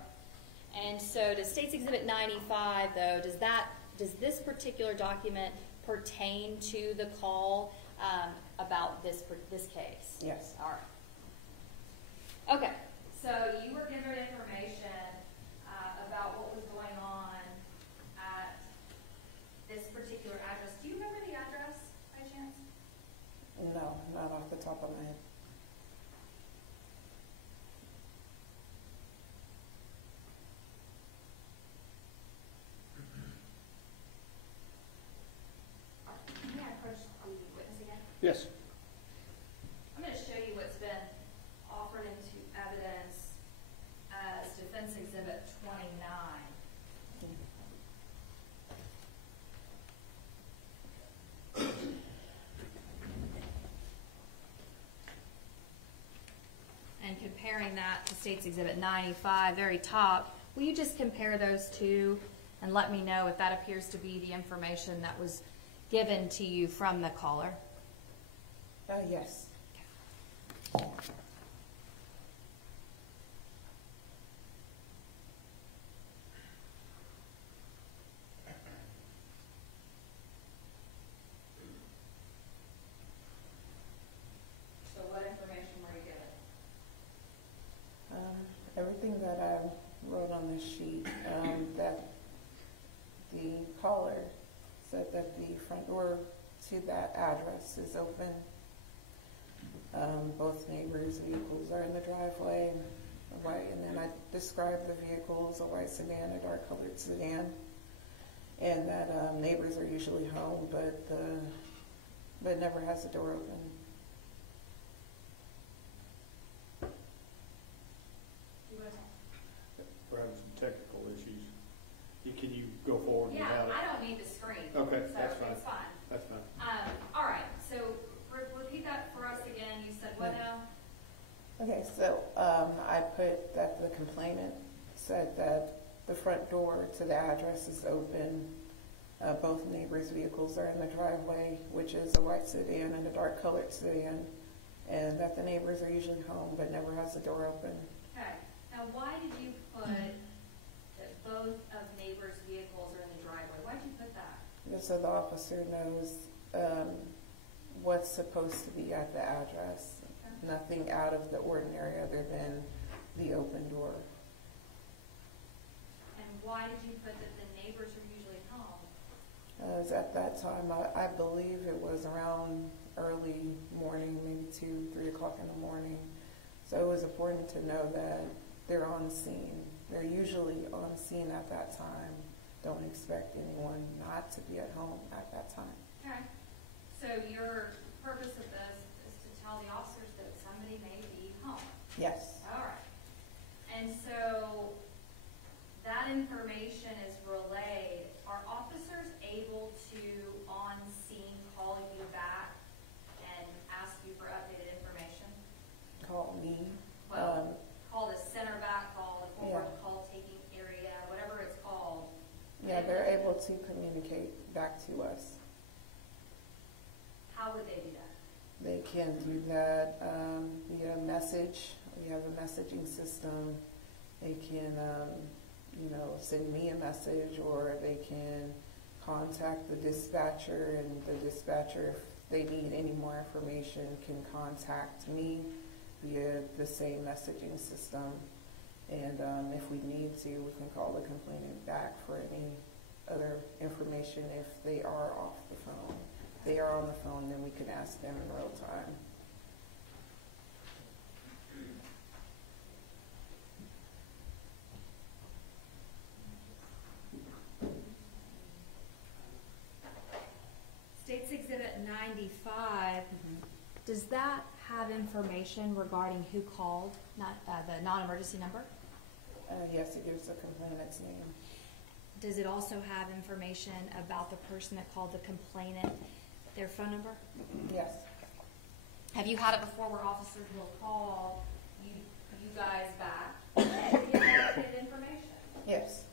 And so does State's Exhibit 95, though, does this particular document pertain to the call about this case? Yes. All right. Okay. So you were given information about what was going on at this particular address. Do you remember the address by chance? No, not off the top of my head. Yes. I'm going to show you what's been offered into evidence as Defense Exhibit 29. And comparing that to State's Exhibit 95, very top, will you just compare those two and let me know if that appears to be the information that was given to you from the caller? Yes. So what information were you given? Everything that I wrote on this sheet, that the caller said that the front door to that address is open. Both neighbors' vehicles are in the driveway, and then I described the vehicles, a white sedan, a dark colored sedan, and that neighbors are usually home, but never has the door open. We're having some technical issues. Can you go forward Yeah, without it? I don't need the screen. Okay, so that's fine. It's fine. That's fine. All right, so repeat that for us again. You said what now? Okay, so I put that the complainant said that the front door to the address is open. Both neighbors' vehicles are in the driveway, which is a white sedan and a dark colored sedan, and that the neighbors are usually home but never has the door open. Okay. Now, why did you put that both of neighbors' vehicles are in the driveway? Why did you put that? Just so the officer knows what's supposed to be at the address. Okay. Nothing out of the ordinary other than the open door. And why did you put that the neighbors are usually home? As at that time, I believe it was around early morning, maybe 2, 3 o'clock in the morning. So it was important to know that they're on scene. They're usually on scene at that time. Don't expect anyone not to be at home at that time. Okay. So your purpose of this is to tell the officers that somebody may be home. Yes. All right. And so that information is relayed. Are officers able to, on scene, call you back and ask you for updated information? Call me. Well, call the center back call, the forward Yeah. call taking area, whatever it's called. Yeah, they're able to communicate back to us. How would they do that? They can do that via message. We have a messaging system. They can, send me a message, or they can contact the dispatcher, and the dispatcher, if they need any more information, can contact me via the same messaging system. And if we need to, we can call the complainant back for any other information if they are off the phone. If they are on the phone, then we can ask them in real time. State's Exhibit 95, does that have information regarding who called, the non-emergency number? Yes, it gives the complainant's name. Does it also have information about the person that called the complainant, their phone number? Yes. Have you had it before where officers will call you guys back and give updated information? Yes.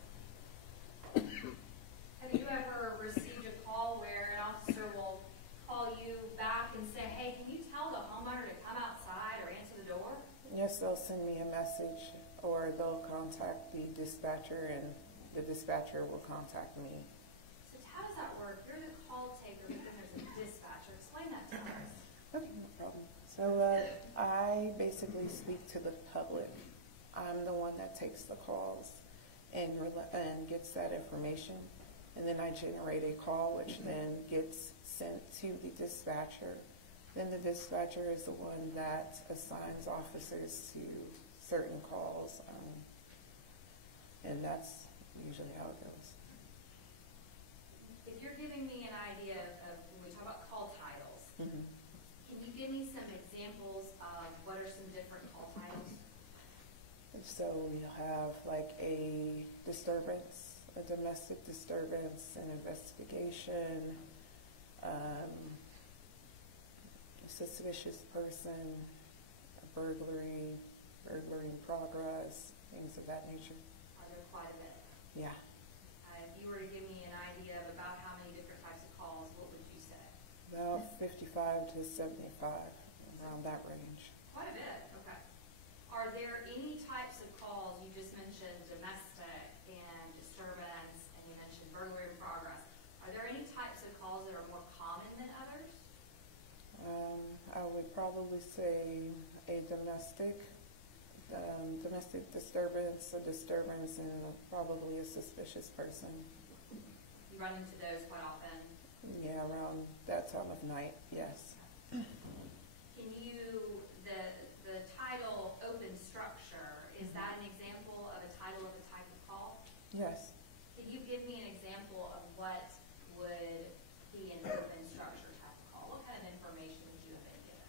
Have you ever received a call where an officer will call you back and say, hey, can you tell the homeowner to come outside or answer the door? Yes, they'll send me a message, or they'll contact the dispatcher, and the dispatcher will contact me. So how does that work? You're the call taker, but then there's a dispatcher. Explain that to us. Okay, no problem. So I basically speak to the public. I'm the one that takes the calls and gets that information. And then I generate a call, which then gets sent to the dispatcher. Then the dispatcher is the one that assigns officers to certain calls. And that's usually how it goes. If you're giving me an idea of when we talk about call titles, give me some examples of what are some different call titles? So you'll have like a disturbance, a domestic disturbance, an investigation, a suspicious person, a burglary in progress, things of that nature. Are there quite a bit? Yeah. If you were to give me an idea of about how many different types of calls, what would you say? About 55 to 75, around that range. Quite a bit, okay. Are there any types of calls, you just mentioned domestic and disturbance, and you mentioned burglary in progress. Are there any types of calls that are more common than others? I would probably say a domestic disturbance, a disturbance, and probably a suspicious person. You run into those quite often. Yeah, around that time of night, yes. Can you, the title open structure, is that an example of a title of a type of call? Yes. Could you give me an example of what would be an open structure type of call? What kind of information would you have been given?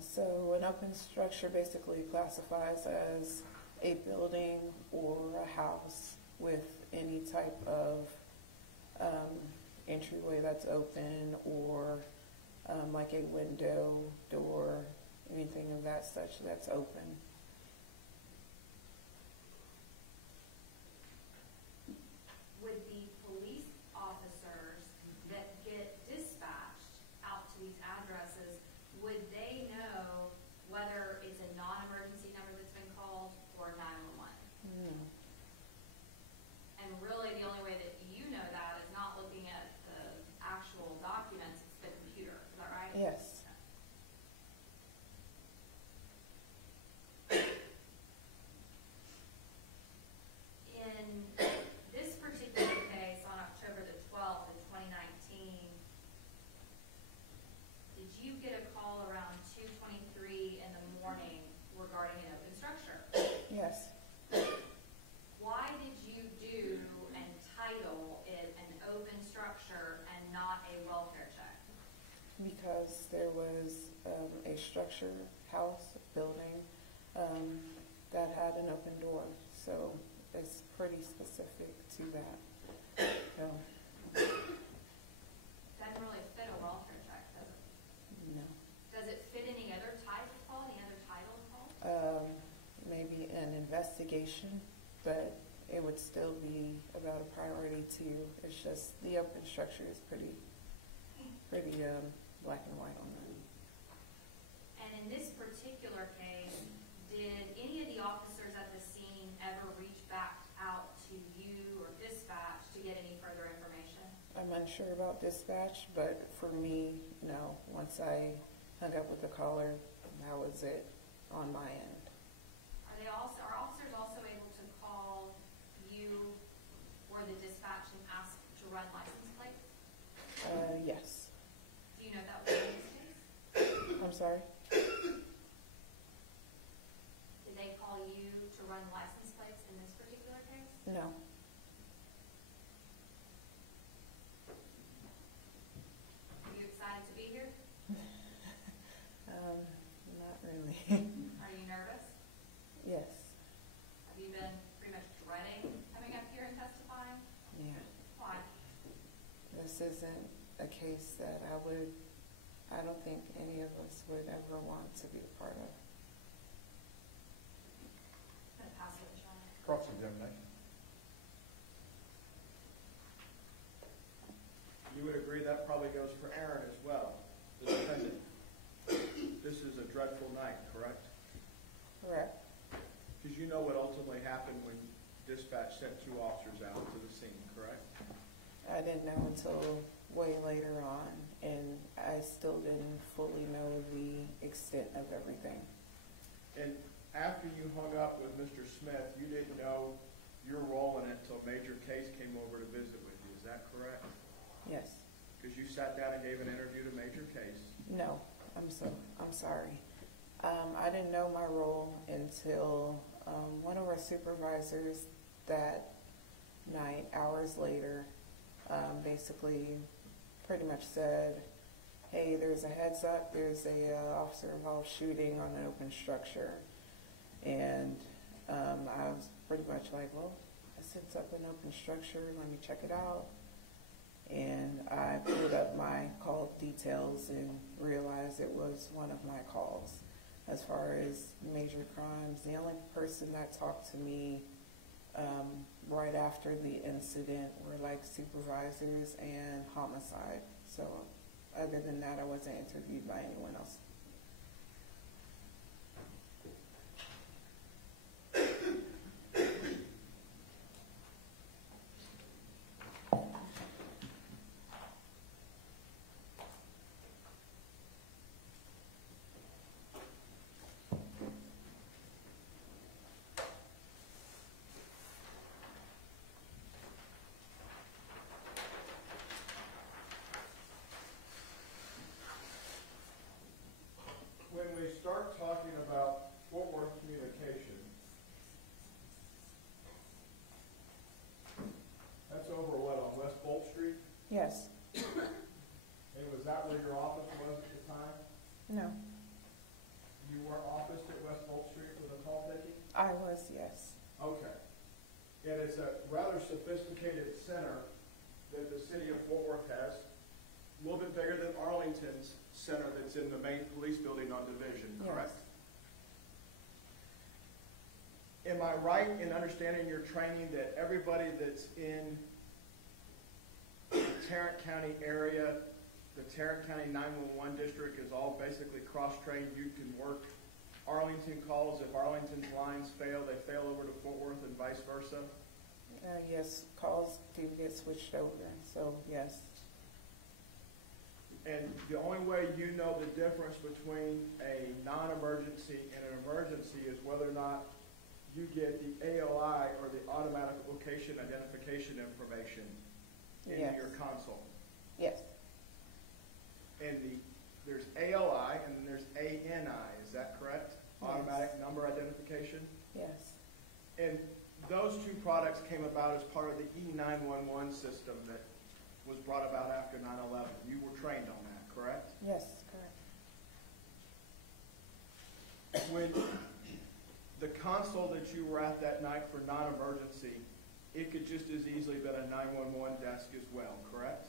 So an open structure basically classifies as a building or a house with any type of entryway that's open, or like a window, door, anything of that such that's open. Would the police officers that get dispatched out to these addresses, would they know whether it's a non-emergency number that's been called or 911? And really the only way that you know that is not looking at the actual documents, it's the computer, is that right? Yes. In this particular case, on October the 12th of 2019, did you get a call around 2:23 in the morning regarding an open structure? Yes. Why did you do and title it an open structure and not a welfare check? Because there was a structure, house, building that had an open door. So it's pretty specific to that. So, Doesn't really fit a welfare check, does it? no. Does it fit any other type of call, any other title of call? Maybe an investigation, but it would still be about a priority too. It's just the open structure is pretty black and white on that. And in this particular case, did any of the officers at the scene ever reach back out to you or dispatch to get any further information? I'm unsure about dispatch, but for me, no. Once I hung up with the caller, that was it on my end. Are officers also able to call you or the dispatch and ask to run license plates? Yes. Do you know if that was in this case? I'm sorry? Did they call you to run license plates in this particular case? No. Are you excited to be here? Not really. Are you nervous? Yes. Have you been pretty much dreading coming up here and testifying? Yeah. Why? This isn't a case that I don't think any of us would ever want to be a part of. I'm going to pass it to John. Cross-examination. You would agree that probably goes for Aaron as well, the defendant. This is a dreadful night, correct? Correct. Because you know what ultimately happened when dispatch sent 2 officers out to the scene, correct? I didn't know until way later on, and I still didn't fully know the extent of everything. And after you hung up with Mr. Smith, you didn't know your role in it until Major Case came over to visit with you. Is that correct? Yes. Because you sat down and gave an interview to Major Case. No, I'm sorry. I didn't know my role until one of our supervisors that night, hours later, basically pretty much said, hey, there's a heads up, there's a officer involved shooting on an open structure. And I was pretty much like, well, it sets up an open structure, let me check it out. And I pulled up my call details and realized it was one of my calls. As far as major crimes, the only person that talked to me right after the incident were like supervisors and homicide. So other than that, I wasn't interviewed by anyone else. When we start talking about Fort Worth communication, that's over what, on West Bolt Street? Yes. And was that where your office was at the time? No. You were officed at West Bolt Street for the call taking? I was, yes. Okay. And it's a rather sophisticated center that the city of Fort Worth has, a little bit bigger than Arlington's center that's in the main police building on Division, correct? Yes. Am I right in understanding your training that everybody that's in the Tarrant County area, the Tarrant County 911 district is all basically cross-trained? You can work Arlington calls. If Arlington's lines fail, they fail over to Fort Worth and vice versa? Yes, calls do get switched over, so yes. And the only way you know the difference between a non-emergency and an emergency is whether or not you get the AOI, or the automatic location identification information, in Yes. your console. Yes. And there's AOI and then there's ANI, is that correct? Yes. Automatic number identification? Yes. And those two products came about as part of the E911 system that was brought about after 9/11. You were trained on that, correct? Yes, correct. When the console that you were at that night for non-emergency, it could just as easily been a 911 desk as well, correct?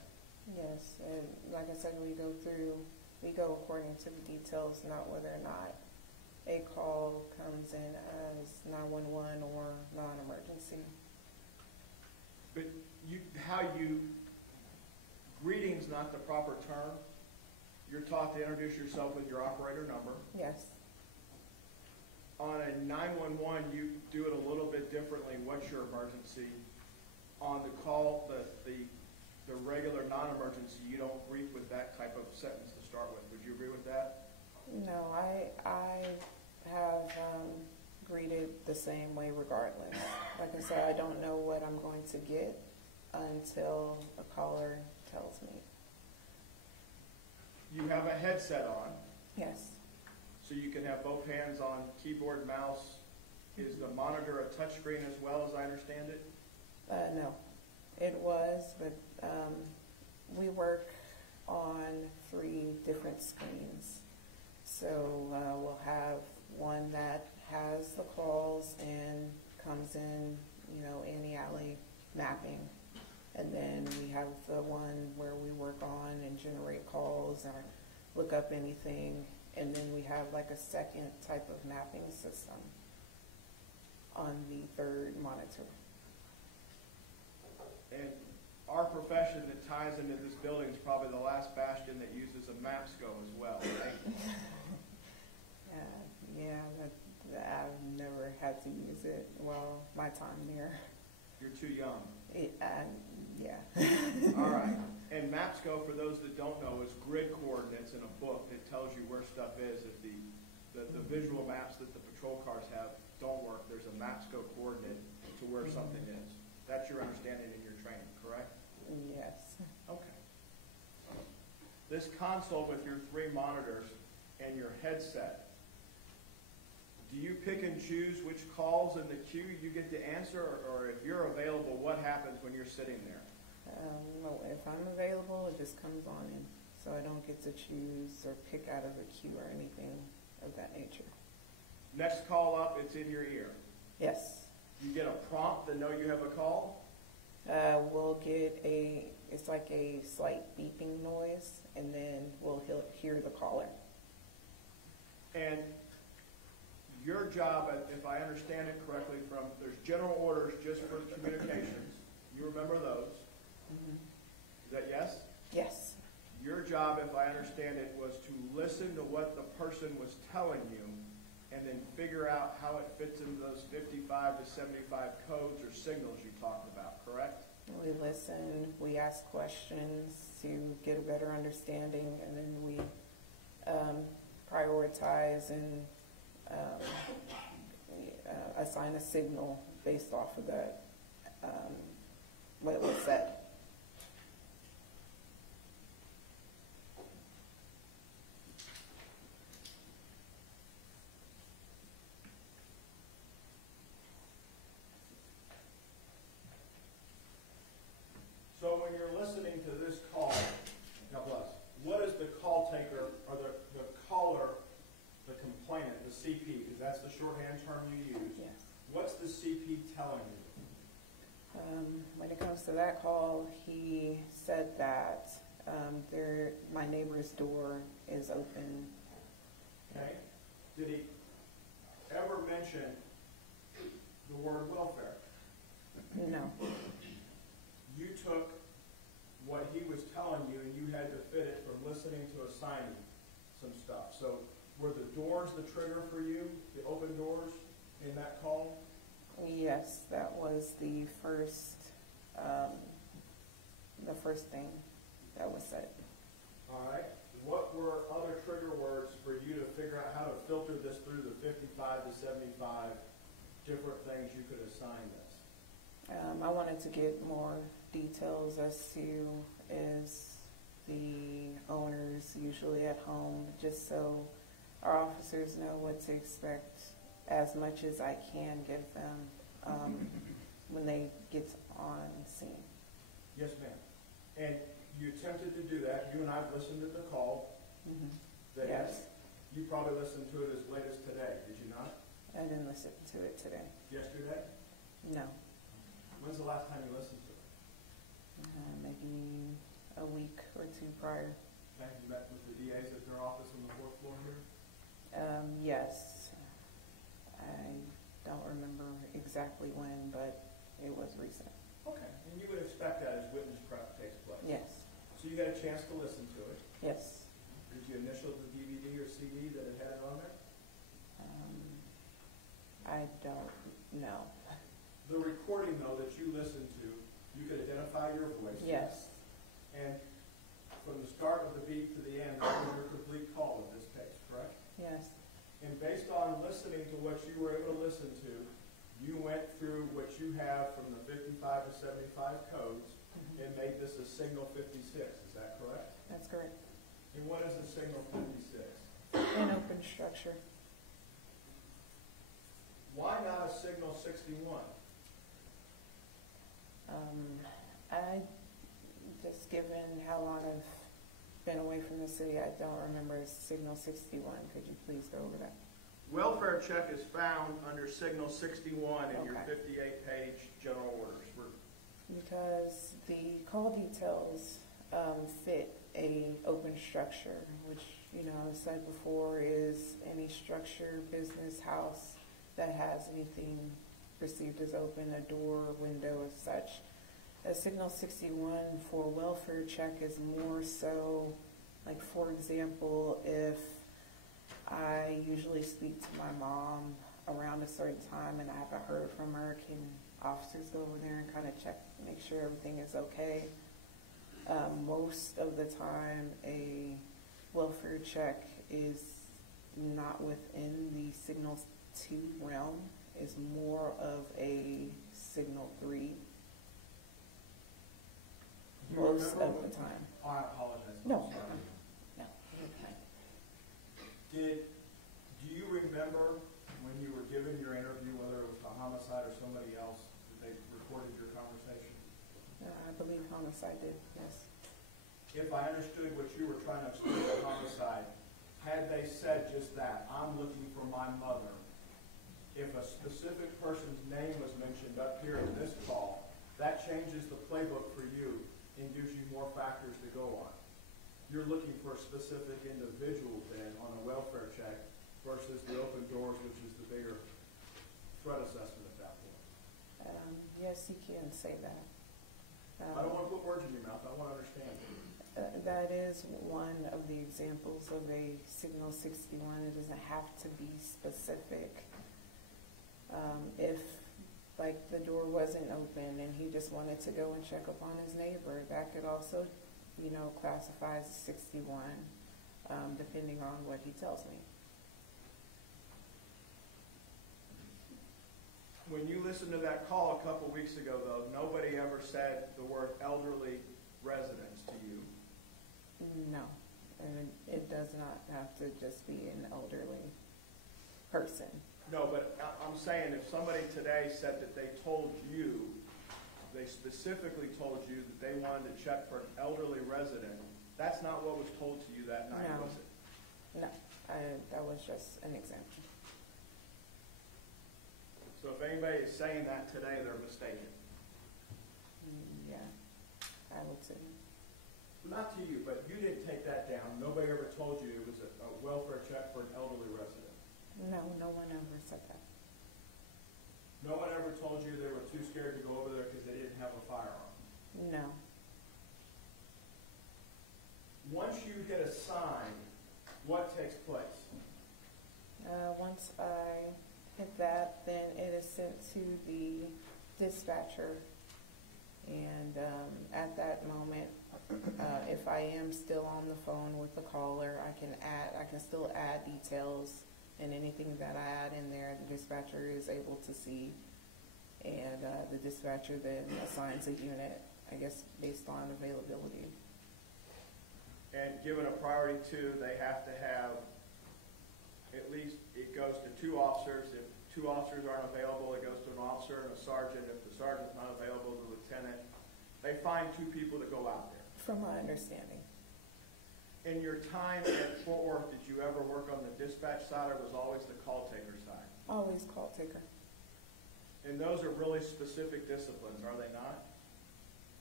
Yes, and like I said, we go according to the details, not whether or not a call comes in as 911 or non-emergency. But greeting's not the proper term. You're taught to introduce yourself with your operator number. Yes. On a 911, you do it a little bit differently. What's your emergency? On the call, the regular non-emergency, you don't greet with that type of sentence to start with. Would you agree with that? No, I have greeted the same way regardless. Like I said, I don't know what I'm going to get until a caller tells me. You have a headset on, Yes. so you can have both hands on keyboard, mouse. Is the monitor a touchscreen as well, as I understand it? No, it was, but we work on 3 different screens. So we'll have one that has the calls and comes in, any alley mapping. And then we have the one where we work on and generate calls or look up anything. And then we have like a second type of mapping system on the 3rd monitor. And our profession that ties into this building is probably the last bastion that uses a MapSco as well, right? I've never had to use it. Well, my time there. You're too young. Yeah. All right. And MapSco, for those that don't know, is grid coordinates in a book that tells you where stuff is. If the visual maps that the patrol cars have don't work, there's a MapSco coordinate to where something is. That's your understanding in your training, correct? Yes. Okay. This console with your 3 monitors and your headset, do you pick and choose which calls in the queue you get to answer, or if you're available, what happens when you're sitting there? If I'm available, it just comes on in. so I don't get to choose or pick out of a queue or anything of that nature. Next call up, it's in your ear. Yes. You get a prompt to know you have a call. We'll get it's like a slight beeping noise, and then we'll hear the caller. And your job, if I understand it correctly, there's general orders just for communications. You remember those? Mm-hmm. Is that yes? Yes. Your job, if I understand it, was to listen to what the person was telling you and then figure out how it fits into those 55 to 75 codes or signals you talked about, correct? We listen, we ask questions to get a better understanding, and then we prioritize and assign a signal based off of that, what was said. So when you're listening to this call, God bless, what is the call taker or the caller, the complainant, the CP, because that's the shorthand term you use. Yes. What's the CP telling you? When it comes to that call, he said that my neighbor's door is open. Okay. Did he ever mention the word welfare? No. You took what he was telling you and you had to fit it from listening to assigning some stuff. So were the doors the trigger for you, the open doors in that call? Yes, that was the first thing that was said. All right. What were other trigger words for you to figure out how to filter this through the 55 to 75 different things you could assign this? I wanted to get more details as to is the owners usually at home, just so our officers know what to expect, as much as I can give them when they get on scene. Yes, ma'am. And you attempted to do that. You and I listened to the call. Mm-hmm. Yes. You probably listened to it as late as today, did you not? I didn't listen to it today. Yesterday? No. When's the last time you listened to it? Maybe a week or two prior. Okay. You met with the DAs at their office on the 4th floor here? Yes. I don't remember exactly when, but it was recent. Okay. And you would expect that as witness prep takes place? Yes. So you got a chance to listen to it? Yes. Did you initial the DVD or CD that it had on there? I don't know. The recording, though, that you listened to, you could identify your voice? Yes. And from the start of the beat to the end, that was your complete call in this case, correct? Yes. And based on listening to what you were able to listen to, you went through what you have from the 55 to 75 codes and made this a signal 56. Is that correct? That's correct. And what is a signal 56? An open structure. Why not a signal 61? I just, given how long I've been away from the city, I don't remember signal 61. Could you please go over that? Welfare check is found under signal 61 in your Okay. 58-page general orders. Because the call details fit a open structure, which, I said before, is any structure, business, house that has anything perceived as open, a door, window, as such. A signal 61 for welfare check is more so, like, for example, if I usually speak to my mom around a certain time and I haven't heard from her, can officers go over there and kind of check, make sure everything is okay? Most of the time, a welfare check is not within the signal 2 realm, is more of a signal 3 most of the time. Oh, I apologize. No. No. Do you remember when you were given your interview, whether it was the homicide or somebody else, that they recorded your conversation? I believe homicide did, yes. if I understood what you were trying to explain with homicide, had they said just that, I'm looking for my mother, if a specific person's name was mentioned up here in this call, that changes the playbook for you and gives you more factors to go on. You're looking for a specific individual then on a welfare check versus the open doors, which is the bigger threat assessment at that point. Yes, you can say that. I don't want to put words in your mouth. I want to understand. That is one of the examples of a Signal 61. It doesn't have to be specific. If, like, the door wasn't open and he just wanted to go and check up on his neighbor, that could also, you know, classify as 61, depending on what he tells me. When you listened to that call a couple weeks ago, though, nobody ever said the word elderly residents to you. No, and it does not have to just be an elderly person. No, but I'm saying if somebody today said that they told you, they specifically told you that they wanted to check for an elderly resident, that's not what was told to you that night, No. was it? No, that was just an example. So if anybody is saying that today, they're mistaken. Yeah, I would say. Not to you, but you didn't take that down. Nobody ever told you it was a welfare check for an elderly resident. No, no one ever said that. No one ever told you they were too scared to go over there because they didn't have a firearm. No. Once you hit a sign, what takes place? Once I hit that, then it is sent to the dispatcher. And at that moment, if I am still on the phone with the caller, I can still add details, and anything that I add in there, the dispatcher is able to see. And the dispatcher then assigns a unit, I guess, based on availability. And given a priority 2, they have to have, at least it goes to 2 officers. If 2 officers aren't available, it goes to an officer and a sergeant. If the sergeant's not available, the lieutenant. They find 2 people to go out there. From my understanding. In your time at Fort Worth, did you ever work on the dispatch side, or was always the call taker side? Always call taker. And those are really specific disciplines, are they not?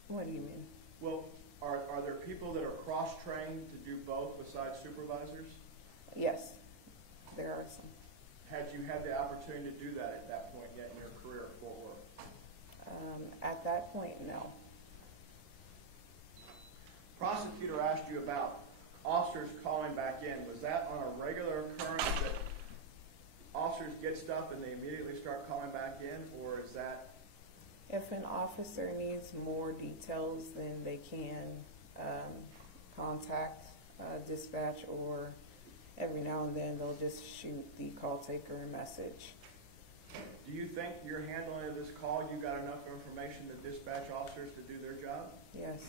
What do you mean? Well, are there people that are cross-trained to do both besides supervisors? Yes, there are some. Had you had the opportunity to do that at that point yet in your career at Fort Worth? At that point, no. Prosecutor asked you about officers calling back in. Was that on a regular occurrence that officers get stuff and they immediately start calling back in, or is that? If an officer needs more details, then they can contact dispatch, or every now and then they'll just shoot the call taker a message. Do you think your handling of this call, you got enough information to dispatch officers to do their job? Yes.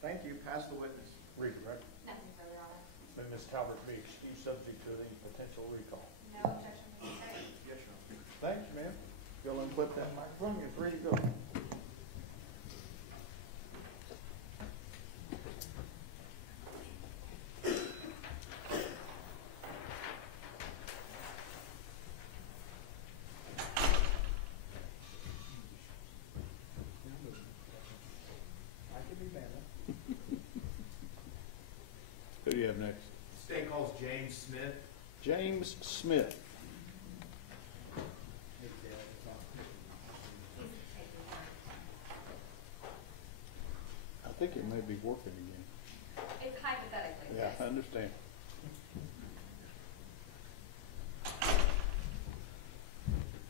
Thank you. Pass the witness. Read it, right? Nothing further on it. Then Ms. Talbot be excused subject to any potential recall. No objection necessary. Yes, Your Honor. Thanks, ma'am. Go unclip that microphone. It's ready to go. Who do you have next? The state calls James Smith. James Smith. I think it may be working again. It's hypothetically. Yeah, yes. I understand.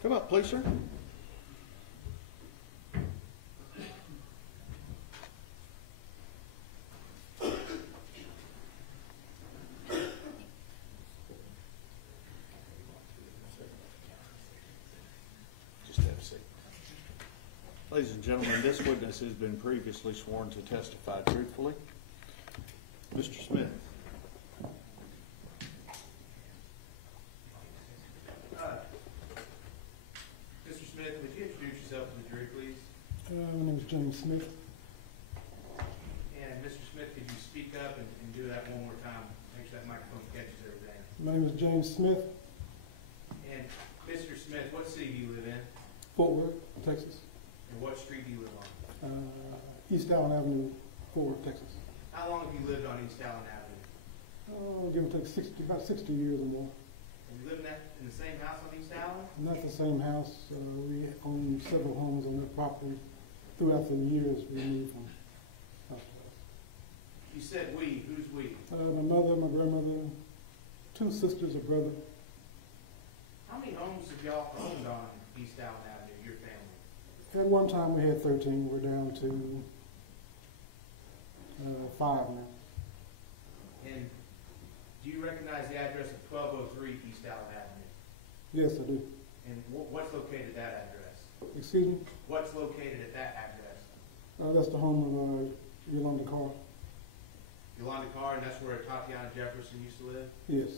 Come up, please, sir. Just have a seat. Ladies and gentlemen, this witness has been previously sworn to testify truthfully. Mr. Smith. Mr. Smith, would you introduce yourself to the jury, please? My name is James Smith. And speak up and do that one more time? Make sure that microphone catches everything. My name is James Smith, And Mr. Smith, what city do you live in? Fort Worth, Texas. And what street do you live on? East Allen Avenue, Fort Worth, Texas. How long have you lived on East Allen Avenue? Oh, give or take about 60 years or more. And you live in the same house on East Allen? Not the same house. We own several homes on that property. Throughout the years, we moved from house to house. You said we. Who's we? My mother, my grandmother, 2 sisters, a brother. How many homes have y'all owned on East Allen Avenue, your family? At one time, we had 13. We're down to 5 now. And do you recognize the address of 1203 East Allen Avenue? Yes, I do. And what's located at that address? Excuse me? What's located at that address? That's the home of Yolanda Carr. Yolanda Carr, and that's where Atatiana Jefferson used to live? Yes.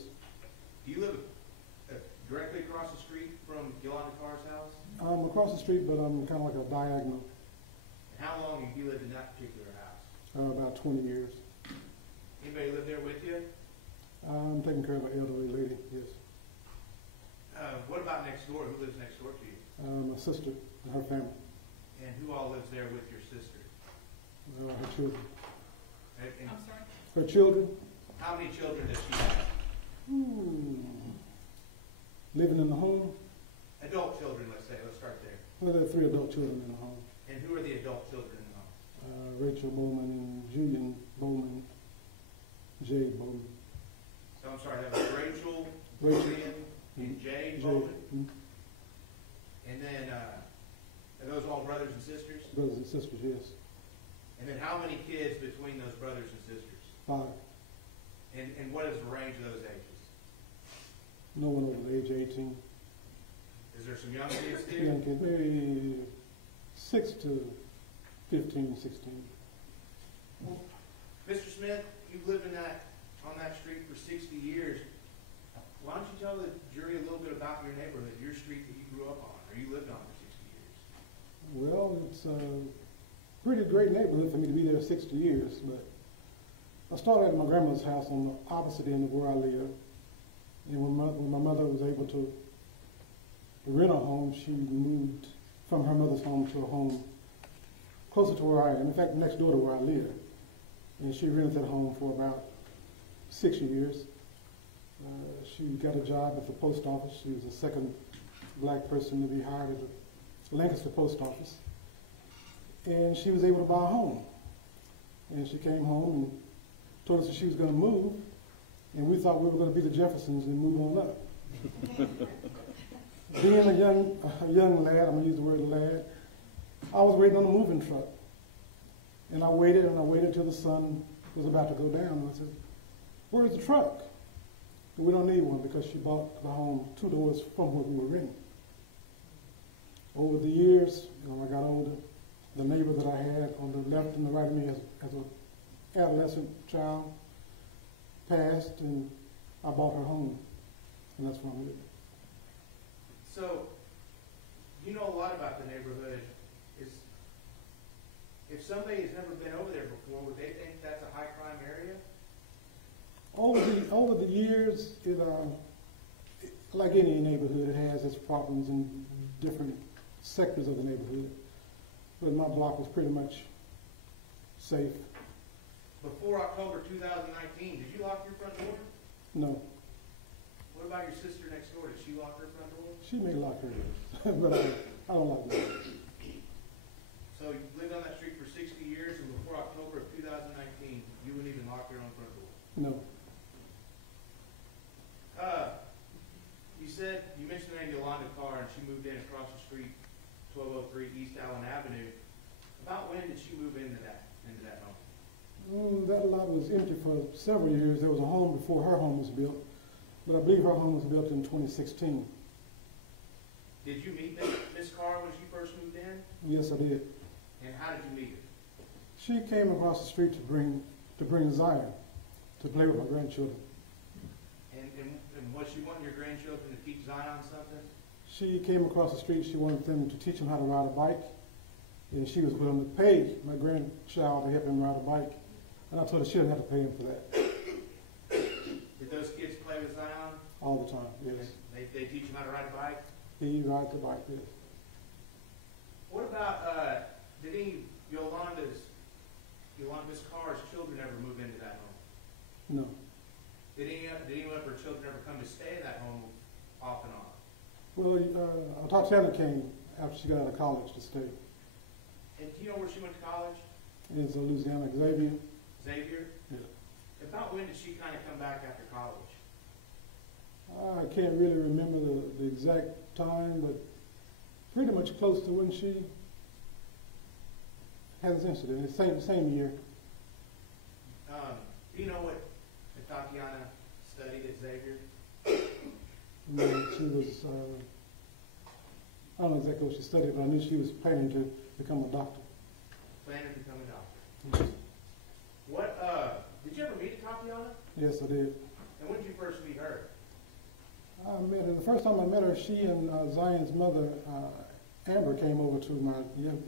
Do you live directly across the street from Yolanda Carr's house? I'm across the street, but I'm kind of like a diagonal. And how long have you lived in that particular house? About 20 years. Anybody live there with you? I'm taking care of an elderly lady, yes. What about next door? Who lives next door to you? My sister and her family, And who all lives there with your sister? her children. And I'm sorry? Her children? how many children does she have? Living in the home? Adult children, let's say. Let's start there. Well, there are 3 adult children in the home. And who are the adult children in the home? Rachel Bowman and Julian Bowman, Jade Bowman. So I'm sorry, that was Rachel, Rachel. Julian, and Jay Jade, Bowman? And then, are those all brothers and sisters? brothers and sisters, yes. And then how many kids between those brothers and sisters? 5. And what is the range of those ages? No one over the age of 18. Is there some young kids too? Young kids, maybe 6 to 15, 16. Mr. Smith, you've lived on that street for 60 years. Why don't you tell the jury a little bit about your neighborhood, your street that you grew up on, or you lived on for 60 years? Well, it's a pretty great neighborhood for me to be there 60 years, but I started at my grandmother's house on the opposite end of where I live. And when my mother was able to rent a home, she moved from her mother's home to a home closer to where I am. In fact, next door to where I live. And she rented that home for about 6 years. She got a job at the post office. She was the second black person to be hired at the Lancaster post office. And she was able to buy a home. And she came home and told us that she was going to move. And we thought we were going to be the Jeffersons and move on up. Being a young lad, I'm going to use the word lad, I was waiting on a moving truck. And I waited till the sun was about to go down. And I said, "Where's the truck?" And we don't need one because she bought the home 2 doors from where we were renting. Over the years, when I got older, the neighbor that I had on the left and the right of me as an adolescent child passed, and I bought her home, and that's where I'm living. So, you know a lot about the neighborhood. If somebody has never been over there before, would they think that's a high crime area? Over the years, like any neighborhood, it has its problems in different sectors of the neighborhood. But my block was pretty much safe. Before October 2019, did you lock your front door? No. What about your sister next door? Did she lock her front door? She may lock her doors, but I don't lock that. So you lived on that street for 60 years, and before October of 2019, you wouldn't even lock your own front door? No. You mentioned the name Yolanda Carr, and she moved in across the street, 1203 East Allen Avenue. About when did she move into that home? That lot was empty for several years. There was a home before her home was built, but I believe her home was built in 2016. Did you meet Miss Carr when she first moved in? Yes, I did. And how did you meet her? She came across the street to bring Zion to play with my grandchildren. And was she wanting your grandchildren to teach Zion something? She came across the street. She wanted them to teach him how to ride a bike, and she was willing to pay my grandchild to help him ride a bike And I told her she didn't have to pay him for that. Did those kids play with Zion? All the time, yes. They teach him how to ride a bike? He rides the bike, yes. What about, did any Yolanda's Carr's children ever move into that home? No. Did any of her children ever come to stay in that home off and on? Well, Atatiana came after she got out of college to stay. And do you know where she went to college? It's Louisiana, Xavier. Xavier? Yeah. About when did she kind of come back after college? I can't really remember the exact time, but pretty much close to when she had this incident. It's same year. Do you know what Atatiana studied at Xavier? She was, I don't know exactly what she studied, but I knew she was planning to become a doctor. Planning to become a doctor. Yes. What, did you ever meet Atatiana? Yes, I did. And when did you first meet her? I met her, the first time I met her, she and Zion's mother, Amber, came over to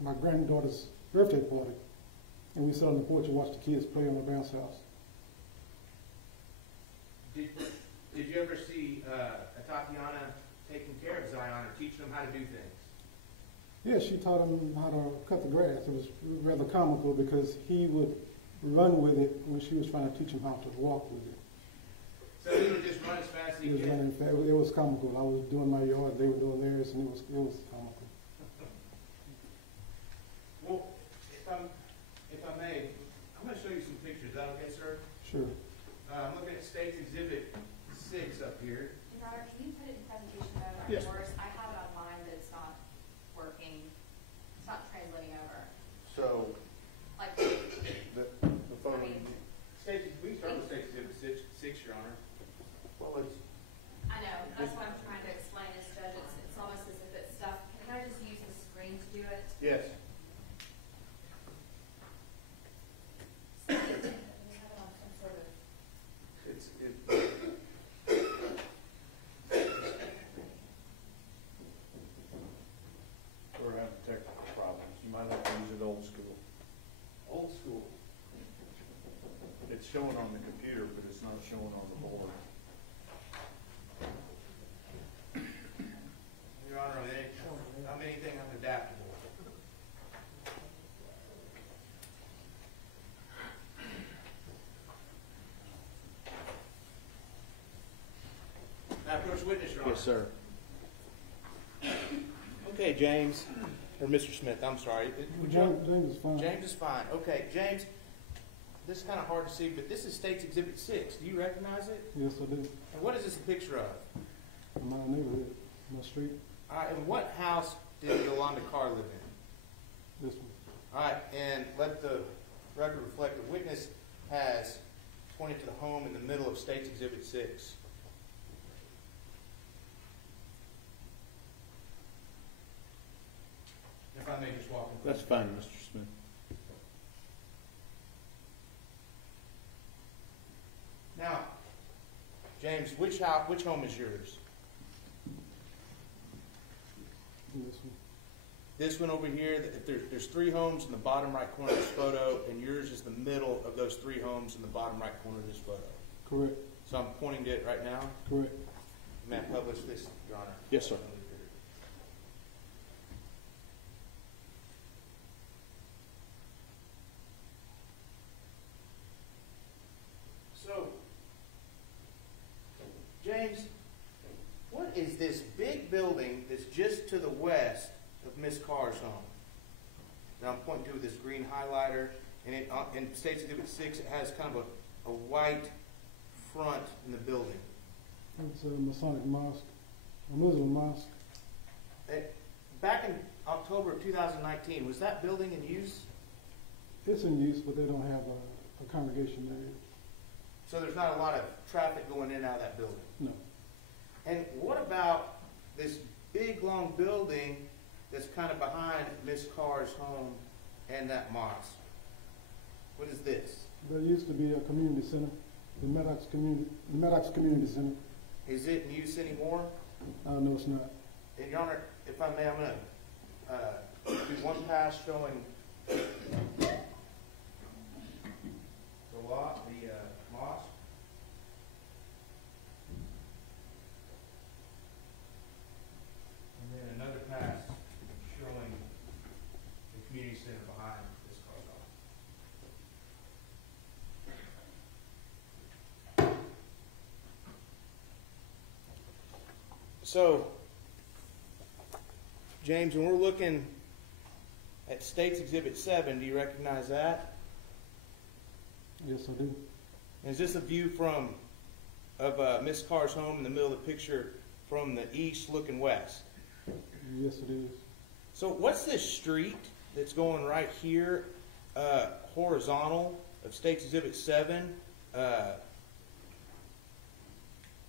my granddaughter's birthday party. And we sat on the porch and watched the kids play on the bounce house. Did you ever see Atatiana taking care of Zion or teaching him how to do things? Yeah, she taught him how to cut the grass. It was rather comical because he would run with it when she was trying to teach him how to walk with it. So he would just run as fast as he He was could? running fast. It was comical. I was doing my yard, they were doing theirs, and it was comical. Well, if I may, I'm going to show you some pictures. Is that okay, sir? Sure. I'm looking at State's Exhibit 6 up here. Your Honor, can you put it in presentation mode on Yes. yours? I have it on mine, but it's not working. It's not translating over. So, Like, the phone, I mean, We can start with State's Exhibit 6, Your Honor. well, it's, I know, that's what I'm trying to explain as judge. It's almost as if it's stuff. Can I just use the screen to do it? Yes. We have it on some sort of. we're having technical problems. You might have to use it old school. Old school. It's showing on the computer, but it's not showing on the board. Your Honor, I'm anything, I'm adaptable. Now, approach witness, Your Honor. Yes, sir. Okay, James, or Mr. Smith, I'm sorry. James is fine. James is fine. Okay, James, this is kind of hard to see, but this is State's Exhibit 6. Do you recognize it? Yes, I do. And what is this a picture of? In my neighborhood, my street, All right, and what house did Yolanda Carr live in? this one. All right, and let the record reflect the witness has pointed to the home in the middle of State's Exhibit 6. If I may just walk in. That's fine, Mr. Smith. Now, James, which home is yours? This one. This one over here. There's 3 homes in the bottom right corner of this photo, and yours is the middle of those 3 homes in the bottom right corner of this photo. Correct. So I'm pointing to it right now. Correct. May I publish this, Your Honor? Yes, sir. So, James, what is this big building that's just to the west of Miss Carr's home? Now I'm pointing to this green highlighter, and it in State's Exhibit 6, it has kind of a white front in the building. It's a Masonic mosque, a Muslim mosque. Back in October of 2019, was that building in use? It's in use, but they don't have a congregation there. So there's not a lot of traffic going in and out of that building? No. And what about this big, long building that's kind of behind Miss Carr's home and that mosque? What is this? There used to be a community center, the Maddox Community Center. Is it in use anymore? No, it's not. And Your Honor, if I may, I'm going to do one pass showing the So, James, when we're looking at State's Exhibit 7, do you recognize that? Yes, I do. And is this a view of Miss Carr's home in the middle of the picture from the east looking west? Yes, it is. So what's this street that's going right here, horizontal of State's Exhibit 7?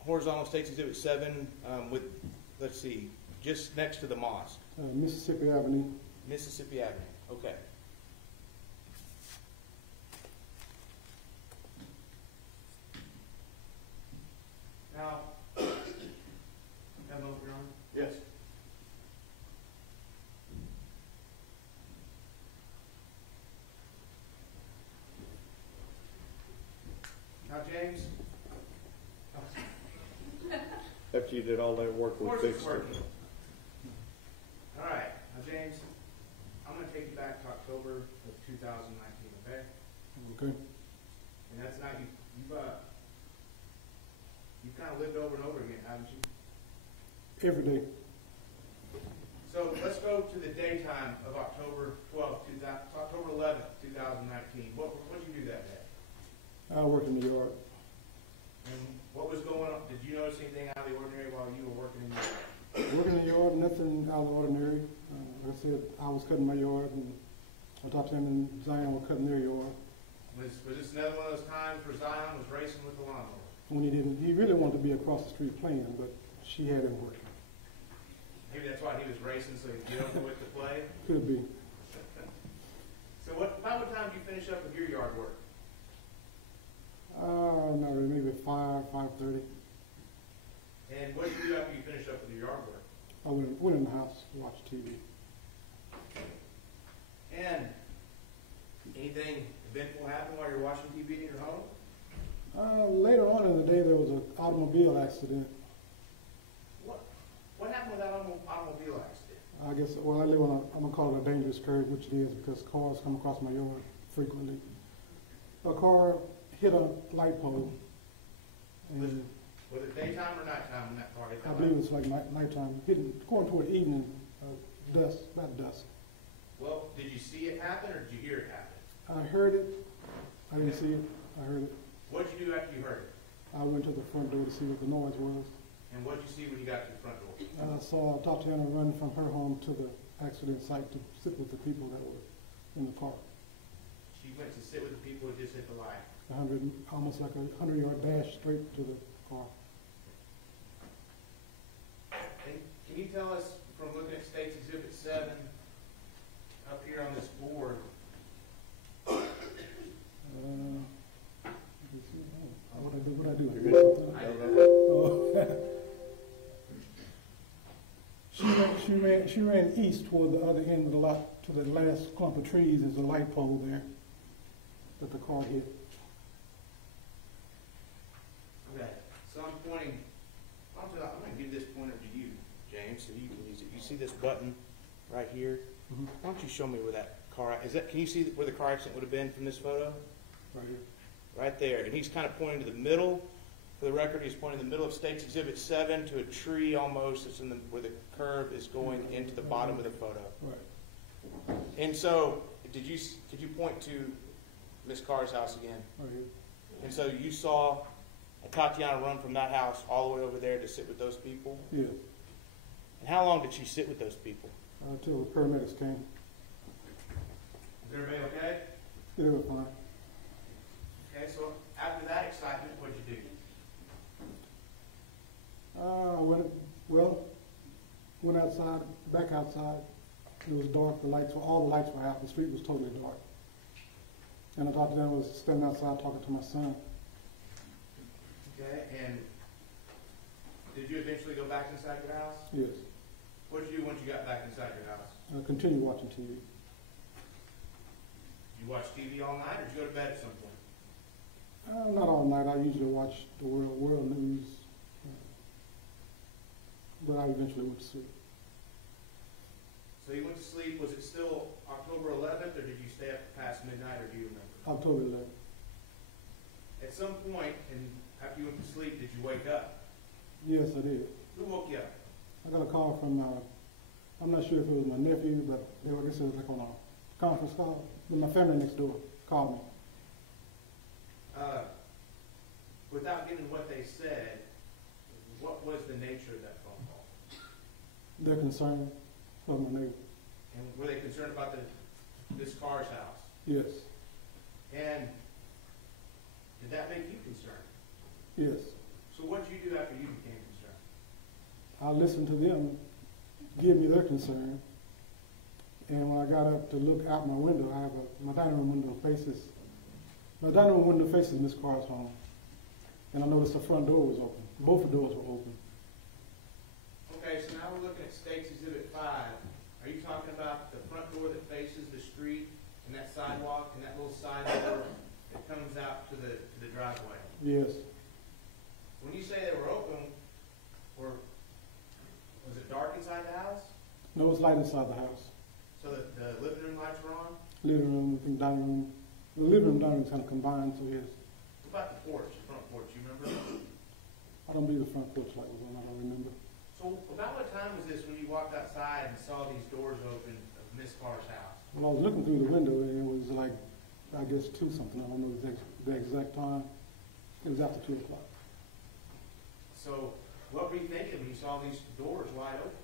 Horizontal of State's Exhibit 7 with, let's see, just next to the mosque. Mississippi Avenue. Mississippi Avenue. Okay. Now, have a moment, Your Honor? Yes. Now, James, After you did all that work, of we course fixed it's it. working. All right. Now, James, I'm going to take you back to October of 2019, okay? Okay. And that's not, you've kind of lived over and over again, haven't you? Every day. So let's go to the daytime of October 12th, October 11th, 2019. What did you do that day? I worked in the yard. And what was going on? Did you notice anything out of the ordinary while you were working in the yard? Working in the yard, nothing out of the ordinary. Like I said, I was cutting my yard, and Atatiana and Zion were cutting their yard. Was this another one of those times where Zion was racing with the lawnmower? When he really wanted to be across the street playing, but she had him working. Maybe that's why he was racing, so he'd get over with the play. Could be. So about what time did you finish up with your yard work? Not really, maybe 5:30. And what did you do after you finished up with your yard work? I went in the house to watch TV. And anything eventful happen while you're watching TV in your home? Later on in the day, there was an automobile accident. What happened with that automobile accident? I guess, well, I live on I'm going to call it a dangerous curve, which it is because cars come across my yard frequently. A car hit a light pole. And Was it daytime or nighttime when that car hit that I light believe pole? it's like nighttime, going toward evening, dusk, about dusk. Well, did you see it happen or did you hear it happen? I heard it. I didn't see it. I heard it. What did you do after you heard it? I went to the front door to see what the noise was. And what did you see when you got to the front door? I saw Atatiana run from her home to the accident site to sit with the people that were in the car. She went to sit with the people who just hit the light. Almost like a 100-yard dash straight to the car. And can you tell us, from looking at State's Exhibit 7, up here on this board, What I do? I did that. Oh. She ran east toward the other end of the lot to the last clump of trees. There's a light pole there that the car hit. Okay, so I'm going to give this pointer to you, James, so you can use it. You see this button right here? Mm-hmm. Why don't you show me where that car, can you see where the car accident would have been from this photo? Right here. Right there, and he's kind of pointing to the middle. For the record, he's pointing to the middle of State's Exhibit 7 to a tree almost. It's where the curve is going into the bottom of the photo. Right. And so, could you point to Miss Carr's house again? Right here. And so you saw Tatiana run from that house all the way over there to sit with those people? Yeah. And how long did she sit with those people? Until the paramedics came. Is everybody okay? They were fine. Okay, so after that excitement, what'd you do? Went outside, back outside. It was dark. All the lights were out. The street was totally dark. And I thought that I was standing outside talking to my son. Okay, and did you eventually go back inside your house? Yes. What did you do once you got back inside your house? I continued watching TV. Did you watch TV all night, or did you go to bed at some point? Not all night. I usually watch the world news. But I eventually went to sleep. So you went to sleep. Was it still October 11th, or did you stay up past midnight, or do you remember? October 11th. At some point, after you went to sleep, did you wake up? Yes, I did. Who woke you up? I got a call from, I'm not sure if it was my nephew, but I guess it was like on a conference call. But my family next door called me. Without getting what they said, what was the nature of that phone call? They're concerned for my neighbor. And were they concerned about this car's house? Yes, And did that make you concerned? yes. So what did you do after you became concerned? I listened to them give me their concern. And when I got up to look out my window, my dining room window faces Miss Carr's home. And I noticed the front door was open. Both the doors were open. Okay, so now we're looking at State's Exhibit 5. Are you talking about the front door that faces the street and that sidewalk and that little side door that comes out to the driveway? Yes, When you say they were open, was it dark inside the house? no, it's light inside the house. So the living room lights were on? Living room, I think dining room. The living room, dining room kind of combined, so yes. What about the porch, the front porch? You remember? I don't believe the front porch light was on, I don't remember. So about what time was this when you walked outside and saw these doors open of Miss Carr's house? Well, I was looking through the window and it was like, I guess 2 something, I don't know the exact time. It was after 2 o'clock. So what were you thinking when you saw these doors wide open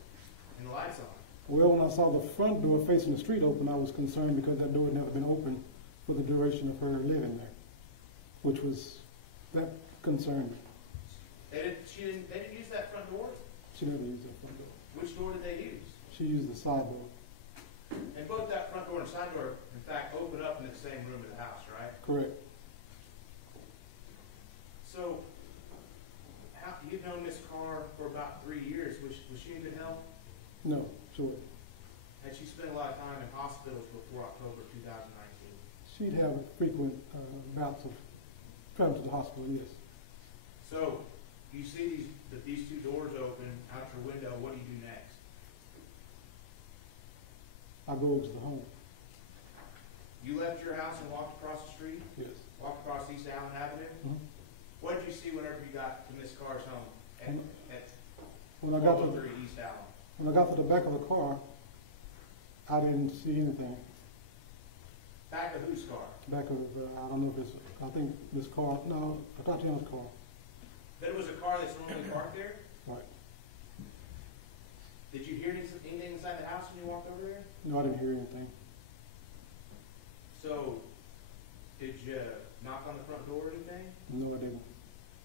and the lights on? Well, when I saw the front door facing the street open, I was concerned because that door had never been open for the duration of her living there, that concerned me. They didn't use that front door? She never used that front door. Which door did they use? She used the side door. And both that front door and side door, in fact, open up in the same room of the house, right? Correct. So, you've known Miss Carr for about 3 years. Was she in good health? No, sure. Had she spent a lot of time in hospitals before October 2019? She'd have frequent bouts of travel to the hospital, yes. So, you see these 2 doors open out your window. What do you do next? I go over to the home, You left your house and walked across the street? yes. Walked across East Allen Avenue? Mhm. What did you see whenever you got to Miss Carr's home at When I got 1203 East Allen? When I got to the back of the car, I didn't see anything. Back of whose car? Back of, I don't know if it's, I think this car, no, Atatiana's car. There was a car that's normally parked there? Right. Did you hear anything inside the house when you walked over there? No, I didn't hear anything. So, did you knock on the front door or anything? No, I didn't.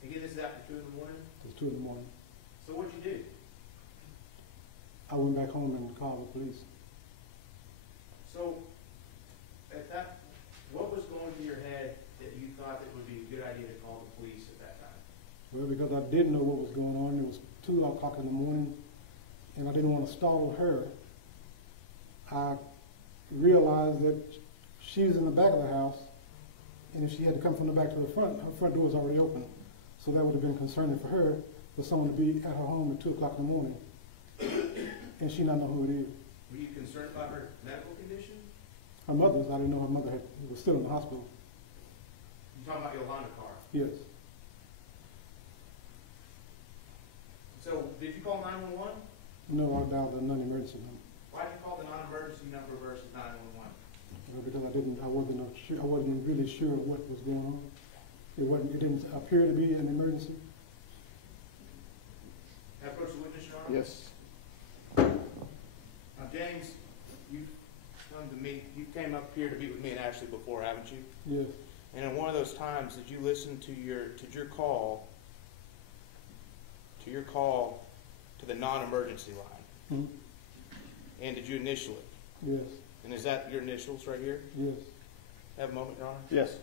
Again, this is after 2 in the morning? It was 2 in the morning. So what'd you do? I went back home and called the police. So, what was going through your head that you thought it would be a good idea to call the police at that time? Well, because I didn't know what was going on. It was 2 o'clock in the morning, and I didn't want to startle her. I realized that she's in the back of the house, and if she had to come from the back to the front, her front door was already open. So that would have been concerning for her, for someone to be at her home at 2 o'clock in the morning, and she not know who it is. Were you concerned about her medical condition? Her mother's, I didn't know her mother was still in the hospital. You're talking about your Honda car. Yes. So, did you call 911? No, I dialed the non-emergency number. Why did you call the non-emergency number versus 911? Because I wasn't really sure what was going on. It didn't appear to be an emergency. Can I approach the witness, Your Honor? Yes. Now, James, you've come to me. You came up here to meet with me and Ashley before, haven't you? Yes. And in one of those times, did you listen to your call to the non-emergency line? Mm-hmm. And did you initial it? Yes. And is that your initials right here? Yes. Have a moment, Your Honor? Yes.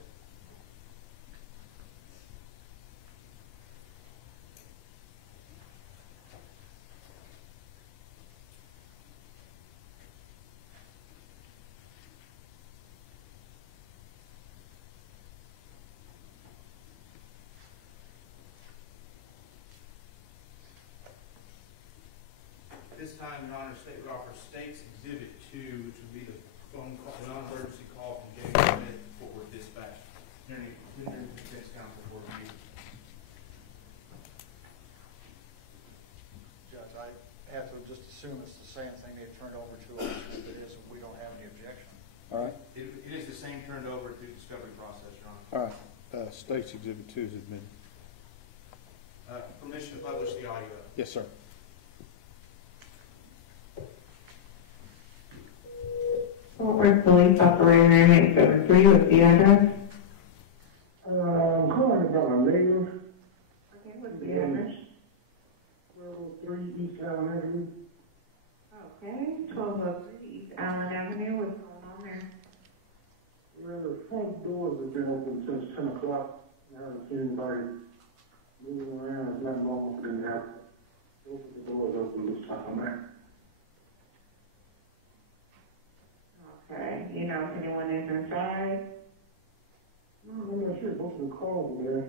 This time, Your Honor, State would offer State's Exhibit 2, which would be the phone call, the non-emergency call from James Smith, Fort Worth Dispatch. Attorney, Defense Counsel for review. Judge, I have assume it's the same thing they've turned over to us, if it is, we don't have any objection. All right, It is the same turned over through discovery process, Your Honor. all right. State's Exhibit 2 is admitted. Permission to publish the audio. Yes, sir. Fort Worth Police Operator 873 with the address. I'm calling about my neighbor, Okay, what's the address? 1203 East Allen Avenue. Okay, 1203 East Allen Avenue, what's going on there? Well, the front doors have been open since 10 o'clock. I haven't seen anybody moving around. There's nothing wrong with them now. Both of the doors open this time, man. Okay, you know if anyone is inside? No, I'm not sure. Both of the cars are there.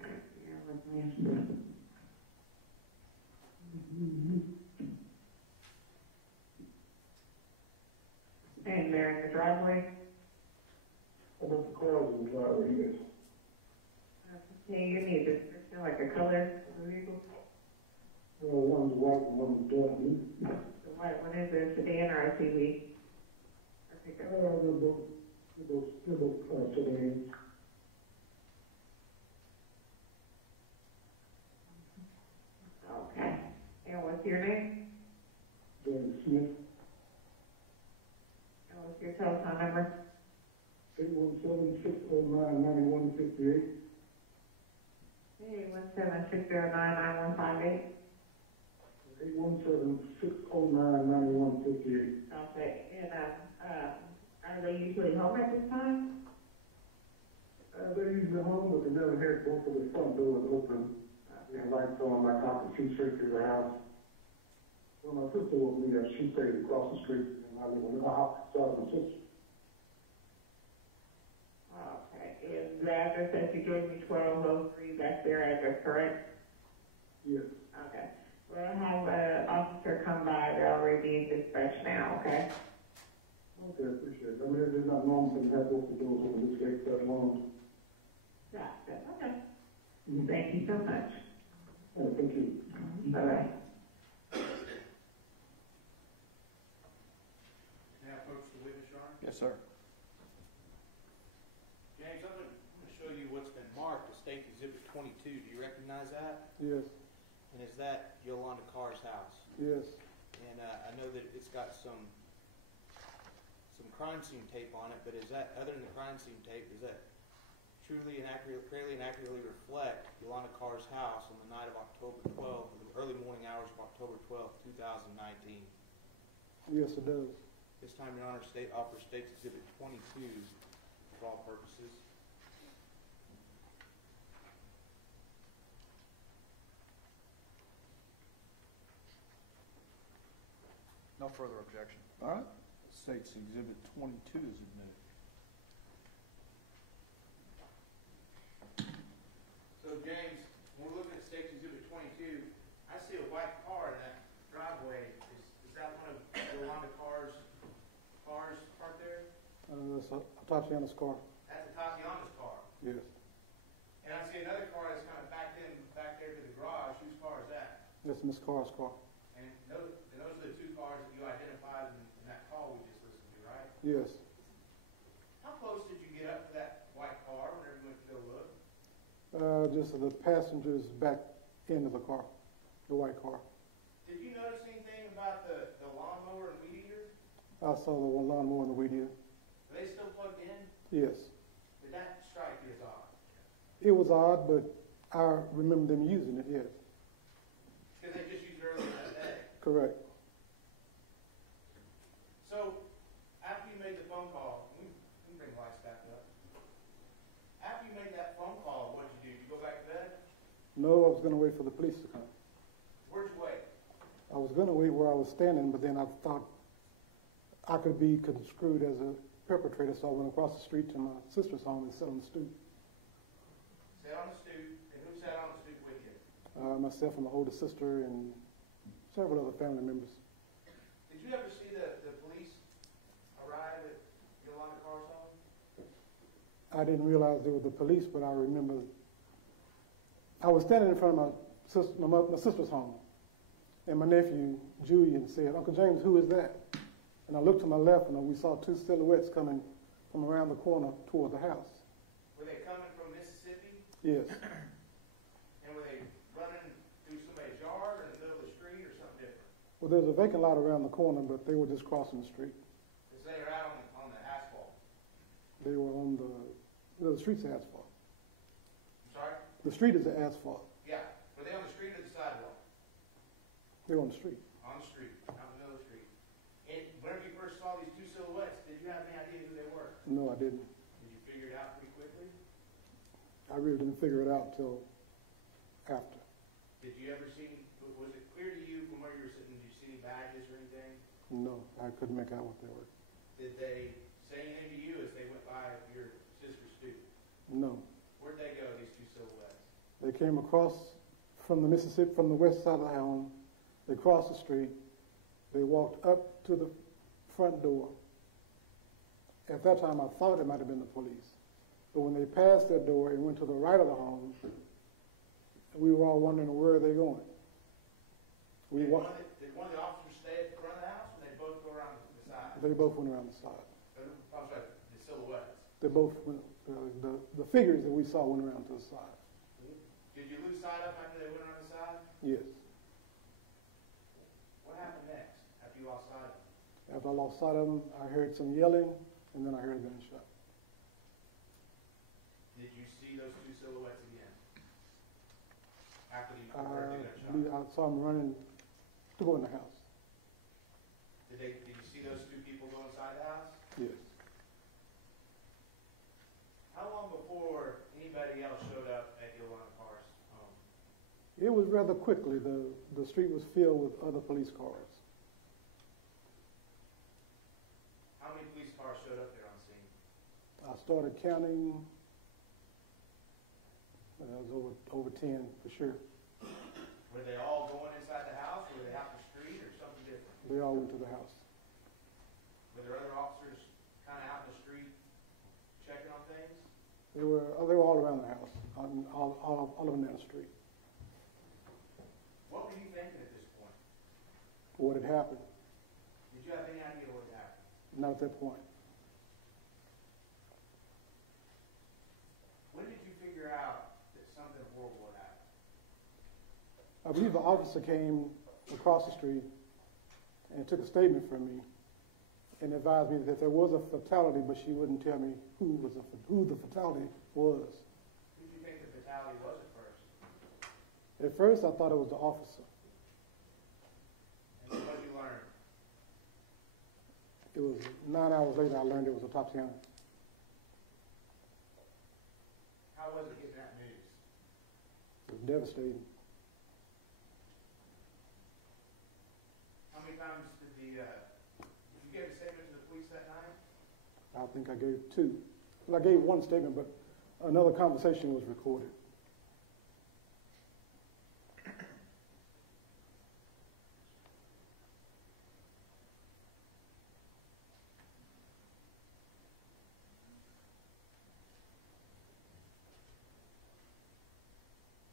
Okay, yeah, let me Staying there in the driveway? Both the cars in the driveway, yes. Okay, you need a description, like a color of the vehicle? Well, one's white and one's dark. The white one is a sedan or a SUV? Or pickup? They're both sedans. Okay. And what's your name? Dan Smith, And what's your telephone number? 817-609-9158. Hey, 176099158. 817-609-9158. Okay, and are they usually home at this time? They're usually home, but they never had both of the front doors open. And lights on, like I could see straight through the house. When my sister was me, she stayed across the street, and I live in the house, so my sister. Okay, is the address that you gave me, 1203, that's their address, correct? Yes. Okay. We'll have an officer come by, they're already being dispatched now, okay? Okay, appreciate it. I mean, there's not normal to have both the doors open this gate that long. Gotcha, okay. Thank you so much. Thank you. Bye-bye. Now approach the witness, Your Honor. Yes, sir. James, I'm going to show you what's been marked as State Exhibit 22. Do you recognize that? Yes, And is that Yolanda Carr's house? yes. And I know that it's got some crime scene tape on it, but is that, other than the crime scene tape, is that truly and accurately reflect Yolanda Carr's house on the night of October 12th, the early morning hours of October 12th, 2019? Yes, it does. This time, Your Honor, State offers State's Exhibit 22 for all purposes. No further objection. All right. State's Exhibit 22 is admitted. So, James, when we're looking at State's Exhibit 22, I see a white car in that driveway. Is that one of Yolanda Carr's cars parked there? That's Atatiana's car. That's Atatiana's car. Yes. And I see another car that's kind of back there to the garage. Whose car is that? That's Miss Carr's car. And those are the two cars that you identified in that call we just listened to, right? Yes. How close did you get up to that white car whenever you went to go look? Just the passenger's back end of the car, the white car. Did you notice anything about the lawnmower and weed eater? I saw the one lawnmower in the weed eater. Are they still plugged in? Yes. Did that strike you as odd? It was odd, but I remember them using it, yes. Because they just used it earlier that day. Correct. So, after you made the phone call, we can bring lights back up. After you made that phone call, what did you do? Did you go back to bed? No, I was going to wait for the police to come. Where'd you wait? I was going to wait where I was standing, but then I thought I could be construed as a perpetrator, so I went across the street to my sister's home and sat on the stoop. Sat on the stoop, and who sat on the stoop with you? Myself and my older sister and several other family members. Did you ever see the police arrive at Yolanda Carr's home? I didn't realize they were the police, but I remember I was standing in front of my sister's home, And my nephew, Julian, said, "Uncle James, who is that?" And I looked to my left, and we saw two silhouettes coming from around the corner toward the house. Were they coming from Mississippi? Yes. And were they running through somebody's yard or in the middle of the street or something different? Well, there's a vacant lot around the corner, but they were just crossing the street. Because they were out on the asphalt. They were on the street's asphalt. I'm sorry? The street is the asphalt. Yeah. Were they on the street or the sidewalk? They were on the street. On the street, out in the middle of the street. And whenever you first saw these two silhouettes, did you have any idea who they were? No, I didn't. Did you figure it out pretty quickly? I really didn't figure it out until after. Did you ever see, was it clear to you from where you were sitting, did you see any badges or anything? No, I couldn't make out what they were. Did they say anything to you as they went by your sister's student? No. Where'd they go, these two silhouettes? They came across from the Mississippi, from the west side of the home. They crossed the street. They walked up to the front door. At that time, I thought it might have been the police. But when they passed that door and went to the right of the home, we were all wondering where are they going. Did one of the officers stay at the front of the house, or they both go around the side? They both went around the side. I'm sorry, the silhouettes. They both went, the figures that we saw went around to the side. Did you lose sight of them after they went around the side? Yes. What happened next after you lost sight of them? After I lost sight of them, I heard some yelling, and then I heard a gunshot. Did you see those two silhouettes again? After you heard the gunshot? I saw them running to go in the house. Did you see those two people go inside the house? Yes. How long before anybody else showed up at Law&Crime's home? It was rather quickly. The street was filled with other police cars. How many police cars showed up there on scene? I started counting. It was over 10 for sure. Were they all going inside the house, or were they out the street, or something different? They all went to the house. Were there other officers kind of out in the street checking on things? They were all around the house, all of them down the street. What were you thinking at this point? What had happened? Did you have any idea what had happened? Not at that point. When did you figure out that something horrible had happened? I believe the officer came across the street and took a statement from me and advised me that there was a fatality, but she wouldn't tell me who the fatality was. Who did you think the fatality was at first? At first, I thought it was the officer. And what did you learn? It was 9 hours later I learned it was Atatiana. How was it getting that news? It was devastating. How many times did you give a statement to the police that night? I think I gave 2. Well, I gave 1 statement, but another conversation was recorded.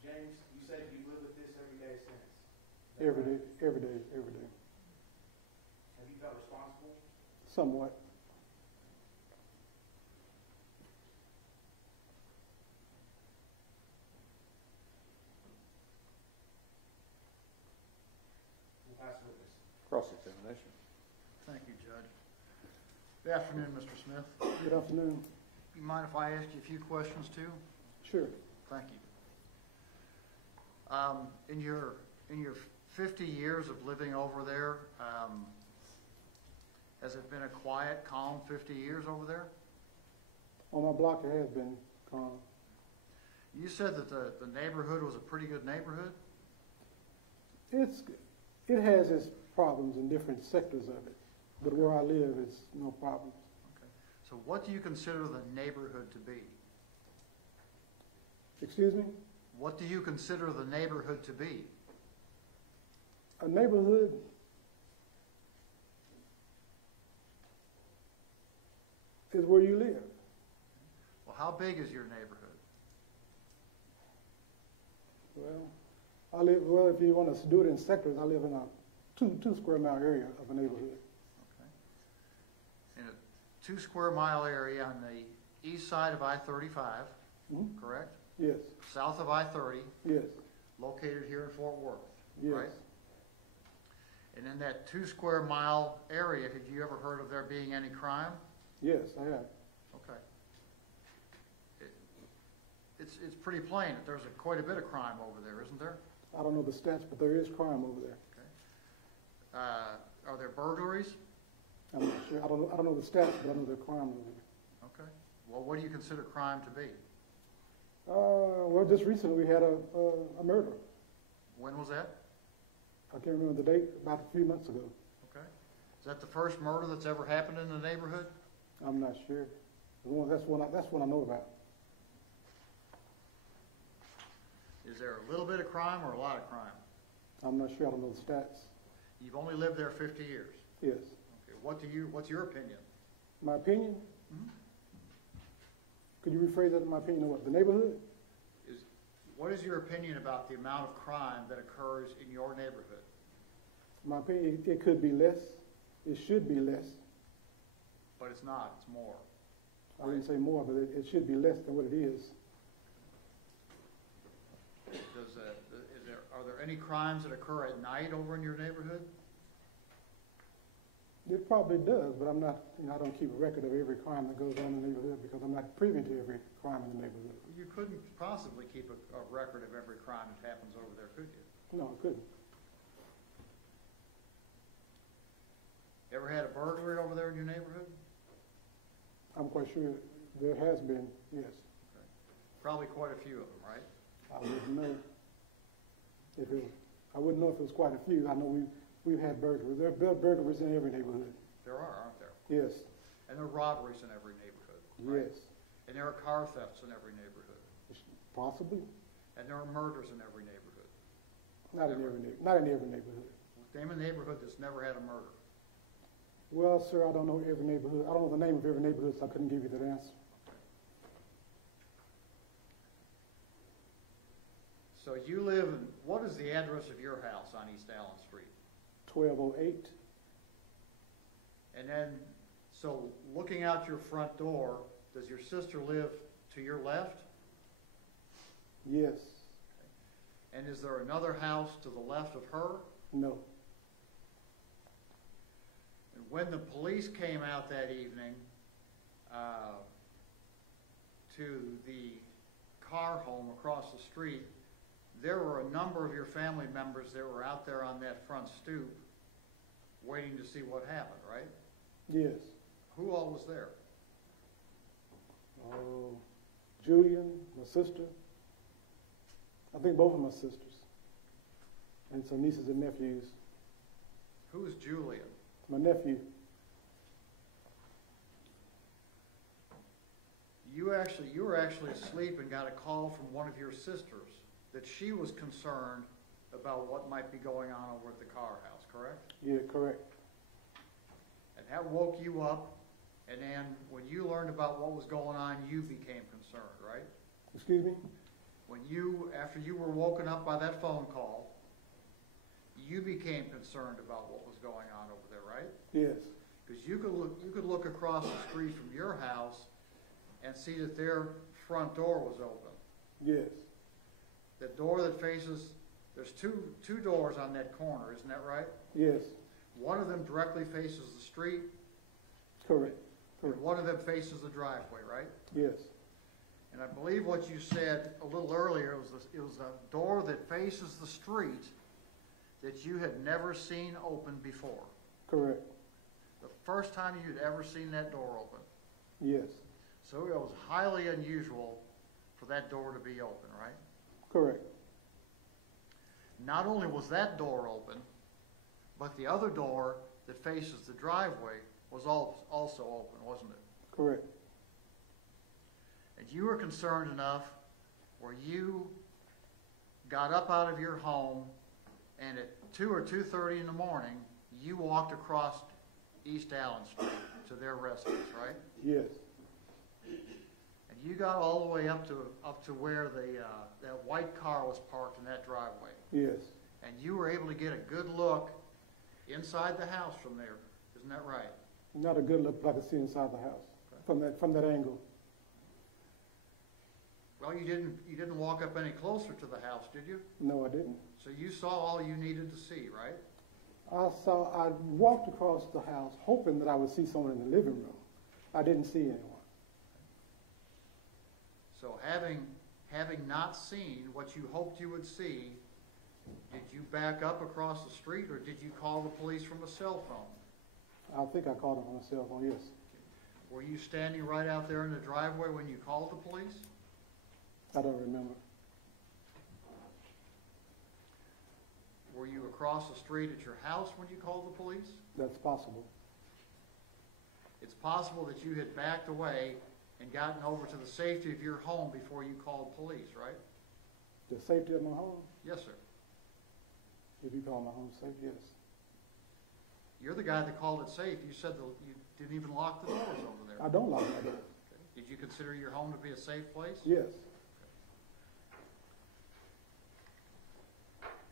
James, you said you live with this every day since. Every day. Have you felt responsible? Somewhat. We'll pass the witness. Cross-examination. Thank you, Judge. Good afternoon, Mr. Smith. Good afternoon. You mind if I ask you a few questions, too? Sure. Thank you. In your 50 years of living over there, has it been a quiet, calm 50 years over there? On my block, it has been calm. You said that the neighborhood was a pretty good neighborhood? It has its problems in different sectors of it, but where I live, it's no problems. Okay. So what do you consider the neighborhood to be? Excuse me? What do you consider the neighborhood to be? A neighborhood is where you live. Well, how big is your neighborhood? Well, I live, well, if you want to do it in sectors, I live in a two square mile area of a neighborhood. In a 2 square mile area on the east side of I-35, correct? Yes, South of I-30, yes, located here in Fort Worth, yes. right? And in that 2 square mile area, have you ever heard of there being any crime? Yes, I have. Okay. It's pretty plain that there's quite a bit of crime over there, isn't there? I don't know the stats, but there is crime over there. Okay. Are there burglaries? I'm not sure. I don't know the stats, but I know there's crime over there. Okay. Well, what do you consider crime to be? Well, just recently we had a murder. When was that? I can't remember the date, about a few months ago. Okay. Is that the first murder that's ever happened in the neighborhood? I'm not sure. That's one I know about. Is there a little bit of crime or a lot of crime? I'm not sure. I don't know the stats. You've only lived there 50 years. Yes. Okay. What's your opinion? My opinion? Could you rephrase that? My opinion of what? The neighborhood? What is your opinion about the amount of crime that occurs in your neighborhood? My opinion, it could be less. It should be less. But it's not. It's more. I wouldn't say more, but it should be less than what it is. Are there any crimes that occur at night over in your neighborhood? It probably does, but I'm not, I don't keep a record of every crime that goes on in the neighborhood because I'm not privy to every crime in the neighborhood. You couldn't possibly keep a record of every crime that happens over there, could you? No, I couldn't. Ever had a burglary over there in your neighborhood? I'm quite sure there has been, yes. Okay. Probably quite a few of them, right? I wouldn't know. I wouldn't know if it was quite a few. I know we've had burglaries. There are burglaries in every neighborhood. There are, aren't there? Yes. And there are robberies in every neighborhood. Right? Yes. And there are car thefts in every neighborhood. Possibly. And there are murders in every neighborhood. Not in every neighborhood. Name a neighborhood that's never had a murder. Well, sir, I don't know every neighborhood. I don't know the name of every neighborhood, so I couldn't give you that answer. So you live in, what is the address of your house on East Allen Street? 1208. And then, so looking out your front door, does your sister live to your left? Yes. And is there another house to the left of her? No. And when the police came out that evening to the car home across the street, there were a number of your family members that were out there on that front stoop waiting to see what happened, right? Yes. Who all was there? Oh, Julian, my sister. I think both of my sisters. And some nieces and nephews. Who is Julian? My nephew. You were actually asleep and got a call from one of your sisters that she was concerned about what might be going on over at the car house, correct? Yeah, correct. And that woke you up, and then when you learned about what was going on, you became concerned, right? Excuse me? After you were woken up by that phone call, you became concerned about what was going on over there, right? Yes. Because you could look across the street from your house and see that their front door was open. Yes. The door that faces, there's two doors on that corner, isn't that right? Yes. One of them directly faces the street. Correct. And one of them faces the driveway, right? Yes. And I believe what you said a little earlier it was a door that faces the street that you had never seen open before. Correct. The first time you'd ever seen that door open. Yes. So it was highly unusual for that door to be open, right? Correct. Not only was that door open, but the other door that faces the driveway was also open, wasn't it? Correct. And you were concerned enough where you got up out of your home and at 2 or 2:30 in the morning, you walked across East Allen Street to their residence, right? Yes. And you got all the way up to where that white car was parked in that driveway. Yes. And you were able to get a good look inside the house from there. Isn't that right? Not a good look, but I could see inside the house from that angle. Well, you didn't walk up any closer to the house, did you? No, I didn't. So you saw all you needed to see, right? I walked across the house hoping that I would see someone in the living room. I didn't see anyone. So having not seen what you hoped you would see, did you back up across the street or did you call the police from a cell phone? I think I called him on a cell phone, yes. Were you standing right out there in the driveway when you called the police? I don't remember. Were you across the street at your house when you called the police? That's possible. It's possible that you had backed away and gotten over to the safety of your home before you called police, right? The safety of my home? Yes, sir. If you call my home safe, yes. You're the guy that called it safe. You said you didn't even lock the doors over there. I don't lock my door. Okay. Did you consider your home to be a safe place? Yes.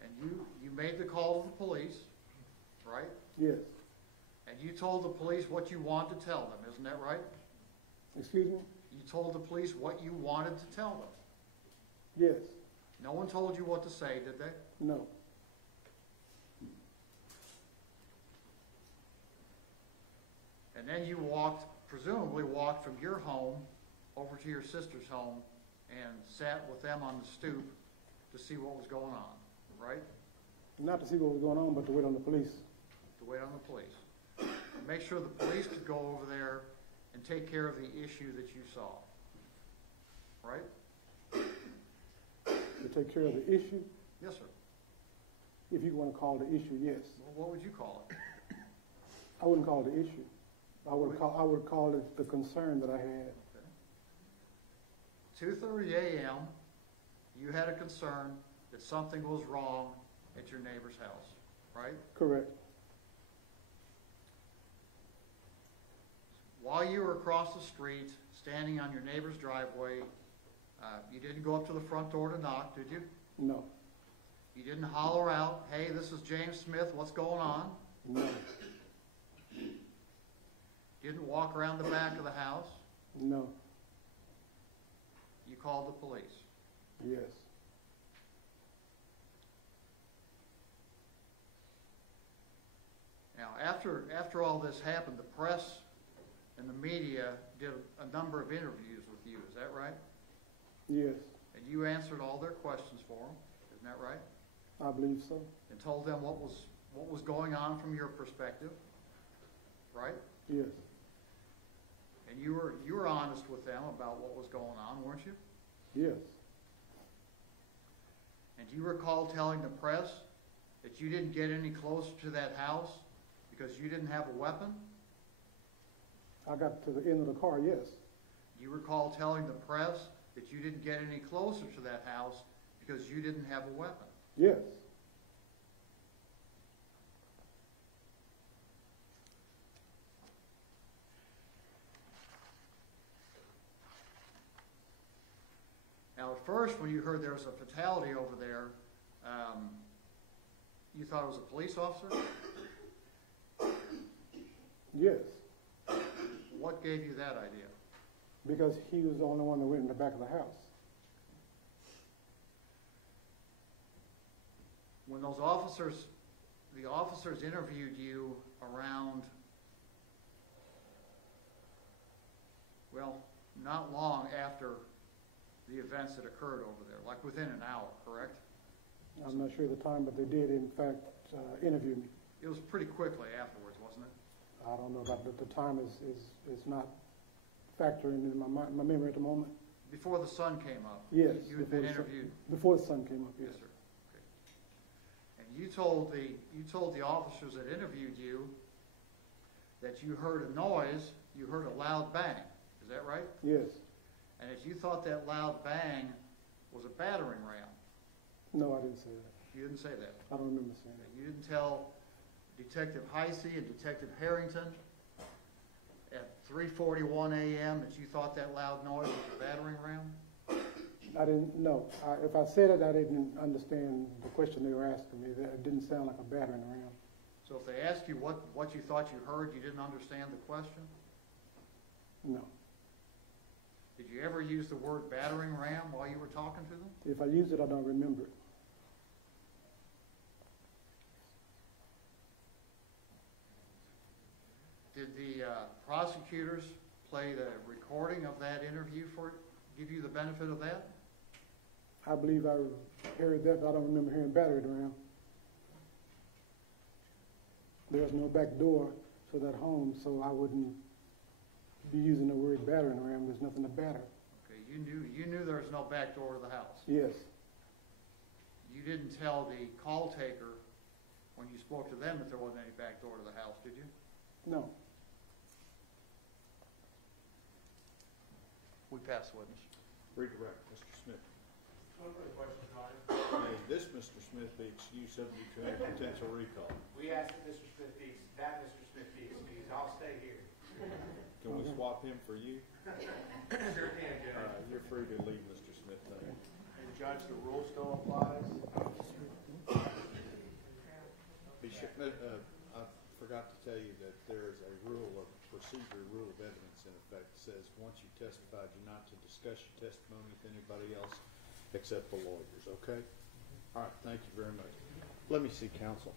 And you made the call to the police, right? Yes. And you told the police what you wanted to tell them, isn't that right? Excuse me? You told the police what you wanted to tell them. Yes. No one told you what to say, did they? No. And then you presumably walked from your home over to your sister's home and sat with them on the stoop to see what was going on, right? Not to see what was going on, but to wait on the police. To wait on the police. Make sure the police could go over there and take care of the issue that you saw, right? To take care of the issue? Yes, sir. If you want to call the issue, yes. Well, what would you call it? I wouldn't call it the issue. I would call it the concern that I had. Okay. 2:30 a.m., you had a concern that something was wrong at your neighbor's house, right? Correct. While you were across the street, standing on your neighbor's driveway, you didn't go up to the front door to knock, did you? No. You didn't holler out, "Hey, this is James Smith, what's going on?" No. Didn't walk around the back of the house? No. You called the police? Yes. Now, after all this happened, the press and the media did a number of interviews with you, is that right? Yes. And you answered all their questions for them, isn't that right? I believe so. And told them what was going on from your perspective, right? Yes. And you were honest with them about what was going on, weren't you? Yes. And do you recall telling the press that you didn't get any closer to that house because you didn't have a weapon? I got to the end of the car, yes. Do you recall telling the press that you didn't get any closer to that house because you didn't have a weapon? Yes. Now, at first, when you heard there was a fatality over there, you thought it was a police officer? Yes. What gave you that idea? Because he was the only one that went in the back of the house. When the officers interviewed you around, well, not long after the events that occurred over there, like within an hour, correct? I'm not sure of the time, but they did, in fact, interview me. It was pretty quickly afterwards, wasn't it? I don't know about the time is not factoring in my memory at the moment. Before the sun came up? Yes. You had been interviewed? Before the sun came up, yes. Yes, sir. Okay. And you told the officers that interviewed you that you heard a noise, you heard a loud bang. Is that right? Yes. And that you thought that loud bang was a battering ram. No, I didn't say that. You didn't say that? I don't remember saying that. You didn't tell Detective Heisey and Detective Harrington at 3:41 a.m. that you thought that loud noise was a battering ram? I didn't know. If I said it, I didn't understand the question they were asking me. It didn't sound like a battering ram. So if they asked you what you thought you heard, you didn't understand the question? No. Did you ever use the word battering ram while you were talking to them? If I used it, I don't remember it. Did the prosecutors play the recording of that interview give you the benefit of that? I believe I heard that, but I don't remember hearing battered around. There's no back door to that home, so I wouldn't be using the word battering around. There's nothing to batter. Okay, you knew there was no back door to the house. Yes. You didn't tell the call taker when you spoke to them that there wasn't any back door to the house, did you? No. We pass the witness. Redirect, Mr. Smith. One further question, Your Honor. May this Mr. Smith be excused subject to a potential recall? We asked that Mr. Smith be excused. I'll stay here. Can we swap him for you? Sure can, Judge. You're free to leave, Mr. Smith. And Judge, the rule still applies? Be sure, I forgot to tell you that there is a rule of procedure, rule of evidence in effect that says once you testified, you're not to discuss your testimony with anybody else except the lawyers, okay? All right, thank you very much. Let me see counsel.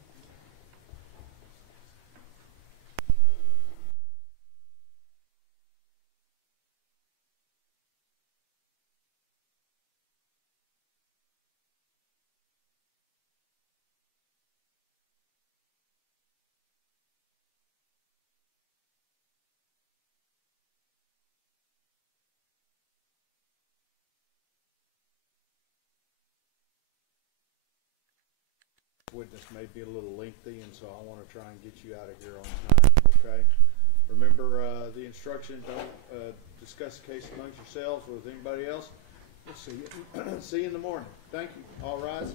Witness may be a little lengthy, and so I want to try and get you out of here on time, okay? Remember the instruction, don't discuss the case amongst yourselves or with anybody else. We'll see you, see you in the morning. Thank you. All rise.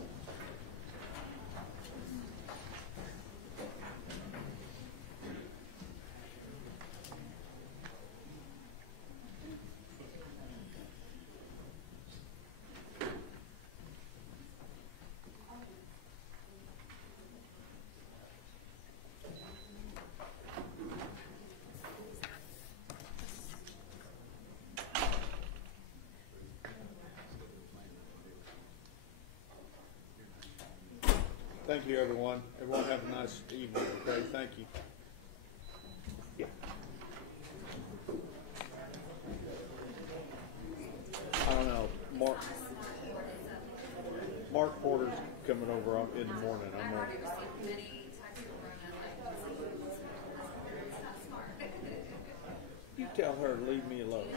Thank you, everyone. Everyone have a nice evening, okay? Thank you. Yeah. I don't know. Mark Porter's coming over in the morning. I'm gonna... You tell her to leave me alone.